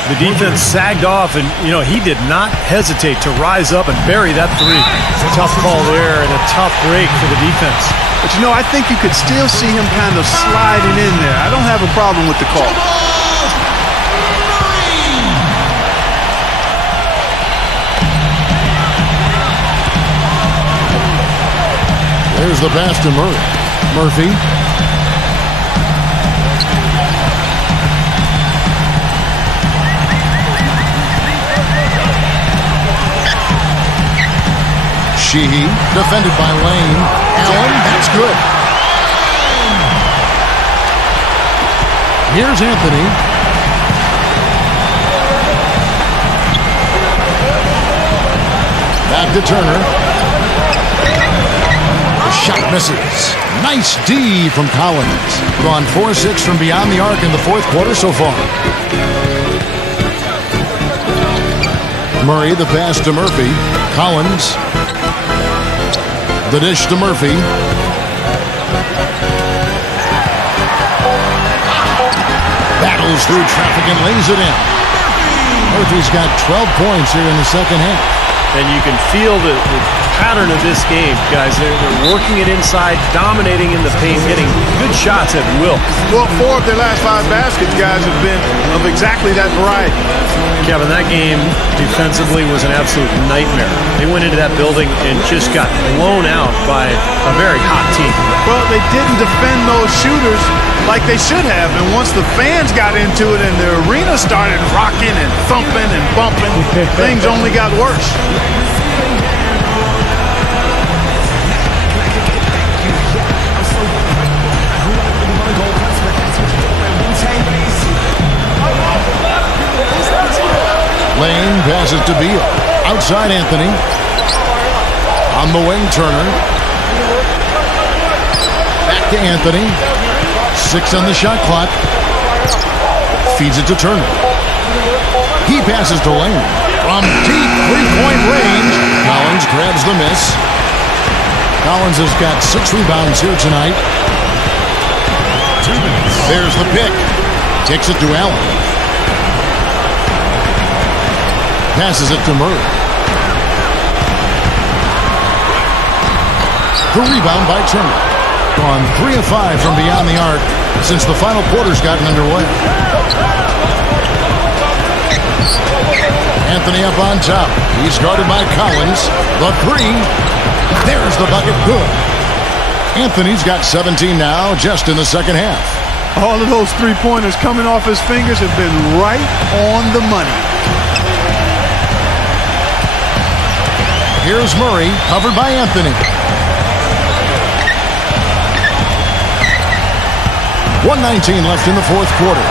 The defense sagged off, and, he did not hesitate to rise up and bury that three. Tough call there and a tough break for the defense. But, I think you could still see him kind of sliding in there. I don't have a problem with the call. There's the pass to Murphy. Sheehy, defended by Lane. Allen, that's good. Here's Anthony. Back to Turner. Shot misses. Nice D from Collins. Gone 4-6 from beyond the arc in the fourth quarter so far. Murray, the pass to Murphy. Collins. The dish to Murphy. Battles through traffic and lays it in. Murphy's got 12 points here in the second half. And you can feel the pattern of this game, guys. They're working it inside, dominating in the paint, getting good shots at will. Well, 4 of their last 5 baskets, guys, have been of exactly that variety. Kevin, that game defensively was an absolute nightmare. They went into that building and just got blown out by a very hot team. Well, they didn't defend those shooters like they should have, and once the fans got into it and the arena started rocking and thumping and bumping, things only got worse. Lane passes to Beal. Outside Anthony. On the wing, Turner. Back to Anthony. 6 on the shot clock. Feeds it to Turner. He passes to Lane. From deep three-point range. Collins grabs the miss. Collins has got 6 rebounds here tonight. There's the pick. Takes it to Allen. Passes it to Murray. The rebound by Turner. Gone 3 of 5 from beyond the arc since the final quarter's gotten underway. Anthony up on top. He's guarded by Collins. The 3. There's the bucket. Good. Anthony's got 17 now just in the second half. All of those three-pointers coming off his fingers have been right on the money. Here's Murray, covered by Anthony. 1:19 left in the fourth quarter.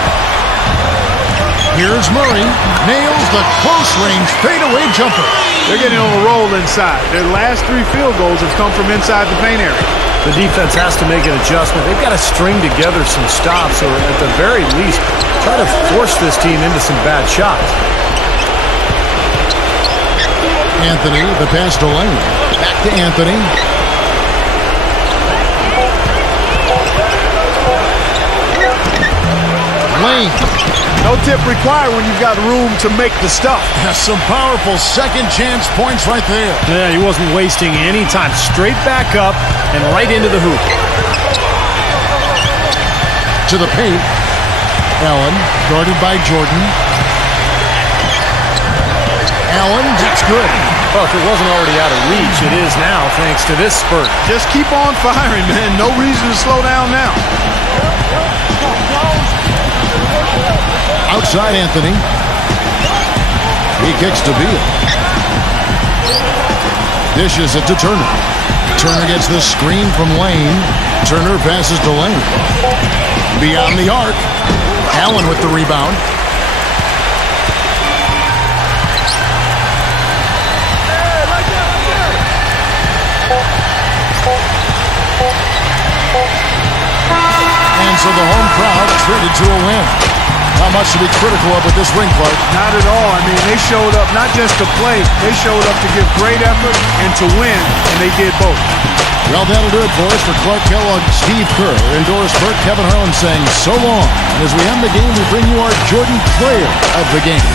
Here's Murray, nails the close-range fadeaway jumper. They're getting on a roll inside. Their last 3 field goals have come from inside the paint area. The defense has to make an adjustment. They've got to string together some stops, or at the very least, try to force this team into some bad shots. Anthony, the pass to Lane. Back to Anthony. Lane. No tip required when you've got room to make the stuff. That's some powerful second chance points right there. Yeah, he wasn't wasting any time. Straight back up and right into the hoop. To the paint. Allen, guarded by Jordan. Allen, that's good. Well, if it wasn't already out of reach, it is now thanks to this spurt. Just keep on firing, man. No reason to slow down now. Outside Anthony. He kicks to Beal. Dishes it to Turner. Turner gets the screen from Lane. Turner passes to Lane. Beyond the arc. Allen with the rebound. And so the home crowd treated to a win. Not much to be critical of with this win, Clark. Not at all. I mean, they showed up not just to play. They showed up to give great effort and to win, and they did both. Well, that'll do it for us. For Clark Kellogg, Steve Kerr, and Doris Burke, Kevin Harlan saying so long. And as we end the game, we bring you our Jordan player of the game.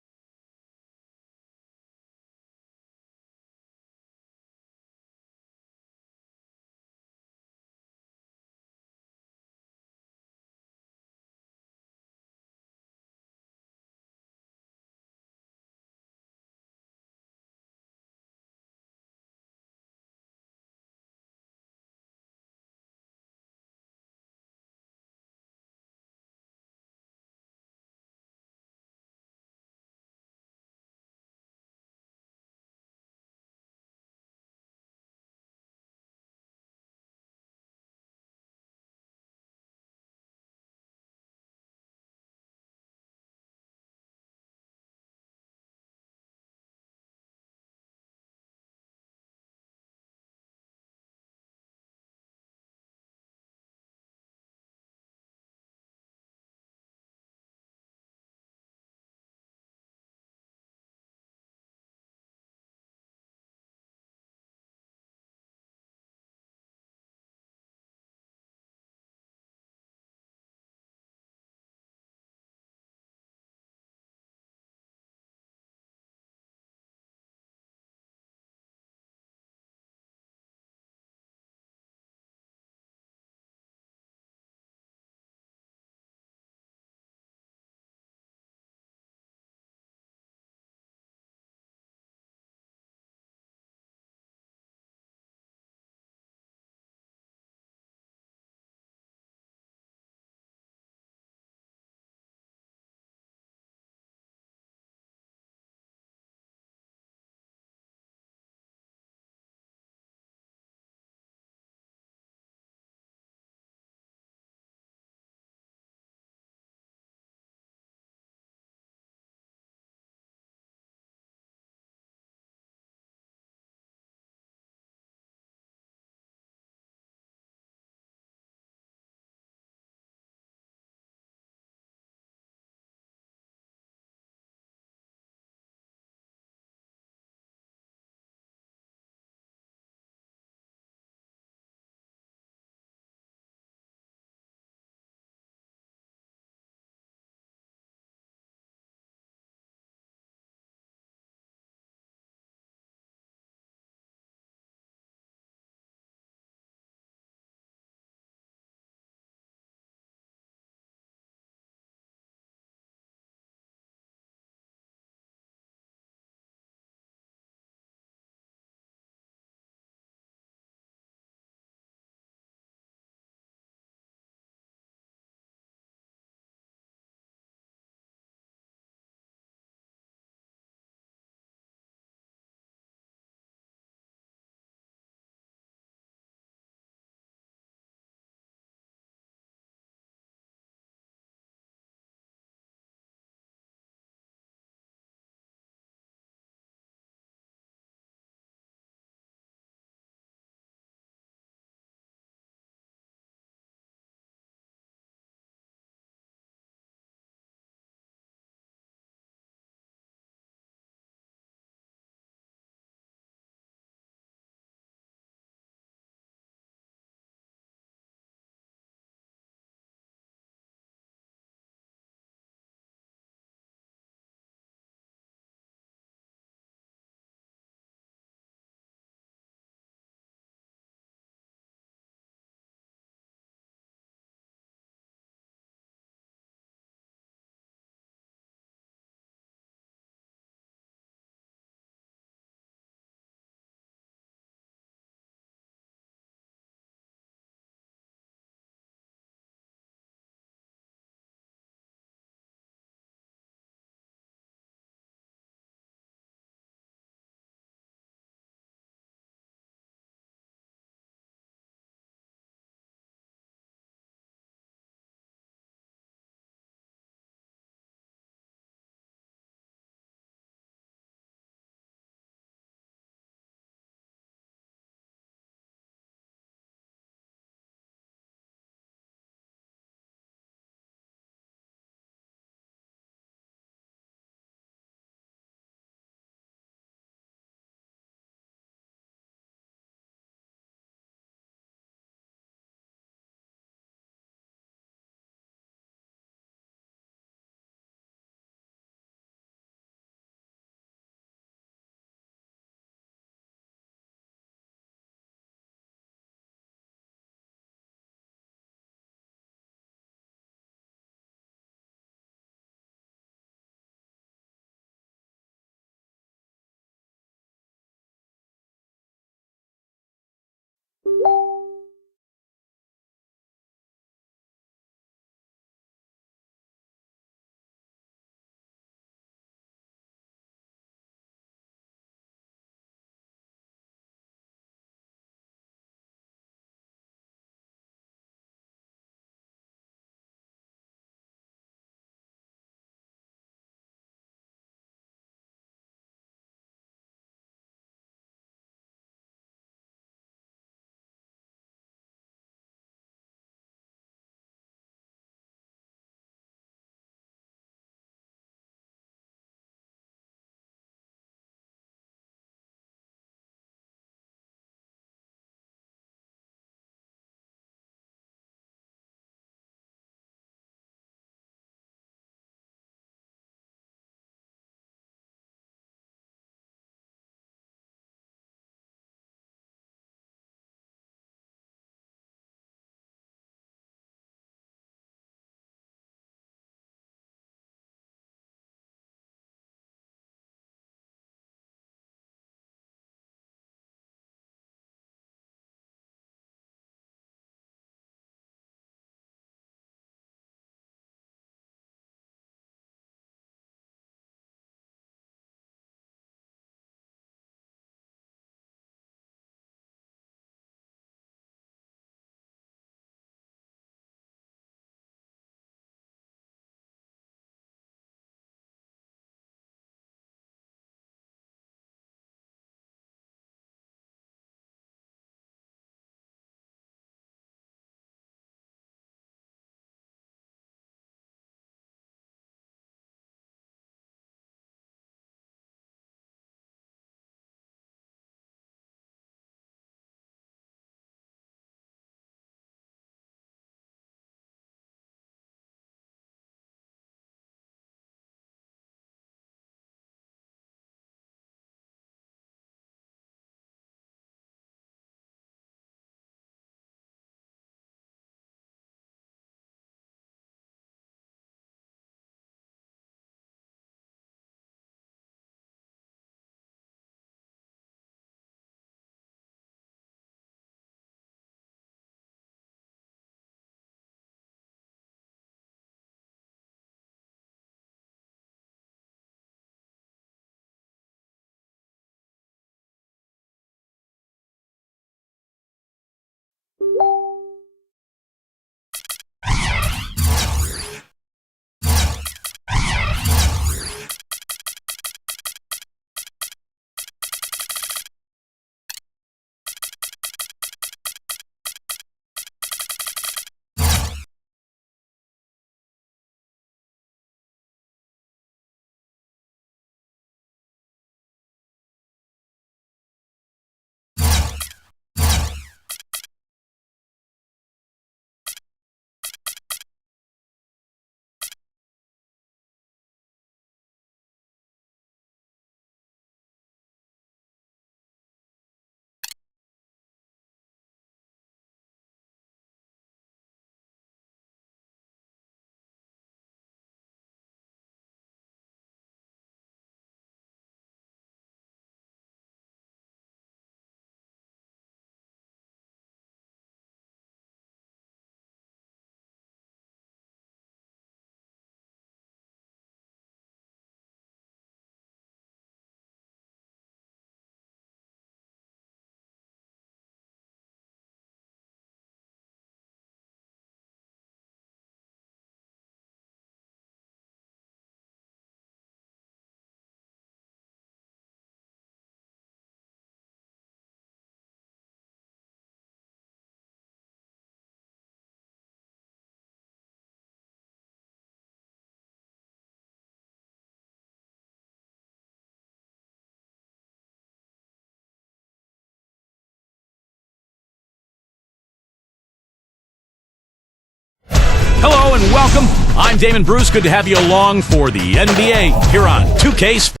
Hello and welcome. I'm Damon Bruce. Good to have you along for the NBA here on 2K Sports.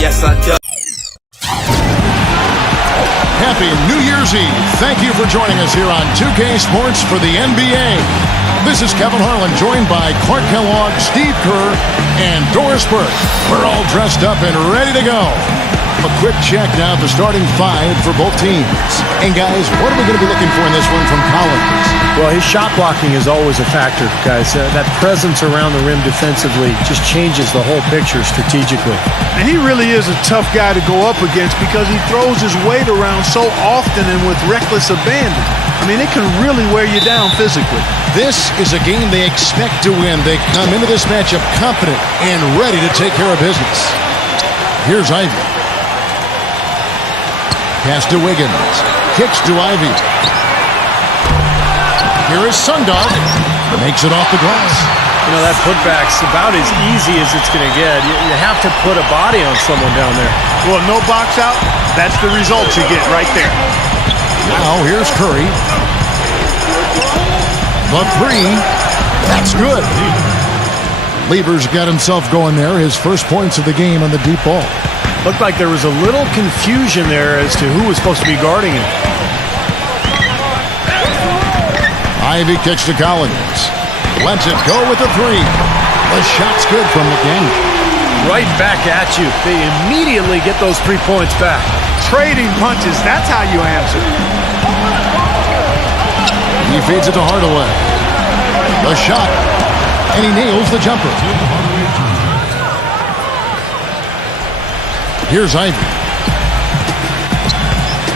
Yes, I do. Happy New Year's Eve. Thank you for joining us here on 2K Sports for the NBA. This is Kevin Harlan, joined by Clark Kellogg, Steve Kerr, and Doris Burke. We're all dressed up and ready to go. A quick check now at the starting five for both teams. And guys, what are we going to be looking for in this one from Collins? Well, his shot blocking is always a factor, guys. That presence around the rim defensively just changes the whole picture strategically. And he really is a tough guy to go up against because he throws his weight around so often and with reckless abandon. I mean, it can really wear you down physically. This is a game they expect to win. They come into this matchup confident and ready to take care of business. Here's Ivy. Pass to Wiggins. Kicks to Ivy. Here is Sundog. Makes it off the glass. You know, that putback's about as easy as it's going to get. You have to put a body on someone down there. Well, no box out, that's the result you get right there. Now here's Curry. The three. That's good. Lever's got himself going there. His first points of the game on the deep ball. Looked like there was a little confusion there as to who was supposed to be guarding him. Ivy kicks to Collins. Lets it go with the three. The shot's good from McDaniel. Right back at you. They immediately get those 3 points back. Trading punches, that's how you answer. He feeds it to Hardaway. The shot. And he nails the jumper. Here's Ivy.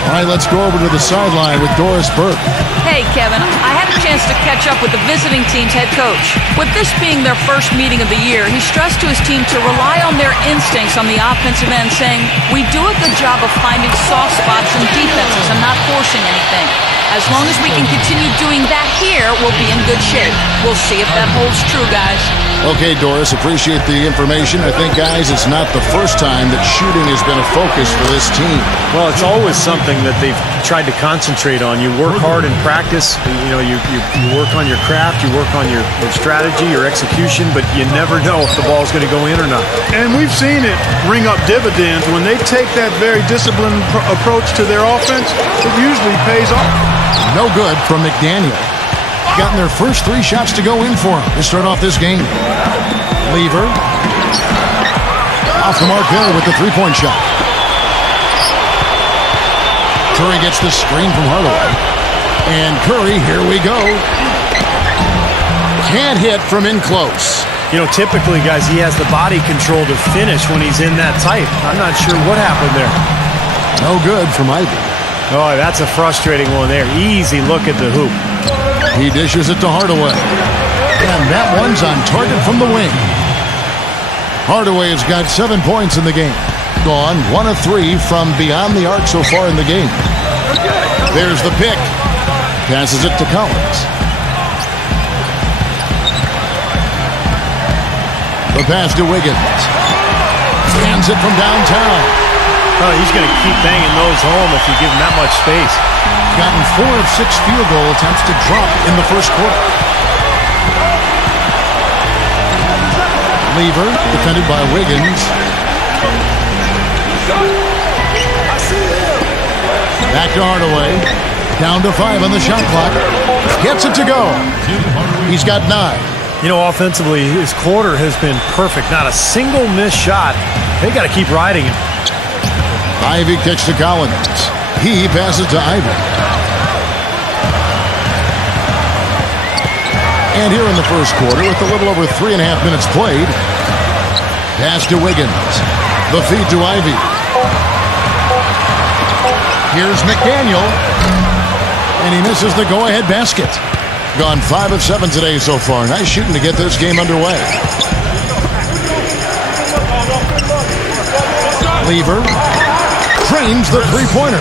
All right, let's go over to the sideline with Doris Burke. Hey, Kevin, I had a chance to catch up with the visiting team's head coach. With this being their first meeting of the year, he stressed to his team to rely on their instincts on the offensive end, saying, "We do a good job of finding soft spots in defenses and not forcing anything. As long as we can continue doing that here, we'll be in good shape. We'll see if that holds true, guys." Okay, Doris, appreciate the information. I think, guys, it's not the first time that shooting has been a focus for this team. Well, it's always something that they've tried to concentrate on. You work hard in practice. You know, you work on your craft, you work on your strategy, your execution, but you never know if the ball's going to go in or not. And we've seen it ring up dividends. When they take that very disciplined approach to their offense, it usually pays off. No good from McDaniel. Gotten their first 3 shots to go in for him to start off this game. Lever. Off the mark there with the 3-point shot. Curry gets the screen from Hardaway. And Curry, here we go. Can't hit from in close. You know, typically, guys, he has the body control to finish when he's in that tight. I'm not sure what happened there. No good from Ivy. Oh, that's a frustrating one there. Easy look at the hoop. He dishes it to Hardaway. And that one's on target from the wing. Hardaway has got 7 points in the game. Gone 1 of 3 from beyond the arc so far in the game. There's the pick. Passes it to Collins. The pass to Wiggins. Hands it from downtown. Oh, he's going to keep banging those home if you give him that much space. Gotten 4 of 6 field goal attempts to drop in the first quarter. Lever, defended by Wiggins. Back to Hardaway. Down to 5 on the shot clock. Gets it to go. He's got 9. You know, offensively, his quarter has been perfect. Not a single missed shot. They got to keep riding him. Ivy kicks to Collins. He passes to Ivy. And here in the first quarter, with a little over 3.5 minutes played, pass to Wiggins. The feed to Ivy. Here's McDaniel. And he misses the go-ahead basket. Gone 5 of 7 today so far. Nice shooting to get this game underway. Lever trains the three-pointer.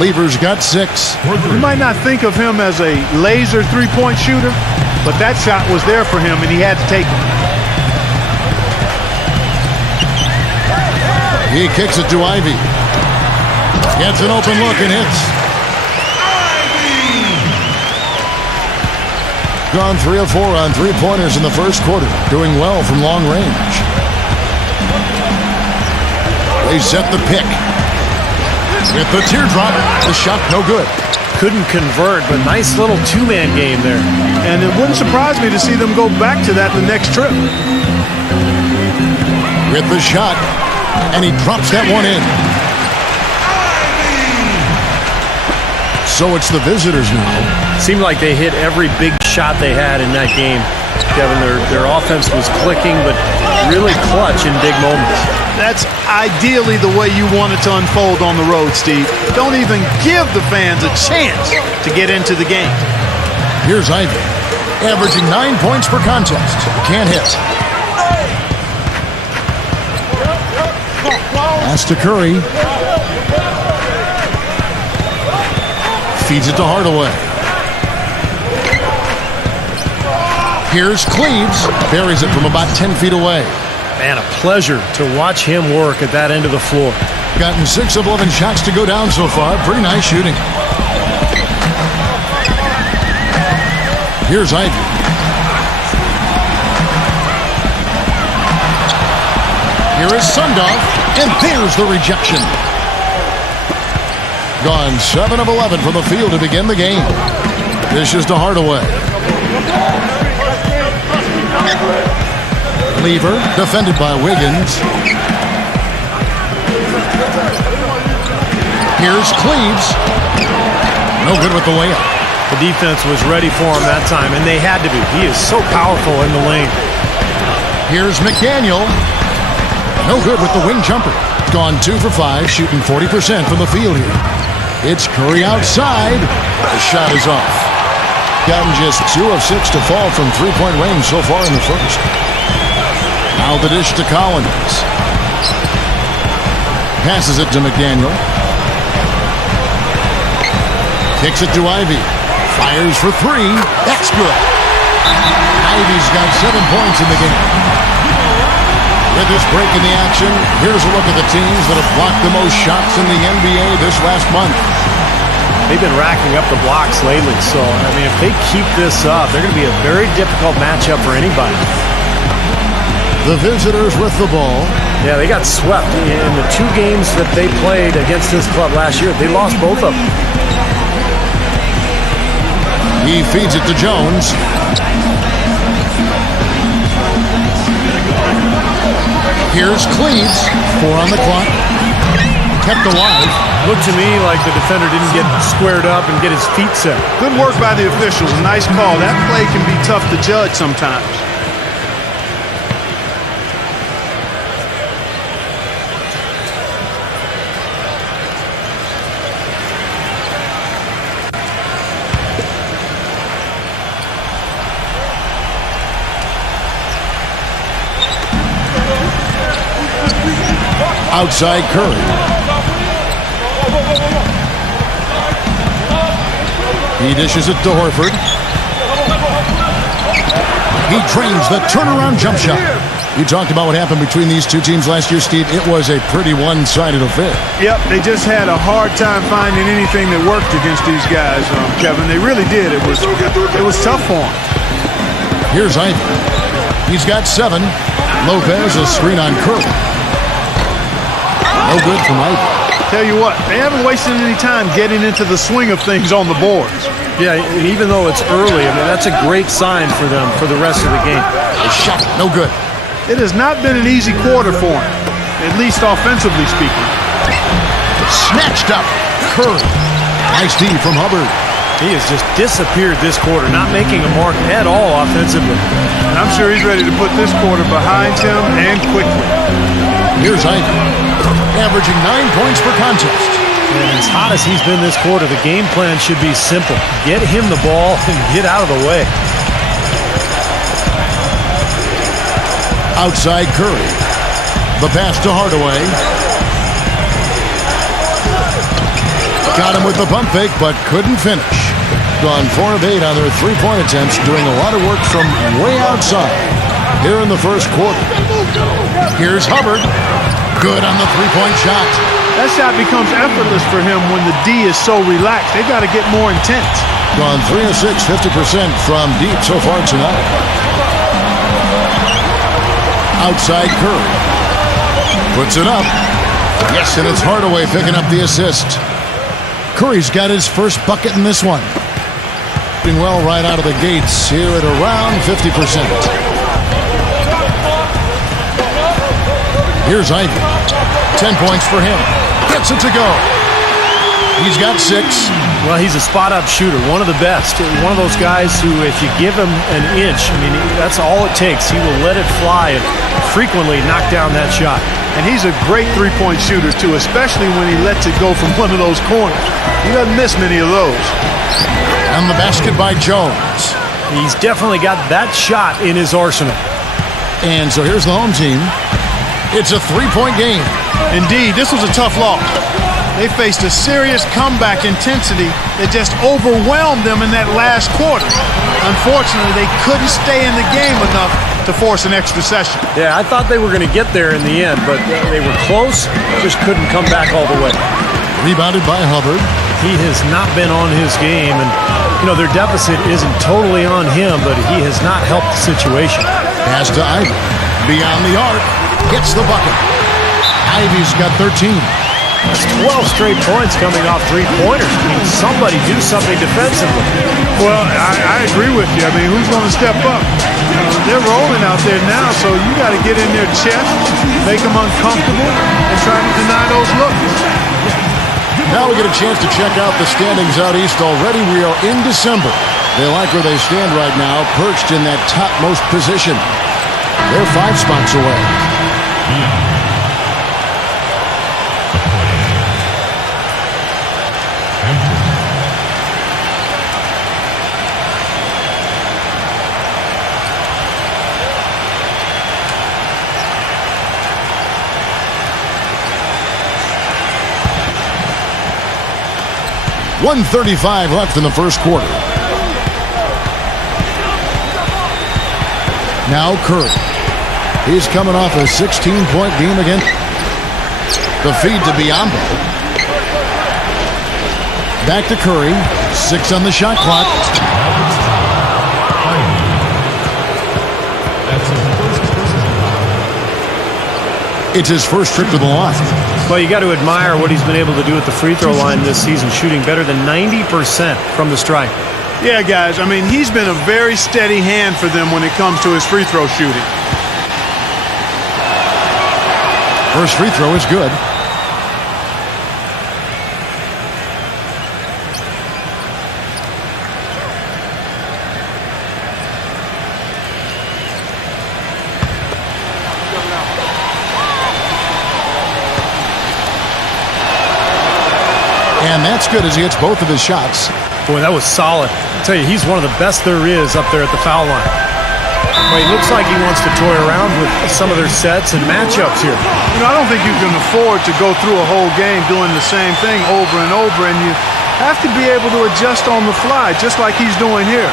Lever's got 6. You might not think of him as a laser three-point shooter, but that shot was there for him, and he had to take it. He kicks it to Ivy. Gets an open look and hits. Gone 3 of 4 on three-pointers in the first quarter. Doing well from long range. They set the pick. With the teardrop, the shot no good. Couldn't convert, but nice little two-man game there. And it wouldn't surprise me to see them go back to that the next trip. With the shot, and he drops that one in. So it's the visitors now. Seemed like they hit every big shot they had in that game. Kevin, their offense was clicking, but really clutch in big moments. That's ideally the way you want it to unfold on the road, Steve. Don't even give the fans a chance to get into the game. Here's Ivy, averaging 9 points per contest. Can't hit. Pass to Curry. Feeds it to Hardaway. Here's Cleaves. Buries it from about 10 feet away. Man, a pleasure to watch him work at that end of the floor. Gotten 6 of 11 shots to go down so far. Pretty nice shooting. Here's Ivy. Here is Sundorf, and there's the rejection. Gone 7 of 11 from the field to begin the game. Dishes to Hardaway. Lever, defended by Wiggins. Here's Cleaves. No good with the layup. The defense was ready for him that time, and they had to be. He is so powerful in the lane. Here's McDaniel. No good with the wing jumper. Gone 2 for 5, shooting 40% from the field here. It's Curry outside. The shot is off. Gotten just 2 of 6 to fall from three-point range so far in the first. Now the dish to Collins. Passes it to McDaniel. Kicks it to Ivy. Fires for 3. That's good. Ivy's got 7 points in the game. With this break in the action, here's a look at the teams that have blocked the most shots in the NBA this last month. They've been racking up the blocks lately, so, I mean, if they keep this up, they're going to be a very difficult matchup for anybody. The visitors with the ball. Yeah, they got swept in the 2 games that they played against this club last year. They lost both of them. He feeds it to Jones. Here's Cleaves. 4 on the clock. Kept alive. Looked to me like the defender didn't get squared up and get his feet set. Good work by the officials. Nice call. That play can be tough to judge sometimes. Outside Curry. He dishes it to Horford. He drains the turnaround jump shot. You talked about what happened between these two teams last year, Steve. It was a pretty one-sided affair. Yep, they just had a hard time finding anything that worked against these guys, Kevin. They really did. It was tough for them. Here's Ivy. He's got 7. Lopez, a screen on Curry. No good from Ivy. Tell you what, they haven't wasted any time getting into the swing of things on the boards. Yeah, even though it's early, I mean, that's a great sign for them for the rest of the game. The shot, no good. It has not been an easy quarter for him, at least offensively speaking. Snatched up. Curry. Nice D from Hubbard. He has just disappeared this quarter, not making a mark at all offensively. And I'm sure he's ready to put this quarter behind him and quickly. Here's Ivy, averaging 9 points per contest. And as hot as he's been this quarter, the game plan should be simple. Get him the ball and get out of the way. Outside Curry. The pass to Hardaway. Got him with the pump fake, but couldn't finish. Gone 4 of 8 on their three-point attempts, doing a lot of work from way outside here in the first quarter. Here's Hubbard. Good on the three-point shot. That shot becomes effortless for him when the D is so relaxed. They've got to get more intense. Gone 3 of 6, 50% from deep so far tonight. Outside Curry. Puts it up. Yes, and it's Hardaway picking up the assist. Curry's got his first bucket in this one. Doing well right out of the gates here at around 50%. Here's Ivy. 10 points for him. Gets it to go. He's got 6. Well, he's a spot-up shooter, one of the best. One of those guys who, if you give him an inch, I mean, that's all it takes. He will let it fly and frequently knock down that shot. And he's a great three-point shooter, too, especially when he lets it go from one of those corners. He doesn't miss many of those. And the basket by Jones. He's definitely got that shot in his arsenal. And so here's the home team. It's a 3-point game. Indeed, this was a tough loss. They faced a serious comeback intensity that just overwhelmed them in that last quarter. Unfortunately, they couldn't stay in the game enough to force an extra session. Yeah, I thought they were going to get there in the end, but they were close, just couldn't come back all the way. Rebounded by Hubbard. He has not been on his game, and, their deficit isn't totally on him, but he has not helped the situation. Pass to Ivy. Beyond the arc. Gets the bucket. Ivy's got 13. That's 12 straight points coming off three-pointers. I mean, somebody do something defensively. Well, I agree with you. I mean, who's going to step up? They're rolling out there now, so you got to get in their chest, make them uncomfortable, and try to deny those looks. Now we get a chance to check out the standings out east already. We are in December. They like where they stand right now, perched in that topmost position. They're 5 spots away. .135 left in the first quarter. Now Curry. He's coming off a 16-point game again. The feed to Biyombo. Back to Curry. 6 on the shot clock. It's his first trip to the line. Well, you got to admire what he's been able to do at the free throw line this season, shooting better than 90% from the stripe. Yeah, guys, I mean, he's been a very steady hand for them when it comes to his free throw shooting. First free throw is good. And that's good as he hits both of his shots. Boy, that was solid. I tell you, he's one of the best there is up there at the foul line. Well, he looks like he wants to toy around with some of their sets and matchups here. I don't think you can afford to go through a whole game doing the same thing over and over, and you have to be able to adjust on the fly, just like he's doing here.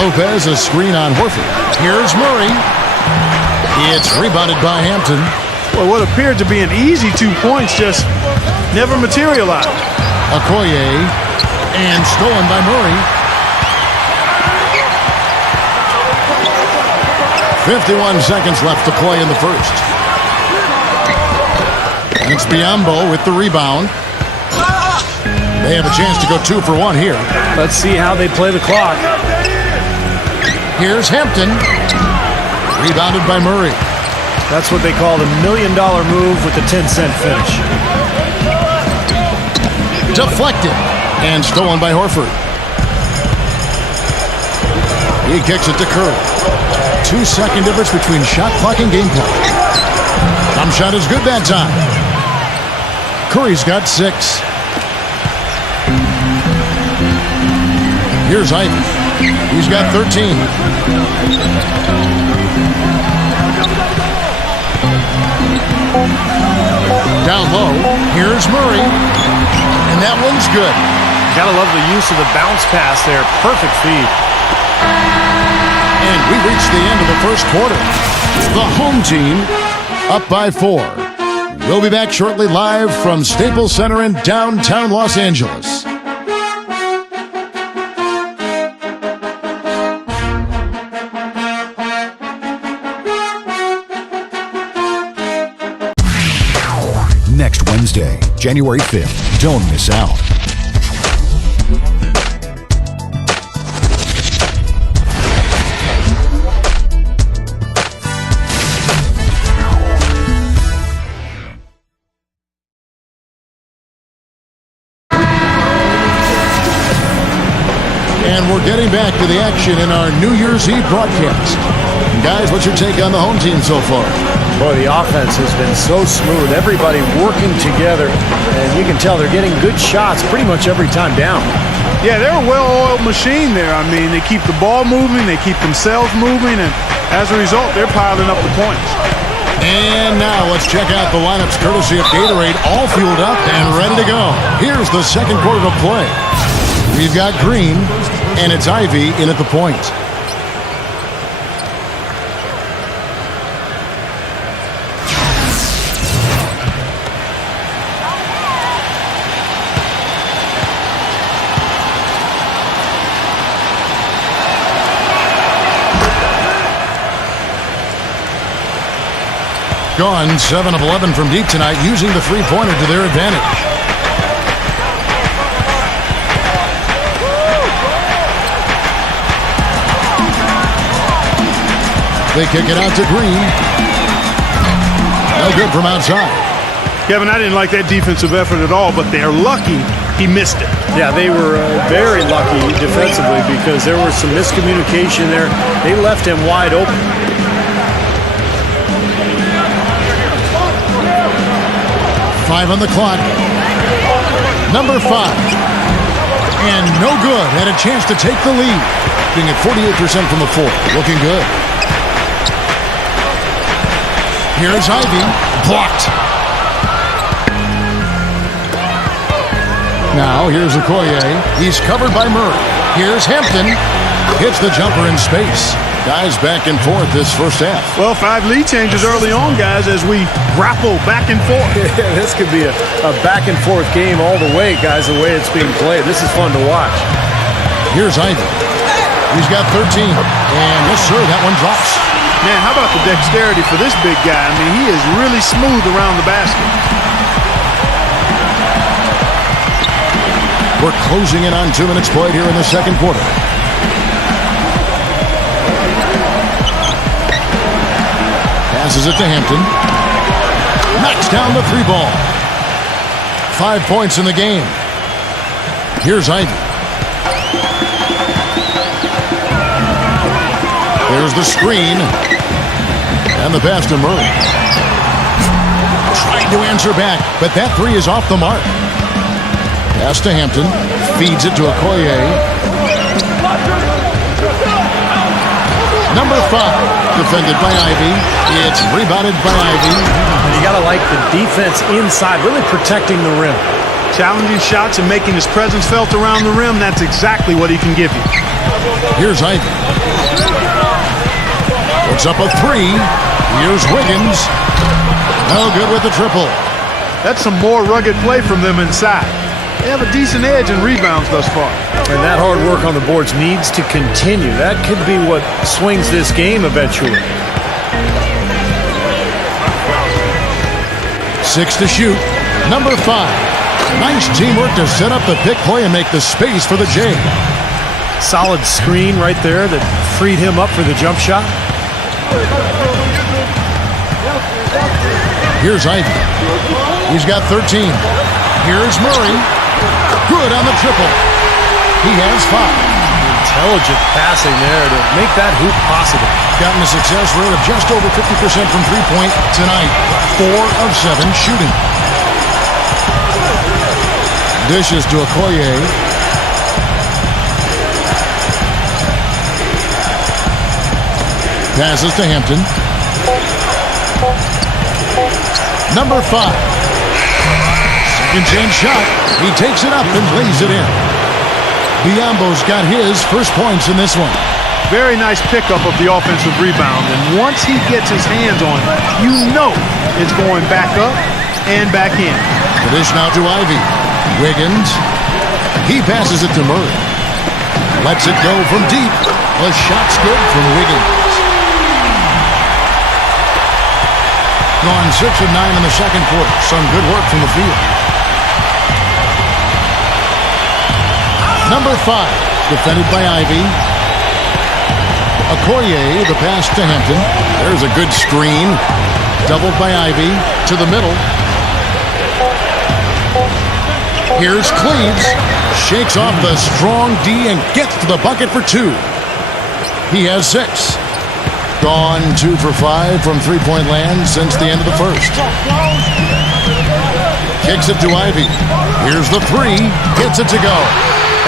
Lopez, a screen on Horford. Here's Murray. It's rebounded by Hampton. Well, what appeared to be an easy 2 points just never materialized. Okoye, and stolen by Murray. 51 seconds left to play in the first. It's Biyombo with the rebound. They have a chance to go 2 for 1 here. Let's see how they play the clock. Here's Hampton. Rebounded by Murray. That's what they call the $1 million move with the 10-cent finish. Deflected and stolen by Horford. He kicks it to Curry. 2-second difference between shot clock and game clock. Thumb shot is good that time. Curry's got 6. Here's Ivy. He's got 13. Down low. Here's Murray. And that one's good. Gotta love the use of the bounce pass there. Perfect feed. And we reach the end of the first quarter. The home team up by 4. We'll be back shortly live from Staples Center in downtown Los Angeles. Next Wednesday, January 5th. Don't miss out. And we're getting back to the action in our New Year's Eve broadcast. Guys, what's your take on the home team so far? Boy, the offense has been so smooth. Everybody working together, and you can tell they're getting good shots pretty much every time down. Yeah, they're a well-oiled machine there. I mean, they keep the ball moving, they keep themselves moving, and as a result, they're piling up the points. And now let's check out the lineups courtesy of Gatorade, all fueled up and ready to go. Here's the second quarter to play. We've got Green, and it's Ivy in at the point. Gone 7 of 11 from deep tonight, using the three-pointer to their advantage. They kick it out to Green. No good from outside. Kevin, I didn't like that defensive effort at all, but they're lucky he missed it. Yeah, they were very lucky defensively because there was some miscommunication there. They left him wide open. Five on the clock. Number 5. And no good. Had a chance to take the lead. Being at 48% from the 4. Looking good. Here's Ivy. Blocked. Now here's Okoye. He's covered by Murray. Here's Hampton. Hits the jumper in space. Guys back and forth this first half. Well, 5 lead changes early on, guys, as we grapple back and forth. This could be a back and forth game all the way, guys, the way it's being played. This is fun to watch. Here's Ivy. He's got 13. And yes, sir, that one drops. Man, how about the dexterity for this big guy? I mean, he is really smooth around the basket. We're closing in on 2 minutes played here in the second quarter. Passes it to Hampton. Knocks down the 3 ball. 5 points in the game. Here's Ivy. There's the screen. And the pass to Murray. Trying to answer back, but that 3 is off the mark. Pass to Hampton. Feeds it to Okoye. Number 5. Defended by Ivy. It's rebounded by Ivy. You got to like the defense inside, really protecting the rim. Challenging shots and making his presence felt around the rim. That's exactly what he can give you. Here's Ivy. Puts up a 3. Here's Wiggins. No good with the triple. That's some more rugged play from them inside. They have a decent edge in rebounds thus far. And that hard work on the boards needs to continue. That could be what swings this game eventually. 6 to shoot. Number 5. Nice teamwork to set up the pick play and make the space for the J. Solid screen right there that freed him up for the jump shot. Here's Ivy. He's got 13. Here's Murray. Good on the triple. He has 5. Intelligent passing there to make that hoop possible. Gotten a success rate of just over 50% from three-point tonight. 4 of 7 shooting. Dishes to Okoye. Passes to Hampton. Number 5. Second chance shot. He takes it up and lays it in. Biombo's got his first points in this one. Very nice pickup of the offensive rebound. And once he gets his hands on it, you know it's going back up and back in. The dish now to Ivy. Wiggins. He passes it to Murray. Lets it go from deep. The shot's good from Wiggins. Gone 6 of 9 in the second quarter. Some good work from the field. Number 5, defended by Ivy. Okoye, the pass to Hampton. There's a good screen. Doubled by Ivy to the middle. Here's Cleves. Shakes off the strong D and gets to the bucket for 2. He has 6. Gone 2 for 5 from three-point land since the end of the first. Kicks it to Ivy. Here's the 3. Gets it to go.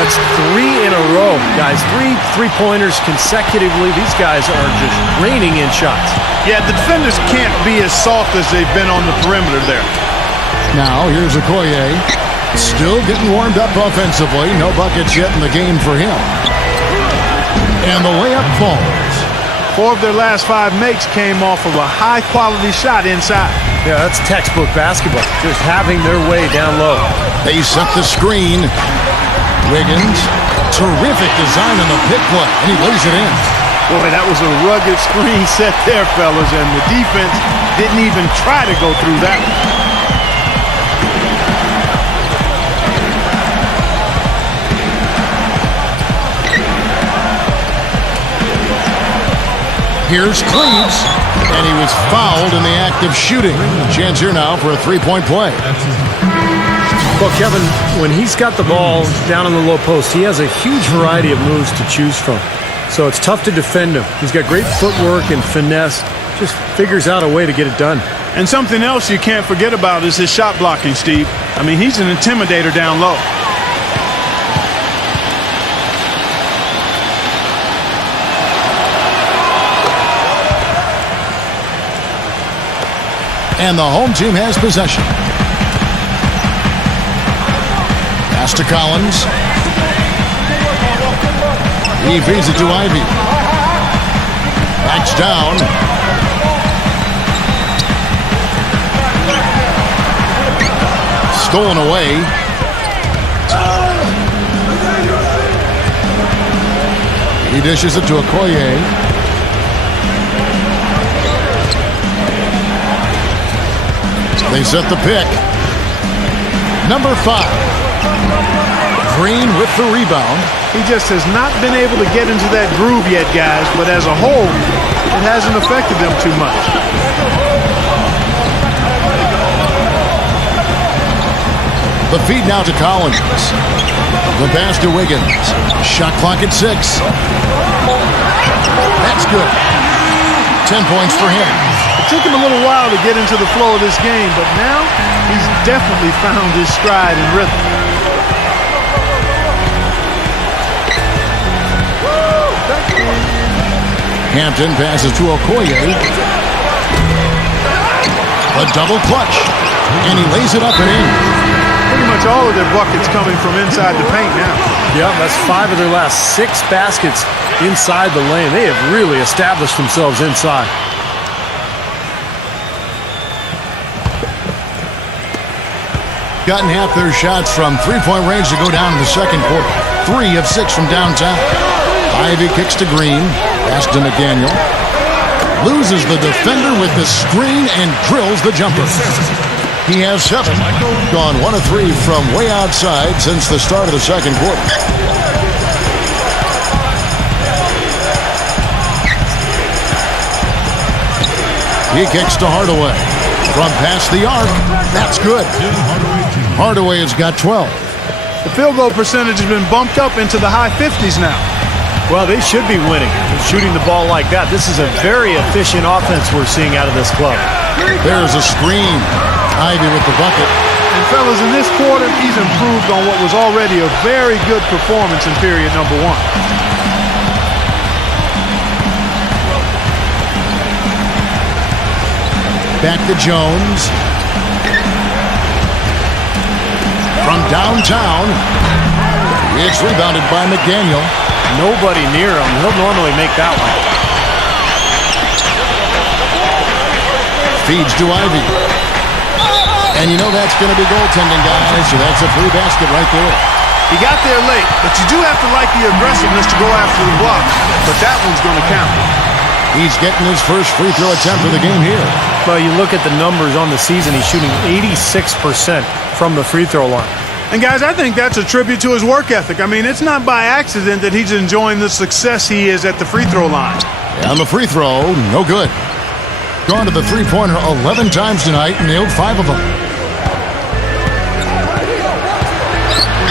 That's 3 in a row, guys. 3 three-pointers consecutively. These guys are just raining in shots. Yeah, the defenders can't be as soft as they've been on the perimeter there. Now, here's Okoye. Still getting warmed up offensively. No buckets yet in the game for him. And the layup falls. 4 of their last 5 makes came off of a high-quality shot inside. Yeah, that's textbook basketball. Just having their way down low. They set the screen. Wiggins, terrific design on the pick play, and he lays it in. Boy, that was a rugged screen set there, fellas, and the defense didn't even try to go through that one. Here's Cleves, and he was fouled in the act of shooting. Chance here now for a three-point play. Well, Kevin, when he's got the ball down on the low post, he has a huge variety of moves to choose from. So it's tough to defend him. He's got great footwork and finesse. Just figures out a way to get it done. And something else you can't forget about is his shot blocking, Steve. I mean, he's an intimidator down low. And the home team has possession. Pass to Collins. He feeds it to Ivy. Backs down. Stolen away. He dishes it to Okoye. They set the pick. Number 5. Green with the rebound. He just has not been able to get into that groove yet, guys, but as a whole, it hasn't affected them too much. The feed now to Collins. The pass to Wiggins. Shot clock at 6. That's good. 10 points for him. It took him a little while to get into the flow of this game, but now he's definitely found his stride and rhythm. Hampton passes to Okoye. A double clutch. And he lays it up and in. Pretty much all of their buckets coming from inside the paint now. Yeah, that's 5 of their last 6 baskets inside the lane. They have really established themselves inside. Gotten half their shots from three-point range to go down in the second quarter. 3 of 6 from downtown. Ivy kicks to Green. Pass to McDaniel. Loses the defender with the screen and drills the jumper. He has 7. Gone 1 of 3 from way outside since the start of the second quarter. He kicks to Hardaway. From past the arc. That's good. Hardaway has got 12. The field goal percentage has been bumped up into the high 50s now. Well, they should be winning. Shooting the ball like that. This is a very efficient offense we're seeing out of this club. There's a screen. Ivy with the bucket. And fellas, in this quarter, he's improved on what was already a very good performance in period number 1. Back to Jones. From downtown. It's rebounded by McDaniel. nobody near him. He'll normally make that one. Feeds to Ivy. And you know that's going to be goaltending, guys. So that's a free basket right there. He got there late, but you do have to like the aggressiveness to go after the block. But that one's going to count. He's getting his first free throw attempt of the game here. Well, you look at the numbers on the season, he's shooting 86% from the free throw line. And guys, I think that's a tribute to his work ethic. I mean, it's not by accident that he's enjoying the success he is at the free throw line. And the free throw, no good. Gone to the three-pointer 11 times tonight and nailed 5 of them.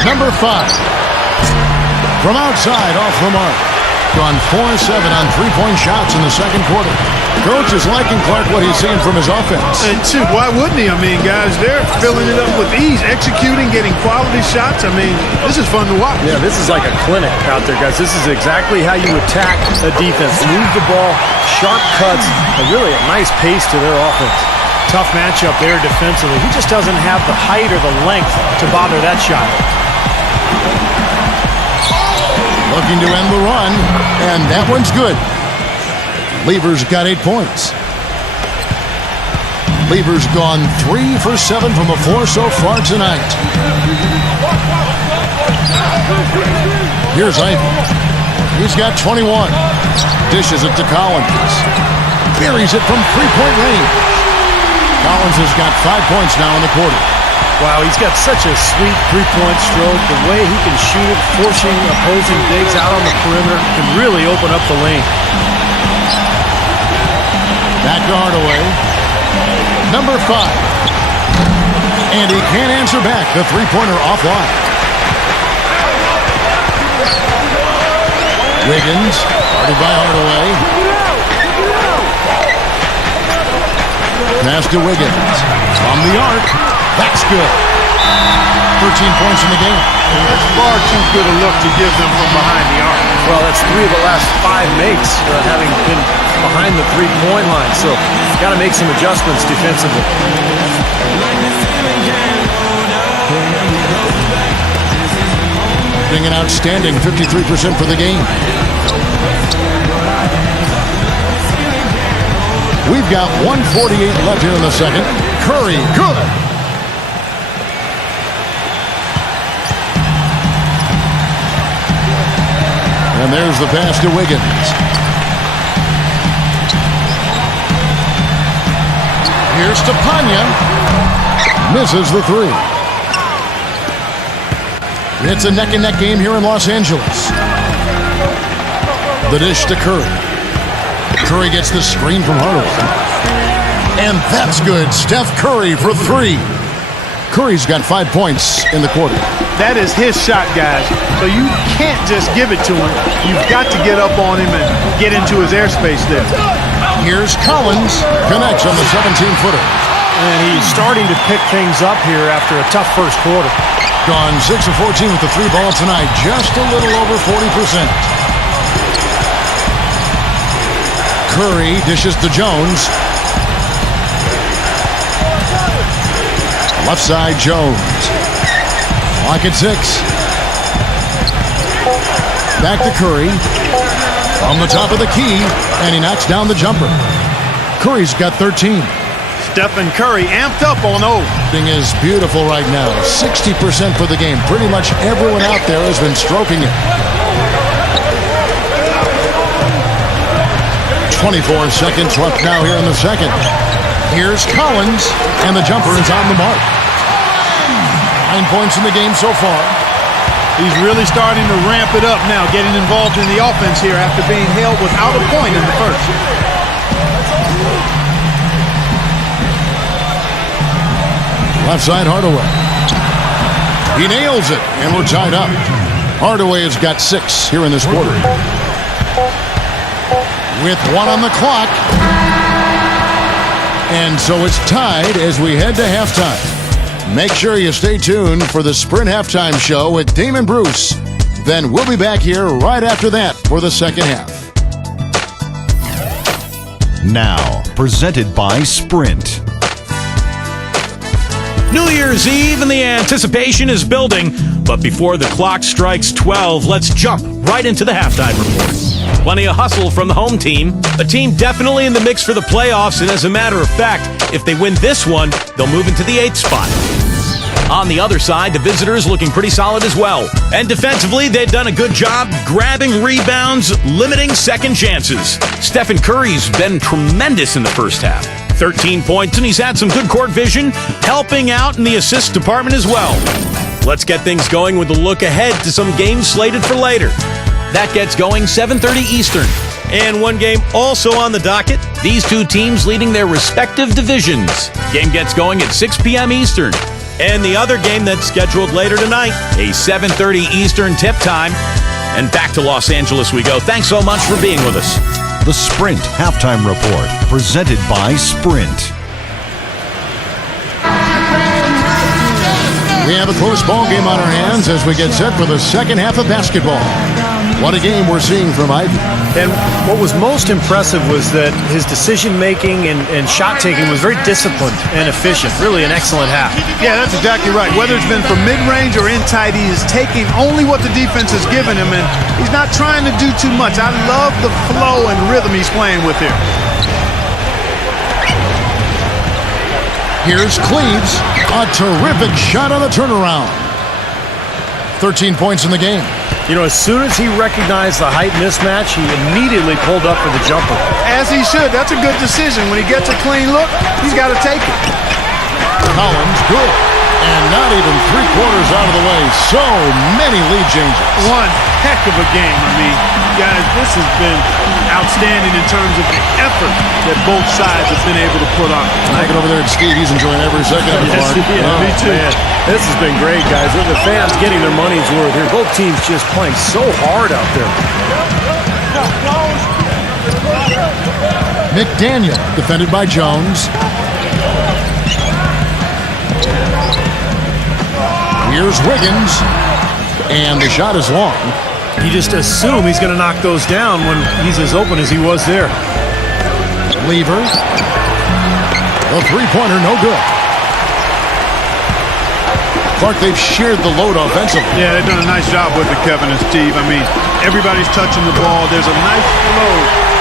Number 5. From outside, off the mark. Gone 4-7 on three-point shots in the second quarter. Coach is liking Clark what he's seeing from his offense. And shoot, why wouldn't he? I mean, guys, they're filling it up with ease, executing, getting quality shots. I mean, this is fun to watch. Yeah, this is like a clinic out there, guys. This is exactly how you attack a defense. Move the ball, sharp cuts, and really a nice pace to their offense. Tough matchup there defensively. He just doesn't have the height or the length to bother that shot. Looking to end the run, and that one's good. Lever's got 8 points. Lever's gone 3 for 7 from the floor so far tonight. Here's Ivy. He's got 21. Dishes it to Collins. Buries it from three-point range. Collins has got 5 points now in the quarter. Wow, he's got such a sweet three-point stroke. The way he can shoot it, forcing opposing bigs out on the perimeter, can really open up the lane. Back to Hardaway. Number 5. And he can't answer back. The three-pointer offline. Wiggins, guarded by Hardaway. Pass to Wiggins. From the arc. That's good. 13 points in the game. That's far too good a look to give them from behind the arc. Well, that's 3 of the last 5 makes having been behind the three-point line. So, got to make some adjustments defensively. Being an outstanding 53% for the game. We've got 1:48 left here in the second. Curry, good. And there's the pass to Wiggins. Here's to Panya. Misses the 3. It's a neck-and-neck game here in Los Angeles. The dish to Curry. Curry gets the screen from Hardaway. And that's good. Steph Curry for 3. Curry's got 5 points in the quarter. That is his shot, guys. So you can't just give it to him. You've got to get up on him and get into his airspace there. Here's Collins. Connects on the 17-footer. And he's starting to pick things up here after a tough first quarter. Gone 6 of 14 with the 3 ball tonight. Just a little over 40%. Curry dishes to Jones. Left side, Jones. Clock at 6. Back to Curry. From the top of the key, and he knocks down the jumper. Curry's got 13. Stephen Curry amped up on O. Thing is beautiful right now. 60% for the game. Pretty much everyone out there has been stroking it. 24 seconds left now here in the second. Here's Collins, and the jumper is on the mark. 9 points in the game so far. He's really starting to ramp it up now, getting involved in the offense here after being held without a point in the first. Left side, Hardaway. He nails it, and we're tied up. Hardaway has got 6 here in this quarter. With 1 on the clock. And so it's tied as we head to halftime. Make sure you stay tuned for the Sprint Halftime Show with Damon Bruce. Then we'll be back here right after that for the second half. Now, presented by Sprint. New Year's Eve and the anticipation is building, but before the clock strikes 12, let's jump right into the halftime report. Plenty of hustle from the home team, a team definitely in the mix for the playoffs, and as a matter of fact, if they win this one, they'll move into the 8th spot. On the other side, the visitors looking pretty solid as well. And defensively, they've done a good job grabbing rebounds, limiting second chances. Stephen Curry's been tremendous in the first half. 13 points, and he's had some good court vision, helping out in the assist department as well. Let's get things going with a look ahead to some games slated for later. That gets going 7:30 Eastern. And one game also on the docket, these two teams leading their respective divisions. Game gets going at 6 p.m. Eastern. And the other game that's scheduled later tonight, a 7:30 Eastern tip time. And back to Los Angeles we go. Thanks so much for being with us. The Sprint Halftime Report, presented by Sprint. We have a close ball game on our hands as we get set for the second half of basketball. What a game we're seeing from Ivy. And what was most impressive was that his decision-making and shot-taking was very disciplined and efficient. Really an excellent half. Yeah, that's exactly right. Whether it's been from mid-range or in tight, he is taking only what the defense has given him, and he's not trying to do too much. I love the flow and rhythm he's playing with here. Here's Cleves. A terrific shot on the turnaround. 13 points in the game. You know, as soon as he recognized the height mismatch, he immediately pulled up for the jumper. As he should. That's a good decision. When he gets a clean look, he's got to take it. Collins, good. And not even 3/4 out of the way. So many lead changes. One heck of a game. I mean, guys, this has been outstanding in terms of the effort that both sides have been able to put on. Looking over there at Steve, he's enjoying every second of it. Yes, me too. Man, this has been great, guys. The fans getting their money's worth here. Both teams just playing so hard out there. McDaniel, defended by Jones. Here's Wiggins, and the shot is long. You just assume he's going to knock those down when he's as open as he was there. Lever. The three-pointer, no good. Clark, they've shared the load offensively. Yeah, they've done a nice job with it, Kevin and Steve. I mean, everybody's touching the ball. There's a nice flow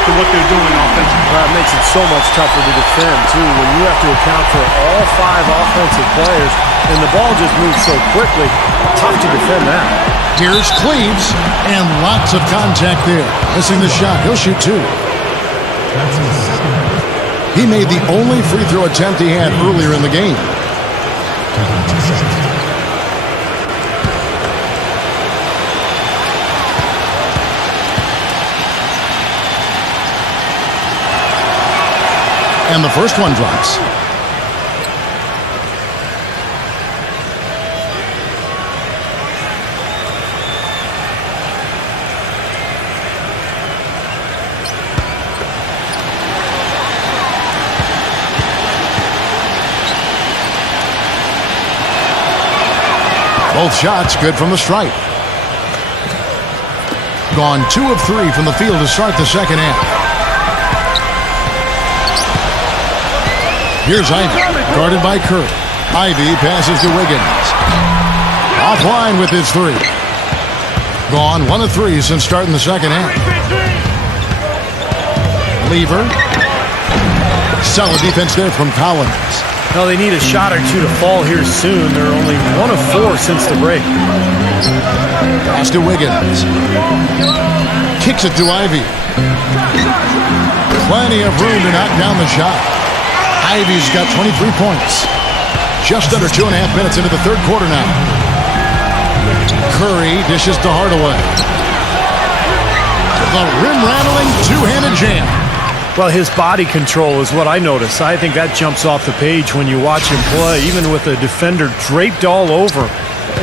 to what they're doing offensively. It makes it so much tougher to defend, too, when you have to account for all 5 offensive players, and the ball just moves so quickly. Tough to defend that. Here's Cleves, and lots of contact there. Missing the shot. He'll shoot 2. He made the only free throw attempt he had earlier in the game. And the first one drops. Both shots good from the stripe. Gone 2 of 3 from the field to start the second half. Here's Ivy, guarded by Curry. Ivy passes to Wiggins. Offline with his 3. Gone 1 of 3 since starting the second half. Lever. Solid defense there from Collins. Well, they need a shot or 2 to fall here soon. They're only 1 of 4 since the break. Pass to Wiggins. Kicks it to Ivy. Plenty of room to knock down the shot. Ivy's got 23 points. Just under 2.5 minutes into the third quarter now. Curry dishes to Hardaway. The rim-rattling two-handed jam. Well, his body control is what I notice. I think that jumps off the page when you watch him play. Even with a defender draped all over,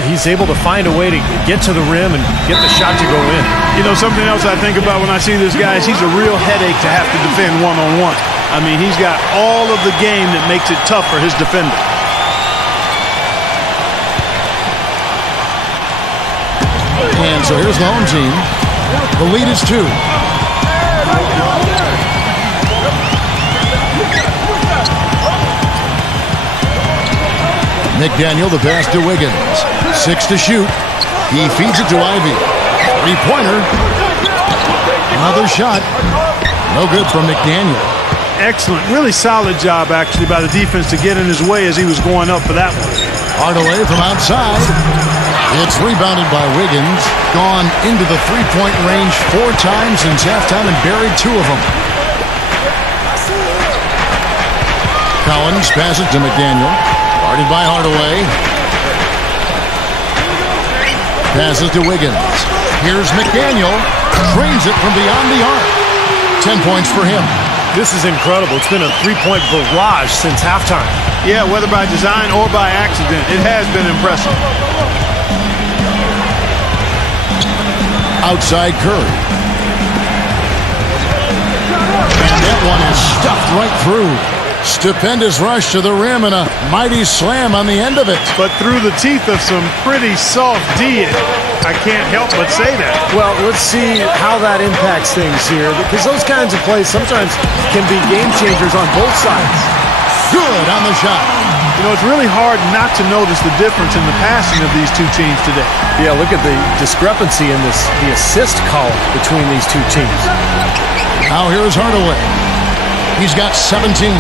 he's able to find a way to get to the rim and get the shot to go in. You know, something else I think about when I see this guy is he's a real headache to have to defend one-on-one. I mean, he's got all of the game that makes it tough for his defender. And so here's the home team. The lead is 2. McDaniel, the pass to Wiggins. 6 to shoot. He feeds it to Ivy. Three-pointer. Another shot. No good from McDaniel. Excellent. Really solid job, actually, by the defense to get in his way as he was going up for that one. Hardaway from outside. It's rebounded by Wiggins. Gone into the three-point range 4 times since halftime and buried 2 of them. Collins passes to McDaniel. Guarded by Hardaway. Passes to Wiggins. Here's McDaniel. Trains it from beyond the arc. 10 points for him. This is incredible. It's been a three-point barrage since halftime. Yeah, whether by design or by accident, it has been impressive. Outside Curry. And that one is stuffed right through. Stupendous rush to the rim and a mighty slam on the end of it. But through the teeth of some pretty soft D, I can't help but say that. Well, let's see how that impacts things here, because those kinds of plays sometimes can be game changers on both sides. Good on the shot. You know, it's really hard not to notice the difference in the passing of these two teams today. Yeah, look at the discrepancy in the assist column between these two teams. Now here's Hardaway. He's got 17.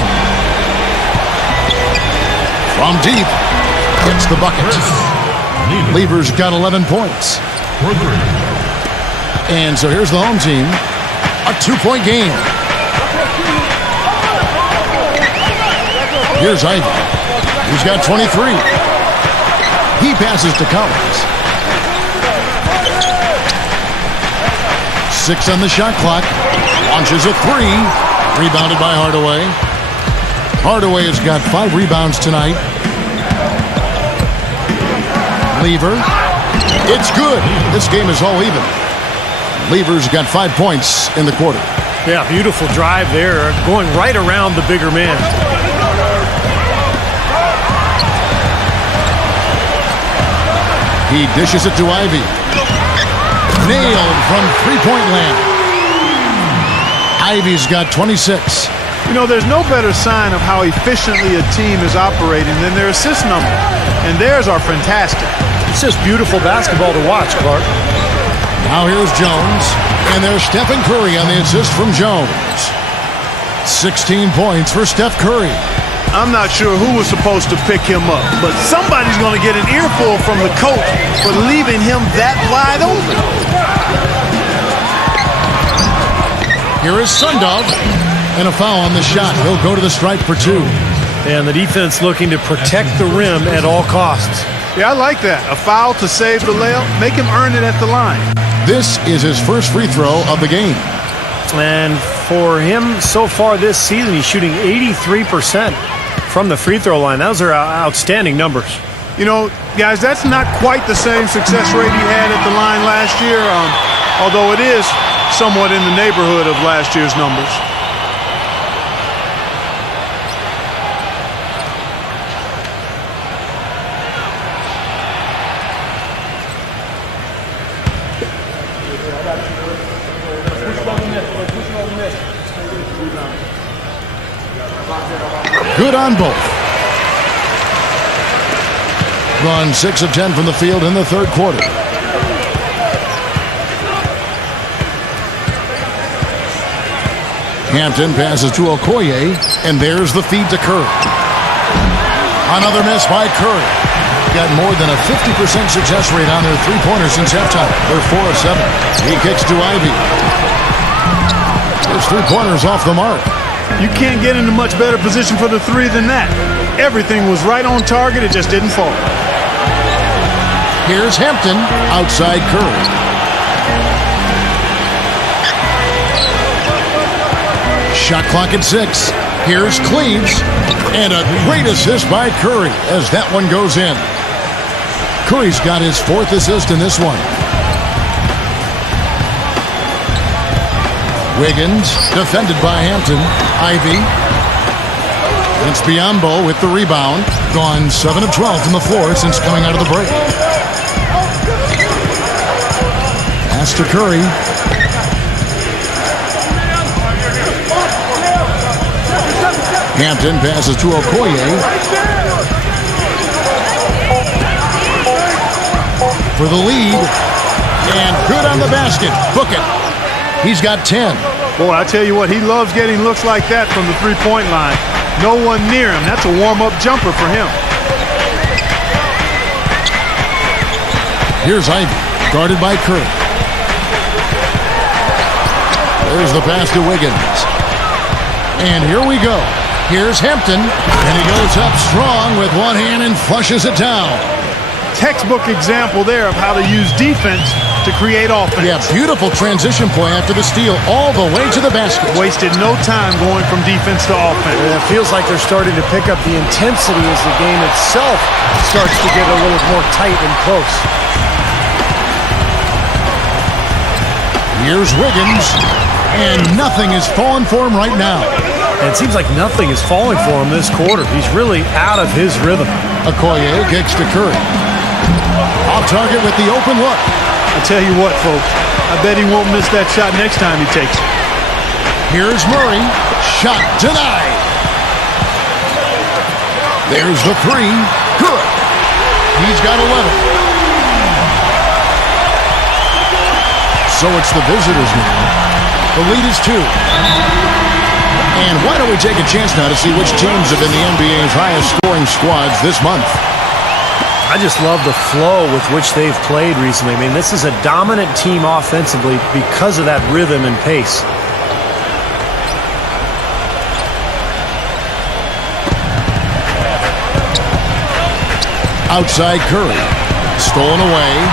From deep, gets the bucket. Lever's got 11 points. And so here's the home team. A 2-point game. Here's Ivy. He's got 23. He passes to Collins. 6 on the shot clock. Launches a 3. Rebounded by Hardaway. Hardaway has got 5 rebounds tonight. Lever. It's good. This game is all even. Lever's got 5 points in the quarter. Yeah, beautiful drive there, going right around the bigger man. He dishes it to Ivy. Nailed from three-point land. Ivy's got 26. You know, there's no better sign of how efficiently a team is operating than their assist number. And theirs are fantastic. It's just beautiful basketball to watch, Clark. Now here's Jones. And there's Stephen Curry on the assist from Jones. 16 points for Steph Curry. I'm not sure who was supposed to pick him up, but somebody's going to get an earful from the coach for leaving him that wide open. Here is Sundog. And a foul on the shot. He'll go to the stripe for 2. And the defense looking to protect the rim at all costs. Yeah, I like that. A foul to save the layup. Make him earn it at the line. This is his first free throw of the game. And for him so far this season, he's shooting 83% from the free throw line. Those are outstanding numbers. You know, guys, that's not quite the same success rate he had at the line last year, although it is somewhat in the neighborhood of last year's numbers. Good on both. Gone 6 of 10 from the field in the third quarter. Hampton passes to Okoye, and there's the feed to Curry. Another miss by Curry. Got more than a 50% success rate on their three-pointers since halftime. They're 4 of 7. He kicks to Ivy. His three-pointers off the mark. You can't get into much better position for the 3 than that. Everything was right on target. It just didn't fall. Here's Hampton outside Curry. Shot clock at 6. Here's Cleaves. And a great assist by Curry as that one goes in. Curry's got his 4th assist in this one. Wiggins, defended by Hampton. Ivy. It's Biyombo with the rebound. Gone 7 of 12 from the floor since coming out of the break. Pass to Curry. Hampton passes to Okoye. for the lead. And good on the basket. Book it. He's got 10. Boy, I tell you what, he loves getting looks like that from the three-point line. No one near him. That's a warm-up jumper for him. Here's Ivy, guarded by Curry. There's the pass to Wiggins. And here we go. Here's Hampton, and he goes up strong with one hand and flushes it down. Textbook example there of how to use defense to create offense. Yeah, beautiful transition play after the steal all the way to the basket. Wasted no time going from defense to offense. And it feels like they're starting to pick up the intensity as the game itself starts to get a little more tight and close. Here's Wiggins, and nothing is falling for him right now. And it seems like nothing is falling for him this quarter. He's really out of his rhythm. Okoye kicks to Curry. Off target with the open look. I tell you what, folks, I bet he won't miss that shot next time he takes it. Here's Murray. Shot denied. There's the three. Good. He's got 11. So it's the visitors now. The lead is 2. And why don't we take a chance now to see which teams have been the NBA's highest scoring squads this month? I just love the flow with which they've played recently. I mean, this is a dominant team offensively because of that rhythm and pace. Outside Curry. Stolen away.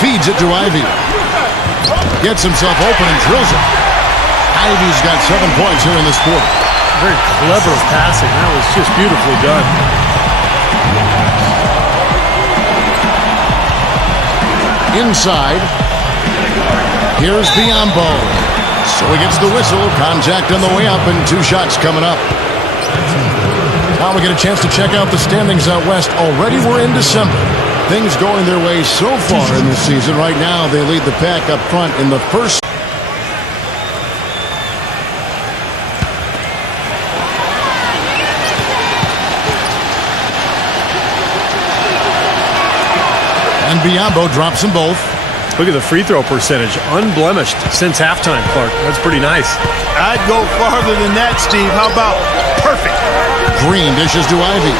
Feeds it to Ivy. Gets himself open and drills it. Ivy's got 7 points here in this quarter. Very clever passing. That was just beautifully done. Inside. Here's Biombo. So he gets the whistle. Contact on the way up and 2 shots coming up. Now we get a chance to check out the standings out west. Already we're in December. Things going their way so far in this season. Right now they lead the pack up front in the first. And Biombo drops them both. Look at the free throw percentage. Unblemished since halftime, Clark. That's pretty nice. I'd go farther than that, Steve. How about perfect? Green dishes to Ivy.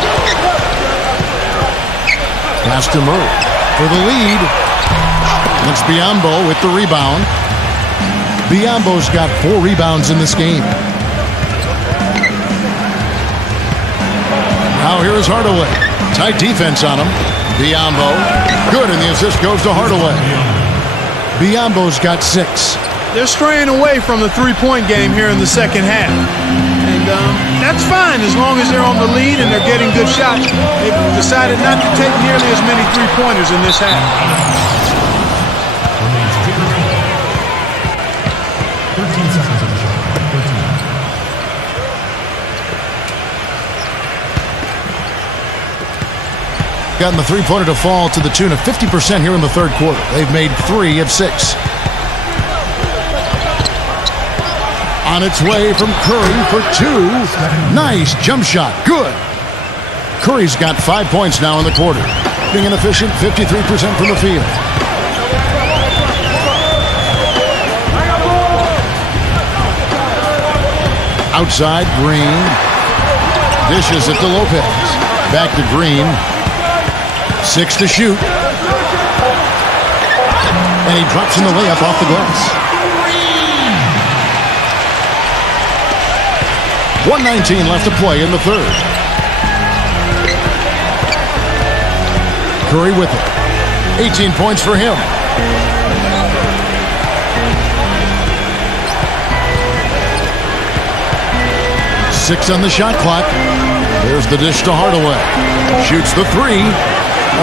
Pass to Murray for the lead. It's Biombo with the rebound. Biombo's got 4 rebounds in this game. Now here is Hardaway. Tight defense on him. Biombo. Good, and the assist goes to Hardaway. Biombo's got 6. They're straying away from the three-point game here in the second half. And that's fine as long as they're on the lead and they're getting good shots. They've decided not to take nearly as many three-pointers in this half. Remains 13 seconds of the shot. 13. Gotten the three-pointer to fall to the tune of 50% here in the third quarter. They've made 3 of 6. On its way from Curry for 2. Nice jump shot. Good. Curry's got 5 points now in the quarter. Being an efficient 53% from the field. Outside, Green. Dishes it to Lopez. Back to Green. 6 to shoot. And he drops in the layup off the glass. 1:19 left to play in the third. Curry with it. 18 points for him. Six on the shot clock. There's the dish to Hardaway. Shoots the 3.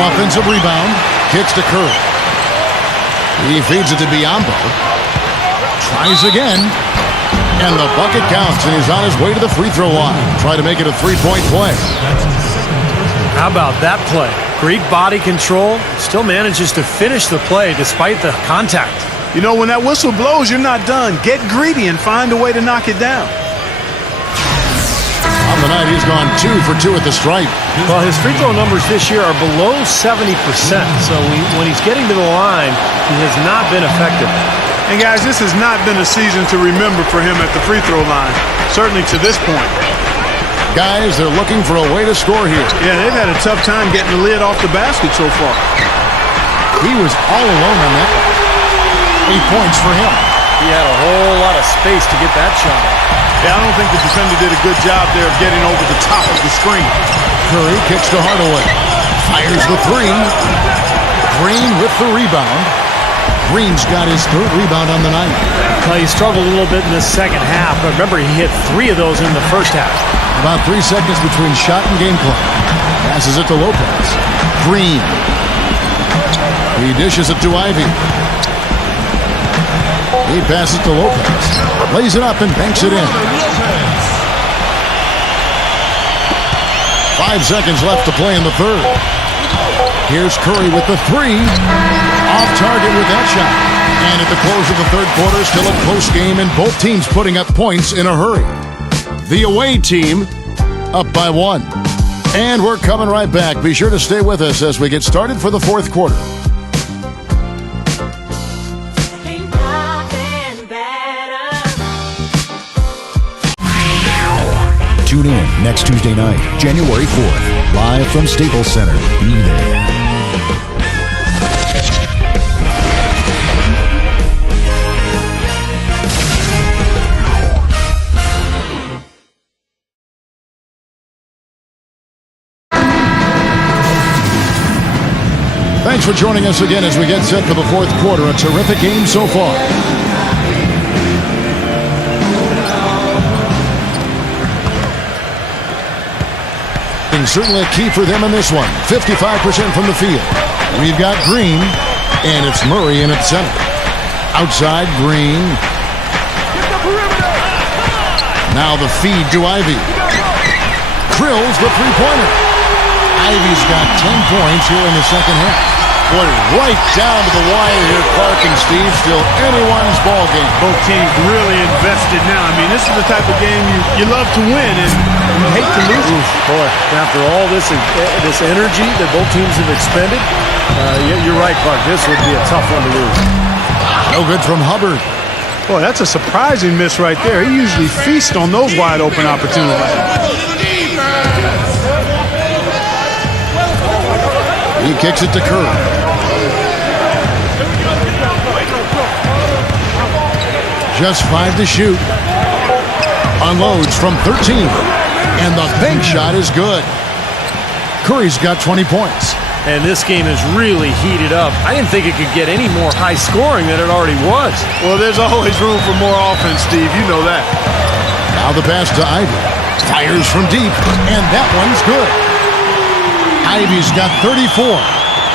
Offensive rebound. Kicks to Curry. He feeds it to Biombo. Tries again. And the bucket counts, and he's on his way to the free throw line. Try to make it a 3-point play. How about that play? Great body control. Still manages to finish the play despite the contact. You know, when that whistle blows, you're not done. Get greedy and find a way to knock it down. On the night, he's gone 2 for 2 at the stripe. Well, his free throw numbers this year are below 70%. So when he's getting to the line, he has not been effective. And guys, this has not been a season to remember for him at the free throw line, certainly to this point. Guys, they're looking for a way to score here. Yeah, they've had a tough time getting the lid off the basket so far. He was all alone on that one. 8 points for him. He had a whole lot of space to get that shot. Yeah, I don't think the defender did a good job there of getting over the top of the screen. Curry kicks to Hardaway. Fires the 3. Green with the rebound. Green's got his 3rd rebound on the night. He struggled a little bit in the second half, but remember, he hit 3 of those in the first half. About 3 seconds between shot and game clock. Passes it to Lopez. Green. He dishes it to Ivy. He passes to Lopez. Lays it up and banks it in. 5 seconds left to play in the 3rd. Here's Curry with the 3. Off target with that shot. And at the close of the 3rd quarter, still a close game, and both teams putting up points in a hurry. The away team up by 1. And we're coming right back. Be sure to stay with us as we get started for the 4th quarter. Tune in next Tuesday night, January 4th, live from Staples Center. Be there. Thanks for joining us again as we get set for the 4th quarter. A terrific game so far. Certainly a key for them in this one. 55% from the field. We've got Green, and it's Murray in at center. Outside, Green. Now the feed to Ivy. Drills the three-pointer. Ivy's got 10 points here in the second half. Boy, right down to the wire here, Clark and Steve. Still anyone's ball game. Both teams really invested now. I mean, this is the type of game you love to win and you hate to lose it. Boy, after all this energy that both teams have expended, you're right, Clark. This would be a tough one to lose. No good from Hubbard. Boy, that's a surprising miss right there. He usually feasts on those wide open opportunities. He kicks it to Curry. Just 5 to shoot. Unloads from 13. And the bank shot is good. Curry's got 20 points. And this game is really heated up. I didn't think it could get any more high scoring than it already was. Well, there's always room for more offense, Steve. You know that. Now the pass to Ivy. Fires from deep. And that one's good. Ivy's got 34.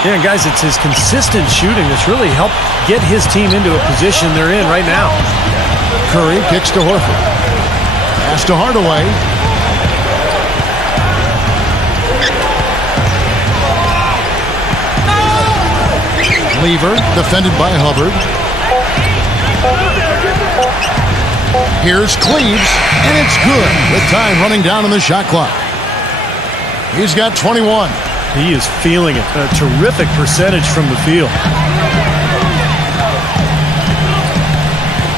Yeah, guys, it's his consistent shooting that's really helped get his team into a position they're in right now. Curry kicks to Horford. Pass to Hardaway. Lever, defended by Hubbard. Here's Cleaves, and it's good with time running down on the shot clock. He's got 21. He is feeling it. A terrific percentage from the field.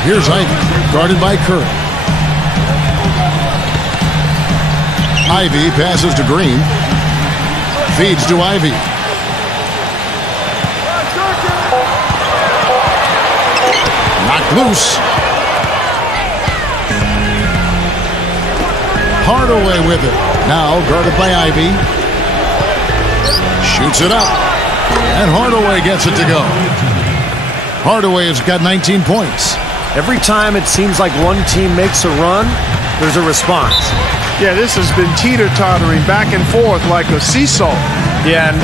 Here's Ivy, guarded by Curry. Ivy passes to Green. Feeds to Ivy. Knocked loose. Hardaway with it. Now guarded by Ivy. Shoots it up. And Hardaway gets it to go. Hardaway has got 19 points. Every time it seems like one team makes a run, there's a response. Yeah, this has been teeter-tottering back and forth like a seesaw. Yeah, and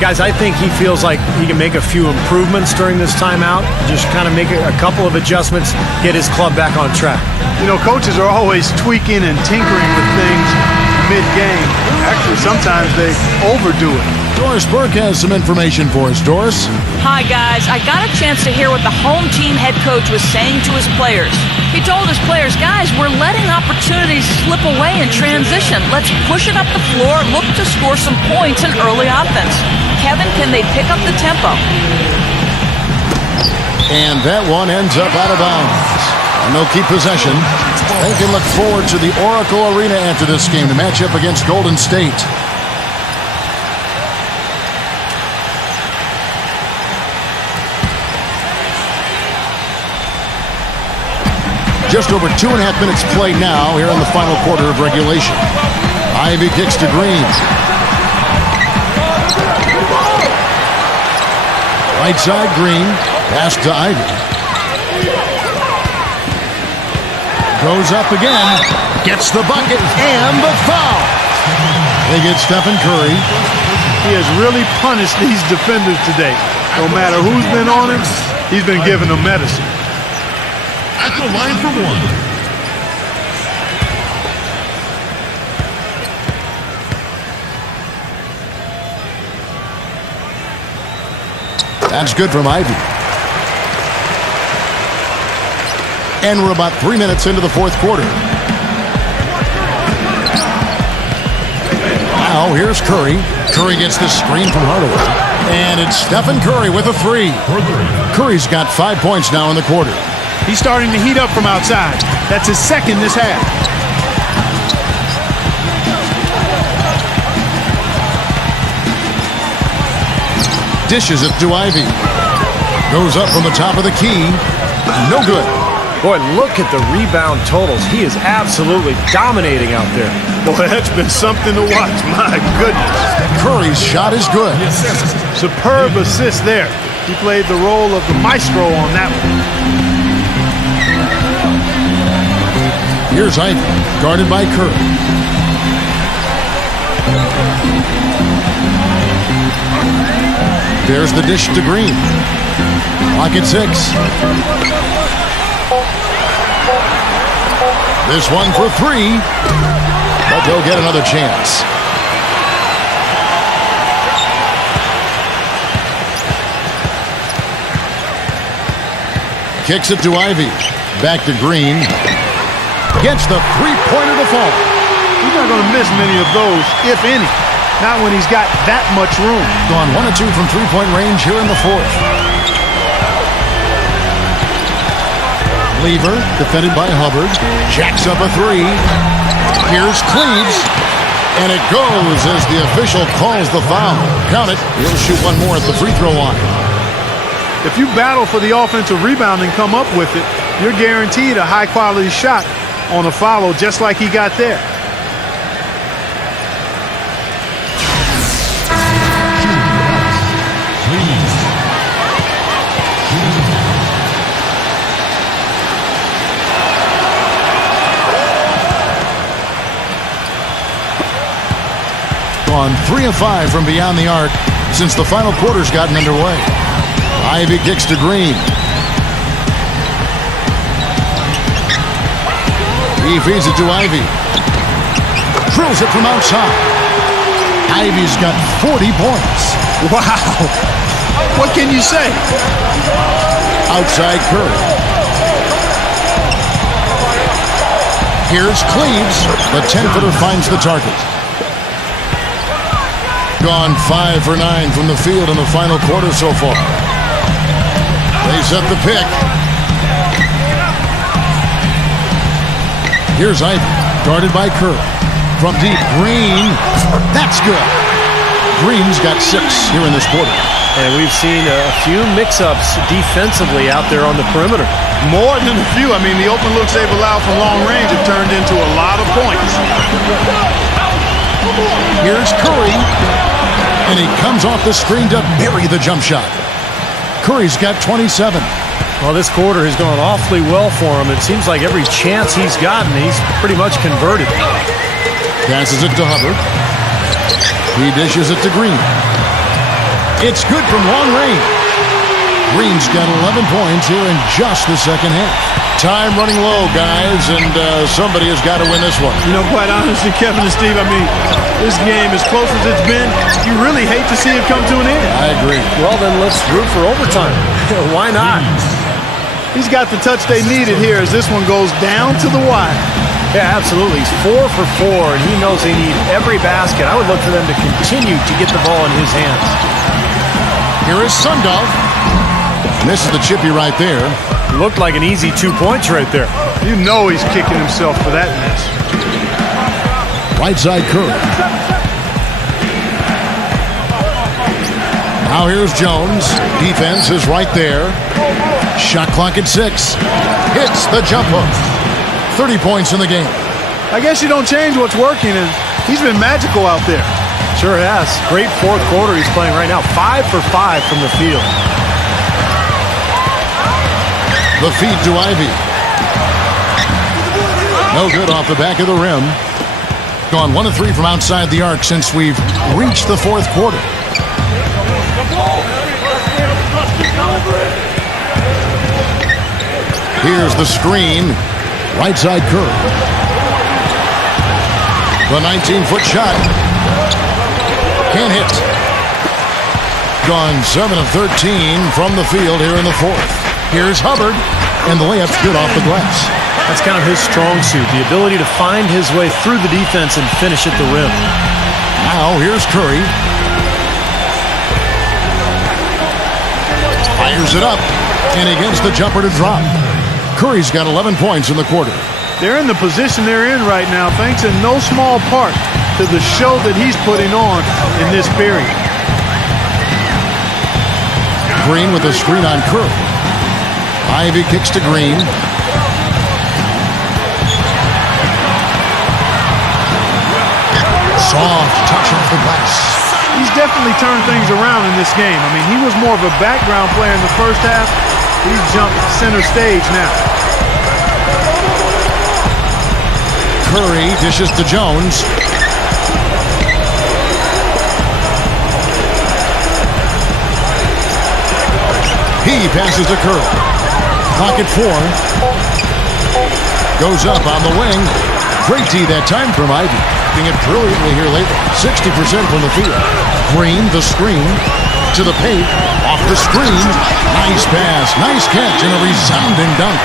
guys, I think he feels like he can make a few improvements during this timeout. Just kind of make a couple of adjustments, get his club back on track. You know, coaches are always tweaking and tinkering with things mid-game. Actually, sometimes they overdo it. Doris Burke has some information for us. Doris? Hi, guys. I got a chance to hear what the home team head coach was saying to his players. He told his players, guys, we're letting opportunities slip away in transition. Let's push it up the floor, look to score some points in early offense. Kevin, can they pick up the tempo? And that one ends up out of bounds. And they'll keep possession. They can look forward to the Oracle Arena after this game to match up against Golden State. Just over 2.5 minutes played now here in the final quarter of regulation. Ivy kicks to Green. Right side, Green. Pass to Ivy. Goes up again. Gets the bucket and the foul. They get Stephen Curry. He has really punished these defenders today. No matter who's been on him, he's been giving them medicine. At the line for one. That's good from Ivy. And we're about 3 minutes into the fourth quarter. Now here's Curry. Curry gets the screen from Hardaway. And it's Stephen Curry with a three. Curry's got 5 points now in the quarter. He's starting to heat up from outside. That's his second this half. Dishes it to Ivy. Goes up from the top of the key. No good. Boy, look at the rebound totals. He is absolutely dominating out there. Boy, that's been something to watch. My goodness. Curry's shot is good. Superb assist there. He played the role of the maestro on that one. Here's Ivy, guarded by Curry. There's the dish to Green. Clock at 6. This one for 3. But they'll get another chance. Kicks it to Ivy. Back to Green. Gets the three-pointer to fall. He's not going to miss many of those, if any. Not when he's got that much room. Gone 1 of 2 from three-point range here in the fourth. Lever, defended by Hubbard. Jacks up a three. Here's Cleaves. And it goes as the official calls the foul. Count it. He'll shoot one more at the free throw line. If you battle for the offensive rebound and come up with it, you're guaranteed a high-quality shot on a follow just like he got there. On 3 of 5 from beyond the arc since the final quarter's gotten underway. Ivy kicks to Green. He feeds it to Ivy. Drills it from outside. Ivy's got 40 points. Wow. What can you say? Outside Curry. Here's Cleaves. The 10-footer finds the target. Gone 5 for 9 from the field in the final quarter so far. They set the pick. Here's Ivy, guarded by Curry. From deep, Green. That's good. Green's got 6 here in this quarter. And we've seen a few mix-ups defensively out there on the perimeter. More than a few. I mean, the open looks they've allowed from long range have turned into a lot of points. Here's Curry. And he comes off the screen to bury the jump shot. Curry's got 27. Well, this quarter has gone awfully well for him. It seems like every chance he's gotten, he's pretty much converted. Passes it to Hubbard. He dishes it to Green. It's good from long range. Green's got 11 points here in just the second half. Time running low, guys, and somebody has got to win this one. You know, quite honestly, Kevin and Steve, I mean, this game, as close as it's been, you really hate to see it come to an end. I agree. Well, then let's root for overtime. Why not? He's got the touch they needed here as this one goes down to the wire. Yeah, absolutely. He's 4 for 4, and he knows they need every basket. I would look for them to continue to get the ball in his hands. Here is Sundolf. Misses the chippy right there. Looked like an easy 2 points right there. You know he's kicking himself for that miss. Right side Curry. Now here's Jones. Defense is right there. Shot clock at 6. Hits the jump hook. 30 points in the game. I guess you don't change what's working, and he's been magical out there. Sure has. Great fourth quarter he's playing right now. 5 for 5 from the field. The feed to Ivy. No good off the back of the rim. Gone 1 of 3 from outside the arc since we've reached the fourth quarter. Here's the screen. Right side Curry. The 19-foot shot. Can't hit. Gone 7 of 13 from the field here in the fourth. Here's Hubbard, and the layup's good off the glass. That's kind of his strong suit, the ability to find his way through the defense and finish at the rim. Now here's Curry. Fires it up, and he gets the jumper to drop. Curry's got 11 points in the quarter. They're in the position they're in right now, thanks in no small part to the show that he's putting on in this period. Green with a screen on Curry. Ivy kicks to Green. Soft touch off the glass. He's definitely turned things around in this game. I mean, he was more of a background player in the first half. He's jumped center stage now. Curry dishes to Jones. He passes to Curry. Clock at 4. Goes up on the wing. Great D that time from Ivy. Doing it brilliantly here lately. 60% from the field. Green, the screen. To the paint. Off the screen. Nice pass. Nice catch and a resounding dunk.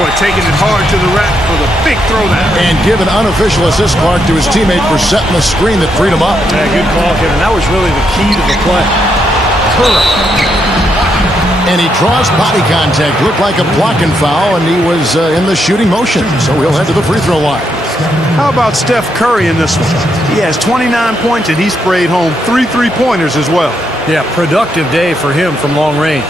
Boy, taking it hard to the rack for the big throwdown. And give an unofficial assist mark to his teammate for setting the screen that freed him up. Yeah, good call, Kevin. That was really the key to the play. And he draws body contact. Looked like a blocking foul, and he was in the shooting motion. So he'll head to the free throw line. How about Steph Curry in this one? He has 29 points, and he sprayed home 3 3-pointers as well. Yeah, productive day for him from long range.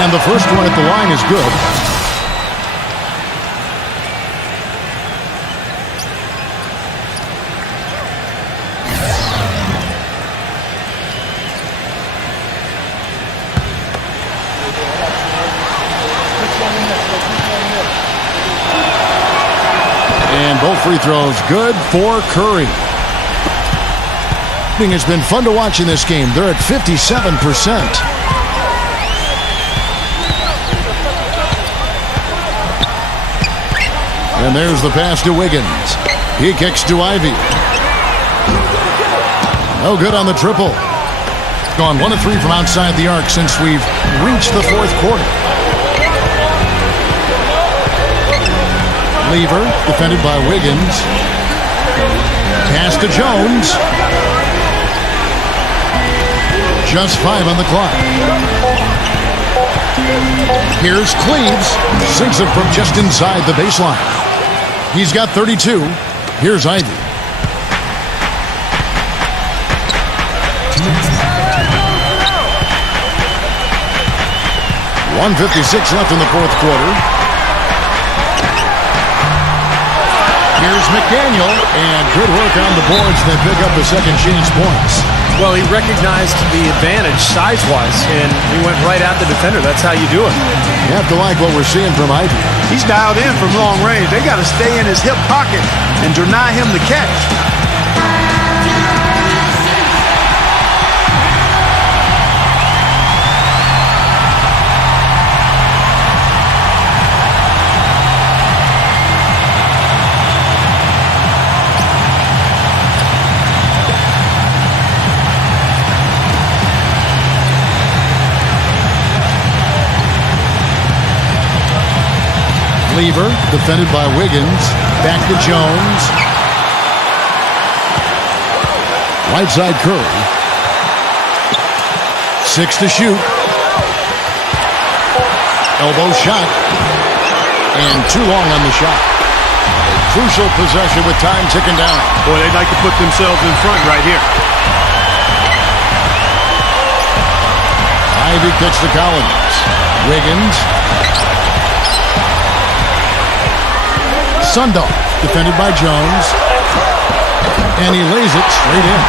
And the first one at the line is good. And both free throws good for Curry. It's been fun to watch in this game. They're at 57%. And there's the pass to Wiggins. He kicks to Ivy. No good on the triple. Gone 1 of 3 from outside the arc since we've reached the fourth quarter. Lever, defended by Wiggins. Pass to Jones. Just 5 on the clock. Here's Cleaves. Sinks it from just inside the baseline. He's got 32. Here's Ivy. .156 left in the fourth quarter. Here's McDaniel, and good work on the boards. They pick up the second chance points. Well, he recognized the advantage size-wise, and he went right at the defender. That's how you do it. You have to like what we're seeing from Ivy. He's dialed in from long range. They got to stay in his hip pocket and deny him the catch. Lever, defended by Wiggins. Back to Jones. Right side Curry. 6 to shoot. Elbow shot. And too long on the shot. A crucial possession with time ticking down. Boy, they'd like to put themselves in front right here. Ivy kicks to Collins. Wiggins. Sundog, defended by Jones. And he lays it straight in.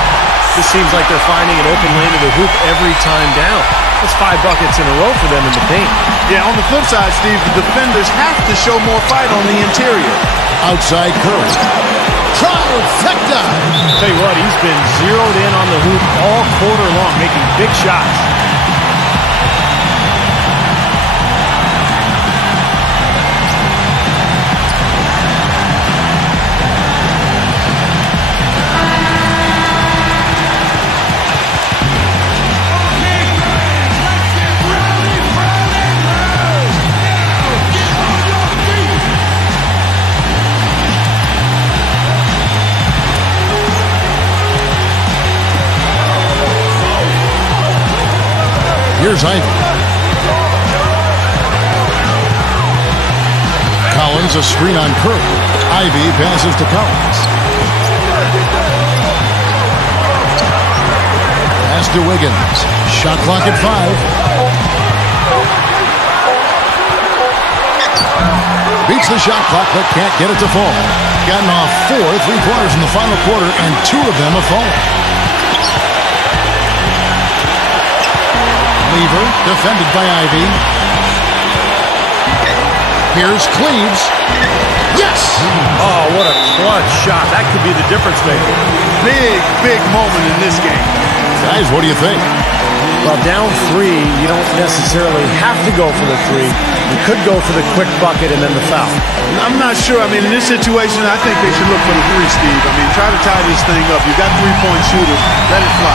This seems like they're finding an open lane to the hoop every time down. That's 5 buckets in a row for them in the paint. Yeah, on the flip side, Steve, the defenders have to show more fight on the interior. Outside Curry. Trifecta! Tell you what, he's been zeroed in on the hoop all quarter long, making big shots. Here's Ivy. Collins, a screen on Curry. Ivy passes to Collins. Pass to Wiggins. Shot clock at 5. Beats the shot clock, but can't get it to fall. Gotten off 4 3-pointers in the final quarter, and 2 of them have fallen. Lever, defended by Ivy. Here's Cleaves. Yes! Oh, what a clutch shot. That could be the difference maker. Big moment in this game. Guys, what do you think? Well, down 3, you don't necessarily have to go for the 3. You could go for the quick bucket and then the foul. I'm not sure. I mean, in this situation, I think they should look for the 3, Steve. I mean, try to tie this thing up. You've got 3-point shooters. Let it fly.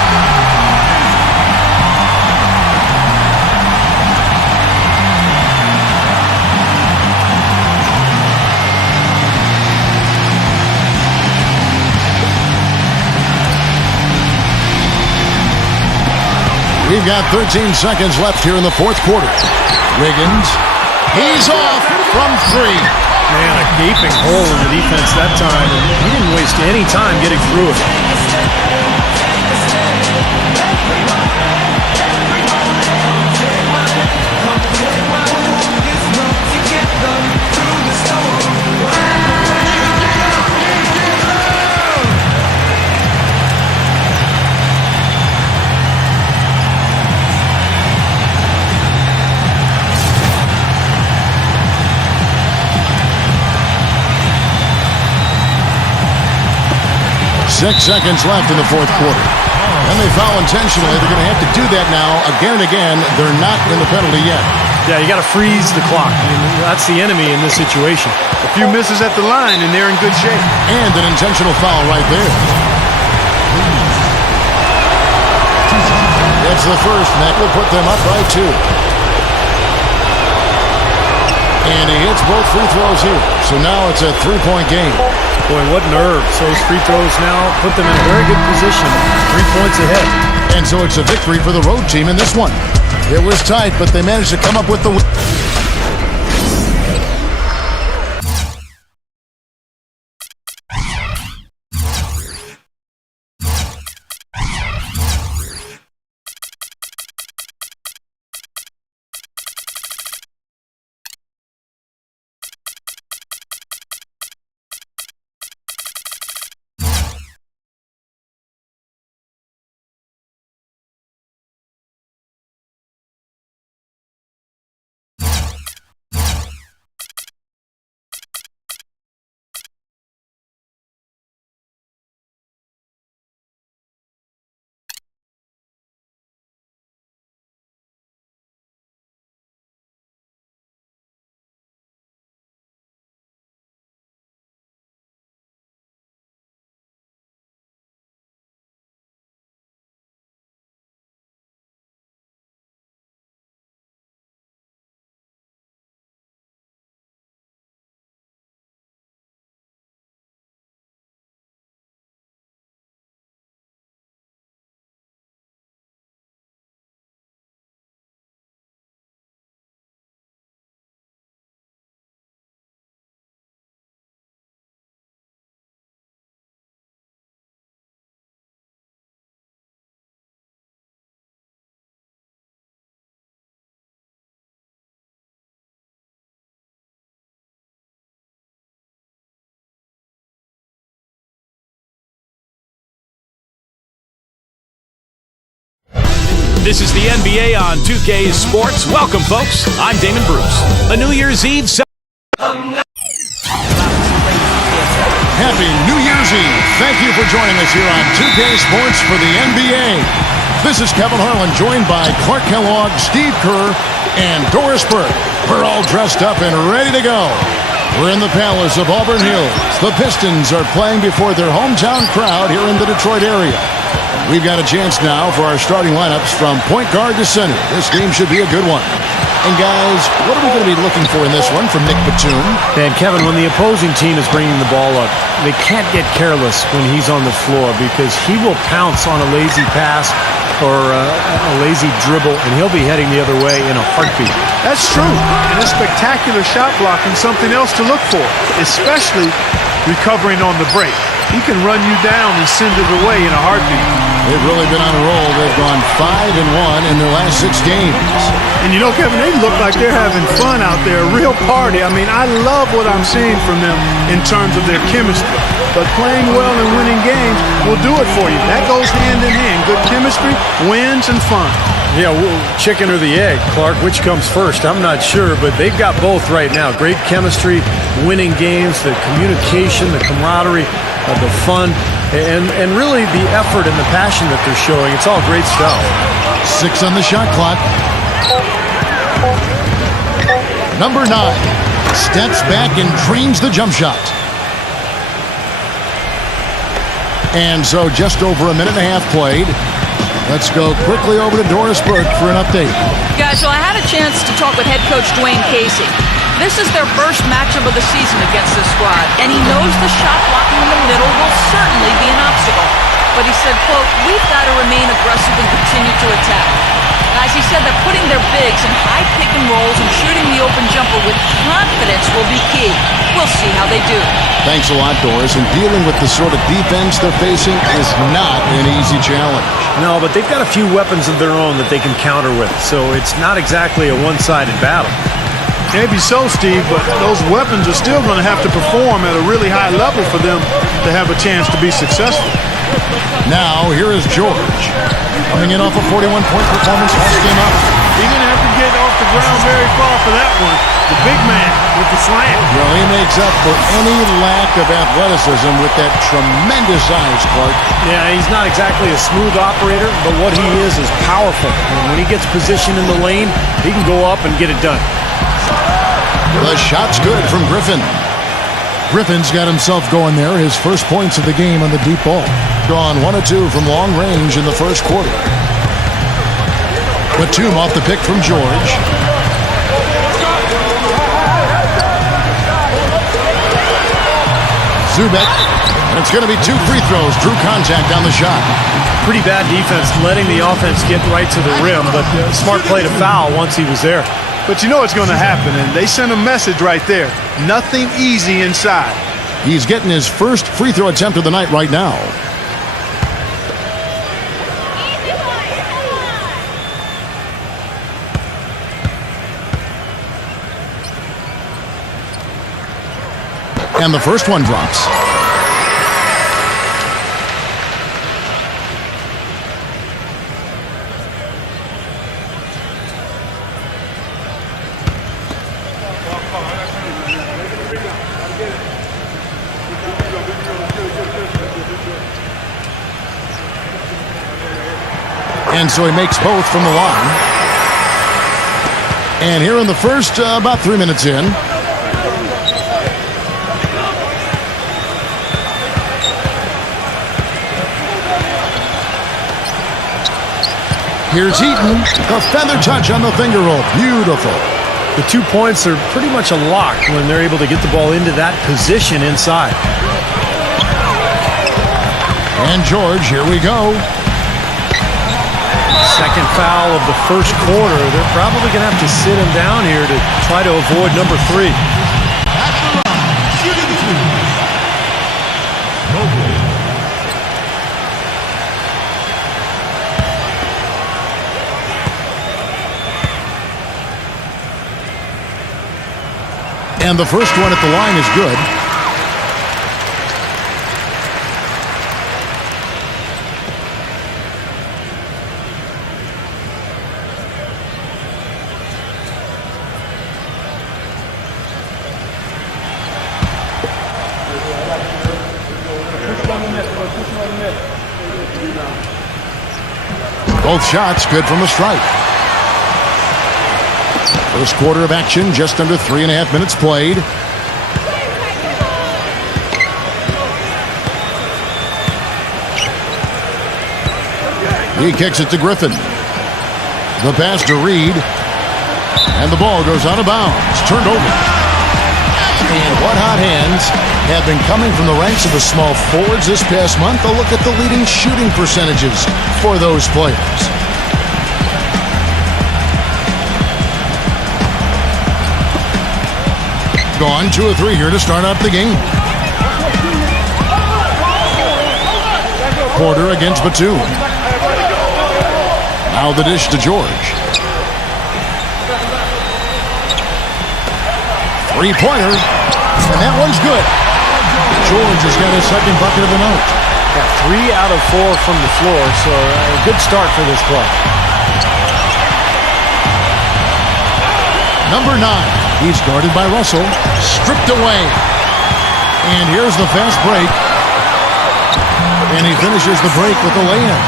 13 seconds left here in the fourth quarter. Wiggins, he's off from 3. Man, a gaping hole in the defense that time, and he didn't waste any time getting through it. Six seconds left in the fourth quarter. And they foul intentionally. They're going to have to do that now again and again. They're not in the penalty yet. Yeah, you got to freeze the clock. I mean, that's the enemy in this situation. A few misses at the line, and they're in good shape. And an intentional foul right there. That's the first. That will put them up by 2. And he hits both free throws here. So now it's a 3-point game. Boy, what nerves. Those free throws now put them in a very good position. 3 points ahead. And so it's a victory for the road team in this one. It was tight, but they managed to come up with the win. This is the NBA on 2K Sports. Welcome, folks. I'm Damon Bruce. A New Year's Eve. Happy New Year's Eve. Thank you for joining us here on 2K Sports for the NBA. This is Kevin Harlan, joined by Clark Kellogg, Steve Kerr, and Doris Burke. We're all dressed up and ready to go. We're in the Palace of Auburn Hills. The Pistons are playing before their hometown crowd here in the Detroit area. We've got a chance now for our starting lineups from point guard to center. This game should be a good one. And guys, what are we going to be looking for in this one from Nick Batum? And Kevin, when the opposing team is bringing the ball up, they can't get careless when he's on the floor because he will pounce on a lazy pass or a lazy dribble, and he'll be heading the other way in a heartbeat. That's true. And his spectacular shot blocking something else to look for, especially recovering on the break. He can run you down and send it away in a heartbeat. They've really been on a roll. They've gone 5-1 in their last 6 games. And you know, Kevin, they look like they're having fun out there, a real party. I mean, I love what I'm seeing from them in terms of their chemistry. But playing well and winning games will do it for you. That goes hand in hand. Good chemistry, wins, and fun. Yeah, chicken or the egg, Clark, which comes first? I'm not sure, but they've got both right now. Great chemistry, winning games, the communication, the camaraderie, the fun, and really the effort and the passion that they're showing. It's all great stuff. 6 on the shot clock. Number 9 steps back and drains the jump shot. And so just over a minute and a half played. Let's go quickly over to Doris Burke for an update. Guys, well, I had a chance to talk with head coach Dwayne Casey. This is their first matchup of the season against this squad, and he knows the shot blocking in the middle will certainly be an obstacle. But he said, quote, "We've got to remain aggressive and continue to attack." Guys, he said that putting their bigs in high pick and rolls and shooting the open jumper with confidence will be key. We'll see how they do. Thanks a lot, Doris. And dealing with the sort of defense they're facing is not an easy challenge. No, but they've got a few weapons of their own that they can counter with, so it's not exactly a one-sided battle. Maybe so, Steve, but those weapons are still going to have to perform at a really high level for them to have a chance to be successful. Now, here is George. Coming in off a 41-point performance last game up. He didn't have to get off the ground very far for that one. The big man with the slam. Well, he makes up for any lack of athleticism with that tremendous size, Clark. Yeah, he's not exactly a smooth operator, but what he is powerful. And when he gets positioned in the lane, he can go up and get it done. The shot's good from Griffin. Griffin's got himself going there. His first points of the game on the deep ball. Gone 1 of 2 from long range in the first quarter. Batum off the pick from George. Zubek. And it's going to be 2 free throws. Drew contact on the shot. Pretty bad defense letting the offense get right to the rim, but smart play to foul once he was there. But you know what's going to happen, and they sent a message right there. Nothing easy inside. He's getting his first free throw attempt of the night right now. And the first one drops. And so he makes both from the line. And here in the first, about 3 minutes in. Here's Eaton. A feather touch on the finger roll. Beautiful. The 2 points are pretty much a lock when they're able to get the ball into that position inside. And George, here we go. Second foul of the first quarter. They're probably going to have to sit him down here to try to avoid number 3. And the first one at the line is good. Both shots good from the stripe. First quarter of action, just under 3.5 minutes played. He kicks it to Griffin. The pass to Reed. And the ball goes out of bounds. Turned over. And what hot hands have been coming from the ranks of the small forwards this past month. A look at the leading shooting percentages for those players. Gone 2 of 3 here to start out the game. Porter against Batum. Now the dish to George. Three-pointer, and that one's good. George has got his second bucket of the night. Got 3 out of 4 from the floor, so a good start for this club. Number 9, he's guarded by Russell. Stripped away. And here's the fast break. And he finishes the break with a lay-in.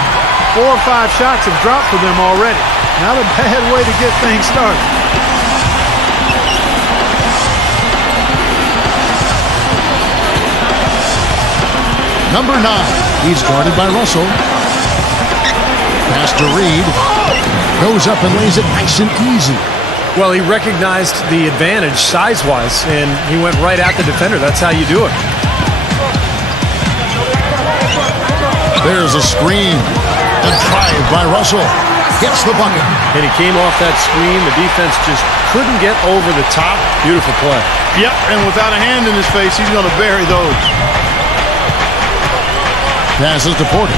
4 or 5 shots have dropped for them already. Not a bad way to get things started. Number 9, he's guarded by Russell. Pass to Reed. Goes up and lays it nice and easy. Well, he recognized the advantage size-wise, and he went right at the defender. That's how you do it. There's a screen. A drive by Russell. Gets the bucket. And he came off that screen. The defense just couldn't get over the top. Beautiful play. Yep, and without a hand in his face, he's going to bury those. Passes to Porter.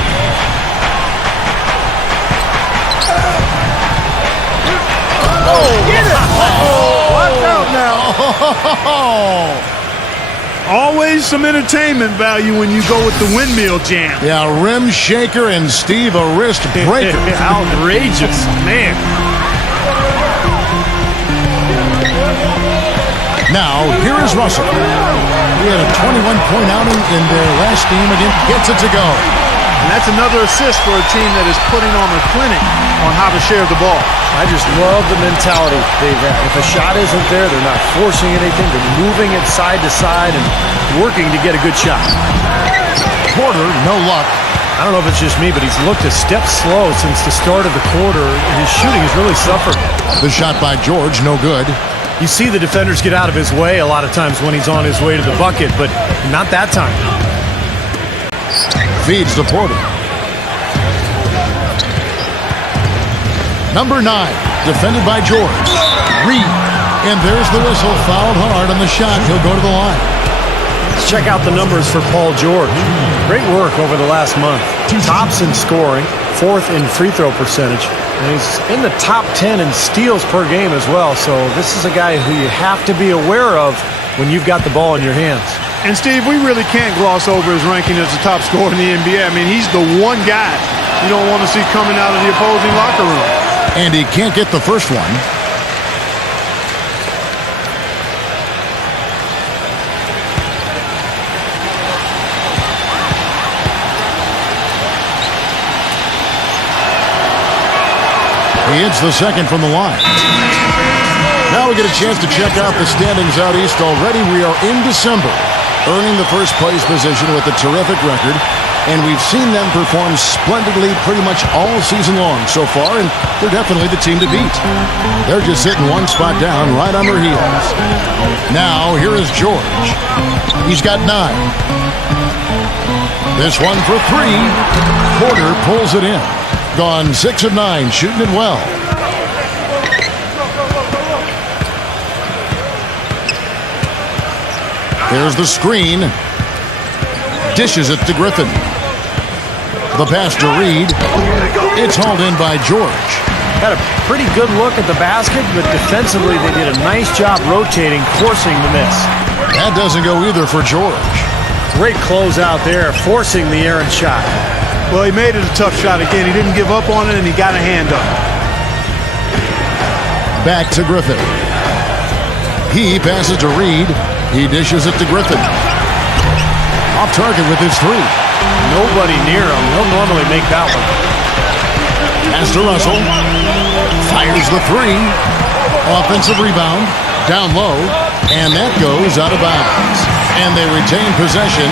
Oh, get it! Watch out now. Always some entertainment value when you go with the windmill jam. Yeah, rim shaker and Steve, a wrist breaker. Outrageous, man. Now, here is Russell. He had a 21-point outing in their last game again. Gets it to go. And that's another assist for a team that is putting on a clinic on how to share the ball. I just love the mentality they've got. If a shot isn't there, they're not forcing anything. They're moving it side to side and working to get a good shot. Porter, no luck. I don't know if it's just me, but he's looked a step slow since the start of the quarter. His shooting has really suffered. The shot by George, no good. You see the defenders get out of his way a lot of times when he's on his way to the bucket, but not that time. Feeds to Porter. Number 9, defended by George. Reed. And there's the whistle. Fouled hard on the shot. He'll go to the line. Let's check out the numbers for Paul George. Great work over the last month. Tops in scoring, 4th in free throw percentage, and he's in the top 10 in steals per game as well. So this is a guy who you have to be aware of when you've got the ball in your hands. And Steve, we really can't gloss over his ranking as the top scorer in the NBA. I mean, he's the one guy you don't want to see coming out of the opposing locker room. And he can't get the first one. He hits the second from the line. Now we get a chance to check out the standings out east already. We are in December, earning the first place position with a terrific record. And we've seen them perform splendidly pretty much all season long so far, and they're definitely the team to beat. They're just sitting one spot down right on their heels. Now, here is George. He's got 9. This one for 3. Porter pulls it in. Gone 6 of 9, shooting it well. There's the screen. Dishes it to Griffin. The pass to Reed. It's hauled in by George. Got a pretty good look at the basket, but defensively they did a nice job rotating, forcing the miss. That doesn't go either for George. Great close out there, forcing the errant shot. Well, he made it a tough shot again. He didn't give up on it, and he got a hand up. Back to Griffin. He passes to Reed. He dishes it to Griffin. Off target with his 3. Nobody near him. He'll normally make that one. Pass to Russell. Fires the three. Offensive rebound. Down low. And that goes out of bounds. And they retain possession.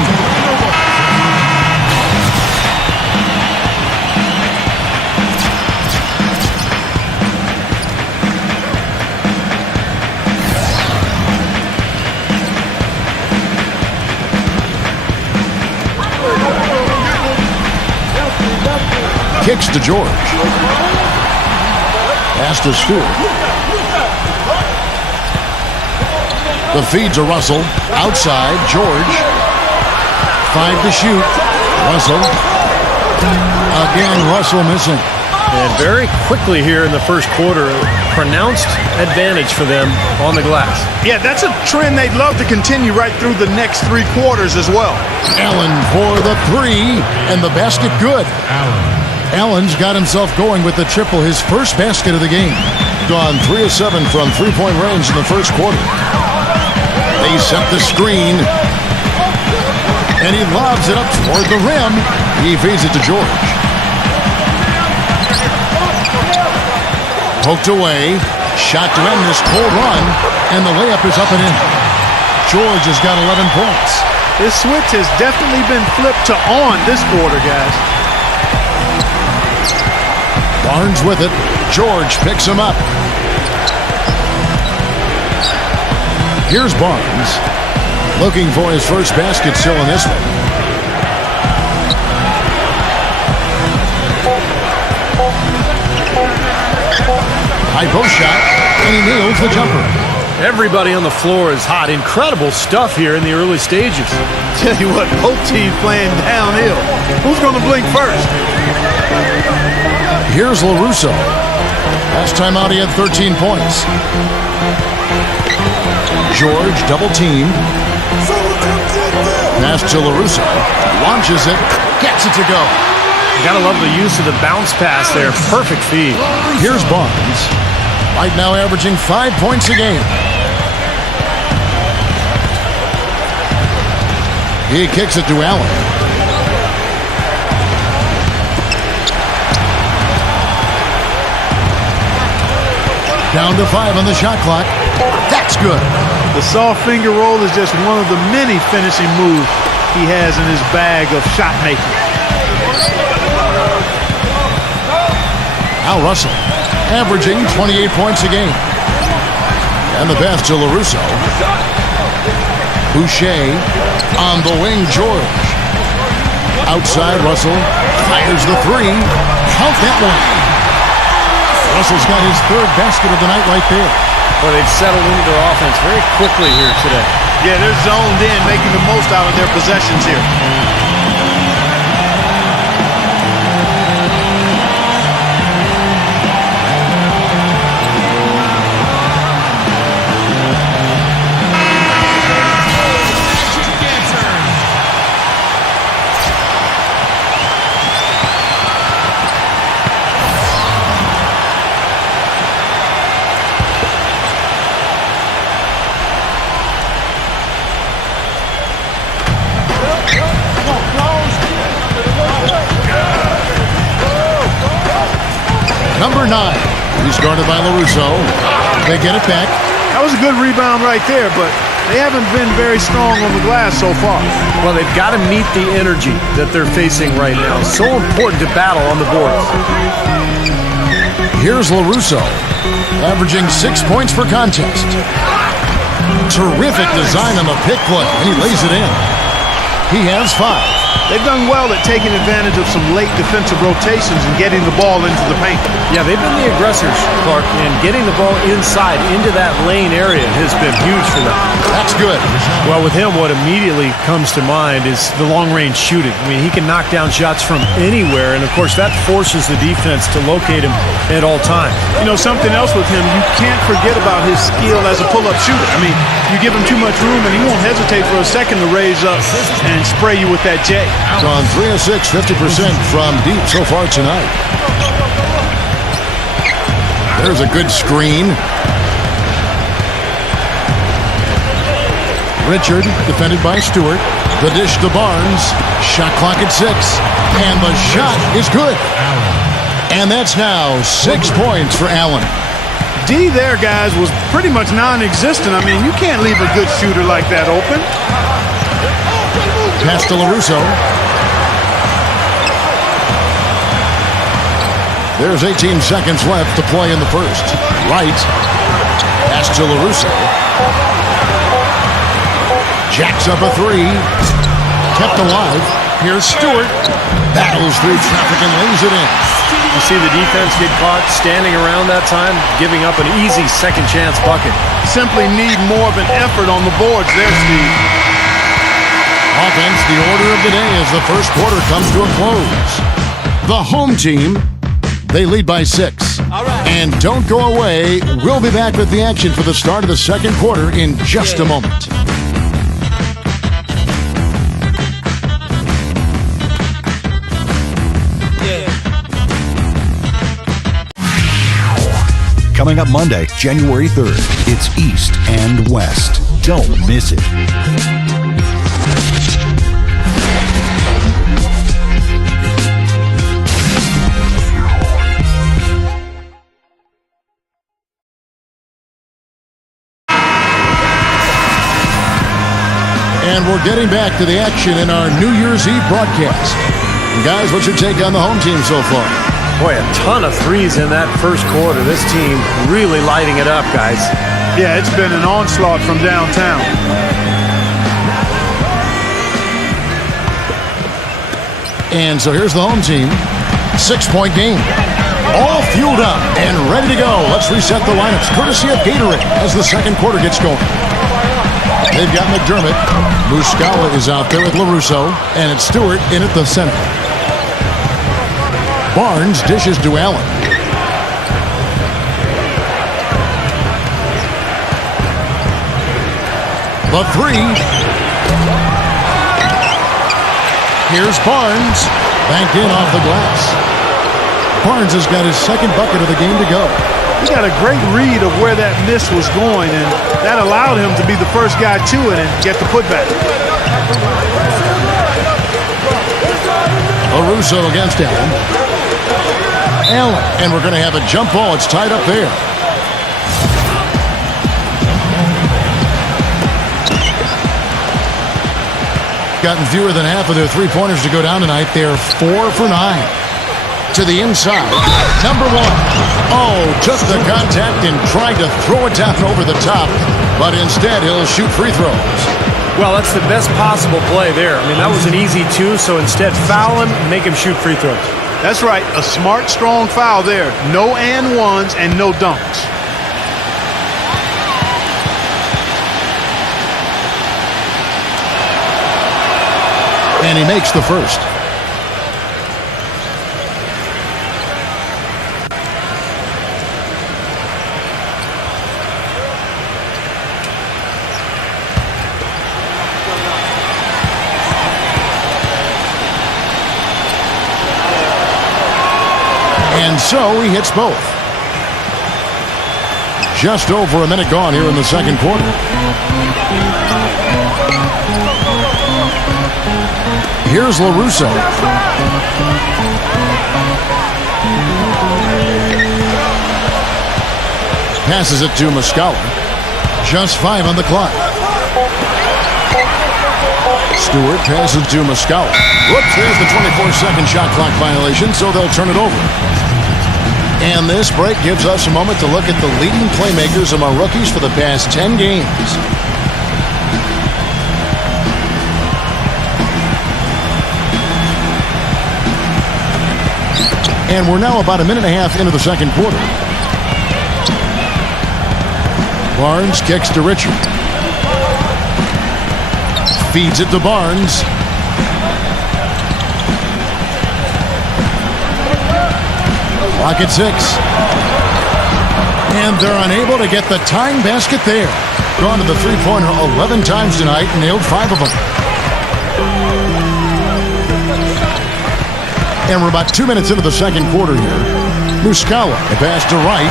Kicks to George. Pass to Stewart. The feed to Russell. Outside, George. 5 to shoot. Russell. Again, Russell missing. And very quickly here in the first quarter, pronounced advantage for them on the glass. Yeah, that's a trend they'd love to continue right through the next 3 quarters as well. Allen for the three, and the basket good. Allen's got himself going with the triple, his first basket of the game. Gone 3 of 7 from three-point range in the first quarter. They set the screen, and he lobs it up toward the rim. He feeds it to George. Poked away, shot to end this cold run, and the layup is up and in. George has got 11 points. This switch has definitely been flipped to on this quarter, guys. Barnes with it. George picks him up. Here's Barnes. Looking for his first basket still in this one. High post shot, and he nails the jumper. Everybody on the floor is hot. Incredible stuff here in the early stages. Tell you what, both teams playing downhill. Who's going to blink first? Here's LaRusso. Last time out he had 13 points. George double teamed. Pass to LaRusso. Launches it. Gets it to go. You gotta love the use of the bounce pass there. Perfect feed. Here's Barnes. Right now averaging 5 points a game. He kicks it to Allen. Down to 5 on the shot clock. That's good. The soft finger roll is just one of the many finishing moves he has in his bag of shot making. Al Russell, averaging 28 points a game. And the pass to LaRusso. Boucher on the wing, George. Outside, Russell fires the three. Count that one. Russell's got his third basket of the night right there. Well, they've settled into their offense very quickly here today. Yeah, they're zoned in, making the most out of their possessions here. Number 9. He's guarded by LaRusso. They get it back. That was a good rebound right there, but they haven't been very strong on the glass so far. Well, they've got to meet the energy that they're facing right now. So important to battle on the boards. Here's LaRusso, averaging 6 points per contest. Terrific design on the pick play, and he lays it in. He has 5. They've done well at taking advantage of some late defensive rotations and getting the ball into the paint. Yeah, they've been the aggressors, Clark, and getting the ball inside into that lane area has been huge for them. That's good. Well, with him, what immediately comes to mind is the long-range shooting. I mean, he can knock down shots from anywhere, and of course, that forces the defense to locate him at all times. You know, something else with him, you can't forget about his skill as a pull-up shooter. I mean, you give him too much room, and he won't hesitate for a second to raise up and spray you with that J. Gone 3 of 6, 50% from deep so far tonight. There's a good screen. Richard, defended by Stewart. The dish to Barnes. Shot clock at 6. And the shot is good. And that's now 6 points for Allen. D there, guys, was pretty much non-existent. I mean, you can't leave a good shooter like that open. Pass to LaRusso. There's 18 seconds left to play in the first. Wright. Pass to LaRusso. Jacks up a 3. Kept alive. Here's Stewart. Battles through traffic and lays it in. You see the defense get caught standing around that time, giving up an easy second chance bucket. Simply need more of an effort on the boards there, Steve. Offense, the order of the day as the first quarter comes to a close. The home team, they lead by 6. And don't go away. We'll be back with the action for the start of the second quarter in just a moment. Coming up Monday, January 3rd, it's East and West. Don't miss it. And we're getting back to the action in our New Year's Eve broadcast. Guys, what's your take on the home team so far? Boy, a ton of threes in that first quarter. This team really lighting it up, guys. Yeah, it's been an onslaught from downtown. And so here's the home team. 6-point game. All fueled up and ready to go. Let's reset the lineups courtesy of Gatorade as the second quarter gets going. They've got McDermott. Muscala is out there with LaRusso. And it's Stewart in at the center. Barnes dishes to Allen. The 3. Here's Barnes. Banked in off the glass. Barnes has got his second bucket of the game to go. He got a great read of where that miss was going, and that allowed him to be the first guy to it and get the putback. LaRusso against Allen. And we're going to have a jump ball. It's tied up there. Gotten fewer than half of their three-pointers to go down tonight. They're 4 for 9. To the inside. Number 1. Oh, took the contact and tried to throw it down over the top. But instead, he'll shoot free throws. Well, that's the best possible play there. I mean, that was an easy 2, so instead foul him, make him shoot free throws. That's right. A smart, strong foul there. No and ones and no dunks. And he makes the first. And so he hits both. Just over a minute gone here in the second quarter. Here's LaRusso. Passes it to Muscala. Just 5 on the clock. Stewart passes to Muscala. Whoops, there's the 24-second shot clock violation, so they'll turn it over. And this break gives us a moment to look at the leading playmakers among rookies for the past 10 games. And we're now about a minute and a half into the second quarter. Barnes kicks to Richard. Feeds it to Barnes. Clock at 6. And they're unable to get the tying basket there. Gone to the three-pointer 11 times tonight and nailed 5 of them. And we're about 2 minutes into the second quarter here. Muscala, a pass to Wright.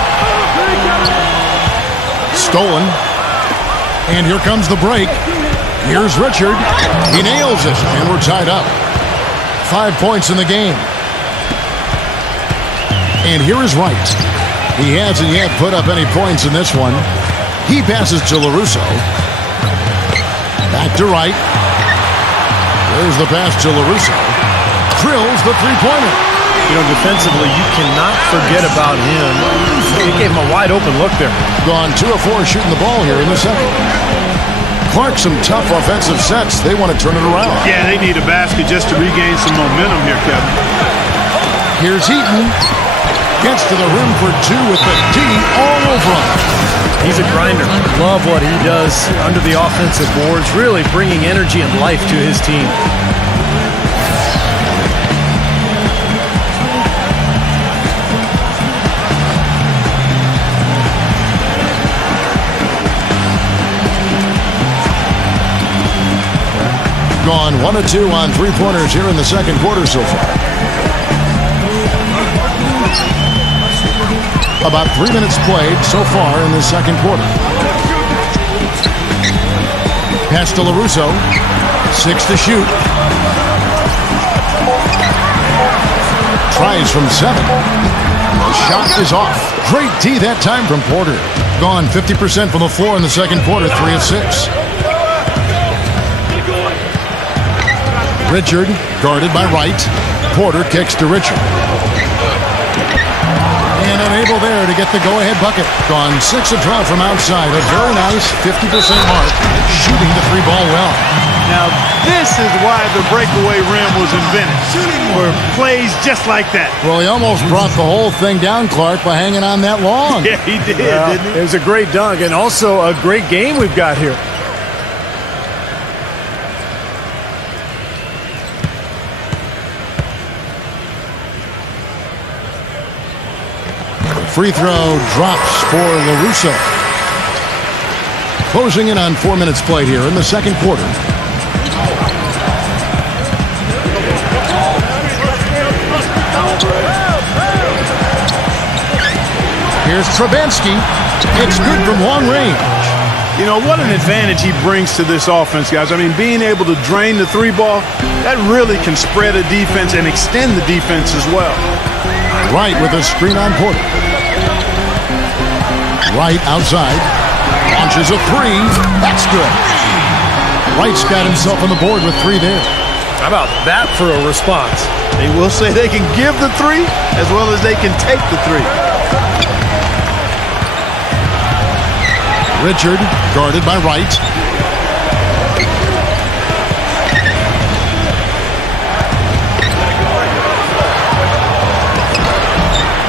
Stolen. And here comes the break. Here's Richard. He nails it, and we're tied up. 5 points in the game. And here is Wright. He hasn't yet put up any points in this one. He passes to LaRusso. Back to Wright. There's the pass to LaRusso. Drills the three-pointer. You know, defensively, you cannot forget about him. He gave him a wide-open look there. Gone 2 of 4 shooting the ball here in the second. Clark, some tough offensive sets. They want to turn it around. Yeah, they need a basket just to regain some momentum here, Kevin. Here's Heaton. Gets to the rim for 2 with the D all over him. He's a grinder. Love what he does under the offensive boards, really bringing energy and life to his team. Gone 1 of 2 on three-pointers here in the second quarter so far. About 3 minutes played so far in the second quarter. Pass to LaRusso. 6 to shoot. Tries from 7. The shot is off. Great D that time from Porter. Gone 50% from the floor in the second quarter. 3 of 6. Richard guarded by Wright. Porter kicks to Richard. And unable there to get the go-ahead bucket. Gone 6 of 12 from outside. A very nice 50% mark. Shooting the three ball well. Now, this is why the breakaway rim was invented. For plays just like that. Well, he almost brought the whole thing down, Clark, by hanging on that long. Yeah, he did, Well, didn't he? it was a great dunk and also a great game we've got here. Free throw drops for LaRusso. Closing in on 4 minutes played here in the second quarter. Here's Trubansky. It's good from long range. You know, what an advantage he brings to this offense, guys. I mean, being able to drain the three ball, that really can spread a defense and extend the defense as well. Wright with a screen on Porter. Wright outside. Launches a 3. That's good. Wright's got himself on the board with 3 there. How about that for a response? They will say they can give the 3 as well as they can take the 3. Richard guarded by Wright.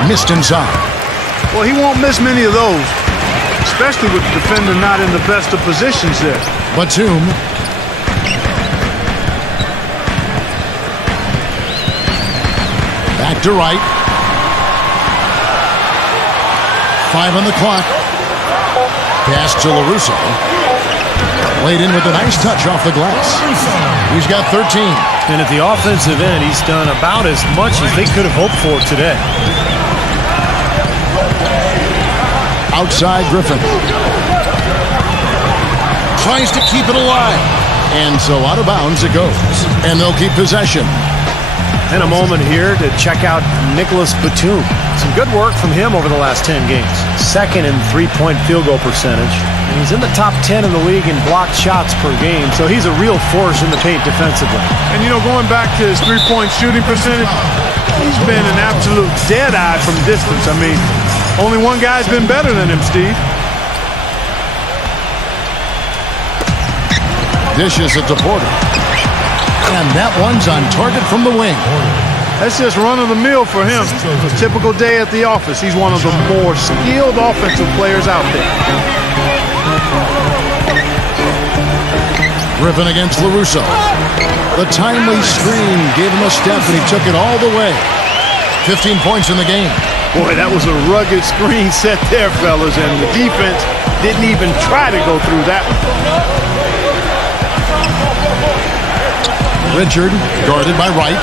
Missed inside. Well, he won't miss many of those, especially with the defender not in the best of positions there. Batum. Back to Wright. 5 on the clock. Pass to LaRusso. Laid in with a nice touch off the glass. He's got 13. And at the offensive end, he's done about as much as they could have hoped for today. Outside Griffin. Tries to keep it alive. And so out of bounds it goes. And they'll keep possession. And a moment here to check out Nicholas Batum. Some good work from him over the last 10 games. Second in three-point field goal percentage. And he's in the top 10 in the league in blocked shots per game, so he's a real force in the paint defensively. And, you know, going back to his three-point shooting percentage, he's been an absolute dead-eye from distance. I mean, only one guy's been better than him, Steve. Dishes it to Porter. And that one's on target from the wing. That's just run-of-the-mill for him. A typical day at the office. He's one of the more skilled offensive players out there. Griffin against LaRusso. The timely screen gave him a step, and he took it all the way. 15 points in the game. Boy, that was a rugged screen set there, fellas, and the defense didn't even try to go through that one. Richard guarded by Wright.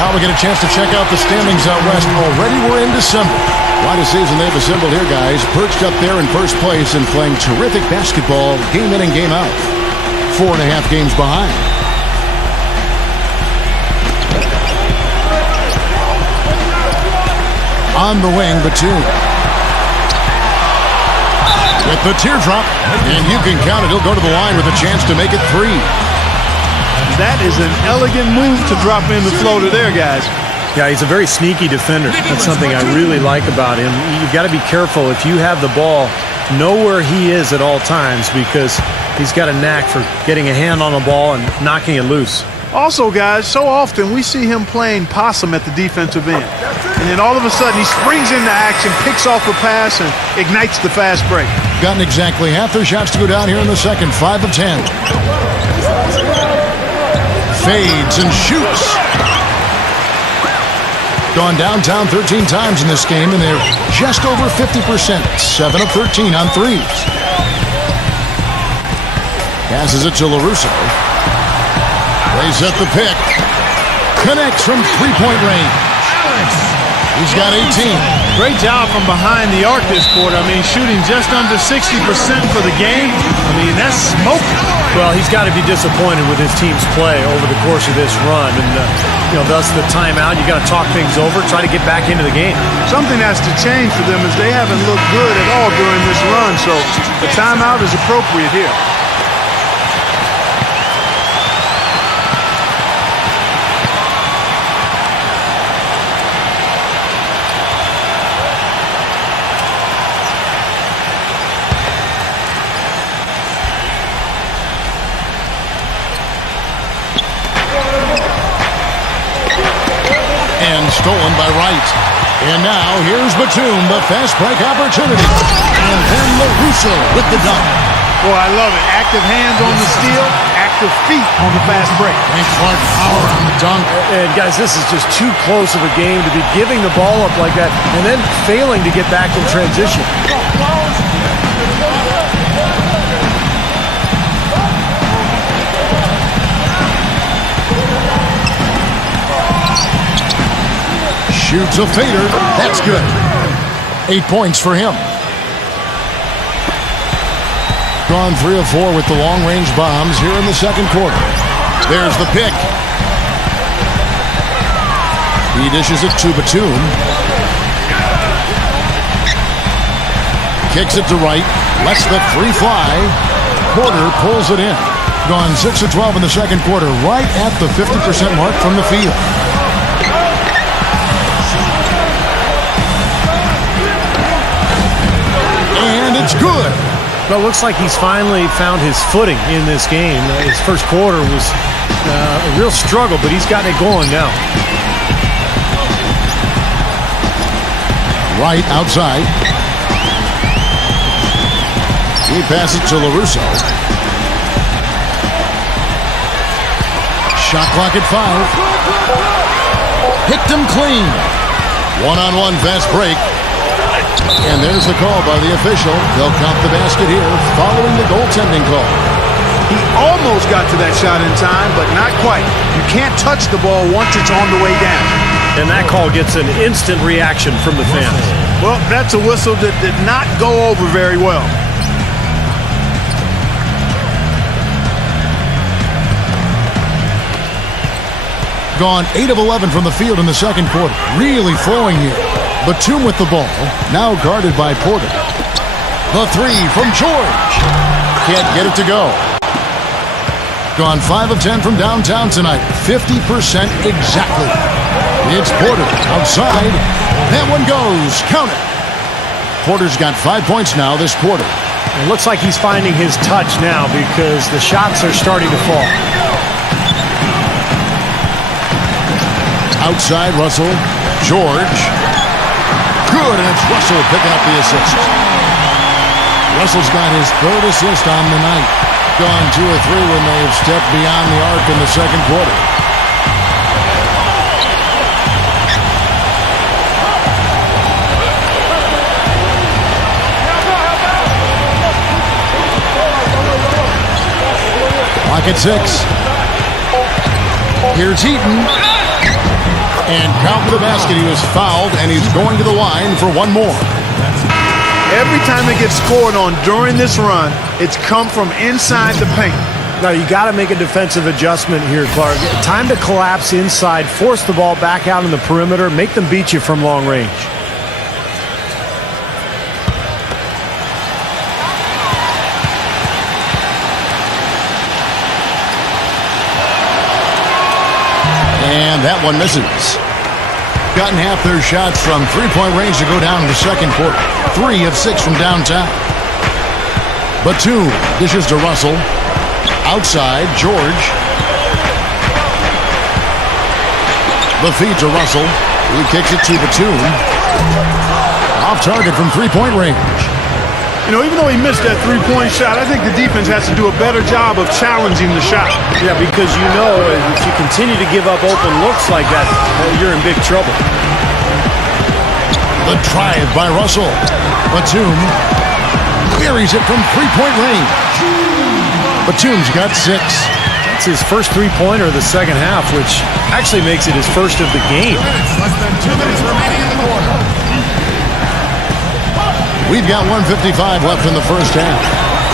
Now we get a chance to check out the standings out west. Already we're in December. Quite a season they've assembled here, guys. Perched up there in first place and playing terrific basketball game in and game out. 4.5 games behind. On the wing, Batum. With the teardrop, and you can count it. He'll go to the line with a chance to make it 3. That is an elegant move to drop in the floater there, guys. Yeah, he's a very sneaky defender. That's something I really like about him. You've got to be careful if you have the ball, know where he is at all times, because he's got a knack for getting a hand on the ball and knocking it loose. Also, guys, so often we see him playing possum at the defensive end. And then all of a sudden he springs into action, picks off a pass, and ignites the fast break. Gotten exactly half their shots to go down here in the second. 5 of 10. Fades and shoots. Gone downtown 13 times in this game, and they're just over 50%. 7 of 13 on threes. Passes it to LaRusso. They set the pick. Connects from three-point range. He's got 18. Great job from behind the arc this quarter. I mean, shooting just under 60% for the game. I mean, that's smoking. Well, he's got to be disappointed with his team's play over the course of this run. And, thus the timeout. You got to talk things over, try to get back into the game. Something has to change for them as they haven't looked good at all during this run. So the timeout is appropriate here. Stolen by Wright. And now here's Batum, the fast break opportunity. And then LaRusso with the dunk. Boy, I love it. Active hands on the steal, active feet on the fast break. Thanks, Clark. Power on the dunk. And guys, this is just too close of a game to be giving the ball up like that and then failing to get back in transition. Shoots a fader. That's good. 8 points for him. Gone 3 of 4 with the long-range bombs here in the second quarter. There's the pick. He dishes it to Batum. Kicks it to Wright. Lets the 3 fly. Porter pulls it in. Gone 6 of 12 in the second quarter. Right at the 50% mark from the field. It's good. Well, it looks like he's finally found his footing in this game. His first quarter was a real struggle, but he's got it going now. Right outside. He passes to LaRusso. Shot clock at 5. Picked him clean. One-on-one fast break. And there's the call by the official. They'll count the basket here following the goaltending call. He almost got to that shot in time, but not quite. You can't touch the ball once it's on the way down. And that call gets an instant reaction from the fans. Well, that's a whistle that did not go over very well. Gone 8 of 11 from the field in the second quarter. Really flowing here. Batum with the ball, now guarded by Porter. The 3 from George. Can't get it to go. Gone 5 of 10 from downtown tonight. 50% exactly. It's Porter outside. That one goes. Count it. Porter's got 5 points now this quarter. It looks like he's finding his touch now because the shots are starting to fall. Outside Russell. George. Good, and it's Russell picking up the assist. Russell's got his 3rd assist on the night. Gone 2 of 3 when they've stepped beyond the arc in the second quarter. Clock at 6. Here's Heaton. And count to the basket. He was fouled, and he's going to the line for one more. Every time they get scored on during this run, it's come from inside the paint. Now, you got to make a defensive adjustment here, Clark. Time to collapse inside, force the ball back out in the perimeter, make them beat you from long range. And that one misses. Gotten half their shots from three-point range to go down in the second quarter. 3 of 6 from downtown. Batum dishes to Russell. Outside, George. The feed to Russell. He kicks it to Batum. Off target from three-point range. You know, even though he missed that three-point shot, I think the defense has to do a better job of challenging the shot. Yeah, because you know if you continue to give up open looks like that, you're in big trouble. The drive by Russell. Batum buries it from three-point range. Batum's got 6. It's his first three-pointer of the second half, which actually makes it his first of the game. Less than 2 minutes remaining in the quarter. We've got 1:55 left in the first half.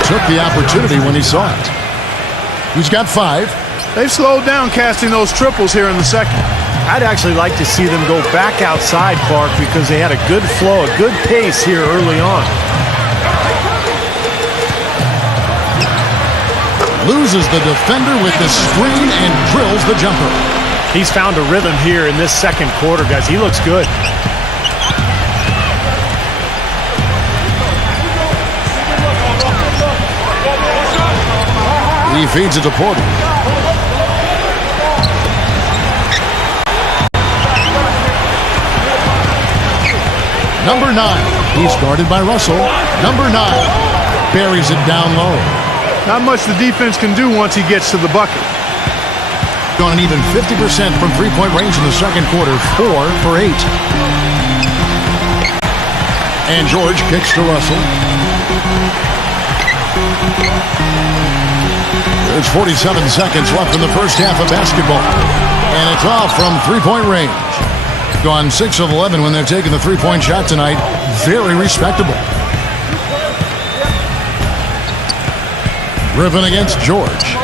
Took the opportunity when he saw it. He's got 5. They've slowed down casting those triples here in the second. I'd actually like to see them go back outside, Clark, because they had a good flow, a good pace here early on. Loses the defender with the screen and drills the jumper. He's found a rhythm here in this second quarter, guys. He looks good. He feeds it to Porter. Number 9. He's guarded by Russell. Number 9 buries it down low. Not much the defense can do once he gets to the bucket. Gone an even 50% from three-point range in the second quarter. 4 for 8. And George kicks to Russell. There's 47 seconds left in the first half of basketball. And it's off from three-point range. Gone 6 of 11 when they're taking the three-point shot tonight. Very respectable. Griffin against George.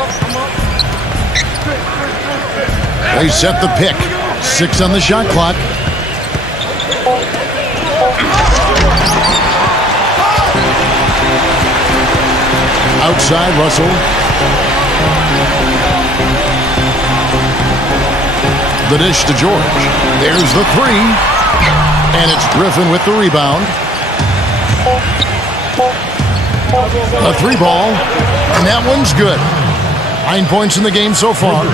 They set the pick. 6 on the shot clock. Outside, Russell. The dish to George. There's the 3. And it's Griffin with the rebound. A 3 ball. And that one's good. 9 points in the game so far.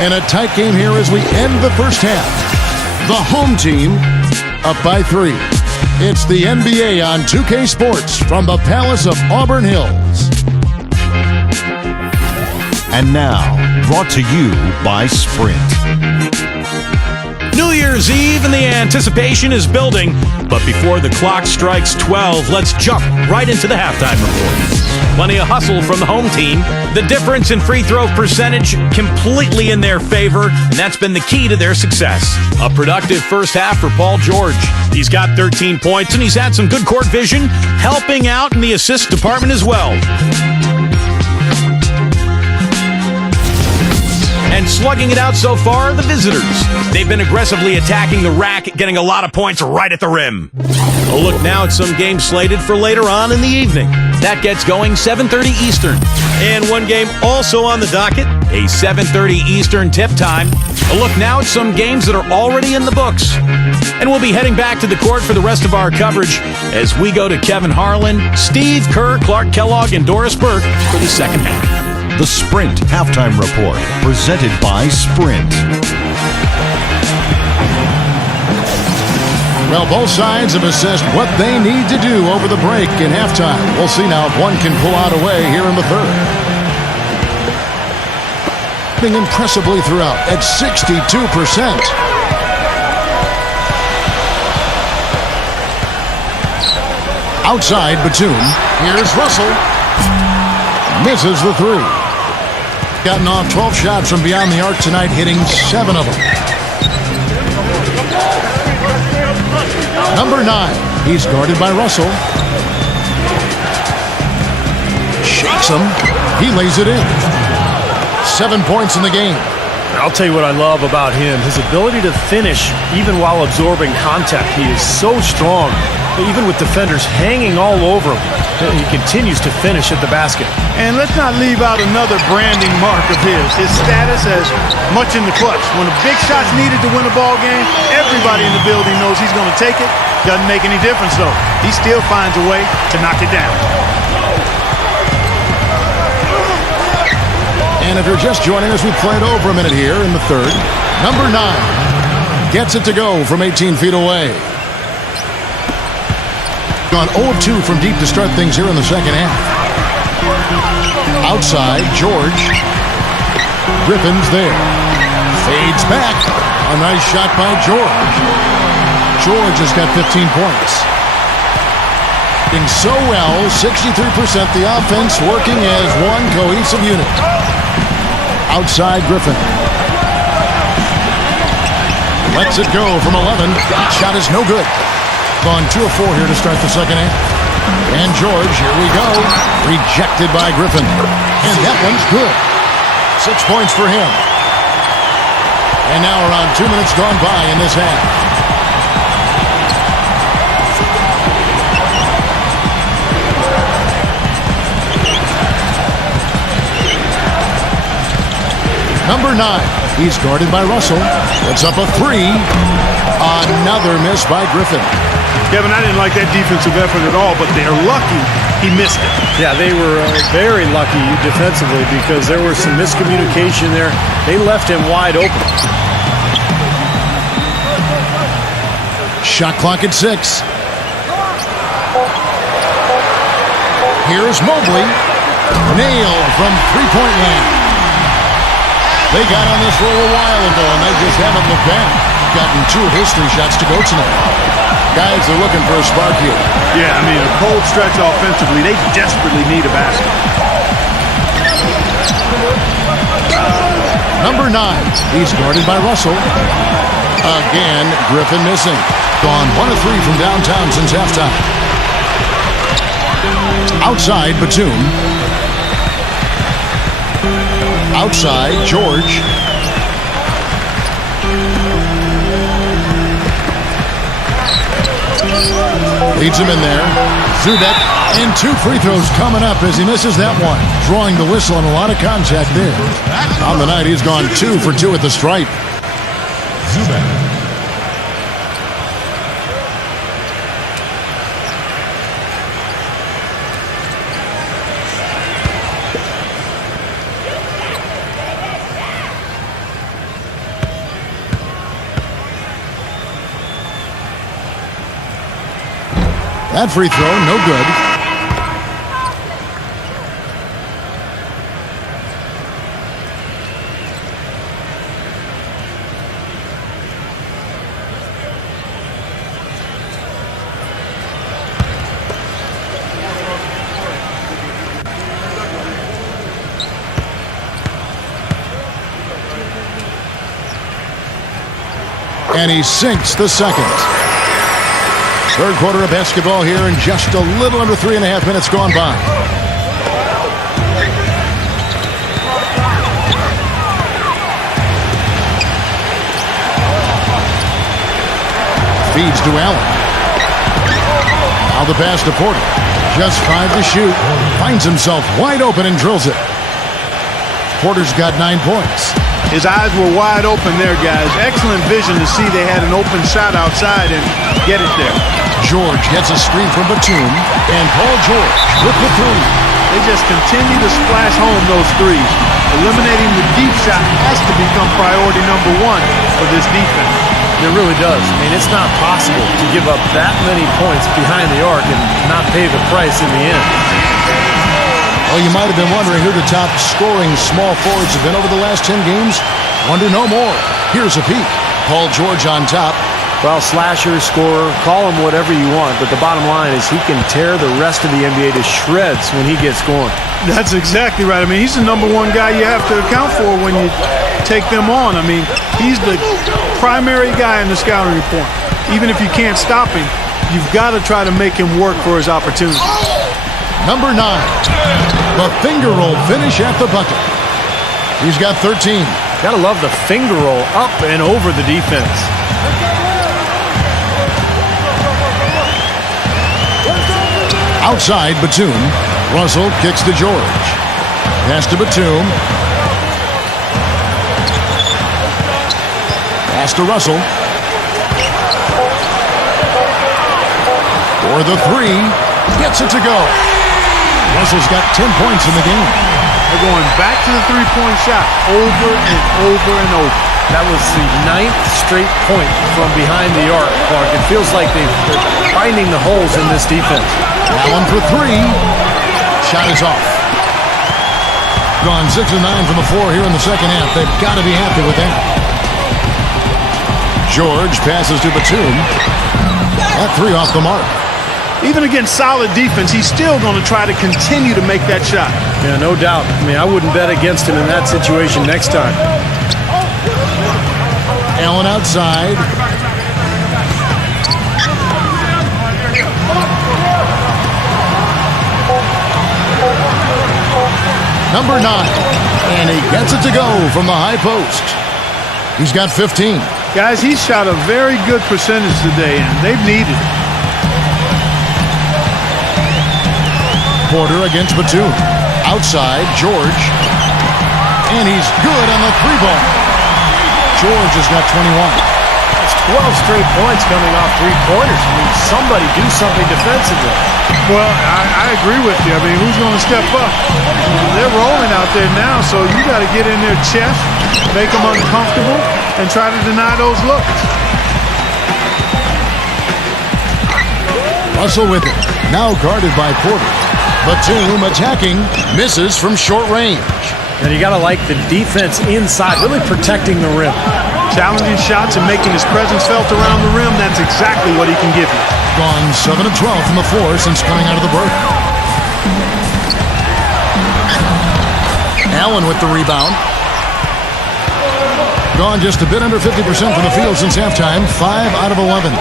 And a tight game here as we end the first half. The home team up by 3. It's the NBA on 2K Sports from the Palace of Auburn Hills. And now, brought to you by Sprint. New Year's Eve and the anticipation is building, but before the clock strikes 12, let's jump right into the halftime report. Plenty of hustle from the home team. The difference in free throw percentage completely in their favor, and that's been the key to their success. A productive first half for Paul George. He's got 13 points, and he's had some good court vision, helping out in the assist department as well. And slugging it out so far, the visitors. They've been aggressively attacking the rack, getting a lot of points right at the rim. A look now at some games slated for later on in the evening. That gets going 7:30 Eastern. And one game also on the docket, a 7:30 Eastern tip time. A look now at some games that are already in the books. And we'll be heading back to the court for the rest of our coverage as we go to Kevin Harlan, Steve Kerr, Clark Kellogg, and Doris Burke for the second half. The Sprint Halftime Report, presented by Sprint. Well, both sides have assessed what they need to do over the break in halftime. We'll see now if one can pull out a way here in the third. Being impressively throughout at 62%. Outside, Batum. Here's Russell. Misses the 3. Gotten off 12 shots from beyond the arc tonight, hitting 7 of them. Number 9. He's guarded by Russell. Shakes him. He lays it in. 7 points in the game. I'll tell you what I love about him. His ability to finish even while absorbing contact. He is so strong. Even with defenders hanging all over him, he continues to finish at the basket. And let's not leave out another branding mark of his status as much in the clutch. When a big shot's needed to win a ball game, everybody in the building knows he's going to take it. Doesn't make any difference, though. He still finds a way to knock it down. And if you're just joining us, we played over a minute here in the third. Number 9 gets it to go from 18 feet away. Gone 0-2 from deep to start things here in the second half. Outside, George. Griffin's there. Fades back. A nice shot by George. George has got 15 points. Doing so well, 63%, the offense working as one cohesive unit. Outside, Griffin. Lets it go from 11. Shot is no good. Gone 2 of 4 here to start the second half. And George, here we go. Rejected by Griffin. And that one's good. 6 points for him. And now around 2 minutes gone by in this half. Number 9, he's guarded by Russell. It's up a 3. Another miss by Griffin. Kevin, I didn't like that defensive effort at all, but they're lucky he missed it. Yeah, they were very lucky defensively because there was some miscommunication there. They left him wide open. Shot clock at 6. Here's Mobley. Nailed from three-point land. They got on this roll a while ago, and they just haven't looked back. Gotten 2 of his 3 shots to go tonight. Guys are looking for a spark here. Yeah, I mean, a cold stretch offensively. They desperately need a basket. Number 9, he's guarded by Russell. Again, Griffin missing. Gone 1 of 3 from downtown since halftime. Outside, Batum. Outside, George. Leads him in there. Zubek. And 2 free throws coming up as he misses that one. Drawing the whistle and a lot of contact there. On the night, he's gone 2 for 2 at the stripe. Zubek. That free throw, no good. And he sinks the second. Third quarter of basketball here, and just a little under 3.5 minutes gone by. Feeds to Allen. Now the pass to Porter. Just 5 to shoot. Finds himself wide open and drills it. Porter's got 9 points. His eyes were wide open there, guys. Excellent vision to see they had an open shot outside and get it there. George gets a screen from Batum, and Paul George with the 3. They just continue to splash home those threes. Eliminating the deep shot has to become priority number 1 for this defense. It really does. I mean, it's not possible to give up that many points behind the arc and not pay the price in the end. Well, you might have been wondering who the top scoring small forwards have been over the last 10 games. Wonder no more. Here's a peek. Paul George on top. Well, slasher, scorer, call him whatever you want, but the bottom line is he can tear the rest of the NBA to shreds when he gets going. That's exactly right. I mean, he's the number 1 guy you have to account for when you take them on. I mean, he's the primary guy in the scouting report. Even if you can't stop him, you've got to try to make him work for his opportunity. Number 9, the finger roll finish at the bucket. He's got 13. Gotta love the finger roll up and over the defense. Outside, Batum. Russell kicks to George. Pass to Batum. Pass to Russell. For the 3. Gets it to go. Russell's got 10 points in the game. They're going back to the three-point shot over and over and over. That was the 9th straight point from behind the arc, Clark. It feels like they're finding the holes in this defense. Allen for 3. Shot is off. Gone 6 of 9 from the floor here in the second half. They've got to be happy with that. George passes to Batum. That 3 off the mark. Even against solid defense, he's still going to try to continue to make that shot. Yeah, no doubt. I mean, I wouldn't bet against him in that situation next time. Allen outside. Number 9. And he gets it to go from the high post. He's got 15. Guys, he's shot a very good percentage today, and they've needed it. Porter against Batum. Outside, George. And he's good on the 3-ball. George has got 21. That's 12 straight points coming off 3-pointers. I mean, somebody do something defensively. Well, I agree with you. I mean, who's going to step up? They're rolling out there now, so you got to get in their chest, make them uncomfortable, and try to deny those looks. Russell with it. Now guarded by Porter. Batum attacking, misses from short range. And you got to like the defense inside, really protecting the rim. Challenging shots and making his presence felt around the rim, that's exactly what he can give you. Gone 7 of 12 from the floor since coming out of the break. Allen with the rebound. Gone just a bit under 50% from the field since halftime. 5 out of 11.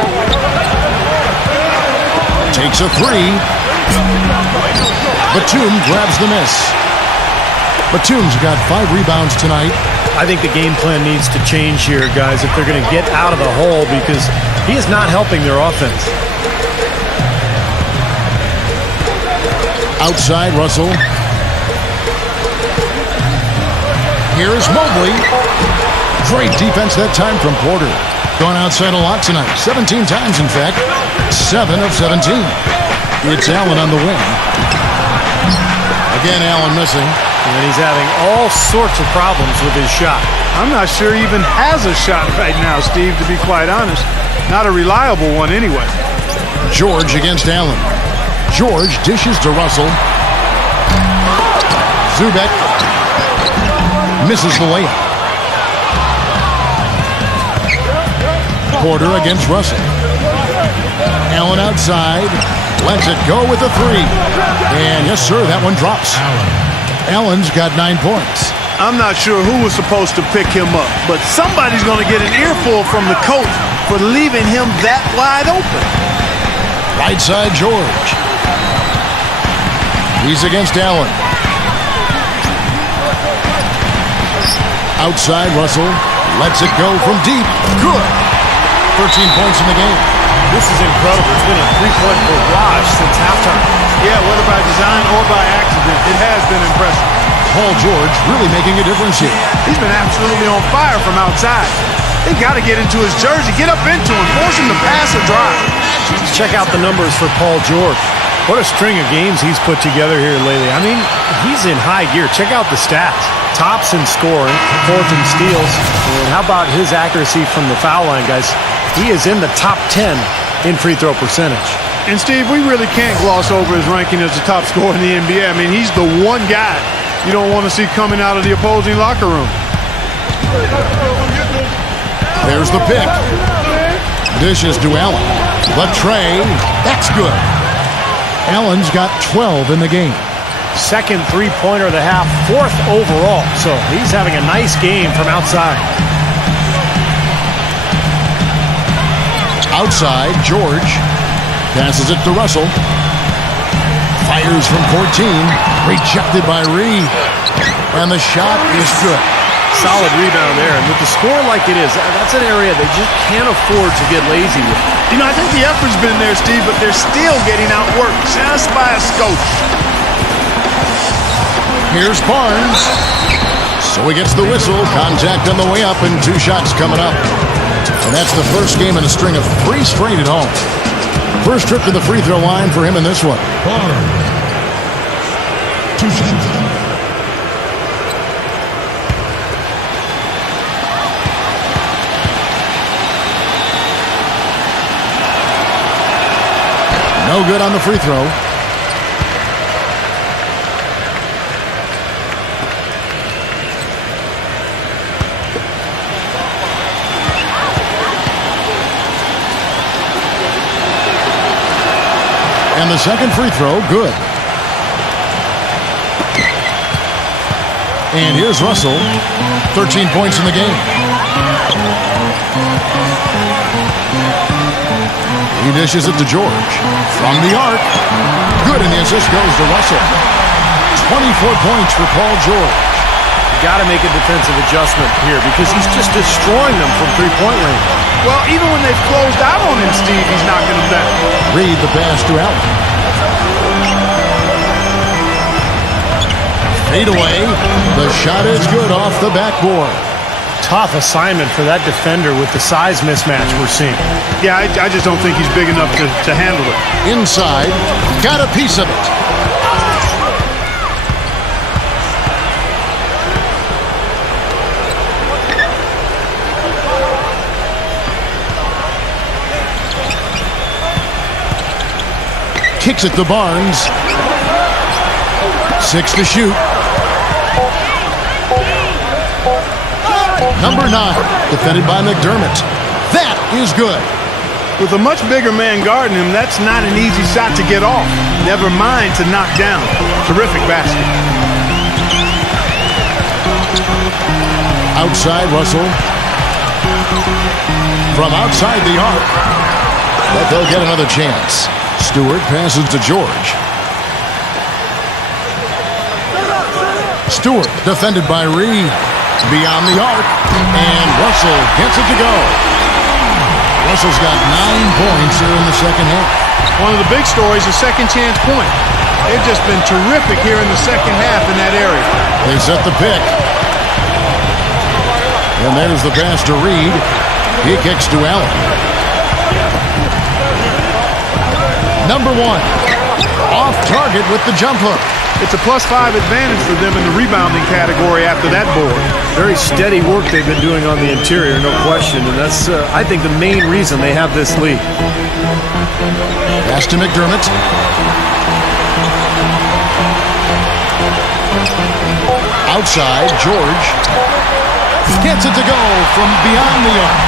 Takes a 3. Batum grabs the miss. Batum's got 5 rebounds tonight. I think the game plan needs to change here, guys, if they're going to get out of the hole, because he is not helping their offense. Outside, Russell. Here's Mobley. Great defense that time from Porter. Gone outside a lot tonight. 17 times, in fact. 7 of 17. It's Allen on the wing. Again, Allen missing. And he's having all sorts of problems with his shot. I'm not sure he even has a shot right now, Steve, to be quite honest. Not a reliable one anyway. George against Allen. George dishes to Russell. Zubek misses the layup. Porter against Russell. Allen outside. Lets it go with a 3. And yes, sir, that one drops. Allen's got 9 points. I'm not sure who was supposed to pick him up, but somebody's going to get an earful from the coach for leaving him that wide open. Right side, George. He's against Allen. Outside, Russell lets it go from deep. Good. 13 points in the game. This is incredible. It's been a 3-point barrage since halftime. Yeah, whether by design or by accident, it has been impressive. Paul George really making a difference here. He's been absolutely on fire from outside. They got to get into his jersey, get up into him, force him to pass or drive. Check out the numbers for Paul George. What a string of games he's put together here lately. I mean, he's in high gear. Check out the stats. Tops in scoring, 4th in steals. And how about his accuracy from the foul line, guys? He is in the top 10 in free throw percentage. And Steve, we really can't gloss over his ranking as the top scorer in the NBA. I mean, he's the one guy you don't want to see coming out of the opposing locker room. There's the pick. Dishes to Allen. But Trey, that's good. Allen's got 12 in the game. Second 3-pointer of the half, 4th overall. So he's having a nice game from outside. Outside, George passes it to Russell. Fires from 14. Rejected by Reed. And the shot is good. Solid rebound there. And with the score like it is, that's an area they just can't afford to get lazy with. You know, I think the effort's been there, Steve, but they're still getting outworked just by a skosh. Here's Barnes. So he gets the whistle. Contact on the way up and 2 shots coming up. And that's the first game in a string of 3 straight at home. First trip to the free throw line for him in this one. Barnes. 2 shots. No good on the free throw. And the second free throw, good. And here's Russell, 13 points in the game. He dishes it to George. From the arc. Good, and the assist goes to Russell. 24 points for Paul George. Got to make a defensive adjustment here because he's just destroying them from three-point range. Well, even when they've closed out on him, Steve, he's knocking them down. Reed the pass to Allen. Fade away. The shot is good off the backboard. Tough assignment for that defender with the size mismatch we're seeing. Yeah, I just don't think he's big enough to handle it. Inside. Got a piece of it. Kicks it to Barnes. 6 to shoot. Number 9, defended by McDermott. That is good. With a much bigger man guarding him, that's not an easy shot to get off. Never mind to knock down. Terrific basket. Outside Russell. From outside the arc. But they'll get another chance. Stewart passes to George. Stewart defended by Reed. Beyond the arc. And Russell gets it to go. Russell's got 9 points here in the second half. One of the big stories is second chance point. They've just been terrific here in the second half in that area. They set the pick. And there's the pass to Reed. He kicks to Allen. Number 1. Off target with the jump hook. It's a +5 advantage for them in the rebounding category after that board. Very steady work they've been doing on the interior, no question. And that's, I think, the main reason they have this lead. Pass to McDermott. Outside, George. Gets it to go from beyond the arc.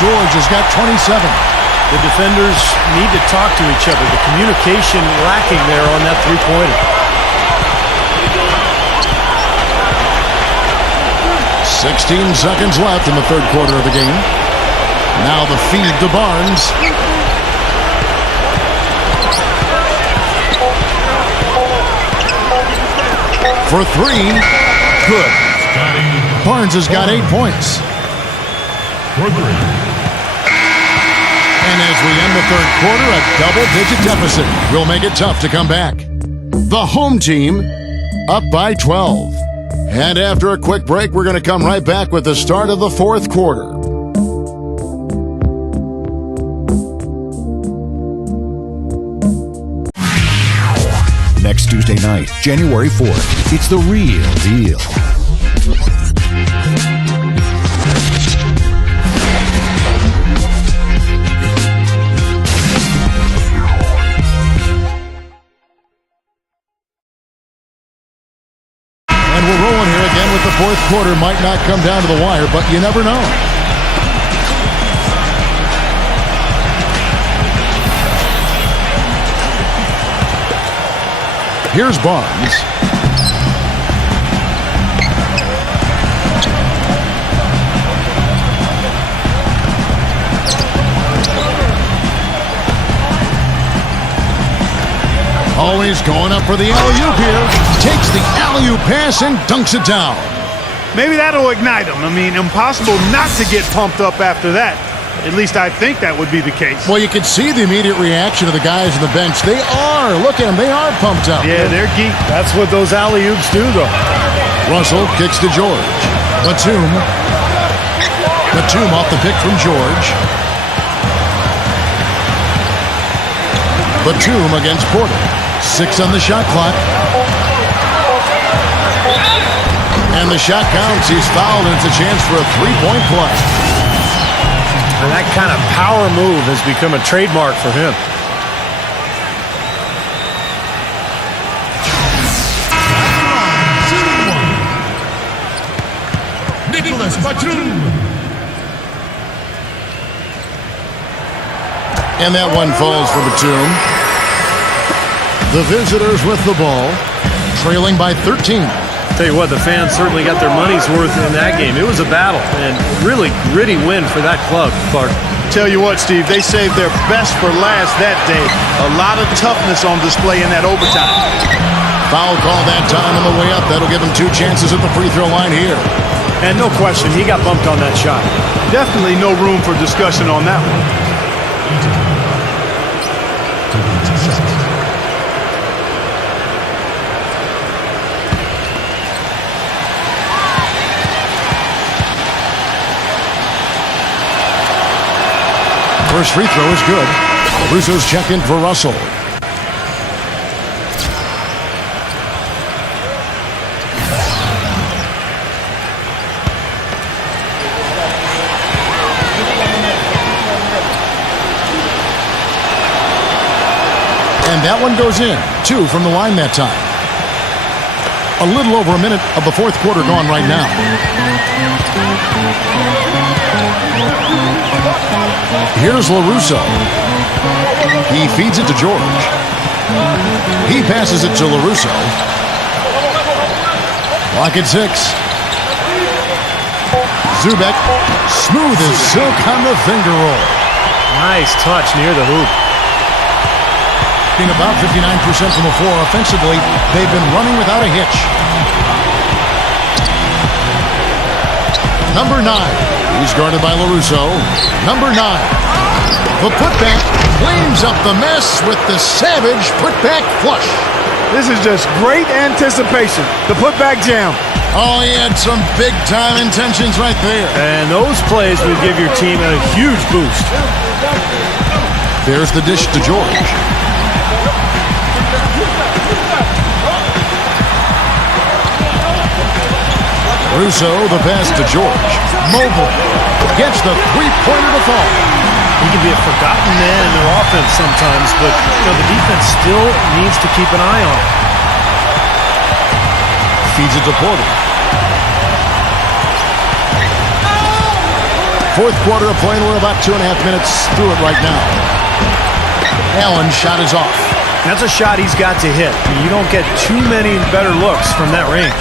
George has got 27. The defenders need to talk to each other. The communication lacking there on that three-pointer. 16 seconds left in the third quarter of the game. Now the feed to Barnes. For 3. Good. Barnes has got 8 points. For 3. And as we end the third quarter, a double-digit deficit will make it tough to come back. The home team up by 12. And after a quick break, we're going to come right back with the start of the fourth quarter. Next Tuesday night, January 4th, it's the real deal. The fourth quarter might not come down to the wire, but you never know. Here's Barnes. Oh, he's going up for the alley-oop here. Takes the alley-oop pass and dunks it down. Maybe that'll ignite him. I mean, impossible not to get pumped up after that. At least I think that would be the case. Well, you can see the immediate reaction of the guys on the bench. They are. Look at them. They are pumped up. Yeah, they're geeked. That's what those alley-oops do, though. Russell kicks to George. Batum off the pick from George. Batum against Porter. 6 on the shot clock. And the shot counts. He's fouled, and it's a chance for a three-point play. And that kind of power move has become a trademark for him. Nicholas Batum. And that one falls for Batum. The visitors with the ball, trailing by 13. Tell you what, the fans certainly got their money's worth in that game. It was a battle, and really gritty win for that club, Clark. Tell you what, Steve, they saved their best for last that day. A lot of toughness on display in that overtime. Foul call that time on the way up. That'll give him 2 chances at the free throw line here. And no question, he got bumped on that shot. Definitely no room for discussion on that one. First free throw is good. Russo's check in for Russell. And that one goes in. 2 from the line that time. A little over a minute of the fourth quarter gone right now. Here's LaRusso. He feeds it to George. He passes it to LaRusso. Clock at 6. Zubek, smooth as silk on the finger roll. Nice touch near the hoop. Being about 59% from the floor offensively, they've been running without a hitch. Number 9. He's guarded by LaRusso. Number 9. The putback cleans up the mess with the savage putback flush. This is just great anticipation. The putback jam. Oh, he had some big-time intentions right there. And those plays would give your team a huge boost. There's the dish to George. Russo, the pass to George. Mobile gets the three-pointer to fall. He can be a forgotten man in their offense sometimes, but the defense still needs to keep an eye on him. Feeds it to Porter. Fourth quarter of play, and we're about 2.5 minutes through it right now. Allen's shot is off. That's a shot he's got to hit. You don't get too many better looks from that range.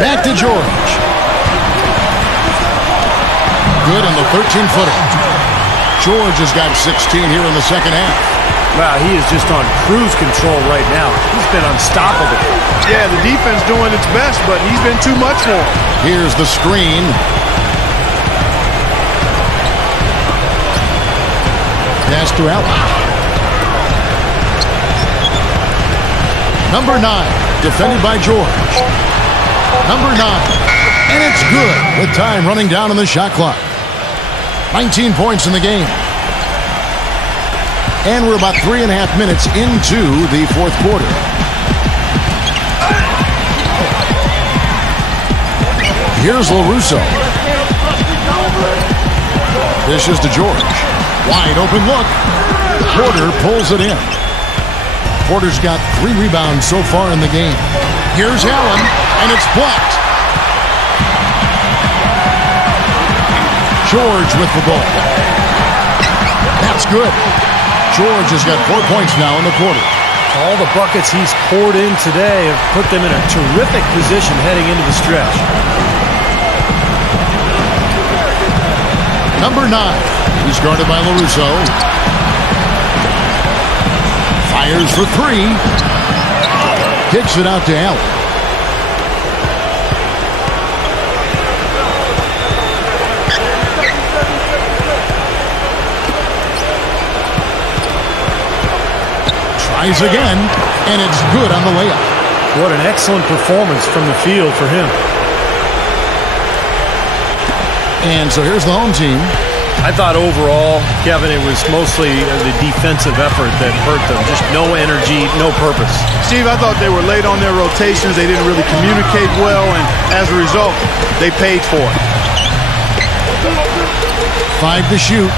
Back to George. Good on the 13-footer. George has got 16 here in the second half. Wow, he is just on cruise control right now. He's been unstoppable. Yeah, the defense doing its best, but he's been too much for him. Here's the screen. Pass to Allen. Number 9, defended by George. Number 9, and it's good with time running down on the shot clock. 19 points in the game. And we're about 3.5 minutes into the fourth quarter. Here's LaRusso. Dishes to George. Wide open look. Porter pulls it in. Porter's got 3 rebounds so far in the game. Here's Allen, and it's blocked. George with the ball. That's good. George has got 4 points now in the quarter. All the buckets he's poured in today have put them in a terrific position heading into the stretch. Number 9. He's guarded by LaRusso. Fires for three. Kicks it out to Allen. Tries again, and it's good on the layup. What an excellent performance from the field for him. And so here's the home team. I thought overall, Kevin, it was mostly the defensive effort that hurt them. Just no energy, no purpose. Steve, I thought they were late on their rotations. They didn't really communicate well, and as a result, they paid for it. 5 to shoot.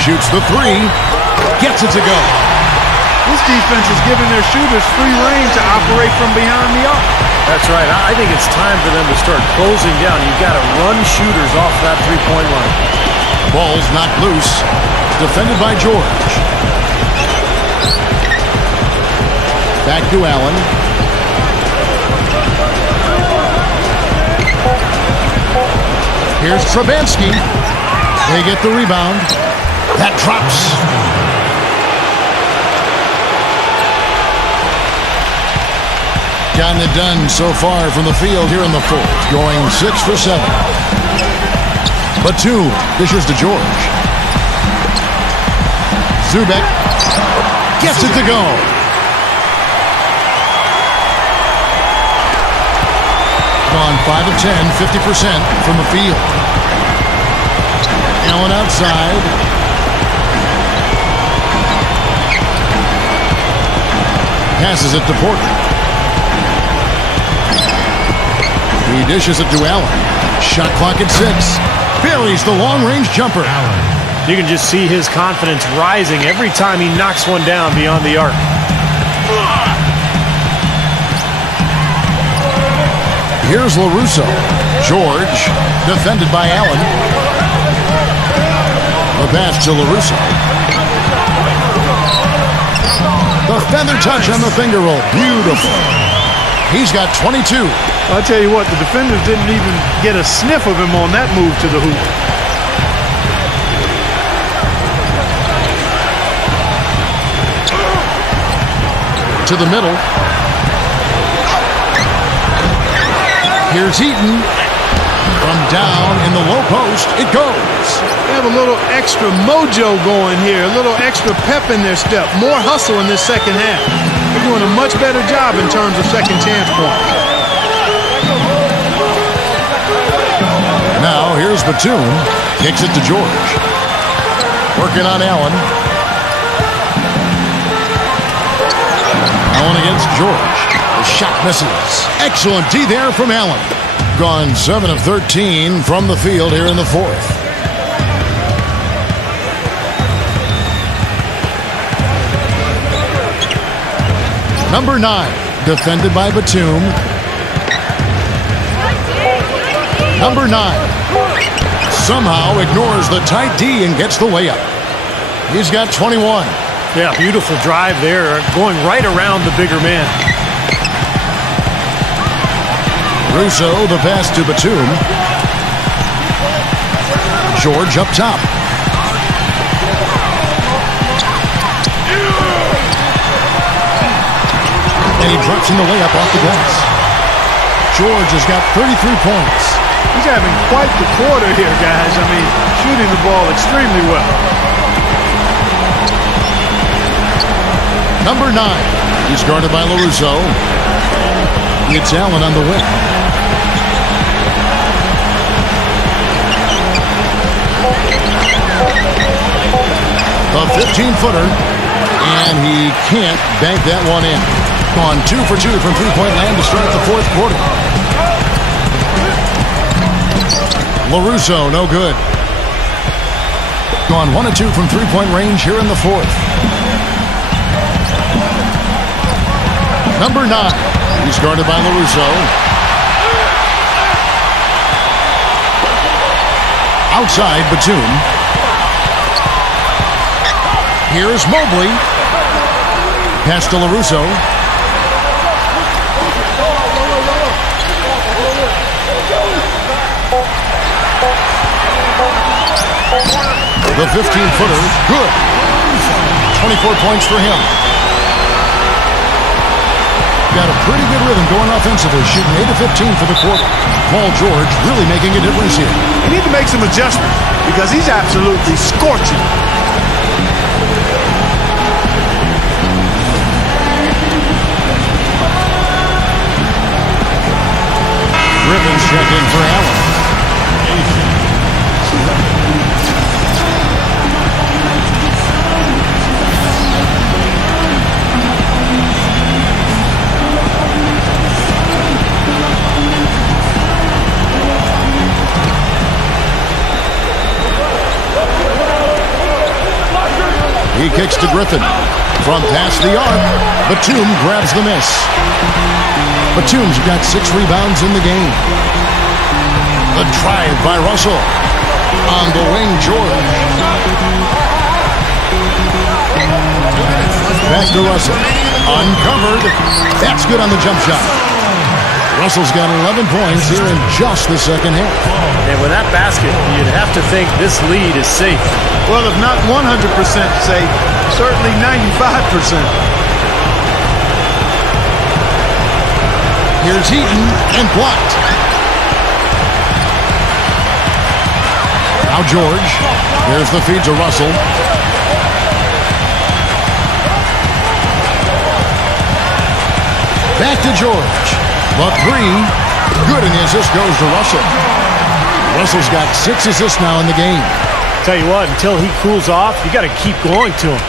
Shoots the three. Gets it to go. This defense is giving their shooters free rein to operate from behind the arc. That's right. I think it's time for them to start closing down. You've got to run shooters off that three-point line. Ball's knocked loose. Defended by George. Back to Allen. Here's Trubansky. They get the rebound. That drops. Gotten it done so far from the field here in the fourth. Going 6 for 7. Batum dishes to George. Zubek gets it to go. Gone 5 of 10, 50% from the field. Allen outside. Passes it to Porter. He dishes it to Allen. Shot clock at 6. Buries the long-range jumper. You can just see his confidence rising every time he knocks one down beyond the arc. Here's LaRusso. George, defended by Allen. The pass to LaRusso. The feather touch on the finger roll. Beautiful. He's got 22. I'll tell you what, the defenders didn't even get a sniff of him on that move to the hoop. To the middle. Here's Eaton. From down in the low post, it goes. They have a little extra mojo going here, a little extra pep in their step, more hustle in this second half. They're doing a much better job in terms of second chance points. Now here's Batum. Kicks it to George. Working on Allen. Allen against George. The shot misses. Excellent D there from Allen. Gone 7 of 13 from the field here in the fourth. Number 9, defended by Batum. Number 9 somehow ignores the tight D and gets the layup. He's got 21. Yeah, beautiful drive there, going right around the bigger man. Russo, the pass to Batum. George up top. And he drops in the layup off the glass. George has got 33 points. He's having quite the quarter here, guys. I mean, shooting the ball extremely well. Number 9. He's guarded by LaRusso. It's Allen on the wing. A 15-footer. And he can't bank that one in. Gone 2 for 2 from three-point land to start the fourth quarter. LaRusso, no good. Gone 1 of 2 from three-point range here in the fourth. Number 9. He's guarded by LaRusso. Outside, Batum. Here's Mobley. Pass to LaRusso. The 15-footer, good. 24 points for him. Got a pretty good rhythm going offensively, shooting 8 of 15 for the quarter. Paul George really making a difference here. They need to make some adjustments because he's absolutely scorching. Griffin's check in for Allen. He kicks to Griffin. From past the arc, Batum grabs the miss. Batum's got 6 rebounds in the game. The drive by Russell. On the wing, George. Back to Russell. Uncovered. That's good on the jump shot. Russell's got 11 points here in just the second half. And with that basket, you'd have to think this lead is safe. Well, if not 100% safe, certainly 95%. Here's Heaton and blocked. Now George. Here's the feed to Russell. Back to George. The 3. Good, and the assist goes to Russell. Russell's got 6 assists now in the game. Tell you what, until he cools off, you got to keep going to him.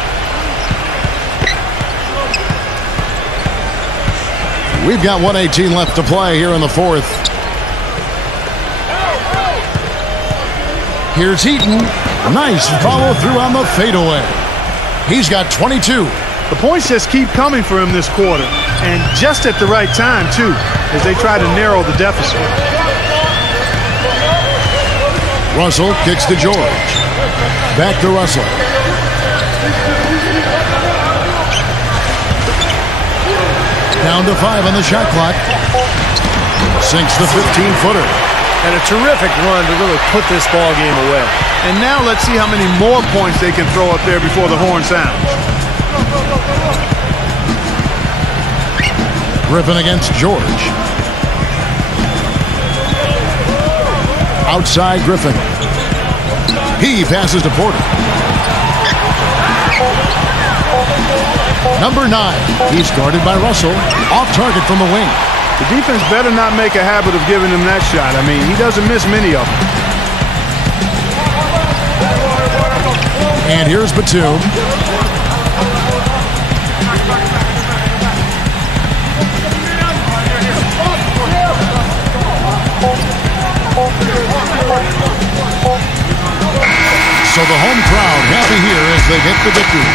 We've got 1:18 left to play here in the fourth. Here's Heaton. Nice follow through on the fadeaway. He's got 22. The points just keep coming for him this quarter, and just at the right time, too, as they try to narrow the deficit. Russell kicks to George. Back to Russell. Down to 5 on the shot clock. Sinks the 15-footer. And a terrific run to really put this ball game away. And now let's see how many more points they can throw up there before the horn sounds. Griffin against George. Outside Griffin. He passes to Porter. Number 9. He's guarded by Russell. Off target from the wing. The defense better not make a habit of giving him that shot. I mean, he doesn't miss many of them. And here's Batum. So the home crowd happy here as they get the victory.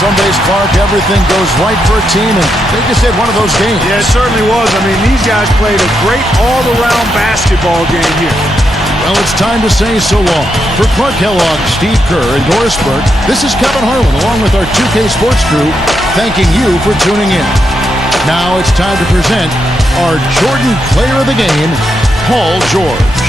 Some days, Clark, everything goes right for a team, and they just had one of those games. Yeah, it certainly was. I mean, these guys played a great all-around basketball game here. Well, it's time to say so long. For Clark Kellogg, Steve Kerr, and Doris Burke, this is Kevin Harlan, along with our 2K Sports crew, thanking you for tuning in. Now it's time to present our Jordan Player of the Game, Paul George.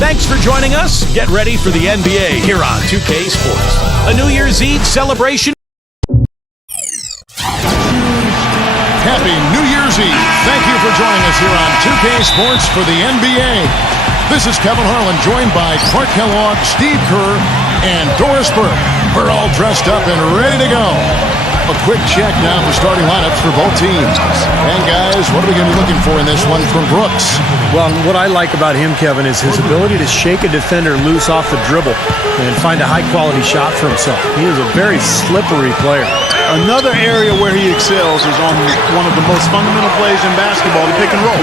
Thanks for joining us. Get ready for the NBA here on 2K Sports. A New Year's Eve celebration. Happy New Year's Eve. Thank you for joining us here on 2K Sports for the NBA. This is Kevin Harlan, joined by Clark Kellogg, Steve Kerr, and Doris Burke. We're all dressed up and ready to go. A quick check now for starting lineups for both teams. And guys, what are we going to be looking for in this one from Brooks? Well, what I like about him, Kevin, is his ability to shake a defender loose off the dribble and find a high-quality shot for himself. He is a very slippery player. Another area where he excels is on one of the most fundamental plays in basketball, the pick and roll.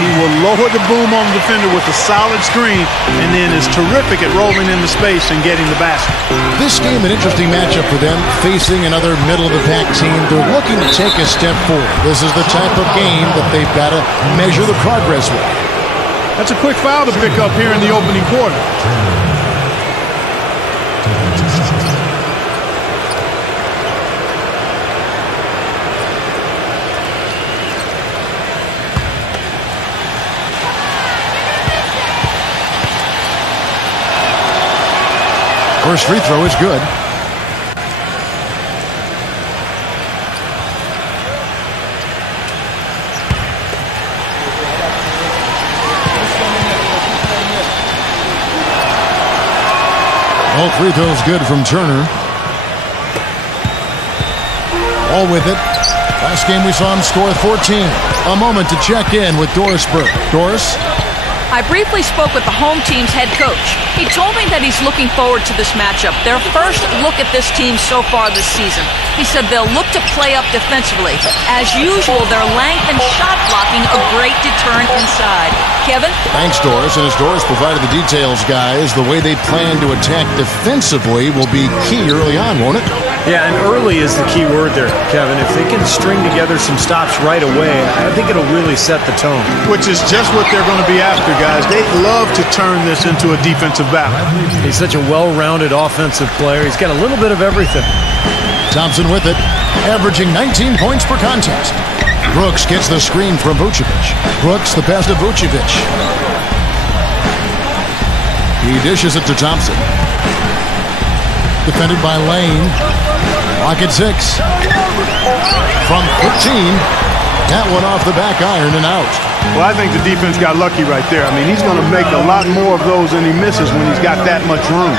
He will lower the boom on the defender with a solid screen and then is terrific at rolling into space and getting the basket. This game, an interesting matchup for them, facing another middle-of-the-pack team. They're looking to take a step forward. This is the type of game that they've got to measure the progress with. That's a quick foul to pick up here in the opening quarter. First free throw is good. All free throws good from Turner. All with it. Last game we saw him score 14. A moment to check in with Doris Burke. Doris? I briefly spoke with the home team's head coach. He told me that he's looking forward to this matchup, their first look at this team so far this season. He said they'll look to play up defensively. As usual, their length and shot blocking a great deterrent inside. Kevin? Thanks, Doris. And as Doris provided the details, guys, the way they plan to attack defensively will be key early on, won't it? Yeah, and early is the key word there, Kevin. If they can string together some stops right away, I think it'll really set the tone. Which is just what they're going to be after, guys. They love to turn this into a defensive battle. He's such a well-rounded offensive player. He's got a little bit of everything. Thompson with it, averaging 19 points per contest. Brooks gets the screen from Vucevic. Brooks, the pass to Vucevic. He dishes it to Thompson. Defended by Lane. Lock at 6. From 15. That one off the back iron and out. Well, I think the defense got lucky right there. I mean, he's going to make a lot more of those than he misses when he's got that much room.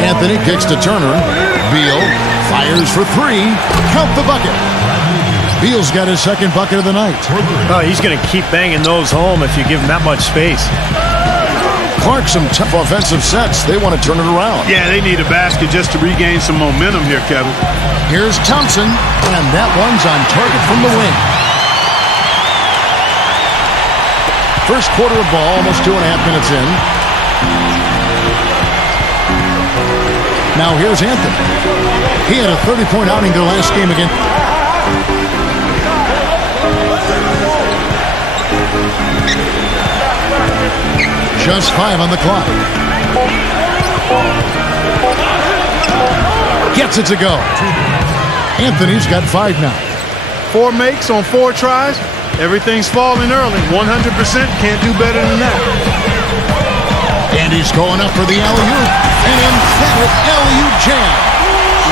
Anthony kicks to Turner. Beal fires for 3. Count the bucket. Beal's got his second bucket of the night. Oh, he's going to keep banging those home if you give him that much space. Clark, some tough offensive sets. They want to turn it around. Yeah, they need a basket just to regain some momentum here, Kevin. Here's Thompson, and that one's on target from the wing. First quarter of ball, almost 2.5 minutes in. Now here's Anthony. He had a 30-point outing their last game again. Just 5 on the clock. Gets it to go. Anthony's got 5 now. 4 makes on 4 tries. Everything's falling early. 100% can't do better than that. And he's going up for the alley-oop. An emphatic alley-oop jam.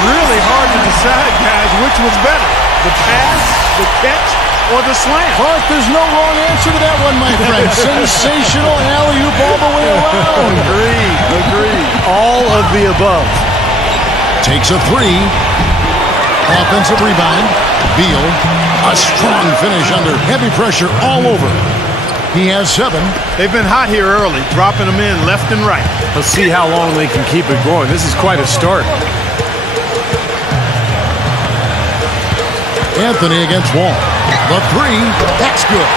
Really hard to decide, guys, which was better. The pass, the catch, or the slam. Clark, there's no wrong answer to that one, my friend. Sensational alley-oop all the way around. Agreed. All of the above. Takes a 3. Offensive rebound. Beal. A strong finish under heavy pressure all over. He has 7. They've been hot here early, dropping them in left and right. Let's see how long they can keep it going. This is quite a start. Anthony against Wall. The 3. That's good.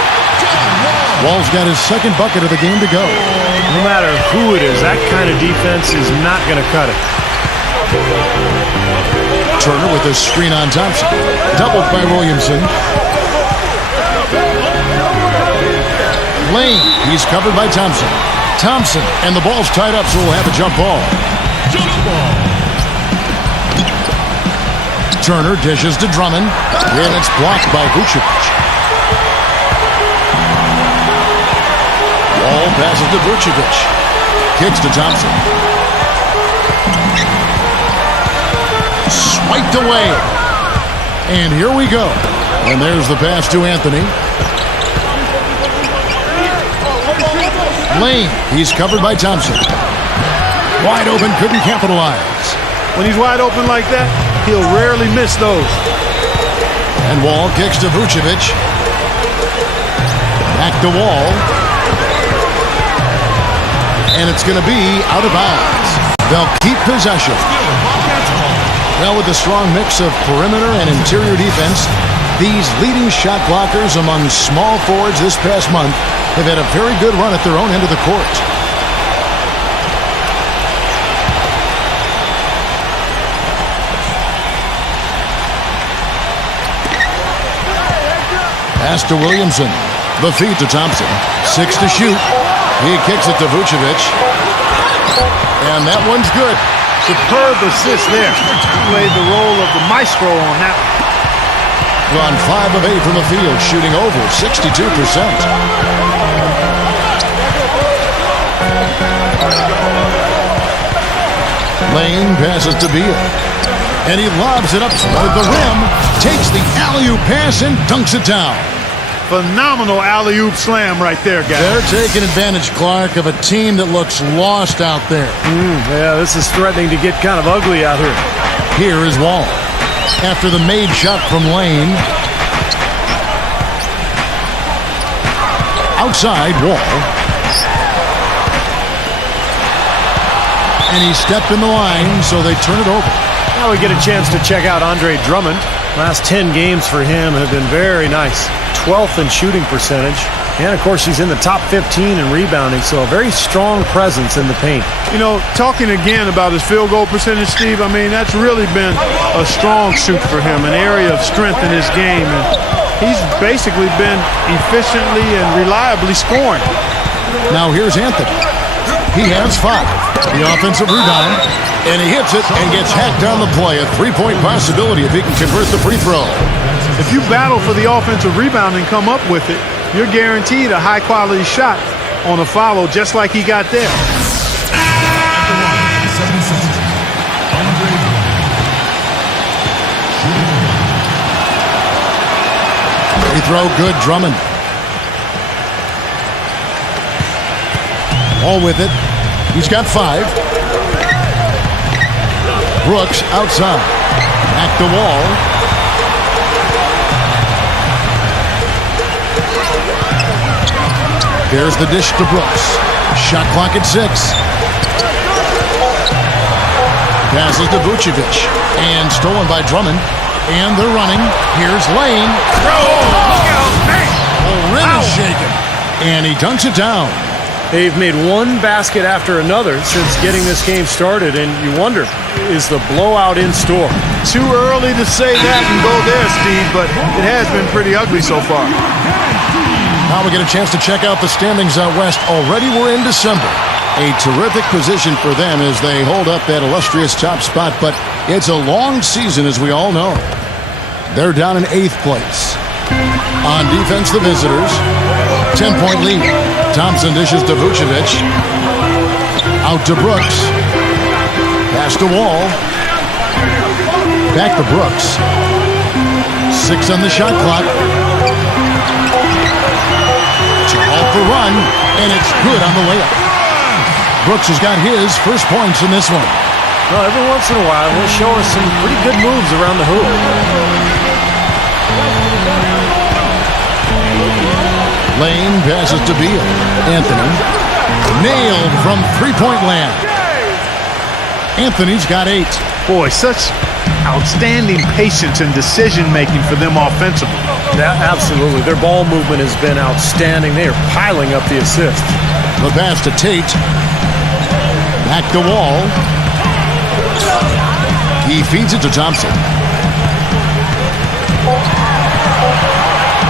Wall's got his second bucket of the game to go. No matter who it is, that kind of defense is not going to cut it. Turner with a screen on Thompson. Doubled by Williamson. Lane, he's covered by Thompson. Thompson, and the ball's tied up, so we'll have a jump ball. Jump ball. Turner dishes to Drummond, and it's blocked by Vucevic. Wall passes to Vucevic. Kicks to Thompson. Swiped away. And here we go. And there's the pass to Anthony. Lane, he's covered by Thompson. Wide open, couldn't capitalize. When he's wide open like that, he'll rarely miss those. And Wall kicks to Vucevic. Back to Wall. And it's going to be out of bounds. They'll keep possession. Well, with a strong mix of perimeter and interior defense, these leading shot blockers among small forwards this past month have had a very good run at their own end of the court. Pass to Williamson. The feed to Thompson. 6 to shoot. He kicks it to Vucevic. And that one's good. Superb assist there. Played the role of the maestro on that one. Gone 5 of 8 from the field, shooting over 62%. Lane passes to Beal. And he lobs it up toward the rim. Takes the alley-oop pass and dunks it down. Phenomenal alley-oop slam right there, guys. They're taking advantage, Clark, of a team that looks lost out there. Yeah, this is threatening to get kind of ugly out here. Here is Wall. After the made shot from Lane. Outside, Wall. And he stepped in the line, so they turn it over. Now we get a chance to check out Andre Drummond. Last 10 games for him have been very nice. 12th in shooting percentage. And, of course, he's in the top 15 in rebounding, so a very strong presence in the paint. You know, talking again about his field goal percentage, Steve, I mean, that's really been a strong suit for him, an area of strength in his game. And he's basically been efficiently and reliably scoring. Now here's Anthony. He has 5. The offensive rebound. And he hits it and gets hacked down the play. A three-point possibility if he can convert the free throw. If you battle for the offensive rebound and come up with it, you're guaranteed a high-quality shot on a follow just like he got there. Free throw good, Drummond. All with it. He's got 5. Brooks outside. Back to Wall. There's the dish to Brooks. Shot clock at 6. Passes to Vucevic. And stolen by Drummond. And they're running. Here's Lane. The rim is shaken. And he dunks it down. They've made one basket after another since getting this game started, and you wonder, is the blowout in store? Too early to say that and go there, Steve, but it has been pretty ugly so far. Now we get a chance to check out the standings out west. Already we're in December. A terrific position for them as they hold up that illustrious top spot, but it's a long season, as we all know. They're down in 8th place. On defense, the visitors. 10-point lead. Thompson dishes to Vucevic. Out to Brooks. Pass to Wall. Back to Brooks. 6 on the shot clock. To halt the run, and it's good on the layup. Brooks has got his first points in this one. Well, every once in a while, he'll show us some pretty good moves around the hoop. Lane passes to Beal. Anthony. Nailed from three-point land. Anthony's got 8. Boy, such outstanding patience and decision-making for them offensively. Yeah, absolutely. Their ball movement has been outstanding. They are piling up the assists. The pass to Tate. Back to Wall. He feeds it to Thompson.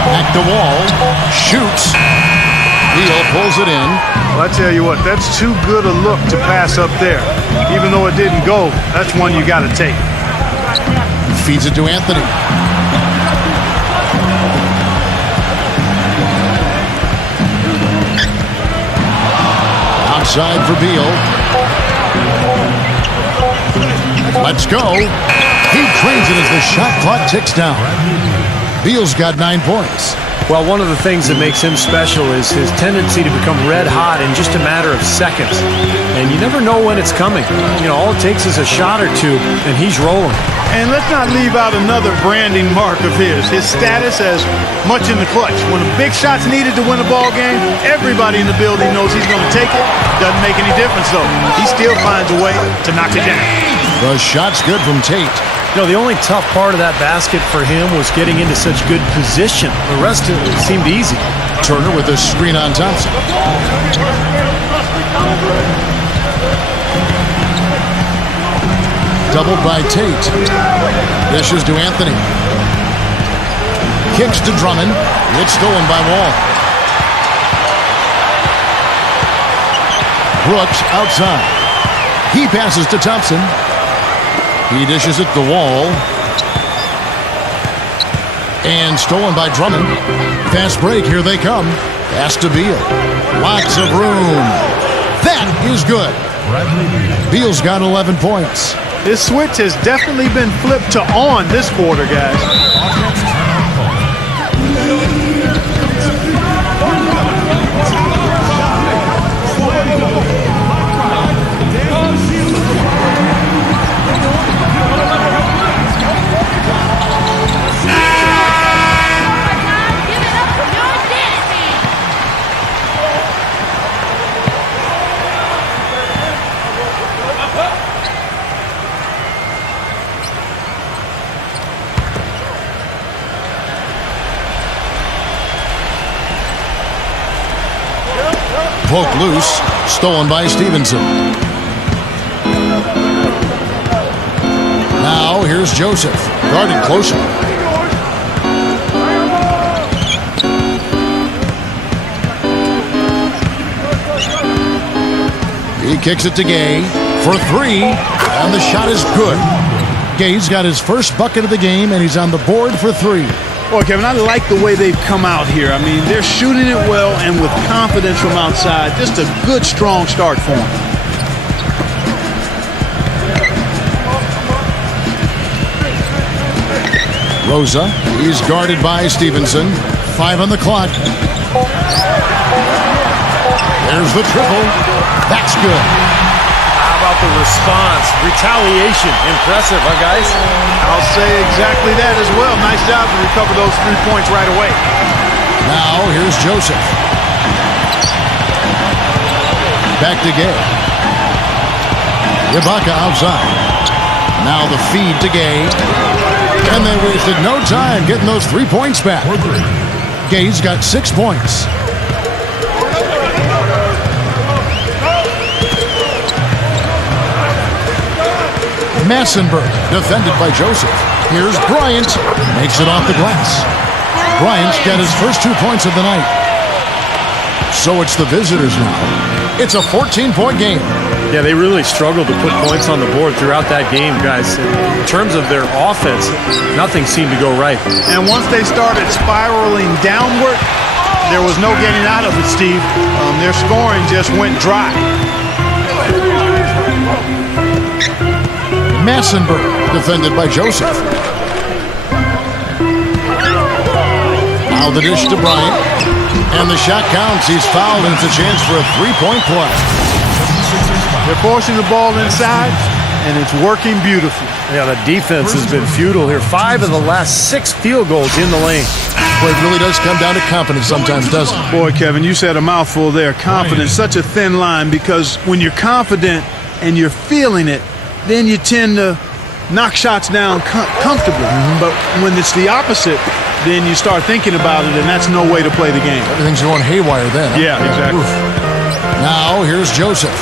Back to Wall. Shoots. Beal pulls it in. Well, I tell you what, that's too good a look to pass up there. Even though it didn't go, that's one you got to take. Feeds it to Anthony. Outside for Beal. Let's go. He drains it as the shot clock ticks down. Beal's got 9 points. Well, one of the things that makes him special is his tendency to become red hot in just a matter of seconds. And you never know when it's coming. You know, all it takes is a shot or two, and he's rolling. And let's not leave out another branding mark of his status as much in the clutch. When a big shot's needed to win a ball game, everybody in the building knows he's going to take it. Doesn't make any difference, though. He still finds a way to knock it down. The shot's good from Tate. You know, the only tough part of that basket for him was getting into such good position. The rest of it seemed easy. Turner with a screen on Thompson. Doubled by Tate. Dishes to Anthony. Kicks to Drummond. It's stolen by Wall. Brooks outside. He passes to Thompson. He dishes it to Wall. And stolen by Drummond. Fast break, here they come. Pass to Beal. Lots of room. That is good. Beal's got 11 points. This switch has definitely been flipped to on this quarter, guys. Poke loose, stolen by Stevenson. Now here's Joseph, guarded closer. He kicks it to Gay for 3, and the shot is good. Gay's got his first bucket of the game, and he's on the board for 3. Boy, Kevin, I like the way they've come out here. I mean, they're shooting it well and with confidence from outside. Just a good, strong start for them. Rosa, he's guarded by Stevenson. 5 on the clock. There's the triple. That's good. How about the response? Retaliation. Impressive, huh, guys? I'll say exactly that as well. Nice job to recover those 3 points right away. Now here's Joseph. Back to Gay. Ibaka outside. Now the feed to Gay. And they wasted no time getting those 3 points back. Gay's got 6 points. Massenberg, defended by Joseph. Here's Bryant, makes it off the glass. Bryant's got his first 2 points of the night. So it's the visitors now. It's a 14-point game. Yeah, they really struggled to put points on the board throughout that game, guys. In terms of their offense, nothing seemed to go right. And once they started spiraling downward, there was no getting out of it, Steve. Their scoring just went dry. Massenberg, defended by Joseph. Now the dish to Bryant. And the shot counts. He's fouled, and it's a chance for a 3-point play. They're forcing the ball inside, and it's working beautifully. Yeah, the defense has been futile here. 5 of the last 6 field goals in the lane. Boy, it really does come down to confidence sometimes, doesn't it? Boy, Kevin, you said a mouthful there. Confidence, such a thin line, because when you're confident and you're feeling it, then you tend to knock shots down comfortably. But when it's the opposite, then you start thinking about it, and that's no way to play the game. Everything's going haywire then. Huh? Yeah, exactly. Oof. Now here's Joseph.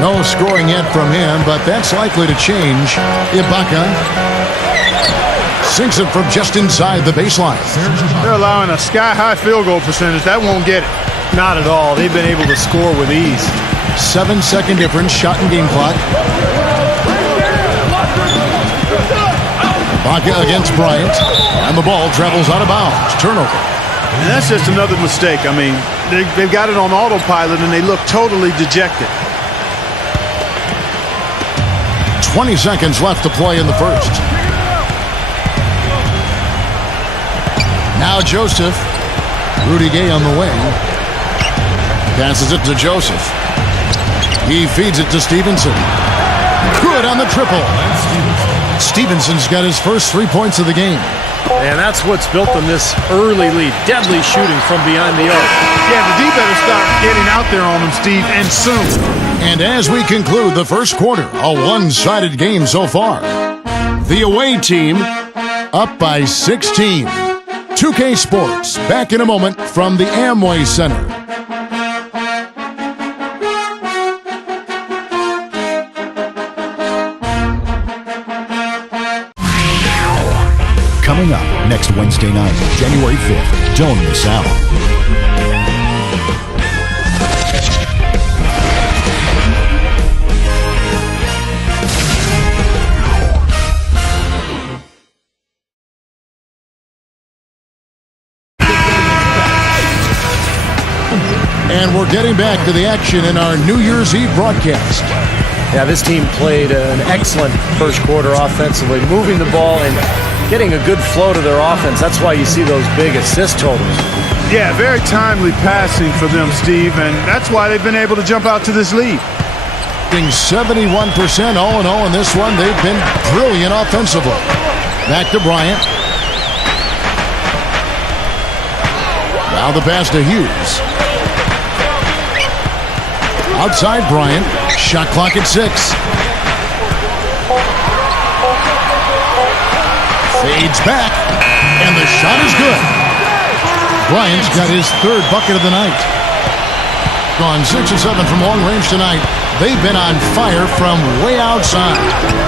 No scoring yet from him, but that's likely to change. Ibaka sinks it from just inside the baseline. They're allowing a sky-high field goal percentage. That won't get it. Not at all. They've been able to score with ease. 7-second difference, shot and game clock. Ibaka against Bryant, and the ball travels out of bounds. Turnover. And that's just another mistake. I mean, they've got it on autopilot, and they look totally dejected. 20 seconds left to play in the first. Now Joseph. Rudy Gay on the wing. Passes it to Joseph. He feeds it to Stevenson. Good on the triple. Stevenson's got his first 3 points of the game. And that's what's built on this early lead. Deadly shooting from behind the arc. Yeah, the D better start getting out there on them, Steve, and soon. And as we conclude the first quarter, a one-sided game so far. The away team up by 16. 2K Sports, back in a moment from the Amway Center. Coming up next Wednesday night, January 5th. Don't miss out. And we're getting back to the action in our New Year's Eve broadcast. Yeah, this team played an excellent first quarter offensively, moving the ball and getting a good flow to their offense. That's why you see those big assist totals. Yeah, very timely passing for them, Steve, and that's why they've been able to jump out to this lead. Being 71% all in all in this one, they've been brilliant offensively. Back to Bryant. Now the pass to Hughes. Outside Bryant. Shot clock at 6. Fades back. And the shot is good. Bryant's got his third bucket of the night. Gone 6 of 7 from long range tonight. They've been on fire from way outside.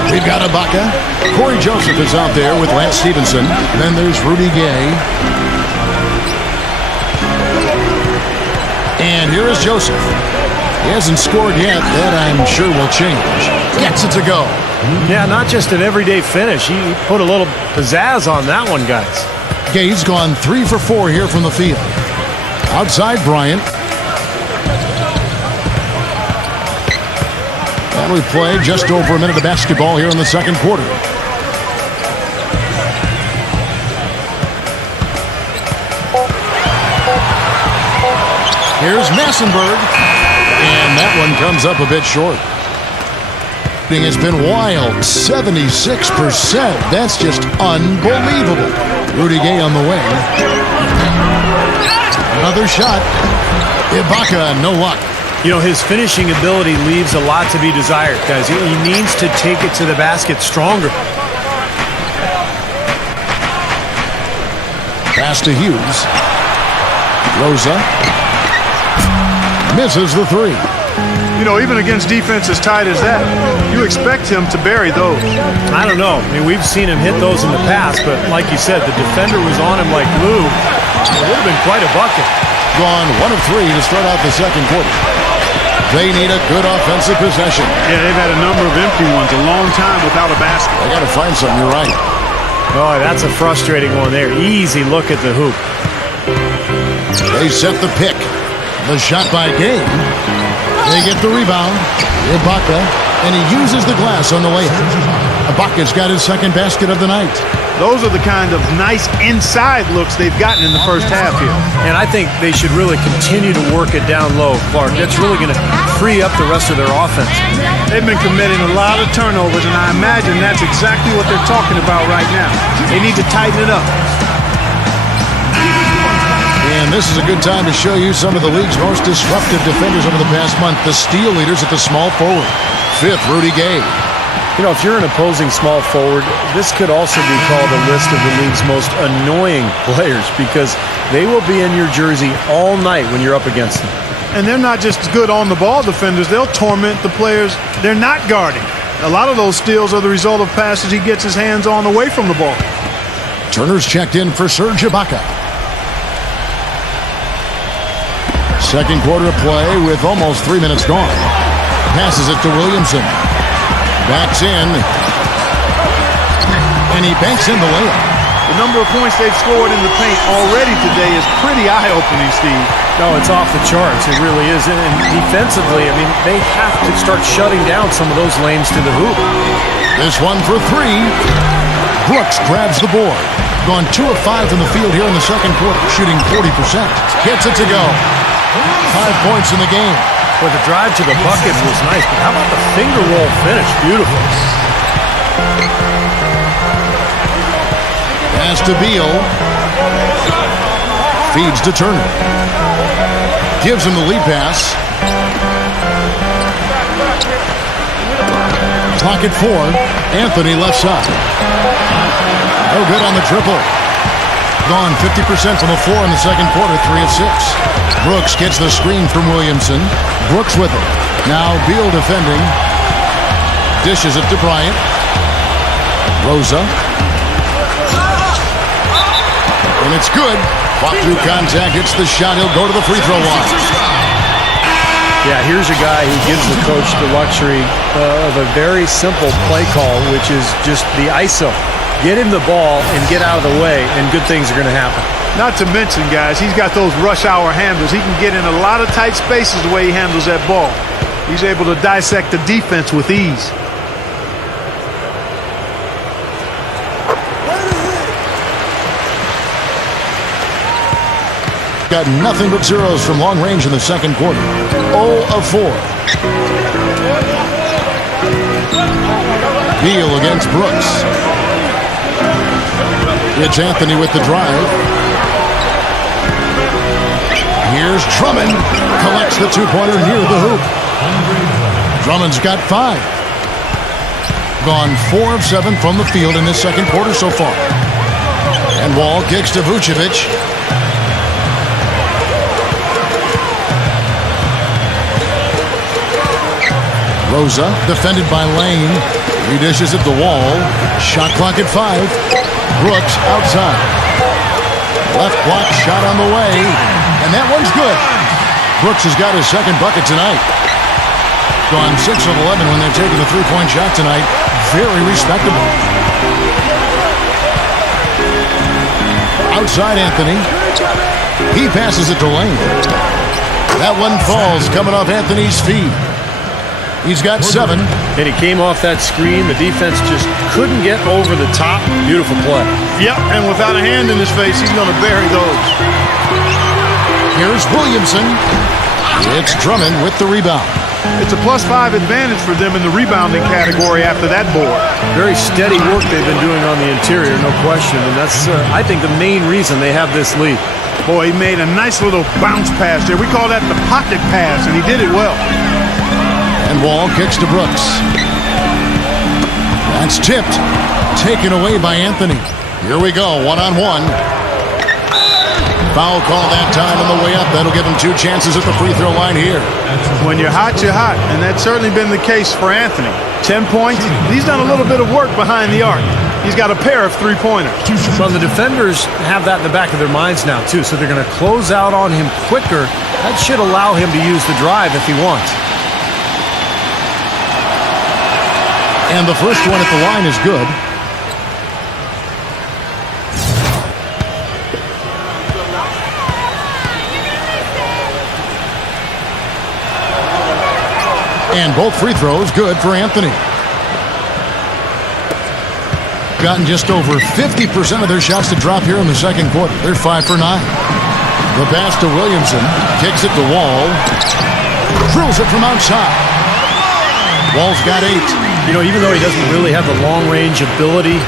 We've got Ibaka. Corey Joseph is out there with Lance Stevenson. Then there's Rudy Gay. And here is Joseph. He hasn't scored yet. That, I'm sure, will change. Gets it to go. Yeah, not just an everyday finish. He put a little pizzazz on that one, guys. Gay's gone 3 for 4 here from the field. Outside Bryant. And we played just over a minute of basketball here in the second quarter. Here's Massenberg. And that one comes up a bit short. It's been wild. 76%. That's just unbelievable. Rudy Gay on the wing. Another shot. Ibaka, no luck. You know, his finishing ability leaves a lot to be desired, guys. He needs to take it to the basket stronger. Pass to Hughes. Rosa. Misses the 3. You know, even against defense as tight as that, you expect him to bury those. I don't know. I mean, we've seen him hit those in the past, but like you said, the defender was on him like glue. It would have been quite a bucket. Gone 1 of 3 to start out the second quarter. They need a good offensive possession. Yeah, they've had a number of empty ones, a long time without a basket. They got to find something, you're right. Oh, that's a frustrating one there. Easy look at the hoop. They set the pick. The shot by Gay. They get the rebound. Ibaka, and he uses the glass on the layup. Ibaka's got his second basket of the night. Those are the kind of nice inside looks they've gotten in the first half here. And I think they should really continue to work it down low, Clark. That's really going to free up the rest of their offense. They've been committing a lot of turnovers, and I imagine that's exactly what they're talking about right now. They need to tighten it up. And this is a good time to show you some of the league's most disruptive defenders over the past month. The steal leaders at the small forward. 5th, Rudy Gay. You know, if you're an opposing small forward, this could also be called a list of the league's most annoying players because they will be in your jersey all night when you're up against them. And they're not just good on-the-ball defenders. They'll torment the players they're not guarding. A lot of those steals are the result of passes he gets his hands on away from the ball. Turner's checked in for Serge Ibaka. Second quarter of play with almost 3 minutes gone. Passes it to Williamson. Backs in. And he banks in the layup. The number of points they've scored in the paint already today is pretty eye-opening, Steve. No, it's off the charts. It really is. And defensively, I mean, they have to start shutting down some of those lanes to the hoop. This one for three. Brooks grabs the board. Gone 2 of 5 from the field here in the second quarter, shooting 40%. Gets it to go. 5 points in the game. Well, the drive to the bucket was nice, but how about the finger roll finish? Beautiful. Pass to Beal. Feeds to Turner. Gives him the lead pass. Clock at 4. Anthony left side. No good on the triple. Gone 50% from the floor in the second quarter, 3 of 6. Brooks gets the screen from Williamson. Brooks with it. Now Beal defending. Dishes it to Bryant. Rosa. And it's good. Fought through contact, hits the shot. He'll go to the free throw line. Yeah, here's a guy who gives the coach the luxury of a very simple play call, which is just the ISO. Get him the ball and get out of the way, and good things are going to happen. Not to mention, guys, he's got those rush hour handles. He can get in a lot of tight spaces the way he handles that ball. He's able to dissect the defense with ease. Got nothing but zeros from long range in the second quarter. 0 of 4. Beal against Brooks. It's Anthony with the drive. Here's Drummond. Collects the two-pointer near the hoop. Drummond's got 5. Gone 4 of 7 from the field in this second quarter so far. And Wall kicks to Vucevic. Rosa, defended by Lane. He dishes at the wall. Shot clock at 5. Brooks outside. Left block shot on the way. And that one's good. Brooks has got his second bucket tonight. Gone 6 of 11 when they've taken the three-point shot tonight. Very respectable. Outside Anthony. He passes it to Lane. That one falls coming off Anthony's feet. He's got 7. And he came off that screen. The defense just couldn't get over the top. Beautiful play. Yep, and without a hand in his face, he's going to bury those. Here's Williamson. It's Drummond with the rebound. It's a +5 advantage for them in the rebounding category after that board. Very steady work they've been doing on the interior, no question. And that's, I think, the main reason they have this lead. Boy, he made a nice little bounce pass there. We call that the pocket pass, and he did it well. And Wall kicks to Brooks. That's tipped. Taken away by Anthony. Here we go, one-on-one. Foul call that time on the way up. That'll give him 2 chances at the free throw line here. When you're hot, you're hot. And that's certainly been the case for Anthony. 10 points. He's done a little bit of work behind the arc. He's got a pair of 3-pointers. Well, the defenders have that in the back of their minds now, too. So they're going to close out on him quicker. That should allow him to use the drive if he wants. And the first one at the line is good. And both free throws good for Anthony. Gotten just over 50% of their shots to drop here in the second quarter. They're 5 for 9. The pass to Williamson. Kicks it to Wall. Drills it from outside. Wall's got 8. You know, even though he doesn't really have the long-range ability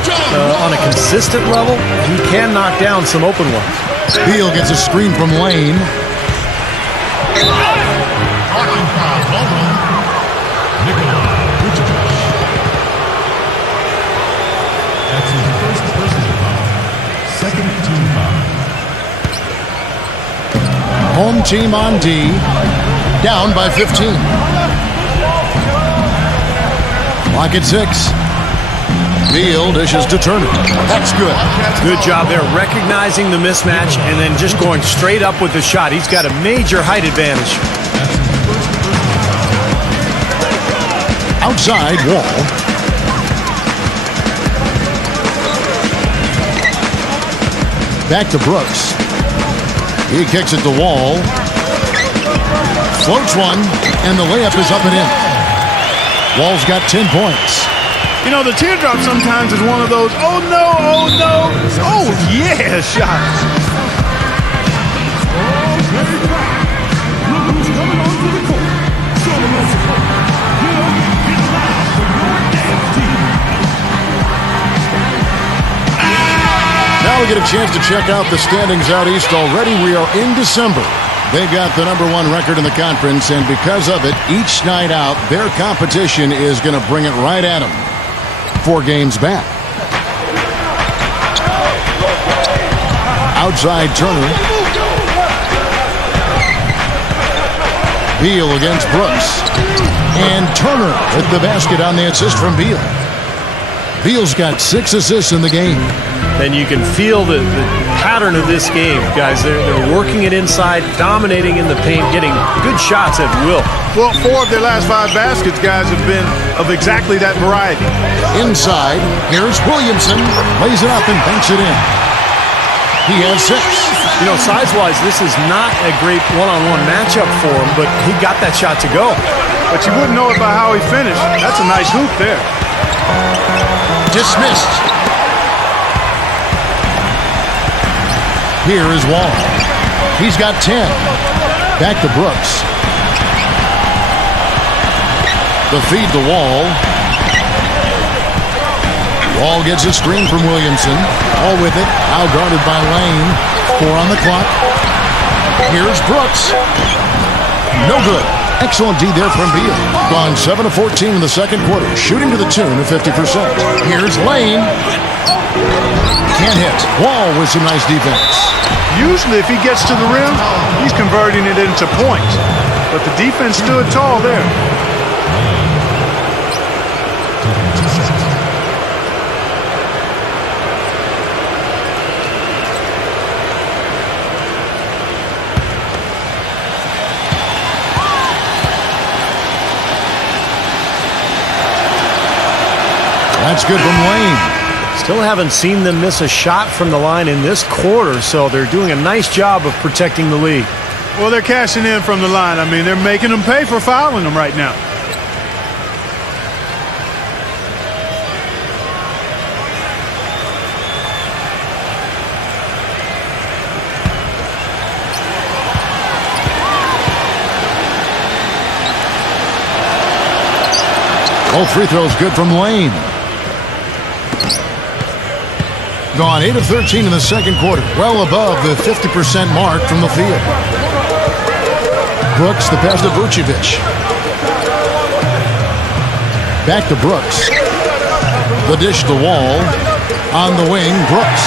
on a consistent level, he can knock down some open ones. Beal gets a screen from Lane. That's his first personal foul. Second team foul. Home team on D. Down by 15. Clock at 6. Beal dishes to Turner. That's good. Good job there, recognizing the mismatch and then just going straight up with the shot. He's got a major height advantage. Outside, Wall. Back to Brooks. He kicks it to Wall. Floats one, and the layup is up and in. Wall's got 10 points. You know, the teardrop sometimes is one of those, oh no, oh yeah, shots. Now we get a chance to check out the standings out east already. We are in December. They've got the #1 record in the conference, and because of it, each night out, their competition is going to bring it right at them. 4 games back. Outside Turner. Beal against Brooks. And Turner with the basket on the assist from Beal. Beal's got 6 assists in the game. And you can feel the pattern of this game, guys. They're working it inside, dominating in the paint, getting good shots at will. Well, 4 of their last 5 baskets, guys, have been of exactly that variety. Inside, here's Williamson. Lays it up and banks it in. He has 6. You know, size-wise, this is not a great one-on-one matchup for him, but he got that shot to go. But you wouldn't know it by how he finished. That's a nice hoop there. Dismissed. Here is Wall. He's got 10. Back to Brooks. The feed to Wall. Wall gets a screen from Williamson. All with it. Now guarded by Lane. 4 on the clock. Here's Brooks. No good. Excellent D there from Beal. Gone 7 of 14 in the second quarter. Shooting to the tune of 50%. Here's Lane. Can't hit. Wall with some nice defense. Usually if he gets to the rim, he's converting it into points. But the defense stood tall there. That's good from Lane. Still haven't seen them miss a shot from the line in this quarter, so they're doing a nice job of protecting the lead. Well, they're cashing in from the line. I mean, they're making them pay for fouling them right now. Both free throws good from Lane. Gone 8 of 13 in the second quarter. Well above the 50% mark from the field. Brooks, the pass to Vucevic. Back to Brooks. The dish to Wall. On the wing, Brooks.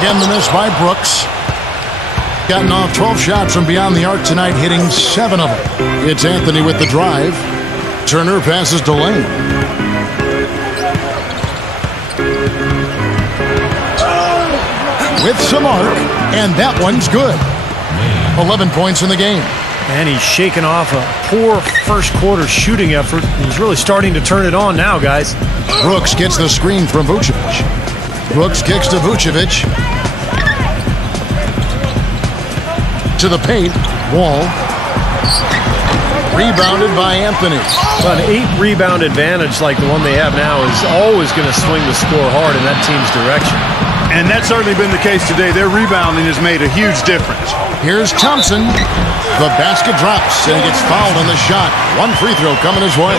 Again, the miss by Brooks. Gotten off 12 shots from beyond the arc tonight, hitting 7 of them. It's Anthony with the drive. Turner passes to Lane. With some arc, and that one's good. 11 points in the game. And he's shaking off a poor first quarter shooting effort. He's really starting to turn it on now, guys. Brooks gets the screen from Vucevic. Brooks kicks to Vucevic. To the paint. Wall. Rebounded by Anthony. An 8-rebound advantage like the one they have now is always going to swing the score hard in that team's direction. And that's certainly been the case today. Their rebounding has made a huge difference. Here's Thompson. The basket drops, and he gets fouled on the shot. 1 free throw coming his way.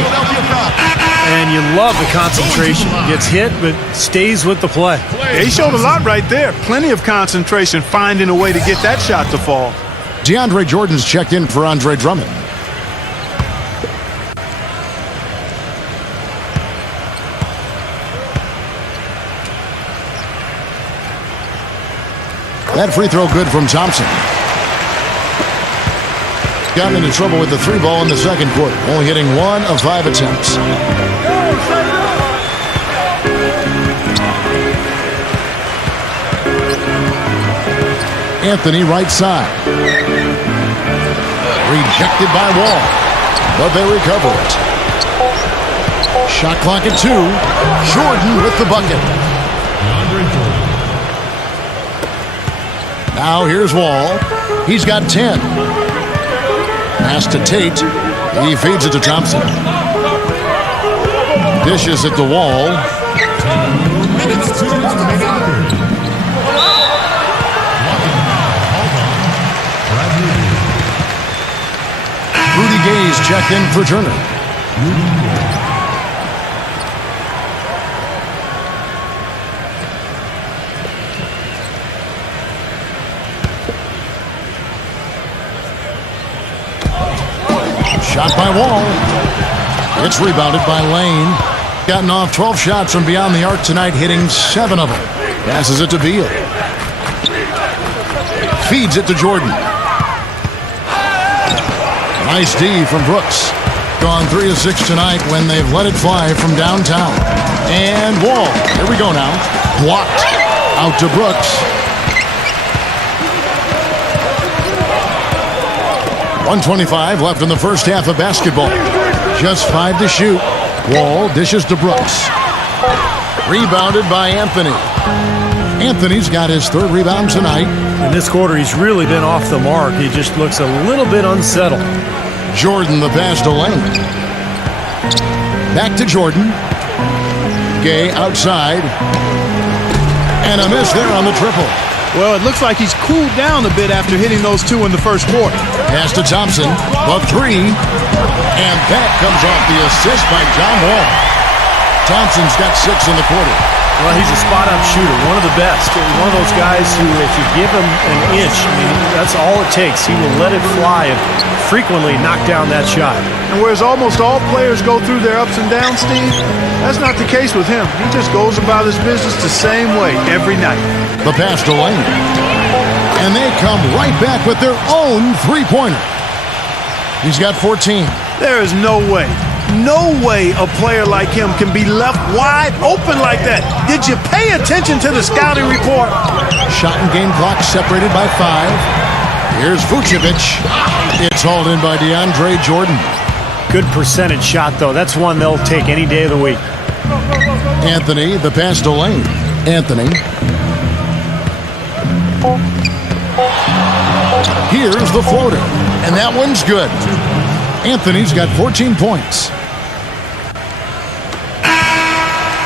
And you love the concentration. Gets hit, but stays with the play. Yeah, he showed a lot right there. Plenty of concentration, finding a way to get that shot to fall. DeAndre Jordan's checked in for Andre Drummond. That free throw good from Thompson. Gotten into trouble with the 3 ball in the second quarter. Only hitting 1 of 5 attempts. Anthony right side. Rejected by Wall. But they recover it. Shot clock at 2. Jordan with the bucket. Now here's Wall. He's got 10. Pass to Tate. He feeds it to Thompson. Dishes at the Wall. Rudy Gay's checked in for Turner. Shot by Wall. It's rebounded by Lane. Gotten off 12 shots from beyond the arc tonight, hitting 7 of them. Passes it to Beal. Feeds it to Jordan. Nice D from Brooks. Gone 3 of 6 tonight when they've let it fly from downtown. And Wall. Here we go now. Blocked. Out to Brooks. 1:25 left in the first half of basketball. Just 5 to shoot. Wall dishes to Brooks. Rebounded by Anthony. Anthony's got his 3rd rebound tonight. In this quarter, he's really been off the mark. He just looks a little bit unsettled. Jordan the pass to Lane. Back to Jordan. Gay outside. And a miss there on the triple. Well, it looks like he's cooled down a bit after hitting those 2 in the first quarter. Pass to Thompson. The 3. And that comes off the assist by John Wall. Thompson's got 6 in the quarter. Well, he's a spot-up shooter, one of the best. One of those guys who, if you give him an inch, I mean, that's all it takes. He will let it fly and frequently knock down that shot. And whereas almost all players go through their ups and downs, Steve, that's not the case with him. He just goes about his business the same way every night. The pass to Lane. And they come right back with their own 3-pointer. He's got 14. There is no way a player like him can be left wide open like that. Did you pay attention to the scouting report? Shot and game clock separated by 5. Here's Vucevic. It's hauled in by DeAndre Jordan. Good percentage shot, though. That's one they'll take any day of the week. Anthony, the pass to Lane. Anthony. Here's the floater. And that one's good. Anthony's got 14 points.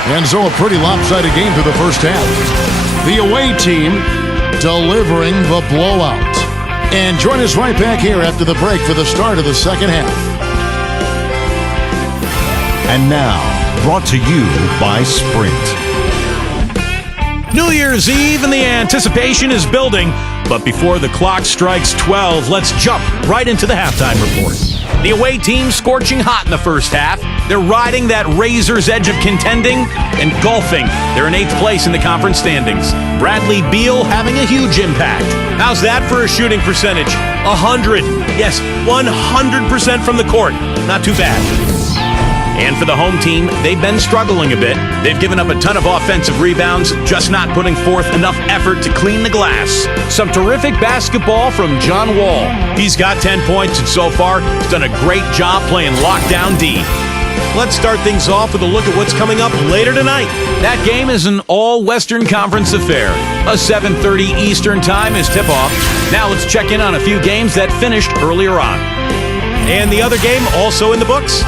And so a pretty lopsided game through the first half. The away team delivering the blowout. And join us right back here after the break for the start of the second half. And now, brought to you by Sprint. New Year's Eve and the anticipation is building. But before the clock strikes 12, let's jump right into the halftime report. The away team scorching hot in the first half. They're riding that razor's edge of contending and golfing. They're in 8th place in the conference standings. Bradley Beal having a huge impact. How's that for a shooting percentage? 100. Yes, 100% from the court. Not too bad. And for the home team, they've been struggling a bit. They've given up a ton of offensive rebounds, just not putting forth enough effort to clean the glass. Some terrific basketball from John Wall. He's got 10 points, and so far, he's done a great job playing lockdown D. Let's start things off with a look at what's coming up later tonight. That game is an all-Western Conference affair. A 7:30 Eastern time is tip-off. Now let's check in on a few games that finished earlier on. And the other game also in the books.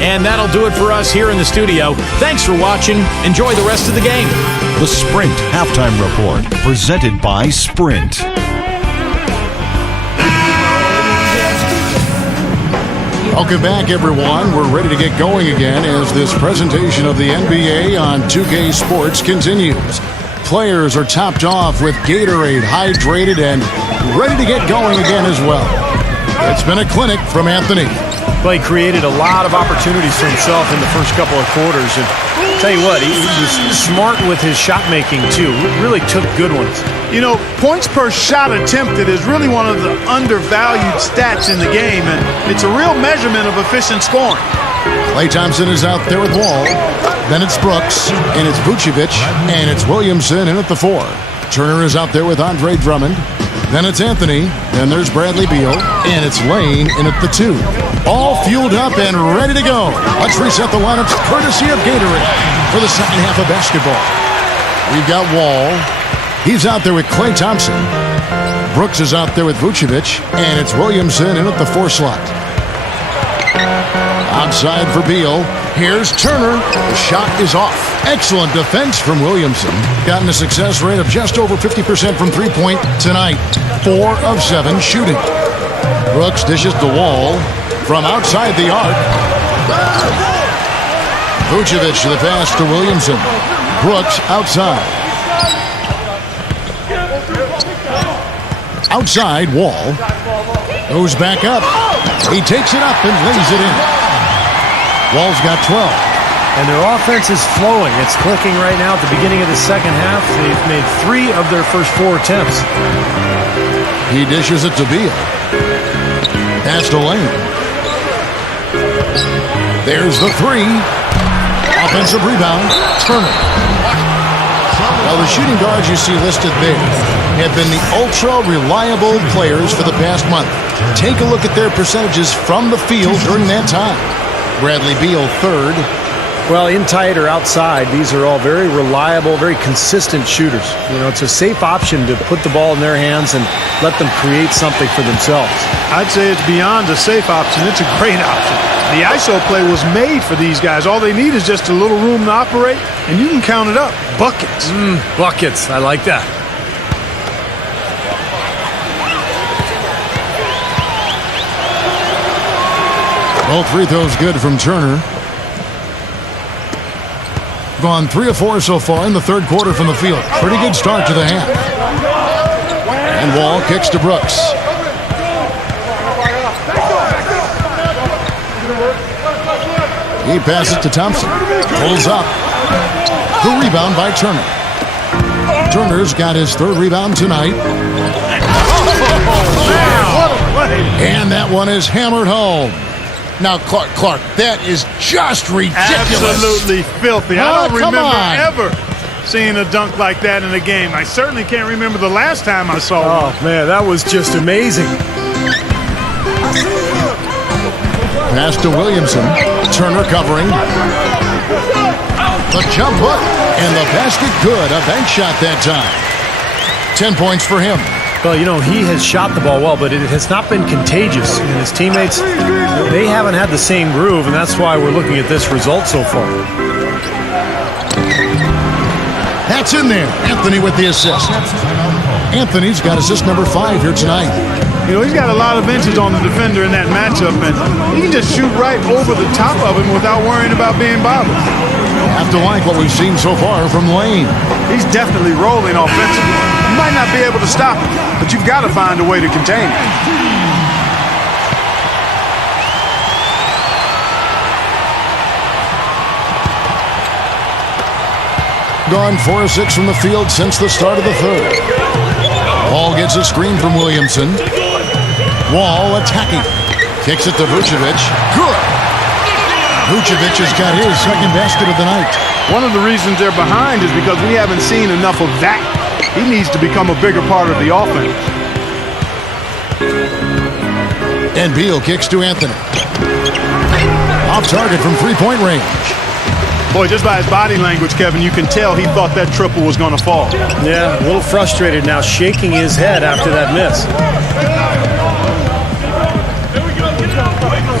And that'll do it for us here in the studio. Thanks for watching. Enjoy the rest of the game. The Sprint Halftime Report, presented by Sprint. Welcome back, everyone. We're ready to get going again as this presentation of the NBA on 2K Sports continues. Players are topped off with Gatorade, hydrated, and ready to get going again as well. It's been a clinic from Anthony. Well, he created a lot of opportunities for himself in the first couple of quarters. And tell you what, he was smart with his shot making, too. Really took good ones. You know, points per shot attempted is really one of the undervalued stats in the game, and it's a real measurement of efficient scoring. Klay Thompson is out there with Wall. Then it's Brooks, and it's Vucevic, and it's Williamson in at the 4. Turner is out there with Andre Drummond. Then it's Anthony, then there's Bradley Beal, and it's Lane in at the 2. All fueled up and ready to go. Let's reset the lineups courtesy of Gatorade for the second half of basketball. We've got Wall. He's out there with Klay Thompson. Brooks is out there with Vucevic, and it's Williamson in at the 4 slot. Outside for Beal. Here's Turner. The shot is off. Excellent defense from Williamson. Gotten a success rate of just over 50% from three-point tonight. 4 of 7 shooting. Brooks dishes the Wall from outside the arc. Vucevic to the pass to Williamson. Brooks outside. Outside, Wall. Goes back up. He takes it up and lays it in. Wall's got 12. And their offense is flowing. It's clicking right now at the beginning of the second half. They've made 3 of their first 4 attempts. He dishes it to Beal. Pass to Lane. There's the 3. Offensive rebound. Turner. Now the shooting guards you see listed there have been the ultra-reliable players for the past month. Take a look at their percentages from the field during that time. Bradley Beal, 3rd. Well, in tight or outside, these are all very reliable, very consistent shooters. You know, it's a safe option to put the ball in their hands and let them create something for themselves. I'd say it's beyond a safe option. It's a great option. The ISO play was made for these guys. All they need is just a little room to operate, and you can count it up. Buckets. Buckets. I like that. Both free throws good from Turner. Gone 3 of 4 so far in the third quarter from the field. Pretty good start to the half. And Wall kicks to Brooks. He passes to Thompson. Pulls up. The rebound by Turner. Turner's got his 3rd rebound tonight. And that one is hammered home. Now, Clark, that is just ridiculous. Absolutely filthy. I don't come remember on. ever seeing a dunk like that in a game. I certainly can't remember the last time I saw one. Oh, man, that was just amazing. Pass to Williamson. Turner covering. The jump hook. And the basket good. A bank shot that time. 10 points for him. Well, you know, he has shot the ball well, but it has not been contagious. And his teammates, they haven't had the same groove, and that's why we're looking at this result so far. That's in there. Anthony with the assist. Anthony's got assist number 5 here tonight. You know, he's got a lot of inches on the defender in that matchup, and he can just shoot right over the top of him without worrying about being bothered. Have to like what we've seen so far from Lane. He's definitely rolling offensively. You might not be able to stop him, but you've got to find a way to contain him. Gone 4 of 6 from the field since the start of the third. Wall gets a screen from Williamson. Wall attacking. Kicks it to Vucevic. Good. Vucevic has got his 2nd basket of the night. One of the reasons they're behind is because we haven't seen enough of that. He needs to become a bigger part of the offense. And Beal kicks to Anthony. Off target from 3-point range. Boy, just by his body language, Kevin, you can tell he thought that triple was going to fall. Yeah, a little frustrated now, shaking his head after that miss.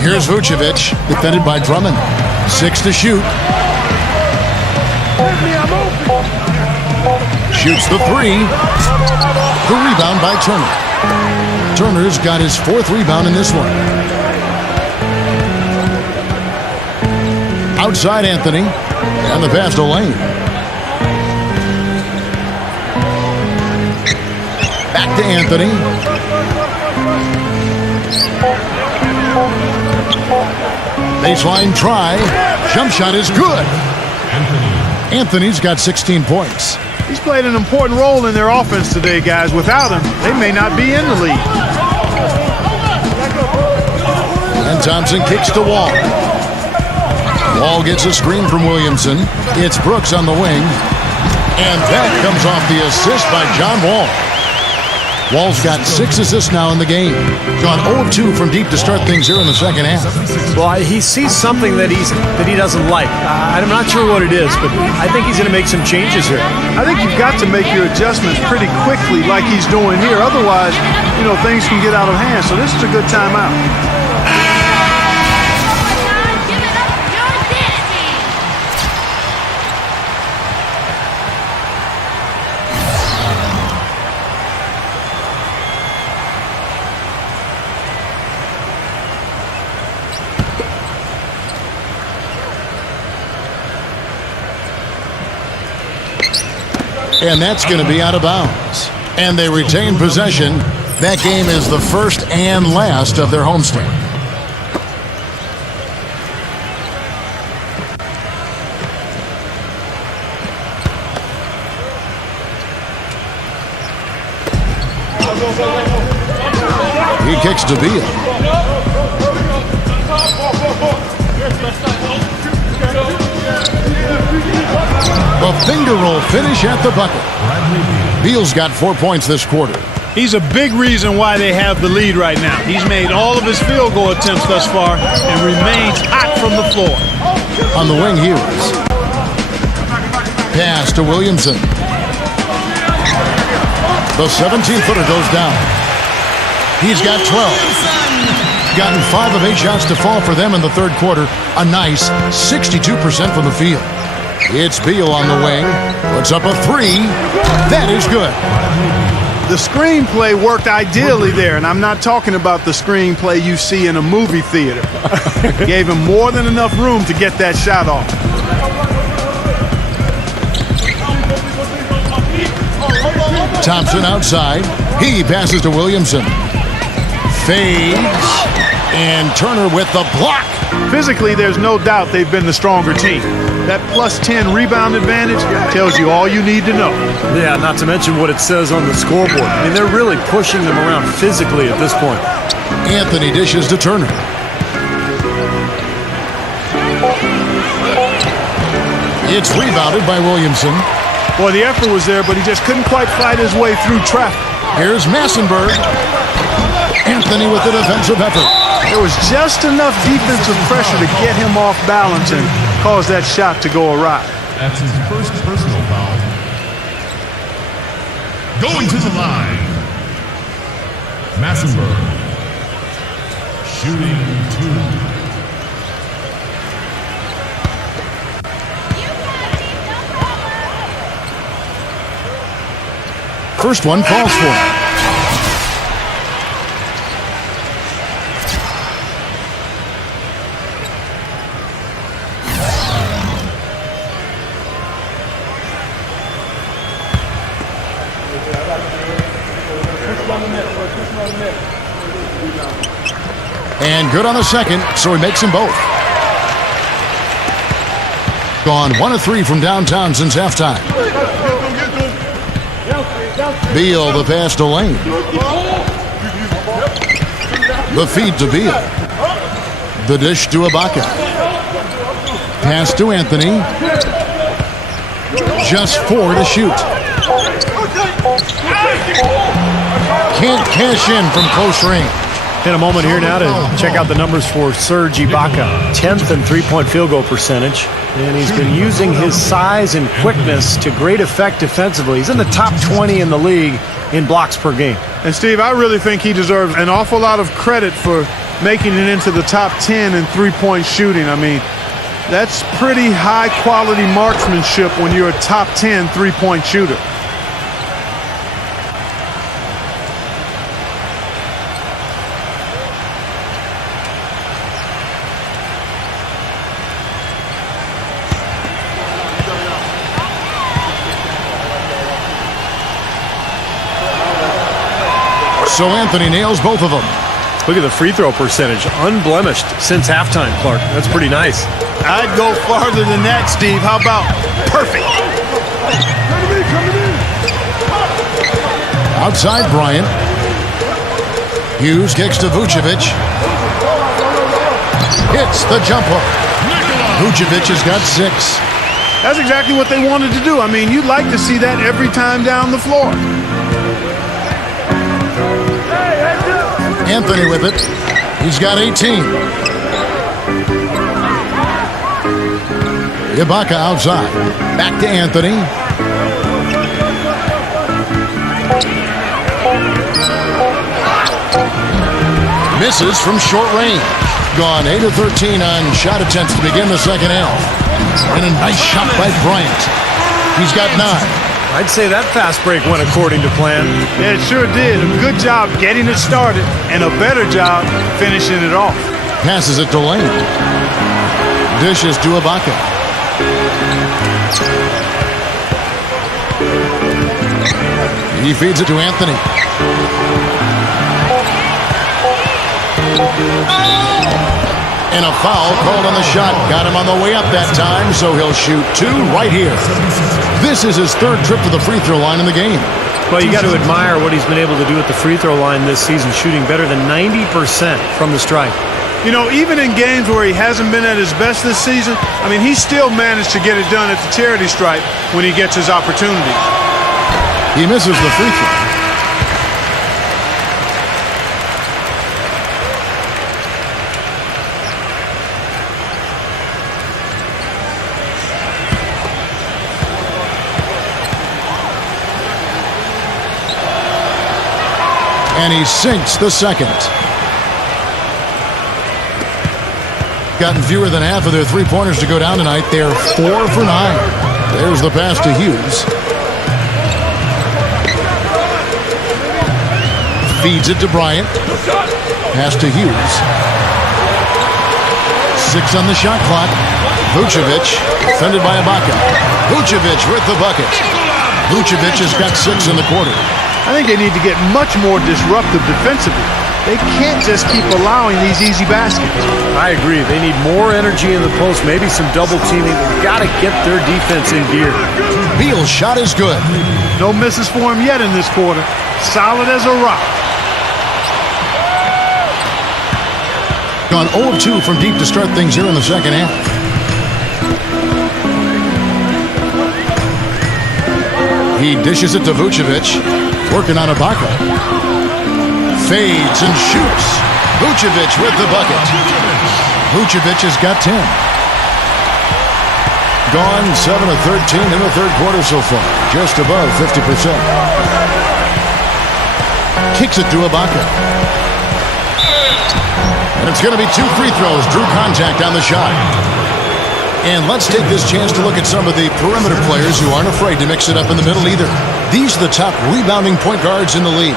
Here's Vucevic, defended by Drummond. 6 to shoot. Shoots the 3. The rebound by Turner. Turner's got his 4th rebound in this one. Outside Anthony. And the pass to Lane. Back to Anthony. Baseline try. Jump shot is good. Anthony's got 16 points. He's played an important role in their offense today, guys. Without him, they may not be in the league. And Thompson kicks to Wall. Wall gets a screen from Williamson. It's Brooks on the wing. And that comes off the assist by John Wall. Wall's got 6 assists now in the game. Gone 0-2 from deep to start things here in the second half. Well, he sees something that he doesn't like. I'm not sure what it is, but I think he's going to make some changes here. I think you've got to make your adjustments pretty quickly like he's doing here. Otherwise, things can get out of hand. So this is a good timeout. And that's going to be out of bounds. And they retain possession. That game is the first and last of their homestand. He kicks to Beal. The finger roll finish at the bucket. Beal's got 4 points this quarter. He's a big reason why they have the lead right now. He's made all of his field goal attempts thus far and remains hot from the floor. On the wing, Hughes. Pass to Williamson. The 17-footer goes down. He's got 12. Gotten 5 of 8 shots to fall for them in the third quarter. A nice 62% from the field. It's Beal on the wing. Puts up a 3. That is good. The screenplay worked ideally there, and I'm not talking about the screenplay you see in a movie theater. Gave him more than enough room to get that shot off. Thompson outside. He passes to Williamson. Fades. And Turner with the block. Physically, there's no doubt they've been the stronger team. That plus 10 rebound advantage tells you all you need to know. Yeah, not to mention what it says on the scoreboard. I mean, they're really pushing them around physically at this point. Anthony dishes to Turner. It's rebounded by Williamson. Boy, the effort was there, but he just couldn't quite fight his way through traffic. Here's Massenberg. Anthony with the defensive effort. There was just enough defensive pressure to get him off balance and cause that shot to go awry. That's his first personal foul. Going to the line. Massenberg. Shooting 2. First one falls for him. And good on the second, so he makes them both. Gone 1 of 3 from downtown since halftime. Beal, the pass to Lane. The feed to Beal. The dish to Ibaka. Pass to Anthony. Just 4 to shoot. Can't cash in from close range. In a moment here now to check out the numbers for Serge Ibaka. 10th in three-point field goal percentage. And he's been using his size and quickness to great effect defensively. He's in the top 20 in the league in blocks per game. And Steve, I really think he deserves an awful lot of credit for making it into the top 10 in three-point shooting. I mean, that's pretty high-quality marksmanship when you're a top 10 three-point shooter. So Anthony nails both of them. Look at the free throw percentage. Unblemished since halftime, Clark. That's pretty nice. I'd go farther than that, Steve. How about perfect? Outside Bryant. Hughes kicks to Vucevic. Hits the jump hook. Vucevic has got 6. That's exactly what they wanted to do. I mean, you'd like to see that every time down the floor. Anthony with it. He's got 18. Ibaka outside. Back to Anthony. Misses from short range. Gone 8 of 13 on shot attempts to begin the second half. And a nice shot by Bryant. He's got 9. I'd say that fast break went according to plan. Yeah, it sure did. A good job getting it started and a better job finishing it off. Passes it to Lane. Dishes to Ibaka. He feeds it to Anthony. And a foul called on the shot. Got him on the way up that time, so he'll shoot 2 right here. This is his 3rd trip to the free throw line in the game. Well, you got to admire what he's been able to do at the free throw line this season, shooting better than 90% from the stripe. You know, even in games where he hasn't been at his best this season, I mean, he still managed to get it done at the charity stripe when he gets his opportunities. He misses the free throw. And he sinks the second. Gotten fewer than half of their three-pointers to go down tonight. They're 4 for 9. There's the pass to Hughes. Feeds it to Bryant. Pass to Hughes. 6 on the shot clock. Vucevic, defended by Ibaka. Vucevic with the bucket. Vucevic has got 6 in the quarter. I think they need to get much more disruptive defensively. They can't just keep allowing these easy baskets. I agree. They need more energy in the post, maybe some double teaming. They've got to get their defense in gear. Beal's shot is good. No misses for him yet in this quarter. Solid as a rock. Gone 0 of 2 from deep to start things here in the second half. He dishes it to Vucevic. Working on Ibaka. Fades and shoots. Vucevic with the bucket. Vucevic has got 10. Gone 7 of 13 in the third quarter so far. Just above 50%. Kicks it to Ibaka. And it's going to be 2 free throws. Drew contact on the shot. And let's take this chance to look at some of the perimeter players who aren't afraid to mix it up in the middle either. These are the top rebounding point guards in the league.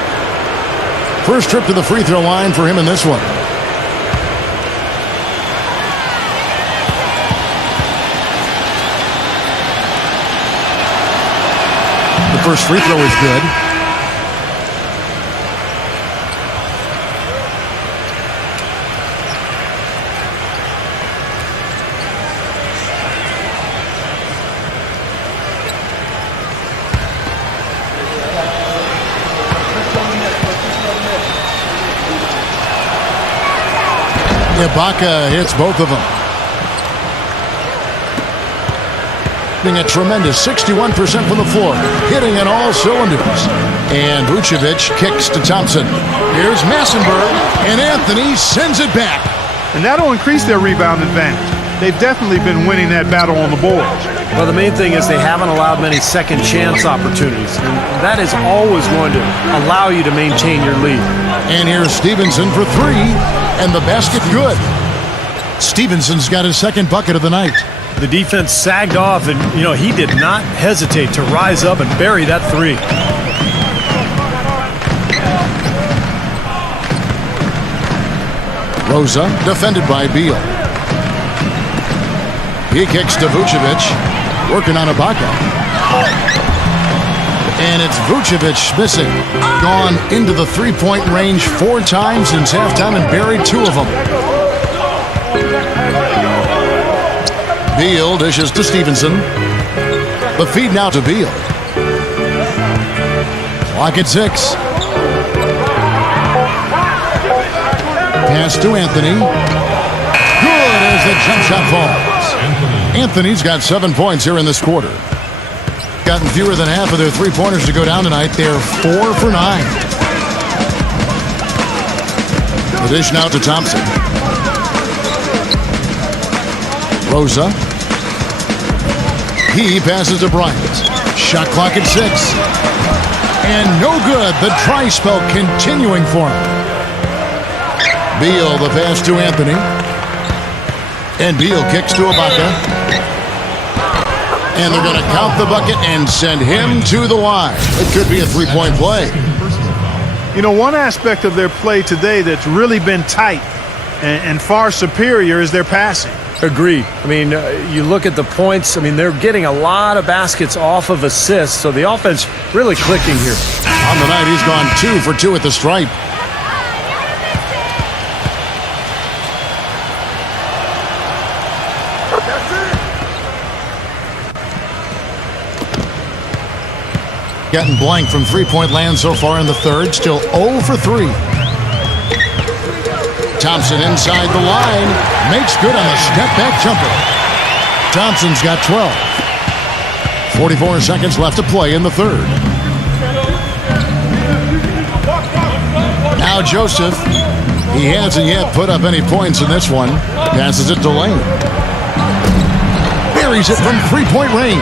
First trip to the free throw line for him in this one. The first free throw is good. Ibaka hits both of them. Hitting a tremendous 61% from the floor. Hitting on all cylinders. And Vucevic kicks to Thompson. Here's Massenberg. And Anthony sends it back. And that'll increase their rebound advantage. They've definitely been winning that battle on the boards. Well, the main thing is they haven't allowed many second chance opportunities. And that is always going to allow you to maintain your lead. And here's Stevenson for 3. And the basket good. Stevenson's got his second bucket of the night. The defense sagged off, and, he did not hesitate to rise up and bury that 3. Rosa, defended by Beal. He kicks to Vucevic. Working on Ibaka. And it's Vucevic missing. Gone into the three-point range 4 times since halftime and buried 2 of them. Beal dishes to Stevenson. The feed now to Beal. Clock at 6. Pass to Anthony. Good as the jump shot falls. Anthony's got 7 points here in this quarter. Gotten fewer than half of their three-pointers to go down tonight. They're 4 for 9. The dish now to Thompson. Rosa. He passes to Bryant. Shot clock at 6. And no good. The dry spell continuing for him. Beal, the pass to Anthony. And Beal kicks to Ibaka. And they're going to count the bucket and send him to the line. It could be a three-point play. You know, one aspect of their play today that's really been tight and far superior is their passing. Agree. I mean, you look at the points. I mean, they're getting a lot of baskets off of assists, so the offense really clicking here. On the night, he's gone 2 for 2 at the stripe. Getting blank from three-point land so far in the third. Still 0 for 3. Thompson inside the line. Makes good on the step-back jumper. Thompson's got 12. 44 seconds left to play in the third. Now Joseph. He hasn't yet put up any points in this one. Passes it to Lane. Buries it from three-point range.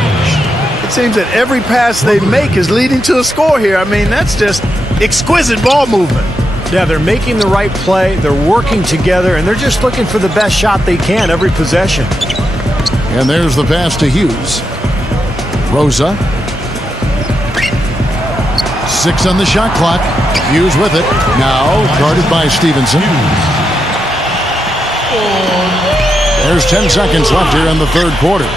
It seems that every pass they make is leading to a score here. I mean, that's just exquisite ball movement. Yeah, they're making the right play. They're working together, and they're just looking for the best shot they can every possession. And there's the pass to Hughes. Rosa. 6 on the shot clock. Hughes with it. Now guarded by Stevenson. There's 10 seconds left here in the third quarter.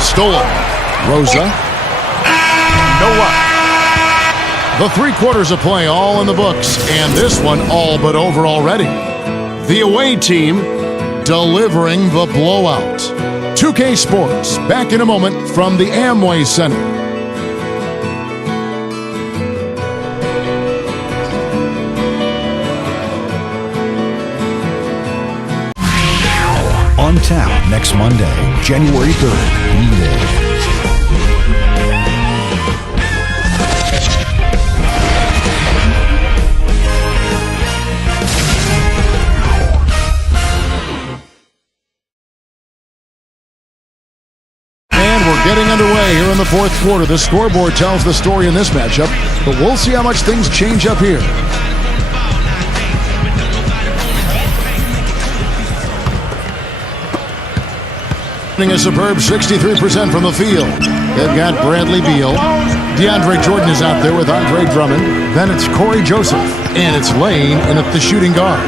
Stolen. Rosa. No luck. The 3 quarters of play all in the books, and this one all but over already. The away team delivering the blowout. 2K Sports, back in a moment from the Amway Center. On tap next Monday, January 3rd. Be there. Getting underway here in the fourth quarter. The scoreboard tells the story in this matchup, but we'll see how much things change up here. A superb 63% from the field. They've got Bradley Beal. DeAndre Jordan is out there with Andre Drummond. Then it's Corey Joseph. And it's Lane in at the shooting guard.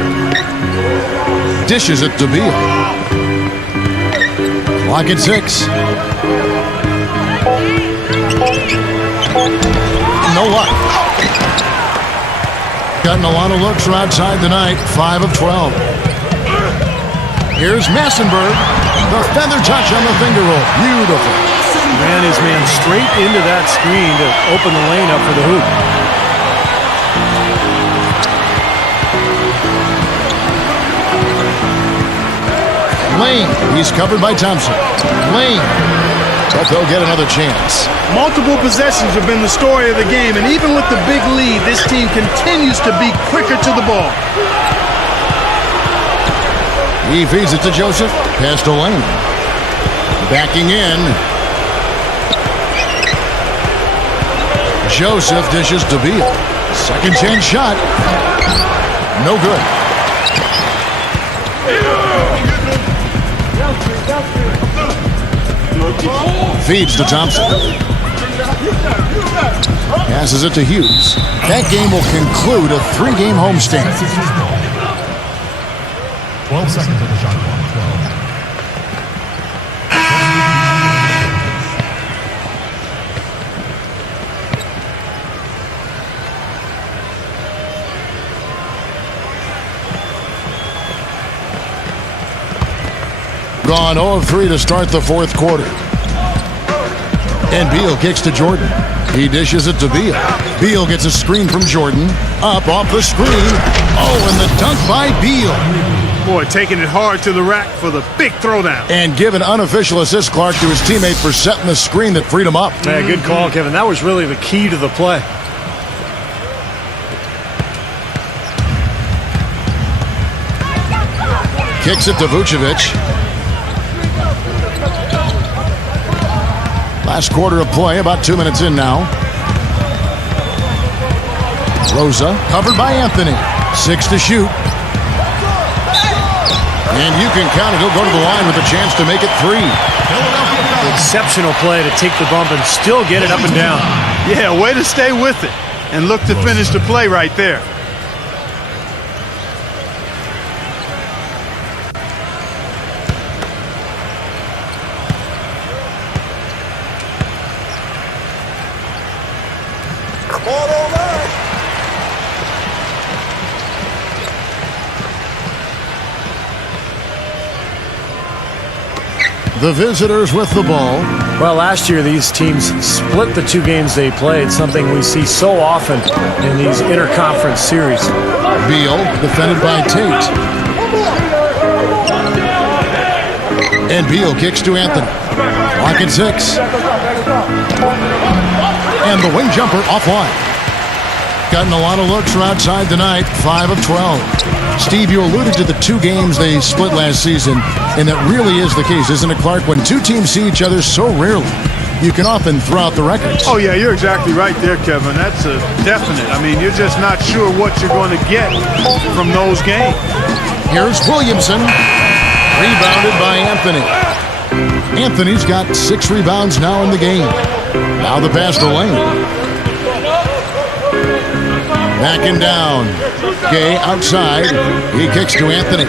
Dishes it to Beal. Clock at 6. No luck. Gotten a lot of looks from outside tonight. 5 of 12. Here's Massenberg. The feather touch on the finger roll. Beautiful. Ran his man straight into that screen to open the lane up for the hoop. Lane. He's covered by Thompson. Lane. But they'll get another chance. Multiple possessions have been the story of the game, and even with the big lead, this team continues to be quicker to the ball. He feeds it to Joseph. Pass to Lane. Backing in. Joseph dishes to Beal. Second chance shot. No good. Feeds to Thompson. Passes it to Hughes. That game will conclude a 3-game homestand. 12 seconds on the shot clock. 12. Gone 0 of 3 to start the fourth quarter. And Beal kicks to Jordan. He dishes it to Beal. Beal gets a screen from Jordan. Up off the screen. Oh, and the dunk by Beal. Boy, taking it hard to the rack for the big throwdown. And give an unofficial assist, Clark, to his teammate for setting the screen that freed him up. Yeah, good call, Kevin. That was really the key to the play. Kicks it to Vucevic. Last quarter of play, about 2 minutes in now. Rosa, covered by Anthony. 6 to shoot. And you can count it. He'll go to the line with a chance to make it 3. Exceptional play to take the bump and still get it up and down. Yeah, way to stay with it and look to finish the play right there. The visitors with the ball. Well, last year these teams split the 2 games they played, something we see so often in these interconference series. Beal, defended by Tate. And Beal kicks to Anthony. Lock at 6. And the wing jumper offline. Gotten a lot of looks from outside tonight, 5 of 12. Steve, you alluded to the 2 games they split last season, and that really is the case, isn't it, Clark? When 2 teams see each other so rarely, you can often throw out the records. Oh, yeah, you're exactly right there, Kevin. That's a definite. I mean, you're just not sure what you're going to get from those games. Here's Williamson. Rebounded by Anthony. Anthony's got 6 rebounds now in the game. Now the pass to Lane. Backing down. Gay outside. He kicks to Anthony.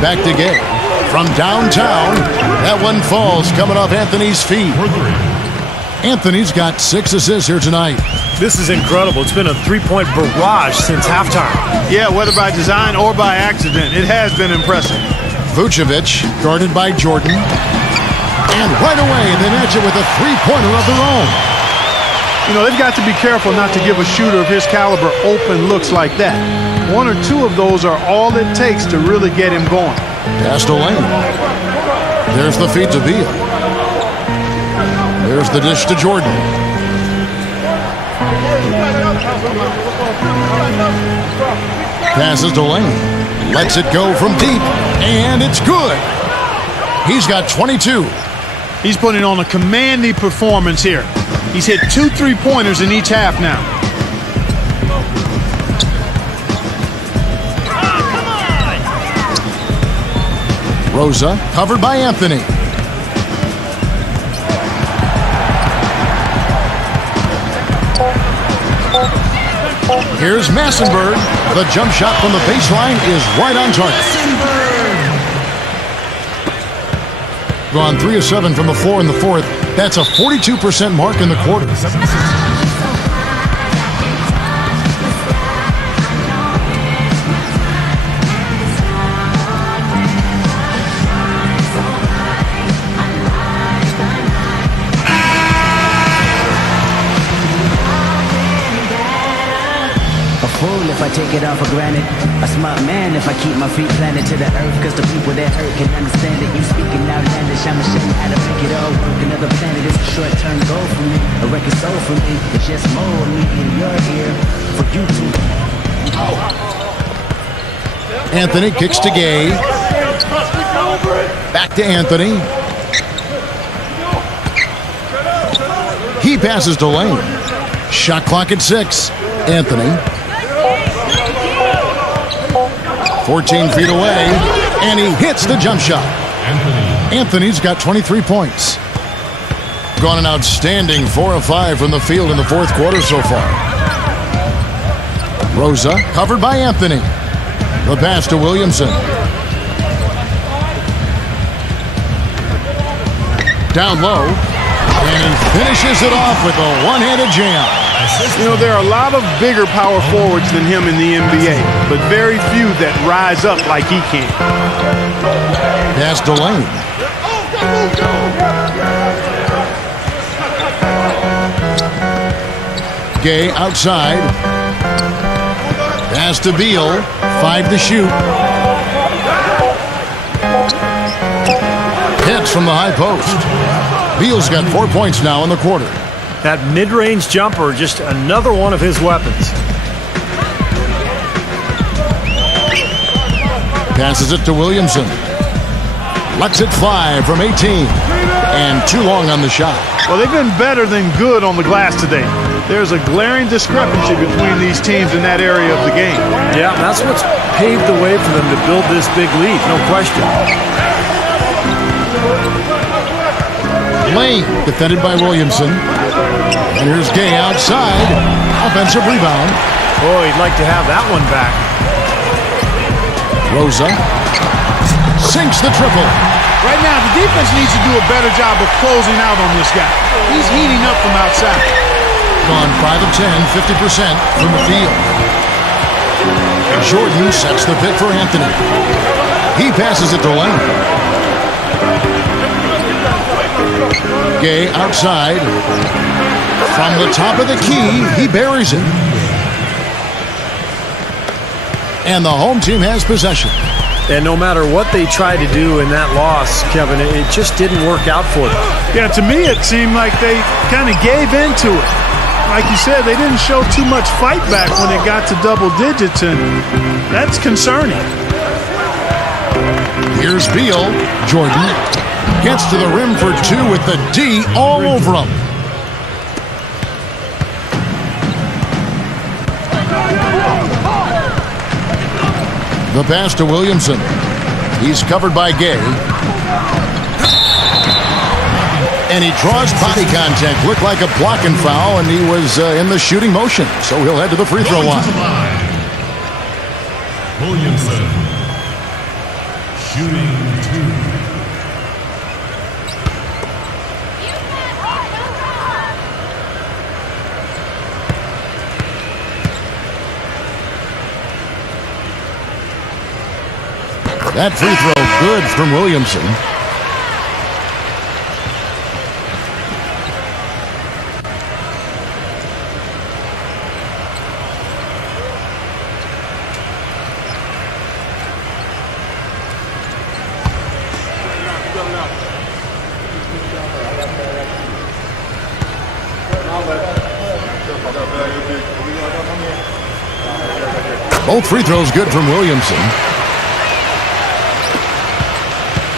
Back to Gay. From downtown. That one falls coming off Anthony's feet. Anthony's got 6 assists here tonight. This is incredible. It's been a 3-point barrage since halftime. Yeah, whether by design or by accident, it has been impressive. Vucevic, guarded by Jordan. And right away, they match it with a 3-pointer of their own. You know, they've got to be careful not to give a shooter of his caliber open looks like that. 1 or 2 of those are all it takes to really get him going. Pass to Lane. There's the feed to Beal. There's the dish to Jordan. Passes to Lane. Lets it go from deep. And it's good. He's got 22. He's putting on a commanding performance here. He's hit 2 3-pointers in each half now. Rosa, covered by Anthony. Here's Massenberg. The jump shot from the baseline is right on target. Gone 3 of 7 from the floor in the 4th. That's a 42% mark in the quarter. If I take it all for granted, a smart man if I keep my feet planted to the earth, cause the people that hurt can understand it. You speaking outlandish, I'ma show you how to make it all work. Another planet is a short-term goal for me, a record soul for me. It's just more of me in your ear for you to. Anthony kicks to Gay. Back to Anthony. He passes to Lane. Shot clock at 6. Anthony. 14 feet away, and he hits the jump shot. Anthony's got 23 points. Gone an outstanding 4 of 5 from the field in the 4th quarter so far. Rosa, covered by Anthony. The pass to Williamson. Down low, and he finishes it off with a one-handed jam. You know, there are a lot of bigger power forwards than him in the NBA, but very few that rise up like he can. Pass to Lane. Gay outside. Pass to Beal. 5 to shoot. Hits from the high post. Beal's got 4 points now in the quarter. That mid-range jumper, just another one of his weapons. Passes it to Williamson. Lets it fly from 18. And too long on the shot. Well, they've been better than good on the glass today. There's a glaring discrepancy between these teams in that area of the game. Yeah, that's what's paved the way for them to build this big lead, no question. Lane, defended by Williamson. And here's Gay outside. Offensive rebound. Boy, he'd like to have that one back. Rosa sinks the triple. Right now, the defense needs to do a better job of closing out on this guy. He's heating up from outside. Gone 5 of 10, 50% from the field. Jordan sets the pick for Anthony. He passes it to Lane. Gay outside. From the top of the key, he buries it. And the home team has possession. And no matter what they tried to do in that loss, Kevin, it just didn't work out for them. Yeah, to me it seemed like they kind of gave into it. Like you said, they didn't show too much fight back when it got to double digits, and that's concerning. Here's Beal. Jordan gets to the rim for two with the D all over him. The pass to Williamson. He's covered by Gay. And he draws body contact. Looked like a blocking foul, and he was in the shooting motion. So he'll head to the free throw line. Williamson. Shooting 2. That free throw good from Williamson. Both free throws good from Williamson.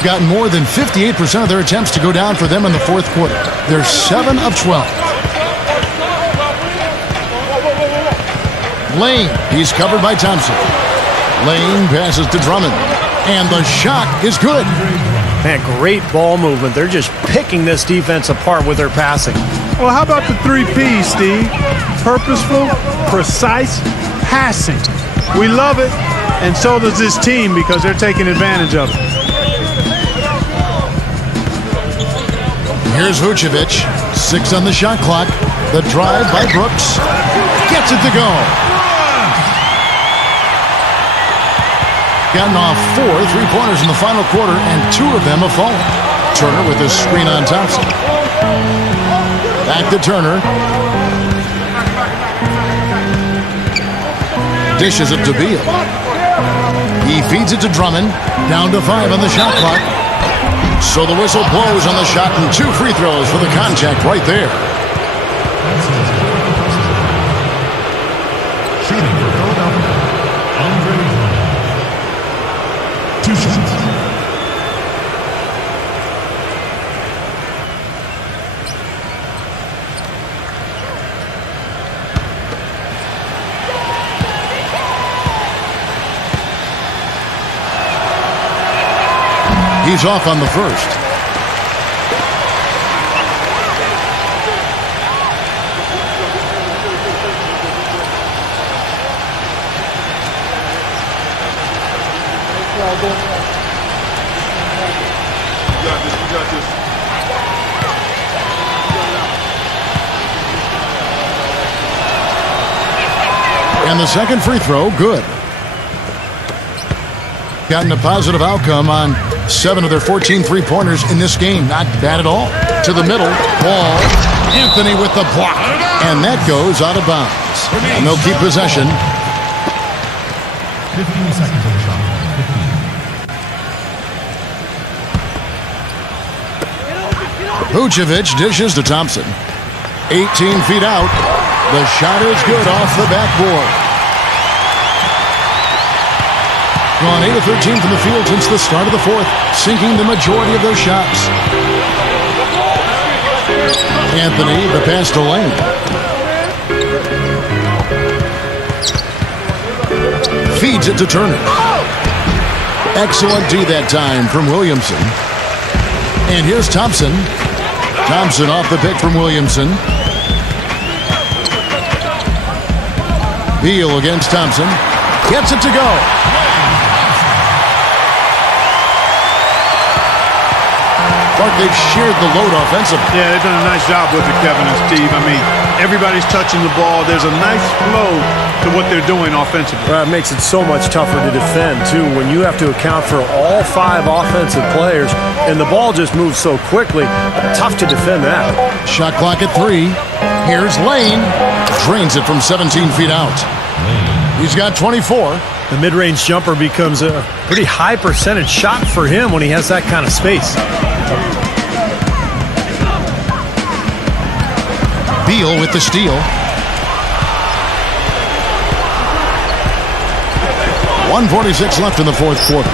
Gotten more than 58% of their attempts to go down for them in the fourth quarter. They're 7 of 12. Lane, he's covered by Thompson. Lane passes to Drummond. And the shot is good. Man, great ball movement. They're just picking this defense apart with their passing. Well, how about the 3 P's, Steve? Purposeful, precise, passing. We love it, and so does this team because they're taking advantage of it. Here's Vucevic. 6 on the shot clock. The drive by Brooks. Gets it to go. Gotten off 4 3-pointers in the final quarter, and 2 of them have fallen. Turner with a screen on Thompson. Back to Turner. Dishes it to Beal. He feeds it to Drummond. Down to 5 on the shot clock. So the whistle blows on the shot, and 2 free throws for the contact right there. Shooting for Philadelphia, Andre Drummond. 2 shots. He's off on the first. And the second free throw, good. Gotten a positive outcome on 7 of their 14 3-pointers in this game. Not bad at all. To the middle, ball. Anthony with the block. And that goes out of bounds. And they'll keep possession. 15 seconds on the shot. 15. Vucevic dishes to Thompson. 18 feet out. The shot is good off the backboard. Gone 8 of 13 from the field since the start of the fourth, sinking the majority of their shots. Anthony, the pass to Lane. Feeds it to Turner. Excellent D that time from Williamson. And here's Thompson. Thompson off the pick from Williamson. Beal against Thompson. Gets it to go. Clark, they've shared the load offensively. Yeah, they've done a nice job with it, Kevin and Steve. I mean, everybody's touching the ball. There's a nice flow to what they're doing offensively. It makes it so much tougher to defend, too, when you have to account for all 5 offensive players, and the ball just moves so quickly. Tough to defend that. Shot clock at 3. Here's Lane. Drains it from 17 feet out. He's got 24. The mid-range jumper becomes a pretty high percentage shot for him when he has that kind of space. Beal with the steal. 1:46 left in the fourth quarter.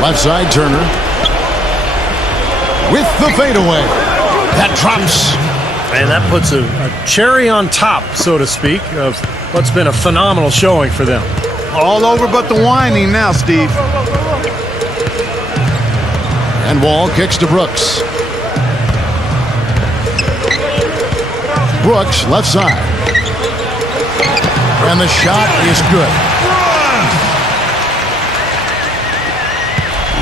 Left side, Turner. With the fadeaway. That drops. And that puts a cherry on top, so to speak, of what's been a phenomenal showing for them. All over but the whining now, Steve. And Wall kicks to Brooks. Brooks, left side. And the shot is good.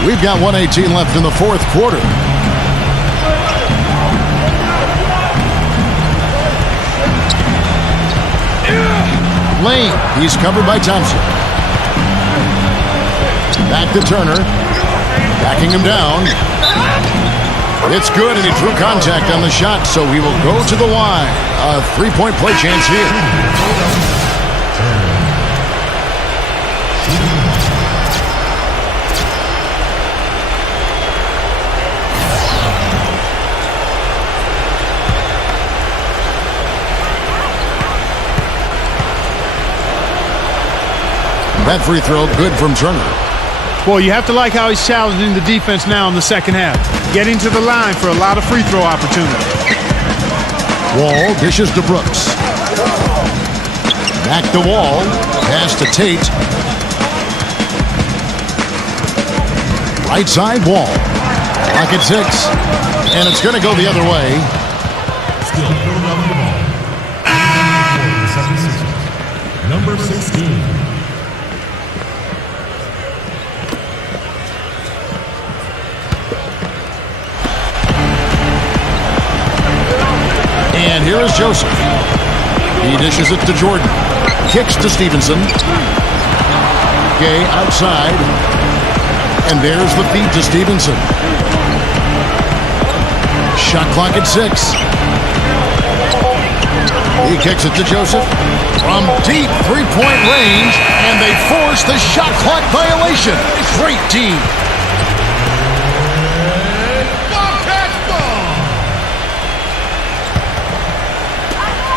We've got 1:18 left in the fourth quarter. Lane, he's covered by Thompson. Back to Turner. Backing him down. It's good, and he drew contact on the shot, so he will go to the line. A 3-point play chance here. That free throw, good from Turner. Well, you have to like how he's challenging the defense now in the second half. Getting to the line for a lot of free throw opportunities. Wall dishes to Brooks. Back to Wall. Pass to Tate. Right side, Wall. Clock at 6. And it's going to go the other way. Still building up the ball. Number 16. And here is Joseph. He dishes it to Jordan. Kicks to Stevenson. Gay outside. And there's the feed to Stevenson. Shot clock at 6. He kicks it to Joseph. From deep three-point range. And they force the shot clock violation. Great team.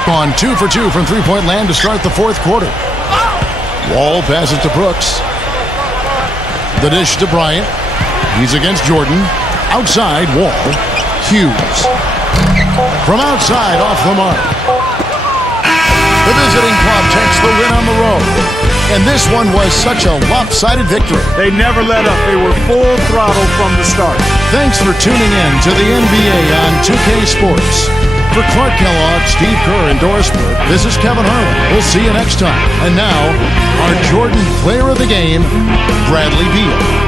On 2 for 2 from three-point land to start the fourth quarter. Wall passes to Brooks. The dish to Bryant. He's against Jordan. Outside, Wall. Hughes. From outside, off the mark. The visiting club takes the win on the road. And this one was such a lopsided victory. They never let up. They were full throttle from the start. Thanks for tuning in to the NBA on 2K Sports. For Clark Kellogg, Steve Kerr, and Doris Burke, this is Kevin Harlan. We'll see you next time. And now, our Jordan Player of the Game, Bradley Beal.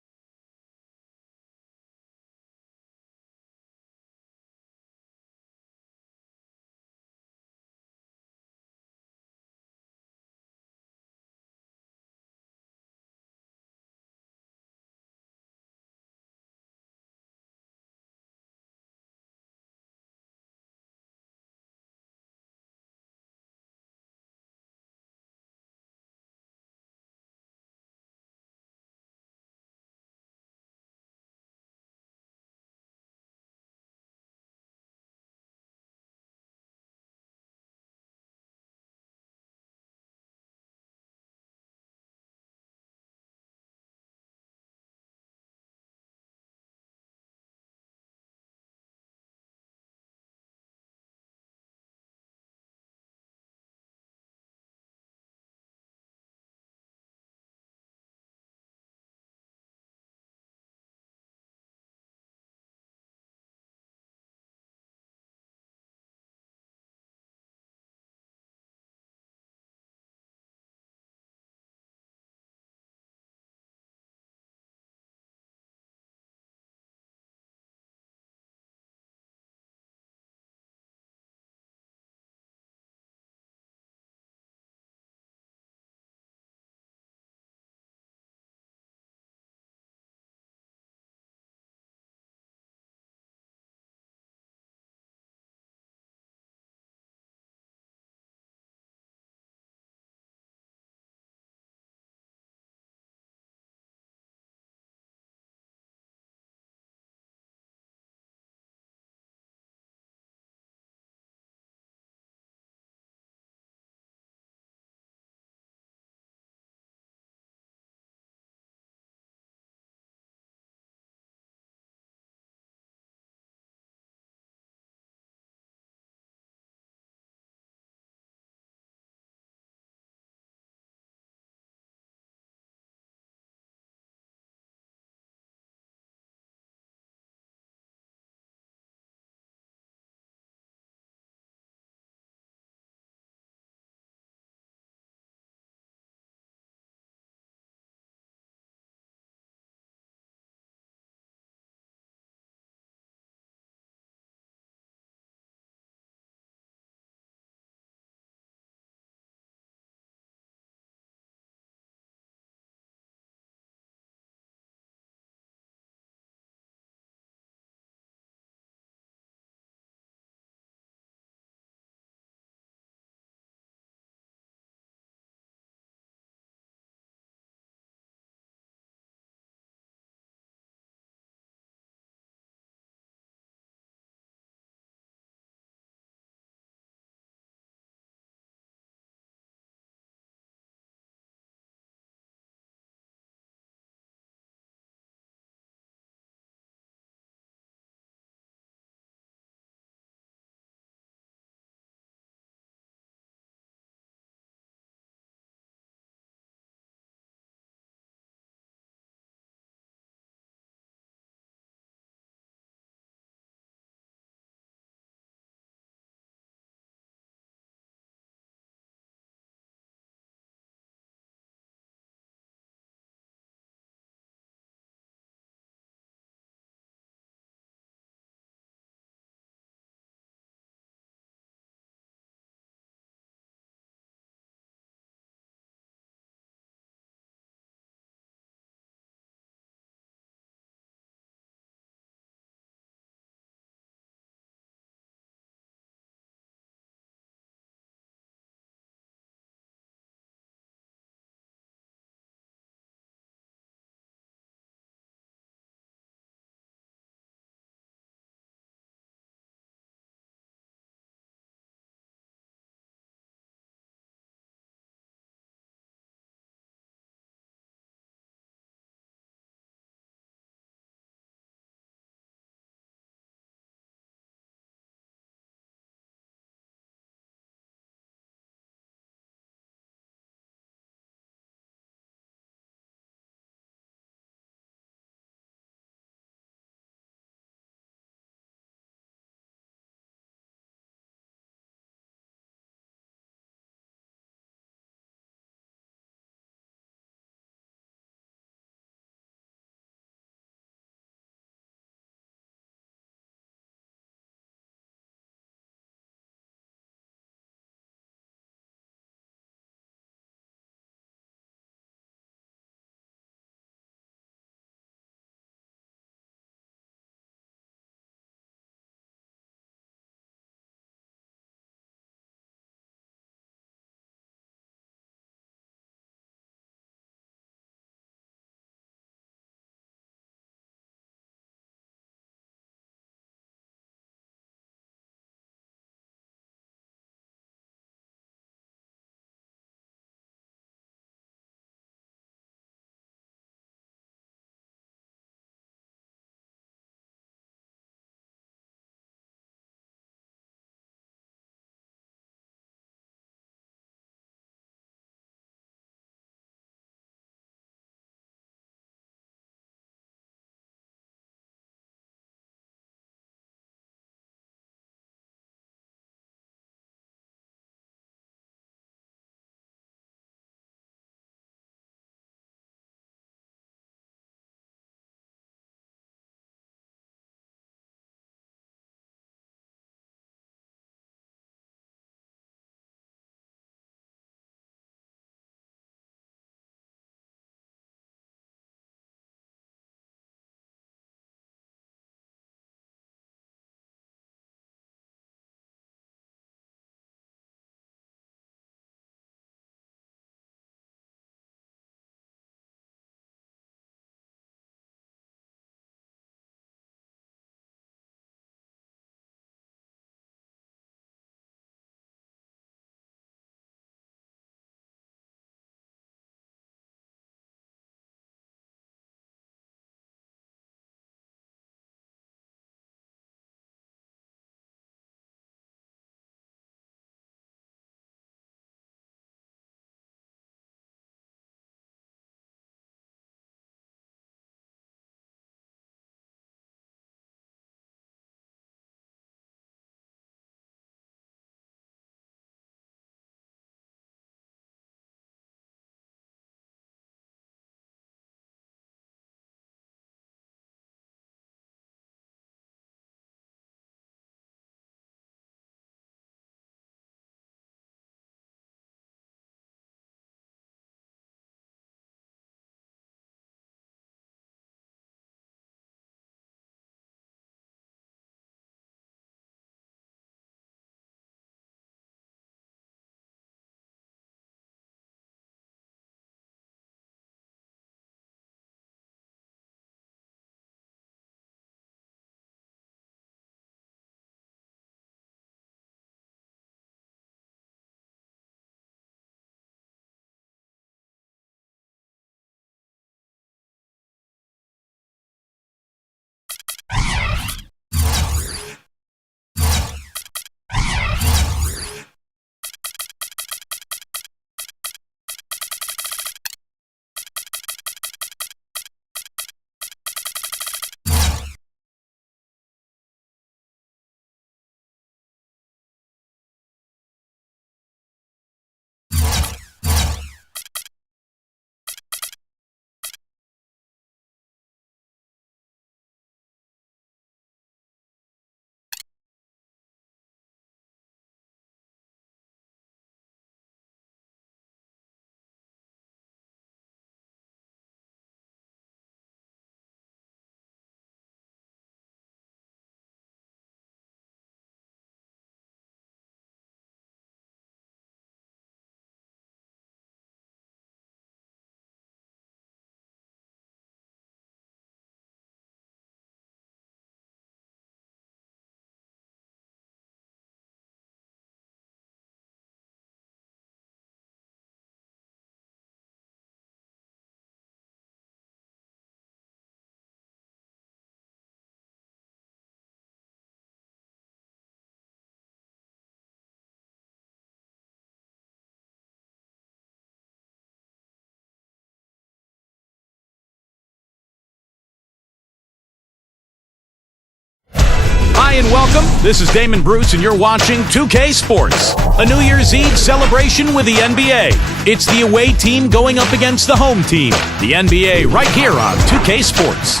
and welcome. This is Damon Bruce, and you're watching 2K Sports, a New Year's Eve celebration with the NBA. It's the away team going up against the home team. The NBA right here on 2K Sports.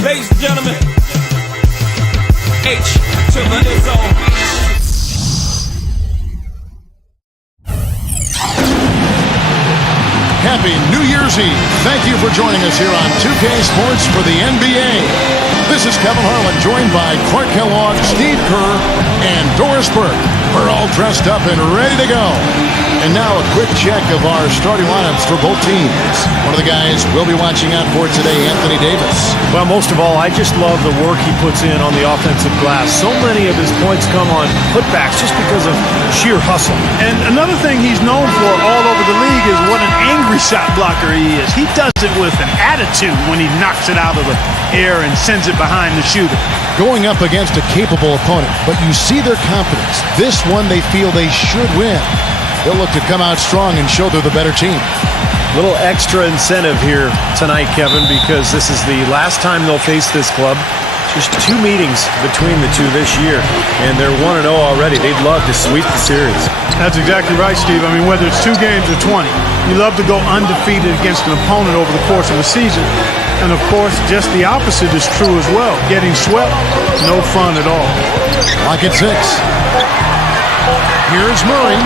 Ladies and gentlemen, H to the Izzo. Happy New Year's Eve. Thank you for joining us here on 2K Sports for the NBA. This is Kevin Harlan, joined by Clark Kellogg, Steve Kerr, and Doris Burke. We're all dressed up and ready to go. And now a quick check of our starting lineups for both teams. One of the guys we'll be watching out for today, Anthony Davis. Well, most of all, I just love the work he puts in on the offensive glass. So many of his points come on putbacks just because of sheer hustle. And another thing he's known for all over the league is what an angry shot blocker he is. He does it with an attitude when he knocks it out of the air and sends it behind the shooter. Going up against a capable opponent, but you see their confidence. This one they feel they should win. They'll look to come out strong and show they're the better team. Little extra incentive here tonight, Kevin, because this is the last time they'll face this club. Just 2 meetings between the two this year, and they're 1-0 already. They'd love to sweep the series. That's exactly right, Steve. I mean, whether it's 2 games or 20, you love to go undefeated against an opponent over the course of a season. And, of course, just the opposite is true as well. Getting swept, no fun at all. Lock at 6. Here's Murray.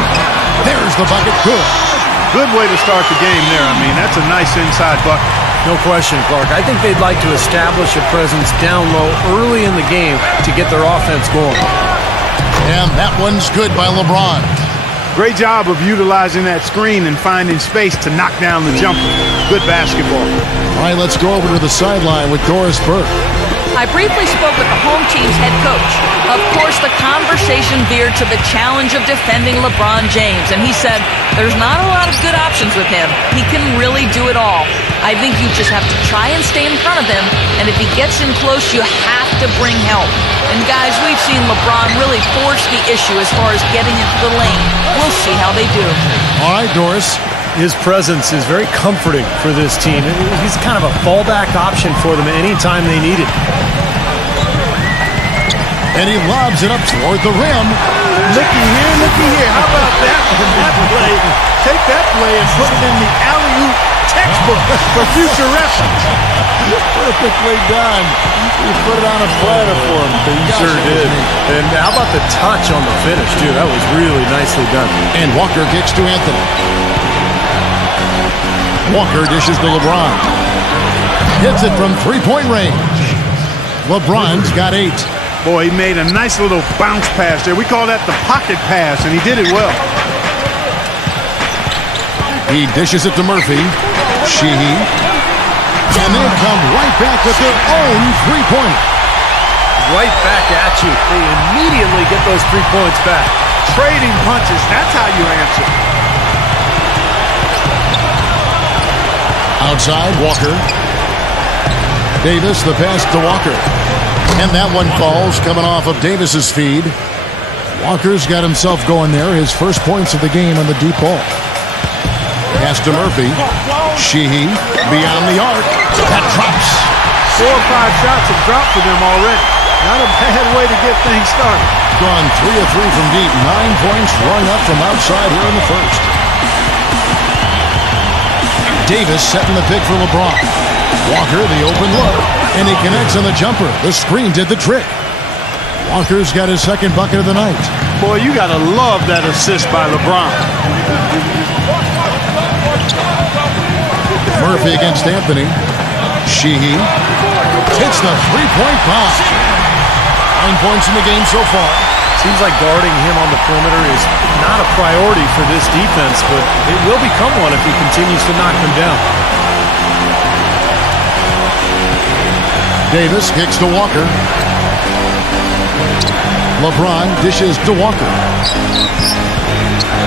There's the bucket. Good. Good way to start the game there. I mean, that's a nice inside bucket. No question, Clark. I think they'd like to establish a presence down low early in the game to get their offense going. And that one's good by LeBron. Great job of utilizing that screen and finding space to knock down the jumper. Good basketball. All right, let's go over to the sideline with Doris Burke. I briefly spoke with the home team's head coach. Of course, the conversation veered to the challenge of defending LeBron James, and he said there's not a lot of good options with him. He can really do it all. I think you just have to try and stay in front of him, and if he gets in close, you have to bring help. And guys, we've seen LeBron really force the issue as far as getting into the lane. We'll see how they do. All right, Doris. His presence is very comforting for this team. He's kind of a fallback option for them anytime they need it. And he lobs it up toward the rim. Looky here. How about that from that play? Take that play and put it in the alley-oop textbook for future reference. Perfectly done. He put it on a platter for him. He sure did. And how about the touch on the finish, too? That was really nicely done. And Walker kicks to Anthony. Walker dishes to LeBron. Hits it from three-point range. LeBron's got 8. Boy, he made a nice little bounce pass there. We call that the pocket pass, and he did it well. He dishes it to Murphy. Sheehy. And they come right back with their own three-pointer. Right back at you. They immediately get those 3 points back. Trading punches, that's how you answer. Outside, Walker. Davis, the pass to Walker. And that one falls, coming off of Davis's feed. Walker's got himself going there. His first points of the game on the deep ball. Pass to Murphy. Sheehy beyond the arc. That drops. 4 or 5 shots have dropped for them already. Not a bad way to get things started. Gone 3 of 3 from deep. 9 points rung up from outside here in the first. Davis setting the pick for LeBron. Walker, the open look. And he connects on the jumper. The screen did the trick. Walker's got his second bucket of the night. Boy, you got to love that assist by LeBron. Murphy against Anthony. Sheehy hits the three-point bomb. 9 points in the game so far. Seems like guarding him on the perimeter is not a priority for this defense, but it will become one if he continues to knock them down. Davis kicks to Walker. LeBron dishes to Walker.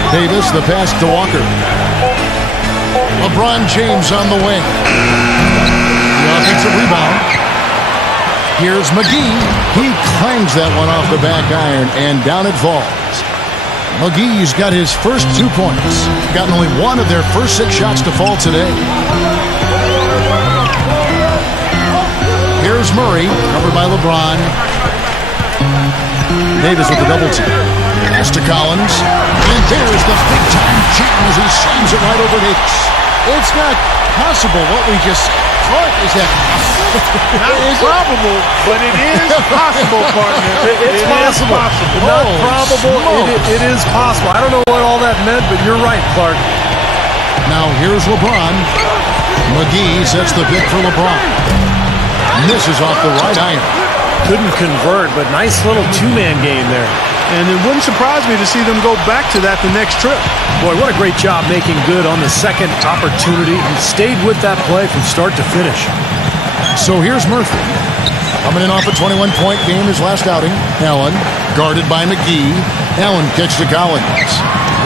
Davis, the pass to Walker. LeBron James on the wing. Offensive rebound. Here's McGee. He clangs that one off the back iron, and down it falls. McGee's got his first 2 points. Gotten only one of their first 6 shots to fall today. Here's Murray, covered by LeBron. Davis with the double team. Pass to Collins. And there's the big-time jam as he slams it right over Davis. It's not possible. What we just thought is that Not probable, but it is possible, partner. It's possible. Not probable. It is possible. I don't know what all that meant, but you're right, Clark. Now here's LeBron. McGee sets the pick for LeBron. Misses off the right iron. Couldn't convert, but nice little two-man game there. And it wouldn't surprise me to see them go back to that the next trip. Boy, what a great job making good on the second opportunity. He stayed with that play from start to finish. So here's Murphy. Coming in off a 21-point game his last outing. Allen, guarded by McGee. Allen kicks to Collins.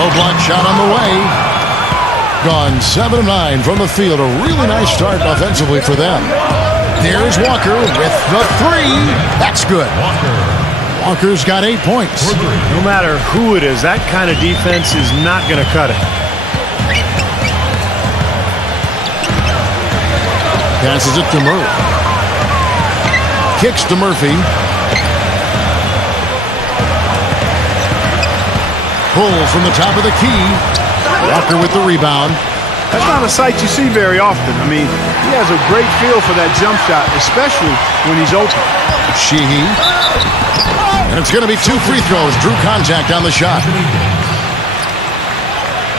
Low block shot on the way. Gone 7 of 9 from the field. A really nice start offensively for them. There's Walker with the 3. That's good. Walker's got 8 points. No matter who it is, that kind of defense is not going to cut it. Passes it to Murray. Kicks to Murphy. Pull from the top of the key. Walker with the rebound. That's not a sight you see very often. I mean, he has a great feel for that jump shot, especially when he's open. Sheehy. And it's going to be 2 free throws. Drew contact on the shot.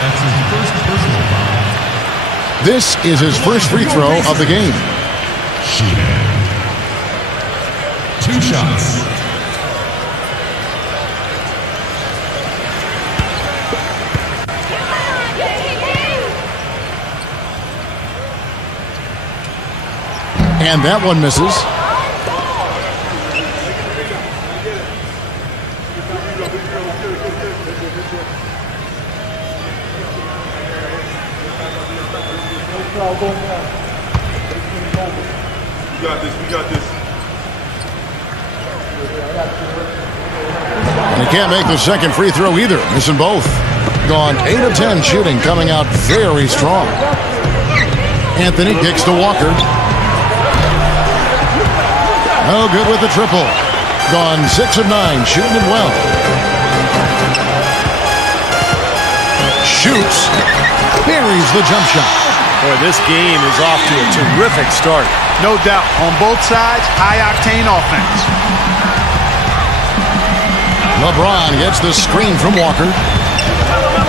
That's his first personal foul. This is his first free throw of the game. 2 shots. And that one misses. We got this. And he can't make the second free throw either. Missing both. Gone 8 of 10 shooting, coming out very strong. Anthony kicks to Walker. No good with the triple. Gone 6 of 9, shooting it well. Shoots. Buries the jump shot. Boy, this game is off to a terrific start. No doubt. On both sides, high-octane offense. LeBron gets the screen from Walker.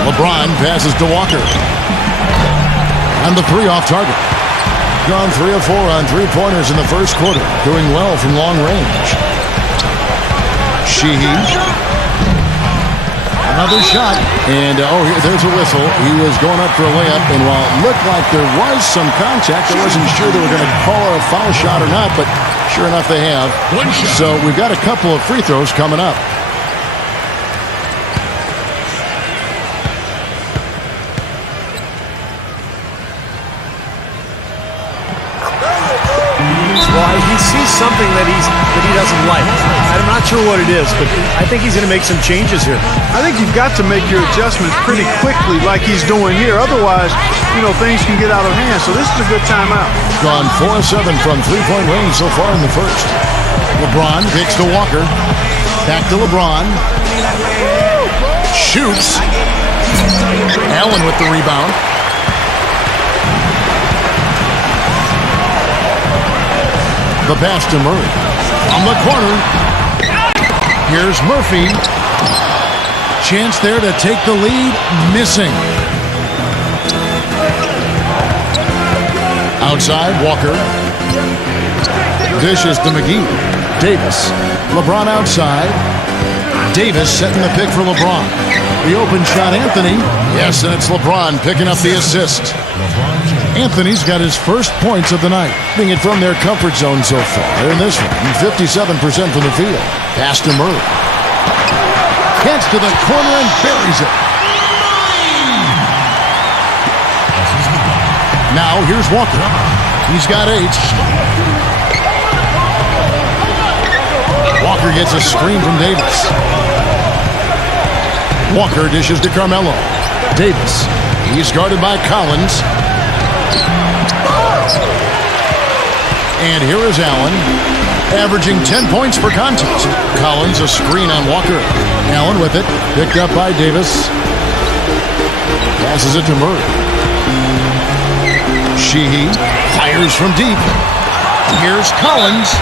LeBron passes to Walker. And the 3 off target. Gone 3 of 4 on 3-pointers in the first quarter. Doing well from long range. Sheehy. Another shot. And, there's a whistle. He was going up for a layup. And while it looked like there was some contact, I wasn't sure they were going to call a foul shot or not. But sure enough, they have. So we've got a couple of free throws coming up. Well, he sees something that he doesn't like. I'm not sure what it is, but I think he's going to make some changes here. I think you've got to make your adjustments pretty quickly like he's doing here. Otherwise, things can get out of hand. So this is a good timeout. Gone 4 of 7 from 3-point range so far in the first. LeBron kicks to Walker. Back to LeBron. Shoots. Allen with the rebound. The pass to Murray. From the corner. Here's Murphy. Chance there to take the lead. Missing. Outside, Walker. Dishes to McGee. Davis. LeBron outside. Davis setting the pick for LeBron. The open shot, Anthony. Yes, and it's LeBron picking up the assist. Anthony's got his first points of the night, being it from their comfort zone so far. In this one, 57% from the field. Pass to Murray. Gets to the corner and buries it. Now here's Walker. He's got 8. Walker gets a screen from Davis. Walker dishes to Carmelo. Davis. He's guarded by Collins. And here is Allen, averaging 10 points per contest. Collins a screen on Walker. Allen with it, picked up by Davis. Passes it to Murray. Sheehy fires from deep. Here's Collins.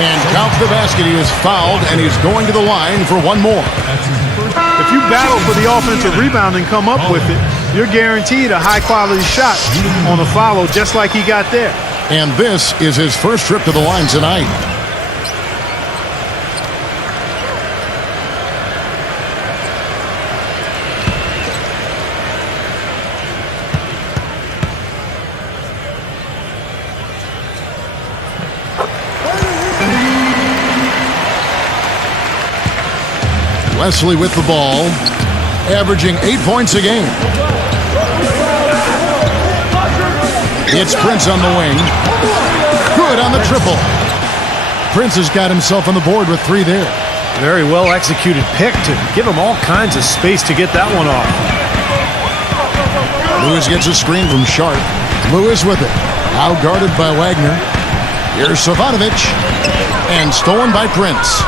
And count the basket. He is fouled, and he's going to the line for one more. If you battle for the offensive rebound and come up with it, you're guaranteed a high-quality shot on a follow just like he got there. And this is his first trip to the line tonight. Wesley with the ball, averaging 8 points a game. It's Prince on the wing. Good on the triple. Prince has got himself on the board with 3 there. Very well executed pick to give him all kinds of space to get that one off. Lewis gets a screen from Sharp. Lewis with it. Out guarded by Wagner. Here's Savanovic. And stolen by Prince.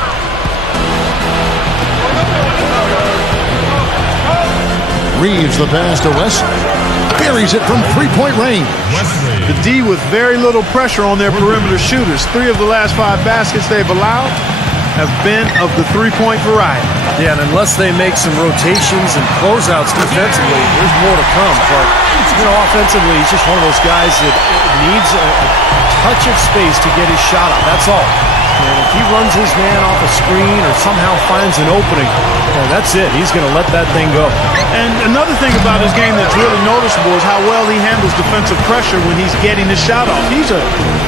Reeves the pass to Wesley. Buries it from three-point range. The D with very little pressure on their perimeter shooters. 3 of the last 5 baskets they've allowed have been of the three-point variety. Yeah, and unless they make some rotations and closeouts defensively, there's more to come. But, offensively, he's just one of those guys that needs a touch of space to get his shot up. That's all. And if he runs his man off a screen or somehow finds an opening, that's it. He's going to let that thing go. And another thing about his game that's really noticeable is how well he handles defensive pressure when he's getting his shot off. He's a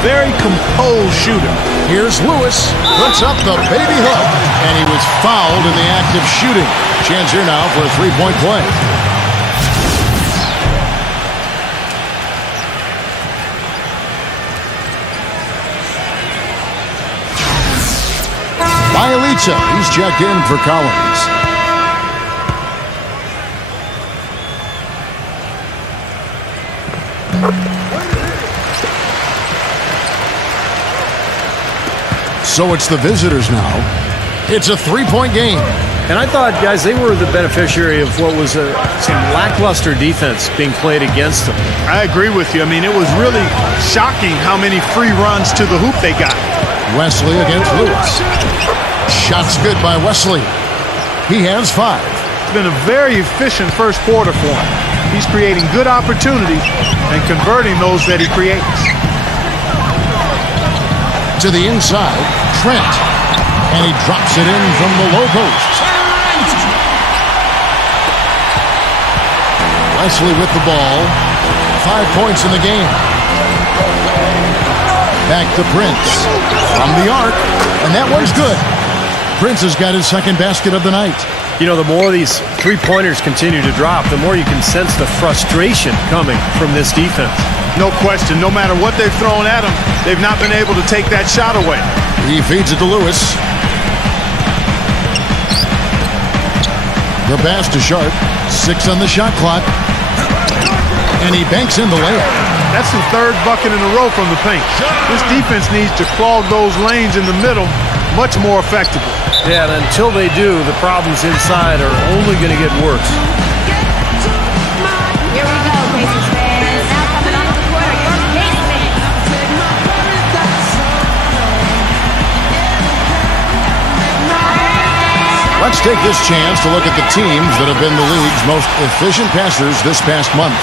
very composed shooter. Here's Lewis. Puts up the baby hook. And he was fouled in the act of shooting. Chance here now for a three-point play. Bielitsa, he's checked in for Collins. So it's the visitors now. It's a three-point game. And I thought, guys, they were the beneficiary of what was some lackluster defense being played against them. I agree with you. I mean, it was really shocking how many free runs to the hoop they got. Wesley against Lewis. Shots good by Wesley. He has 5. It's been a very efficient first quarter for him. He's creating good opportunities and converting those that he creates. To the inside, Trent. And he drops it in from the low post. Wesley with the ball. 5 points in the game. Back to Prince. From the arc. And that one's good. Prince has got his second basket of the night. The more these three-pointers continue to drop, the more you can sense the frustration coming from this defense. No question. No matter what they've thrown at him, they've not been able to take that shot away. He feeds it to Lewis. The pass to Sharp. 6 on the shot clock. And he banks in the layup. That's the 3rd bucket in a row from the paint. This defense needs to clog those lanes in the middle much more effectively. Yeah, and until they do, the problems inside are only going to get worse. Here we go, Pacers fans. Now coming onto the court are your Pacers. Let's take this chance to look at the teams that have been the league's most efficient passers this past month.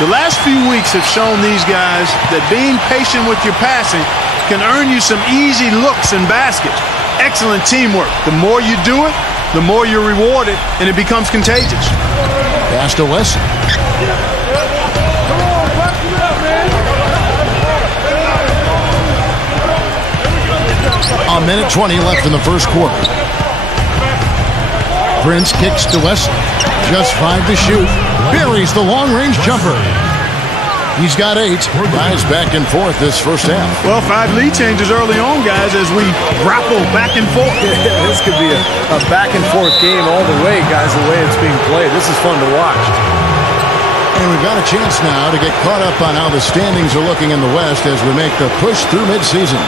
The last few weeks have shown these guys that being patient with your passing can earn you some easy looks and baskets. Excellent teamwork. The more you do it, the more you're rewarded, and it becomes contagious. Pass to Wesley. A minute 20 left in the first quarter. Prince kicks to Wesley. Just 5 to shoot. Buries the long-range jumper. He's got 8. Guys back and forth this first half. Well, 5 lead changes early on, guys, as we grapple back and forth. This could be a back and forth game all the way, guys, the way it's being played. This is fun to watch. And we've got a chance now to get caught up on how the standings are looking in the West as we make the push through midseason.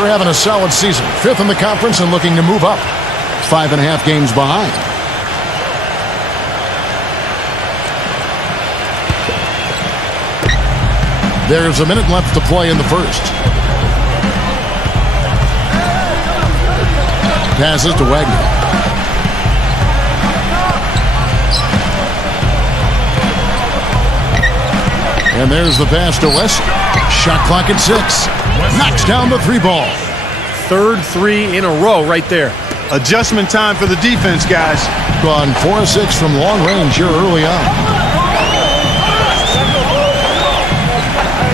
They're having a solid season. 5th in the conference and looking to move up. 5.5 games behind. There's a minute left to play in the first. Passes to Wagner. And there's the pass to Wesley. Shot clock at 6. Knocks down the 3 ball. Third 3 in a row right there. Adjustment time for the defense, guys. Gone 4 of 6 from long range here early on.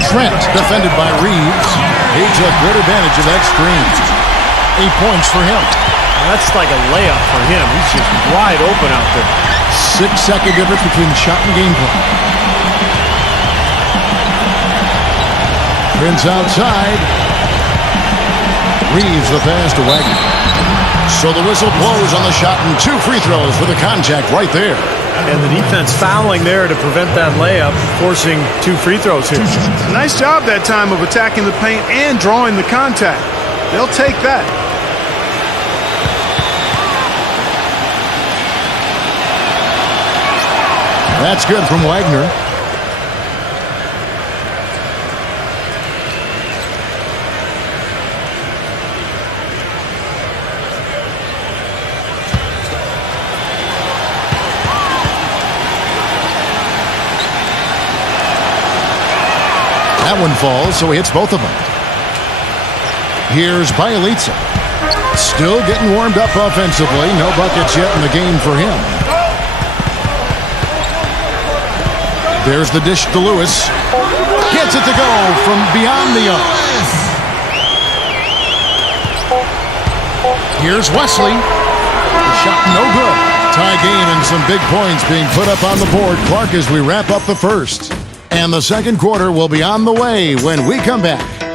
Trent defended by Reeves. He took good advantage of that screen. 8 points for him. That's like a layup for him. He's just wide open out there. 6-second difference between shot and gameplay. Prince outside. Reeves the pass to Wagner. So the whistle blows on the shot and 2 free throws for the contact right there. And the defense fouling there to prevent that layup, forcing 2 free throws here. Nice job that time of attacking the paint and drawing the contact. They'll take that. That's good from Wagner. That one falls, so he hits both of them. Here's Bielitsa. Still getting warmed up offensively. No buckets yet in the game for him. There's the dish to Lewis. Gets it to go from beyond the arc. Here's Wesley. The shot no good. Tie game and some big points being put up on the board. Clark, as we wrap up the first. And the second quarter will be on the way when we come back.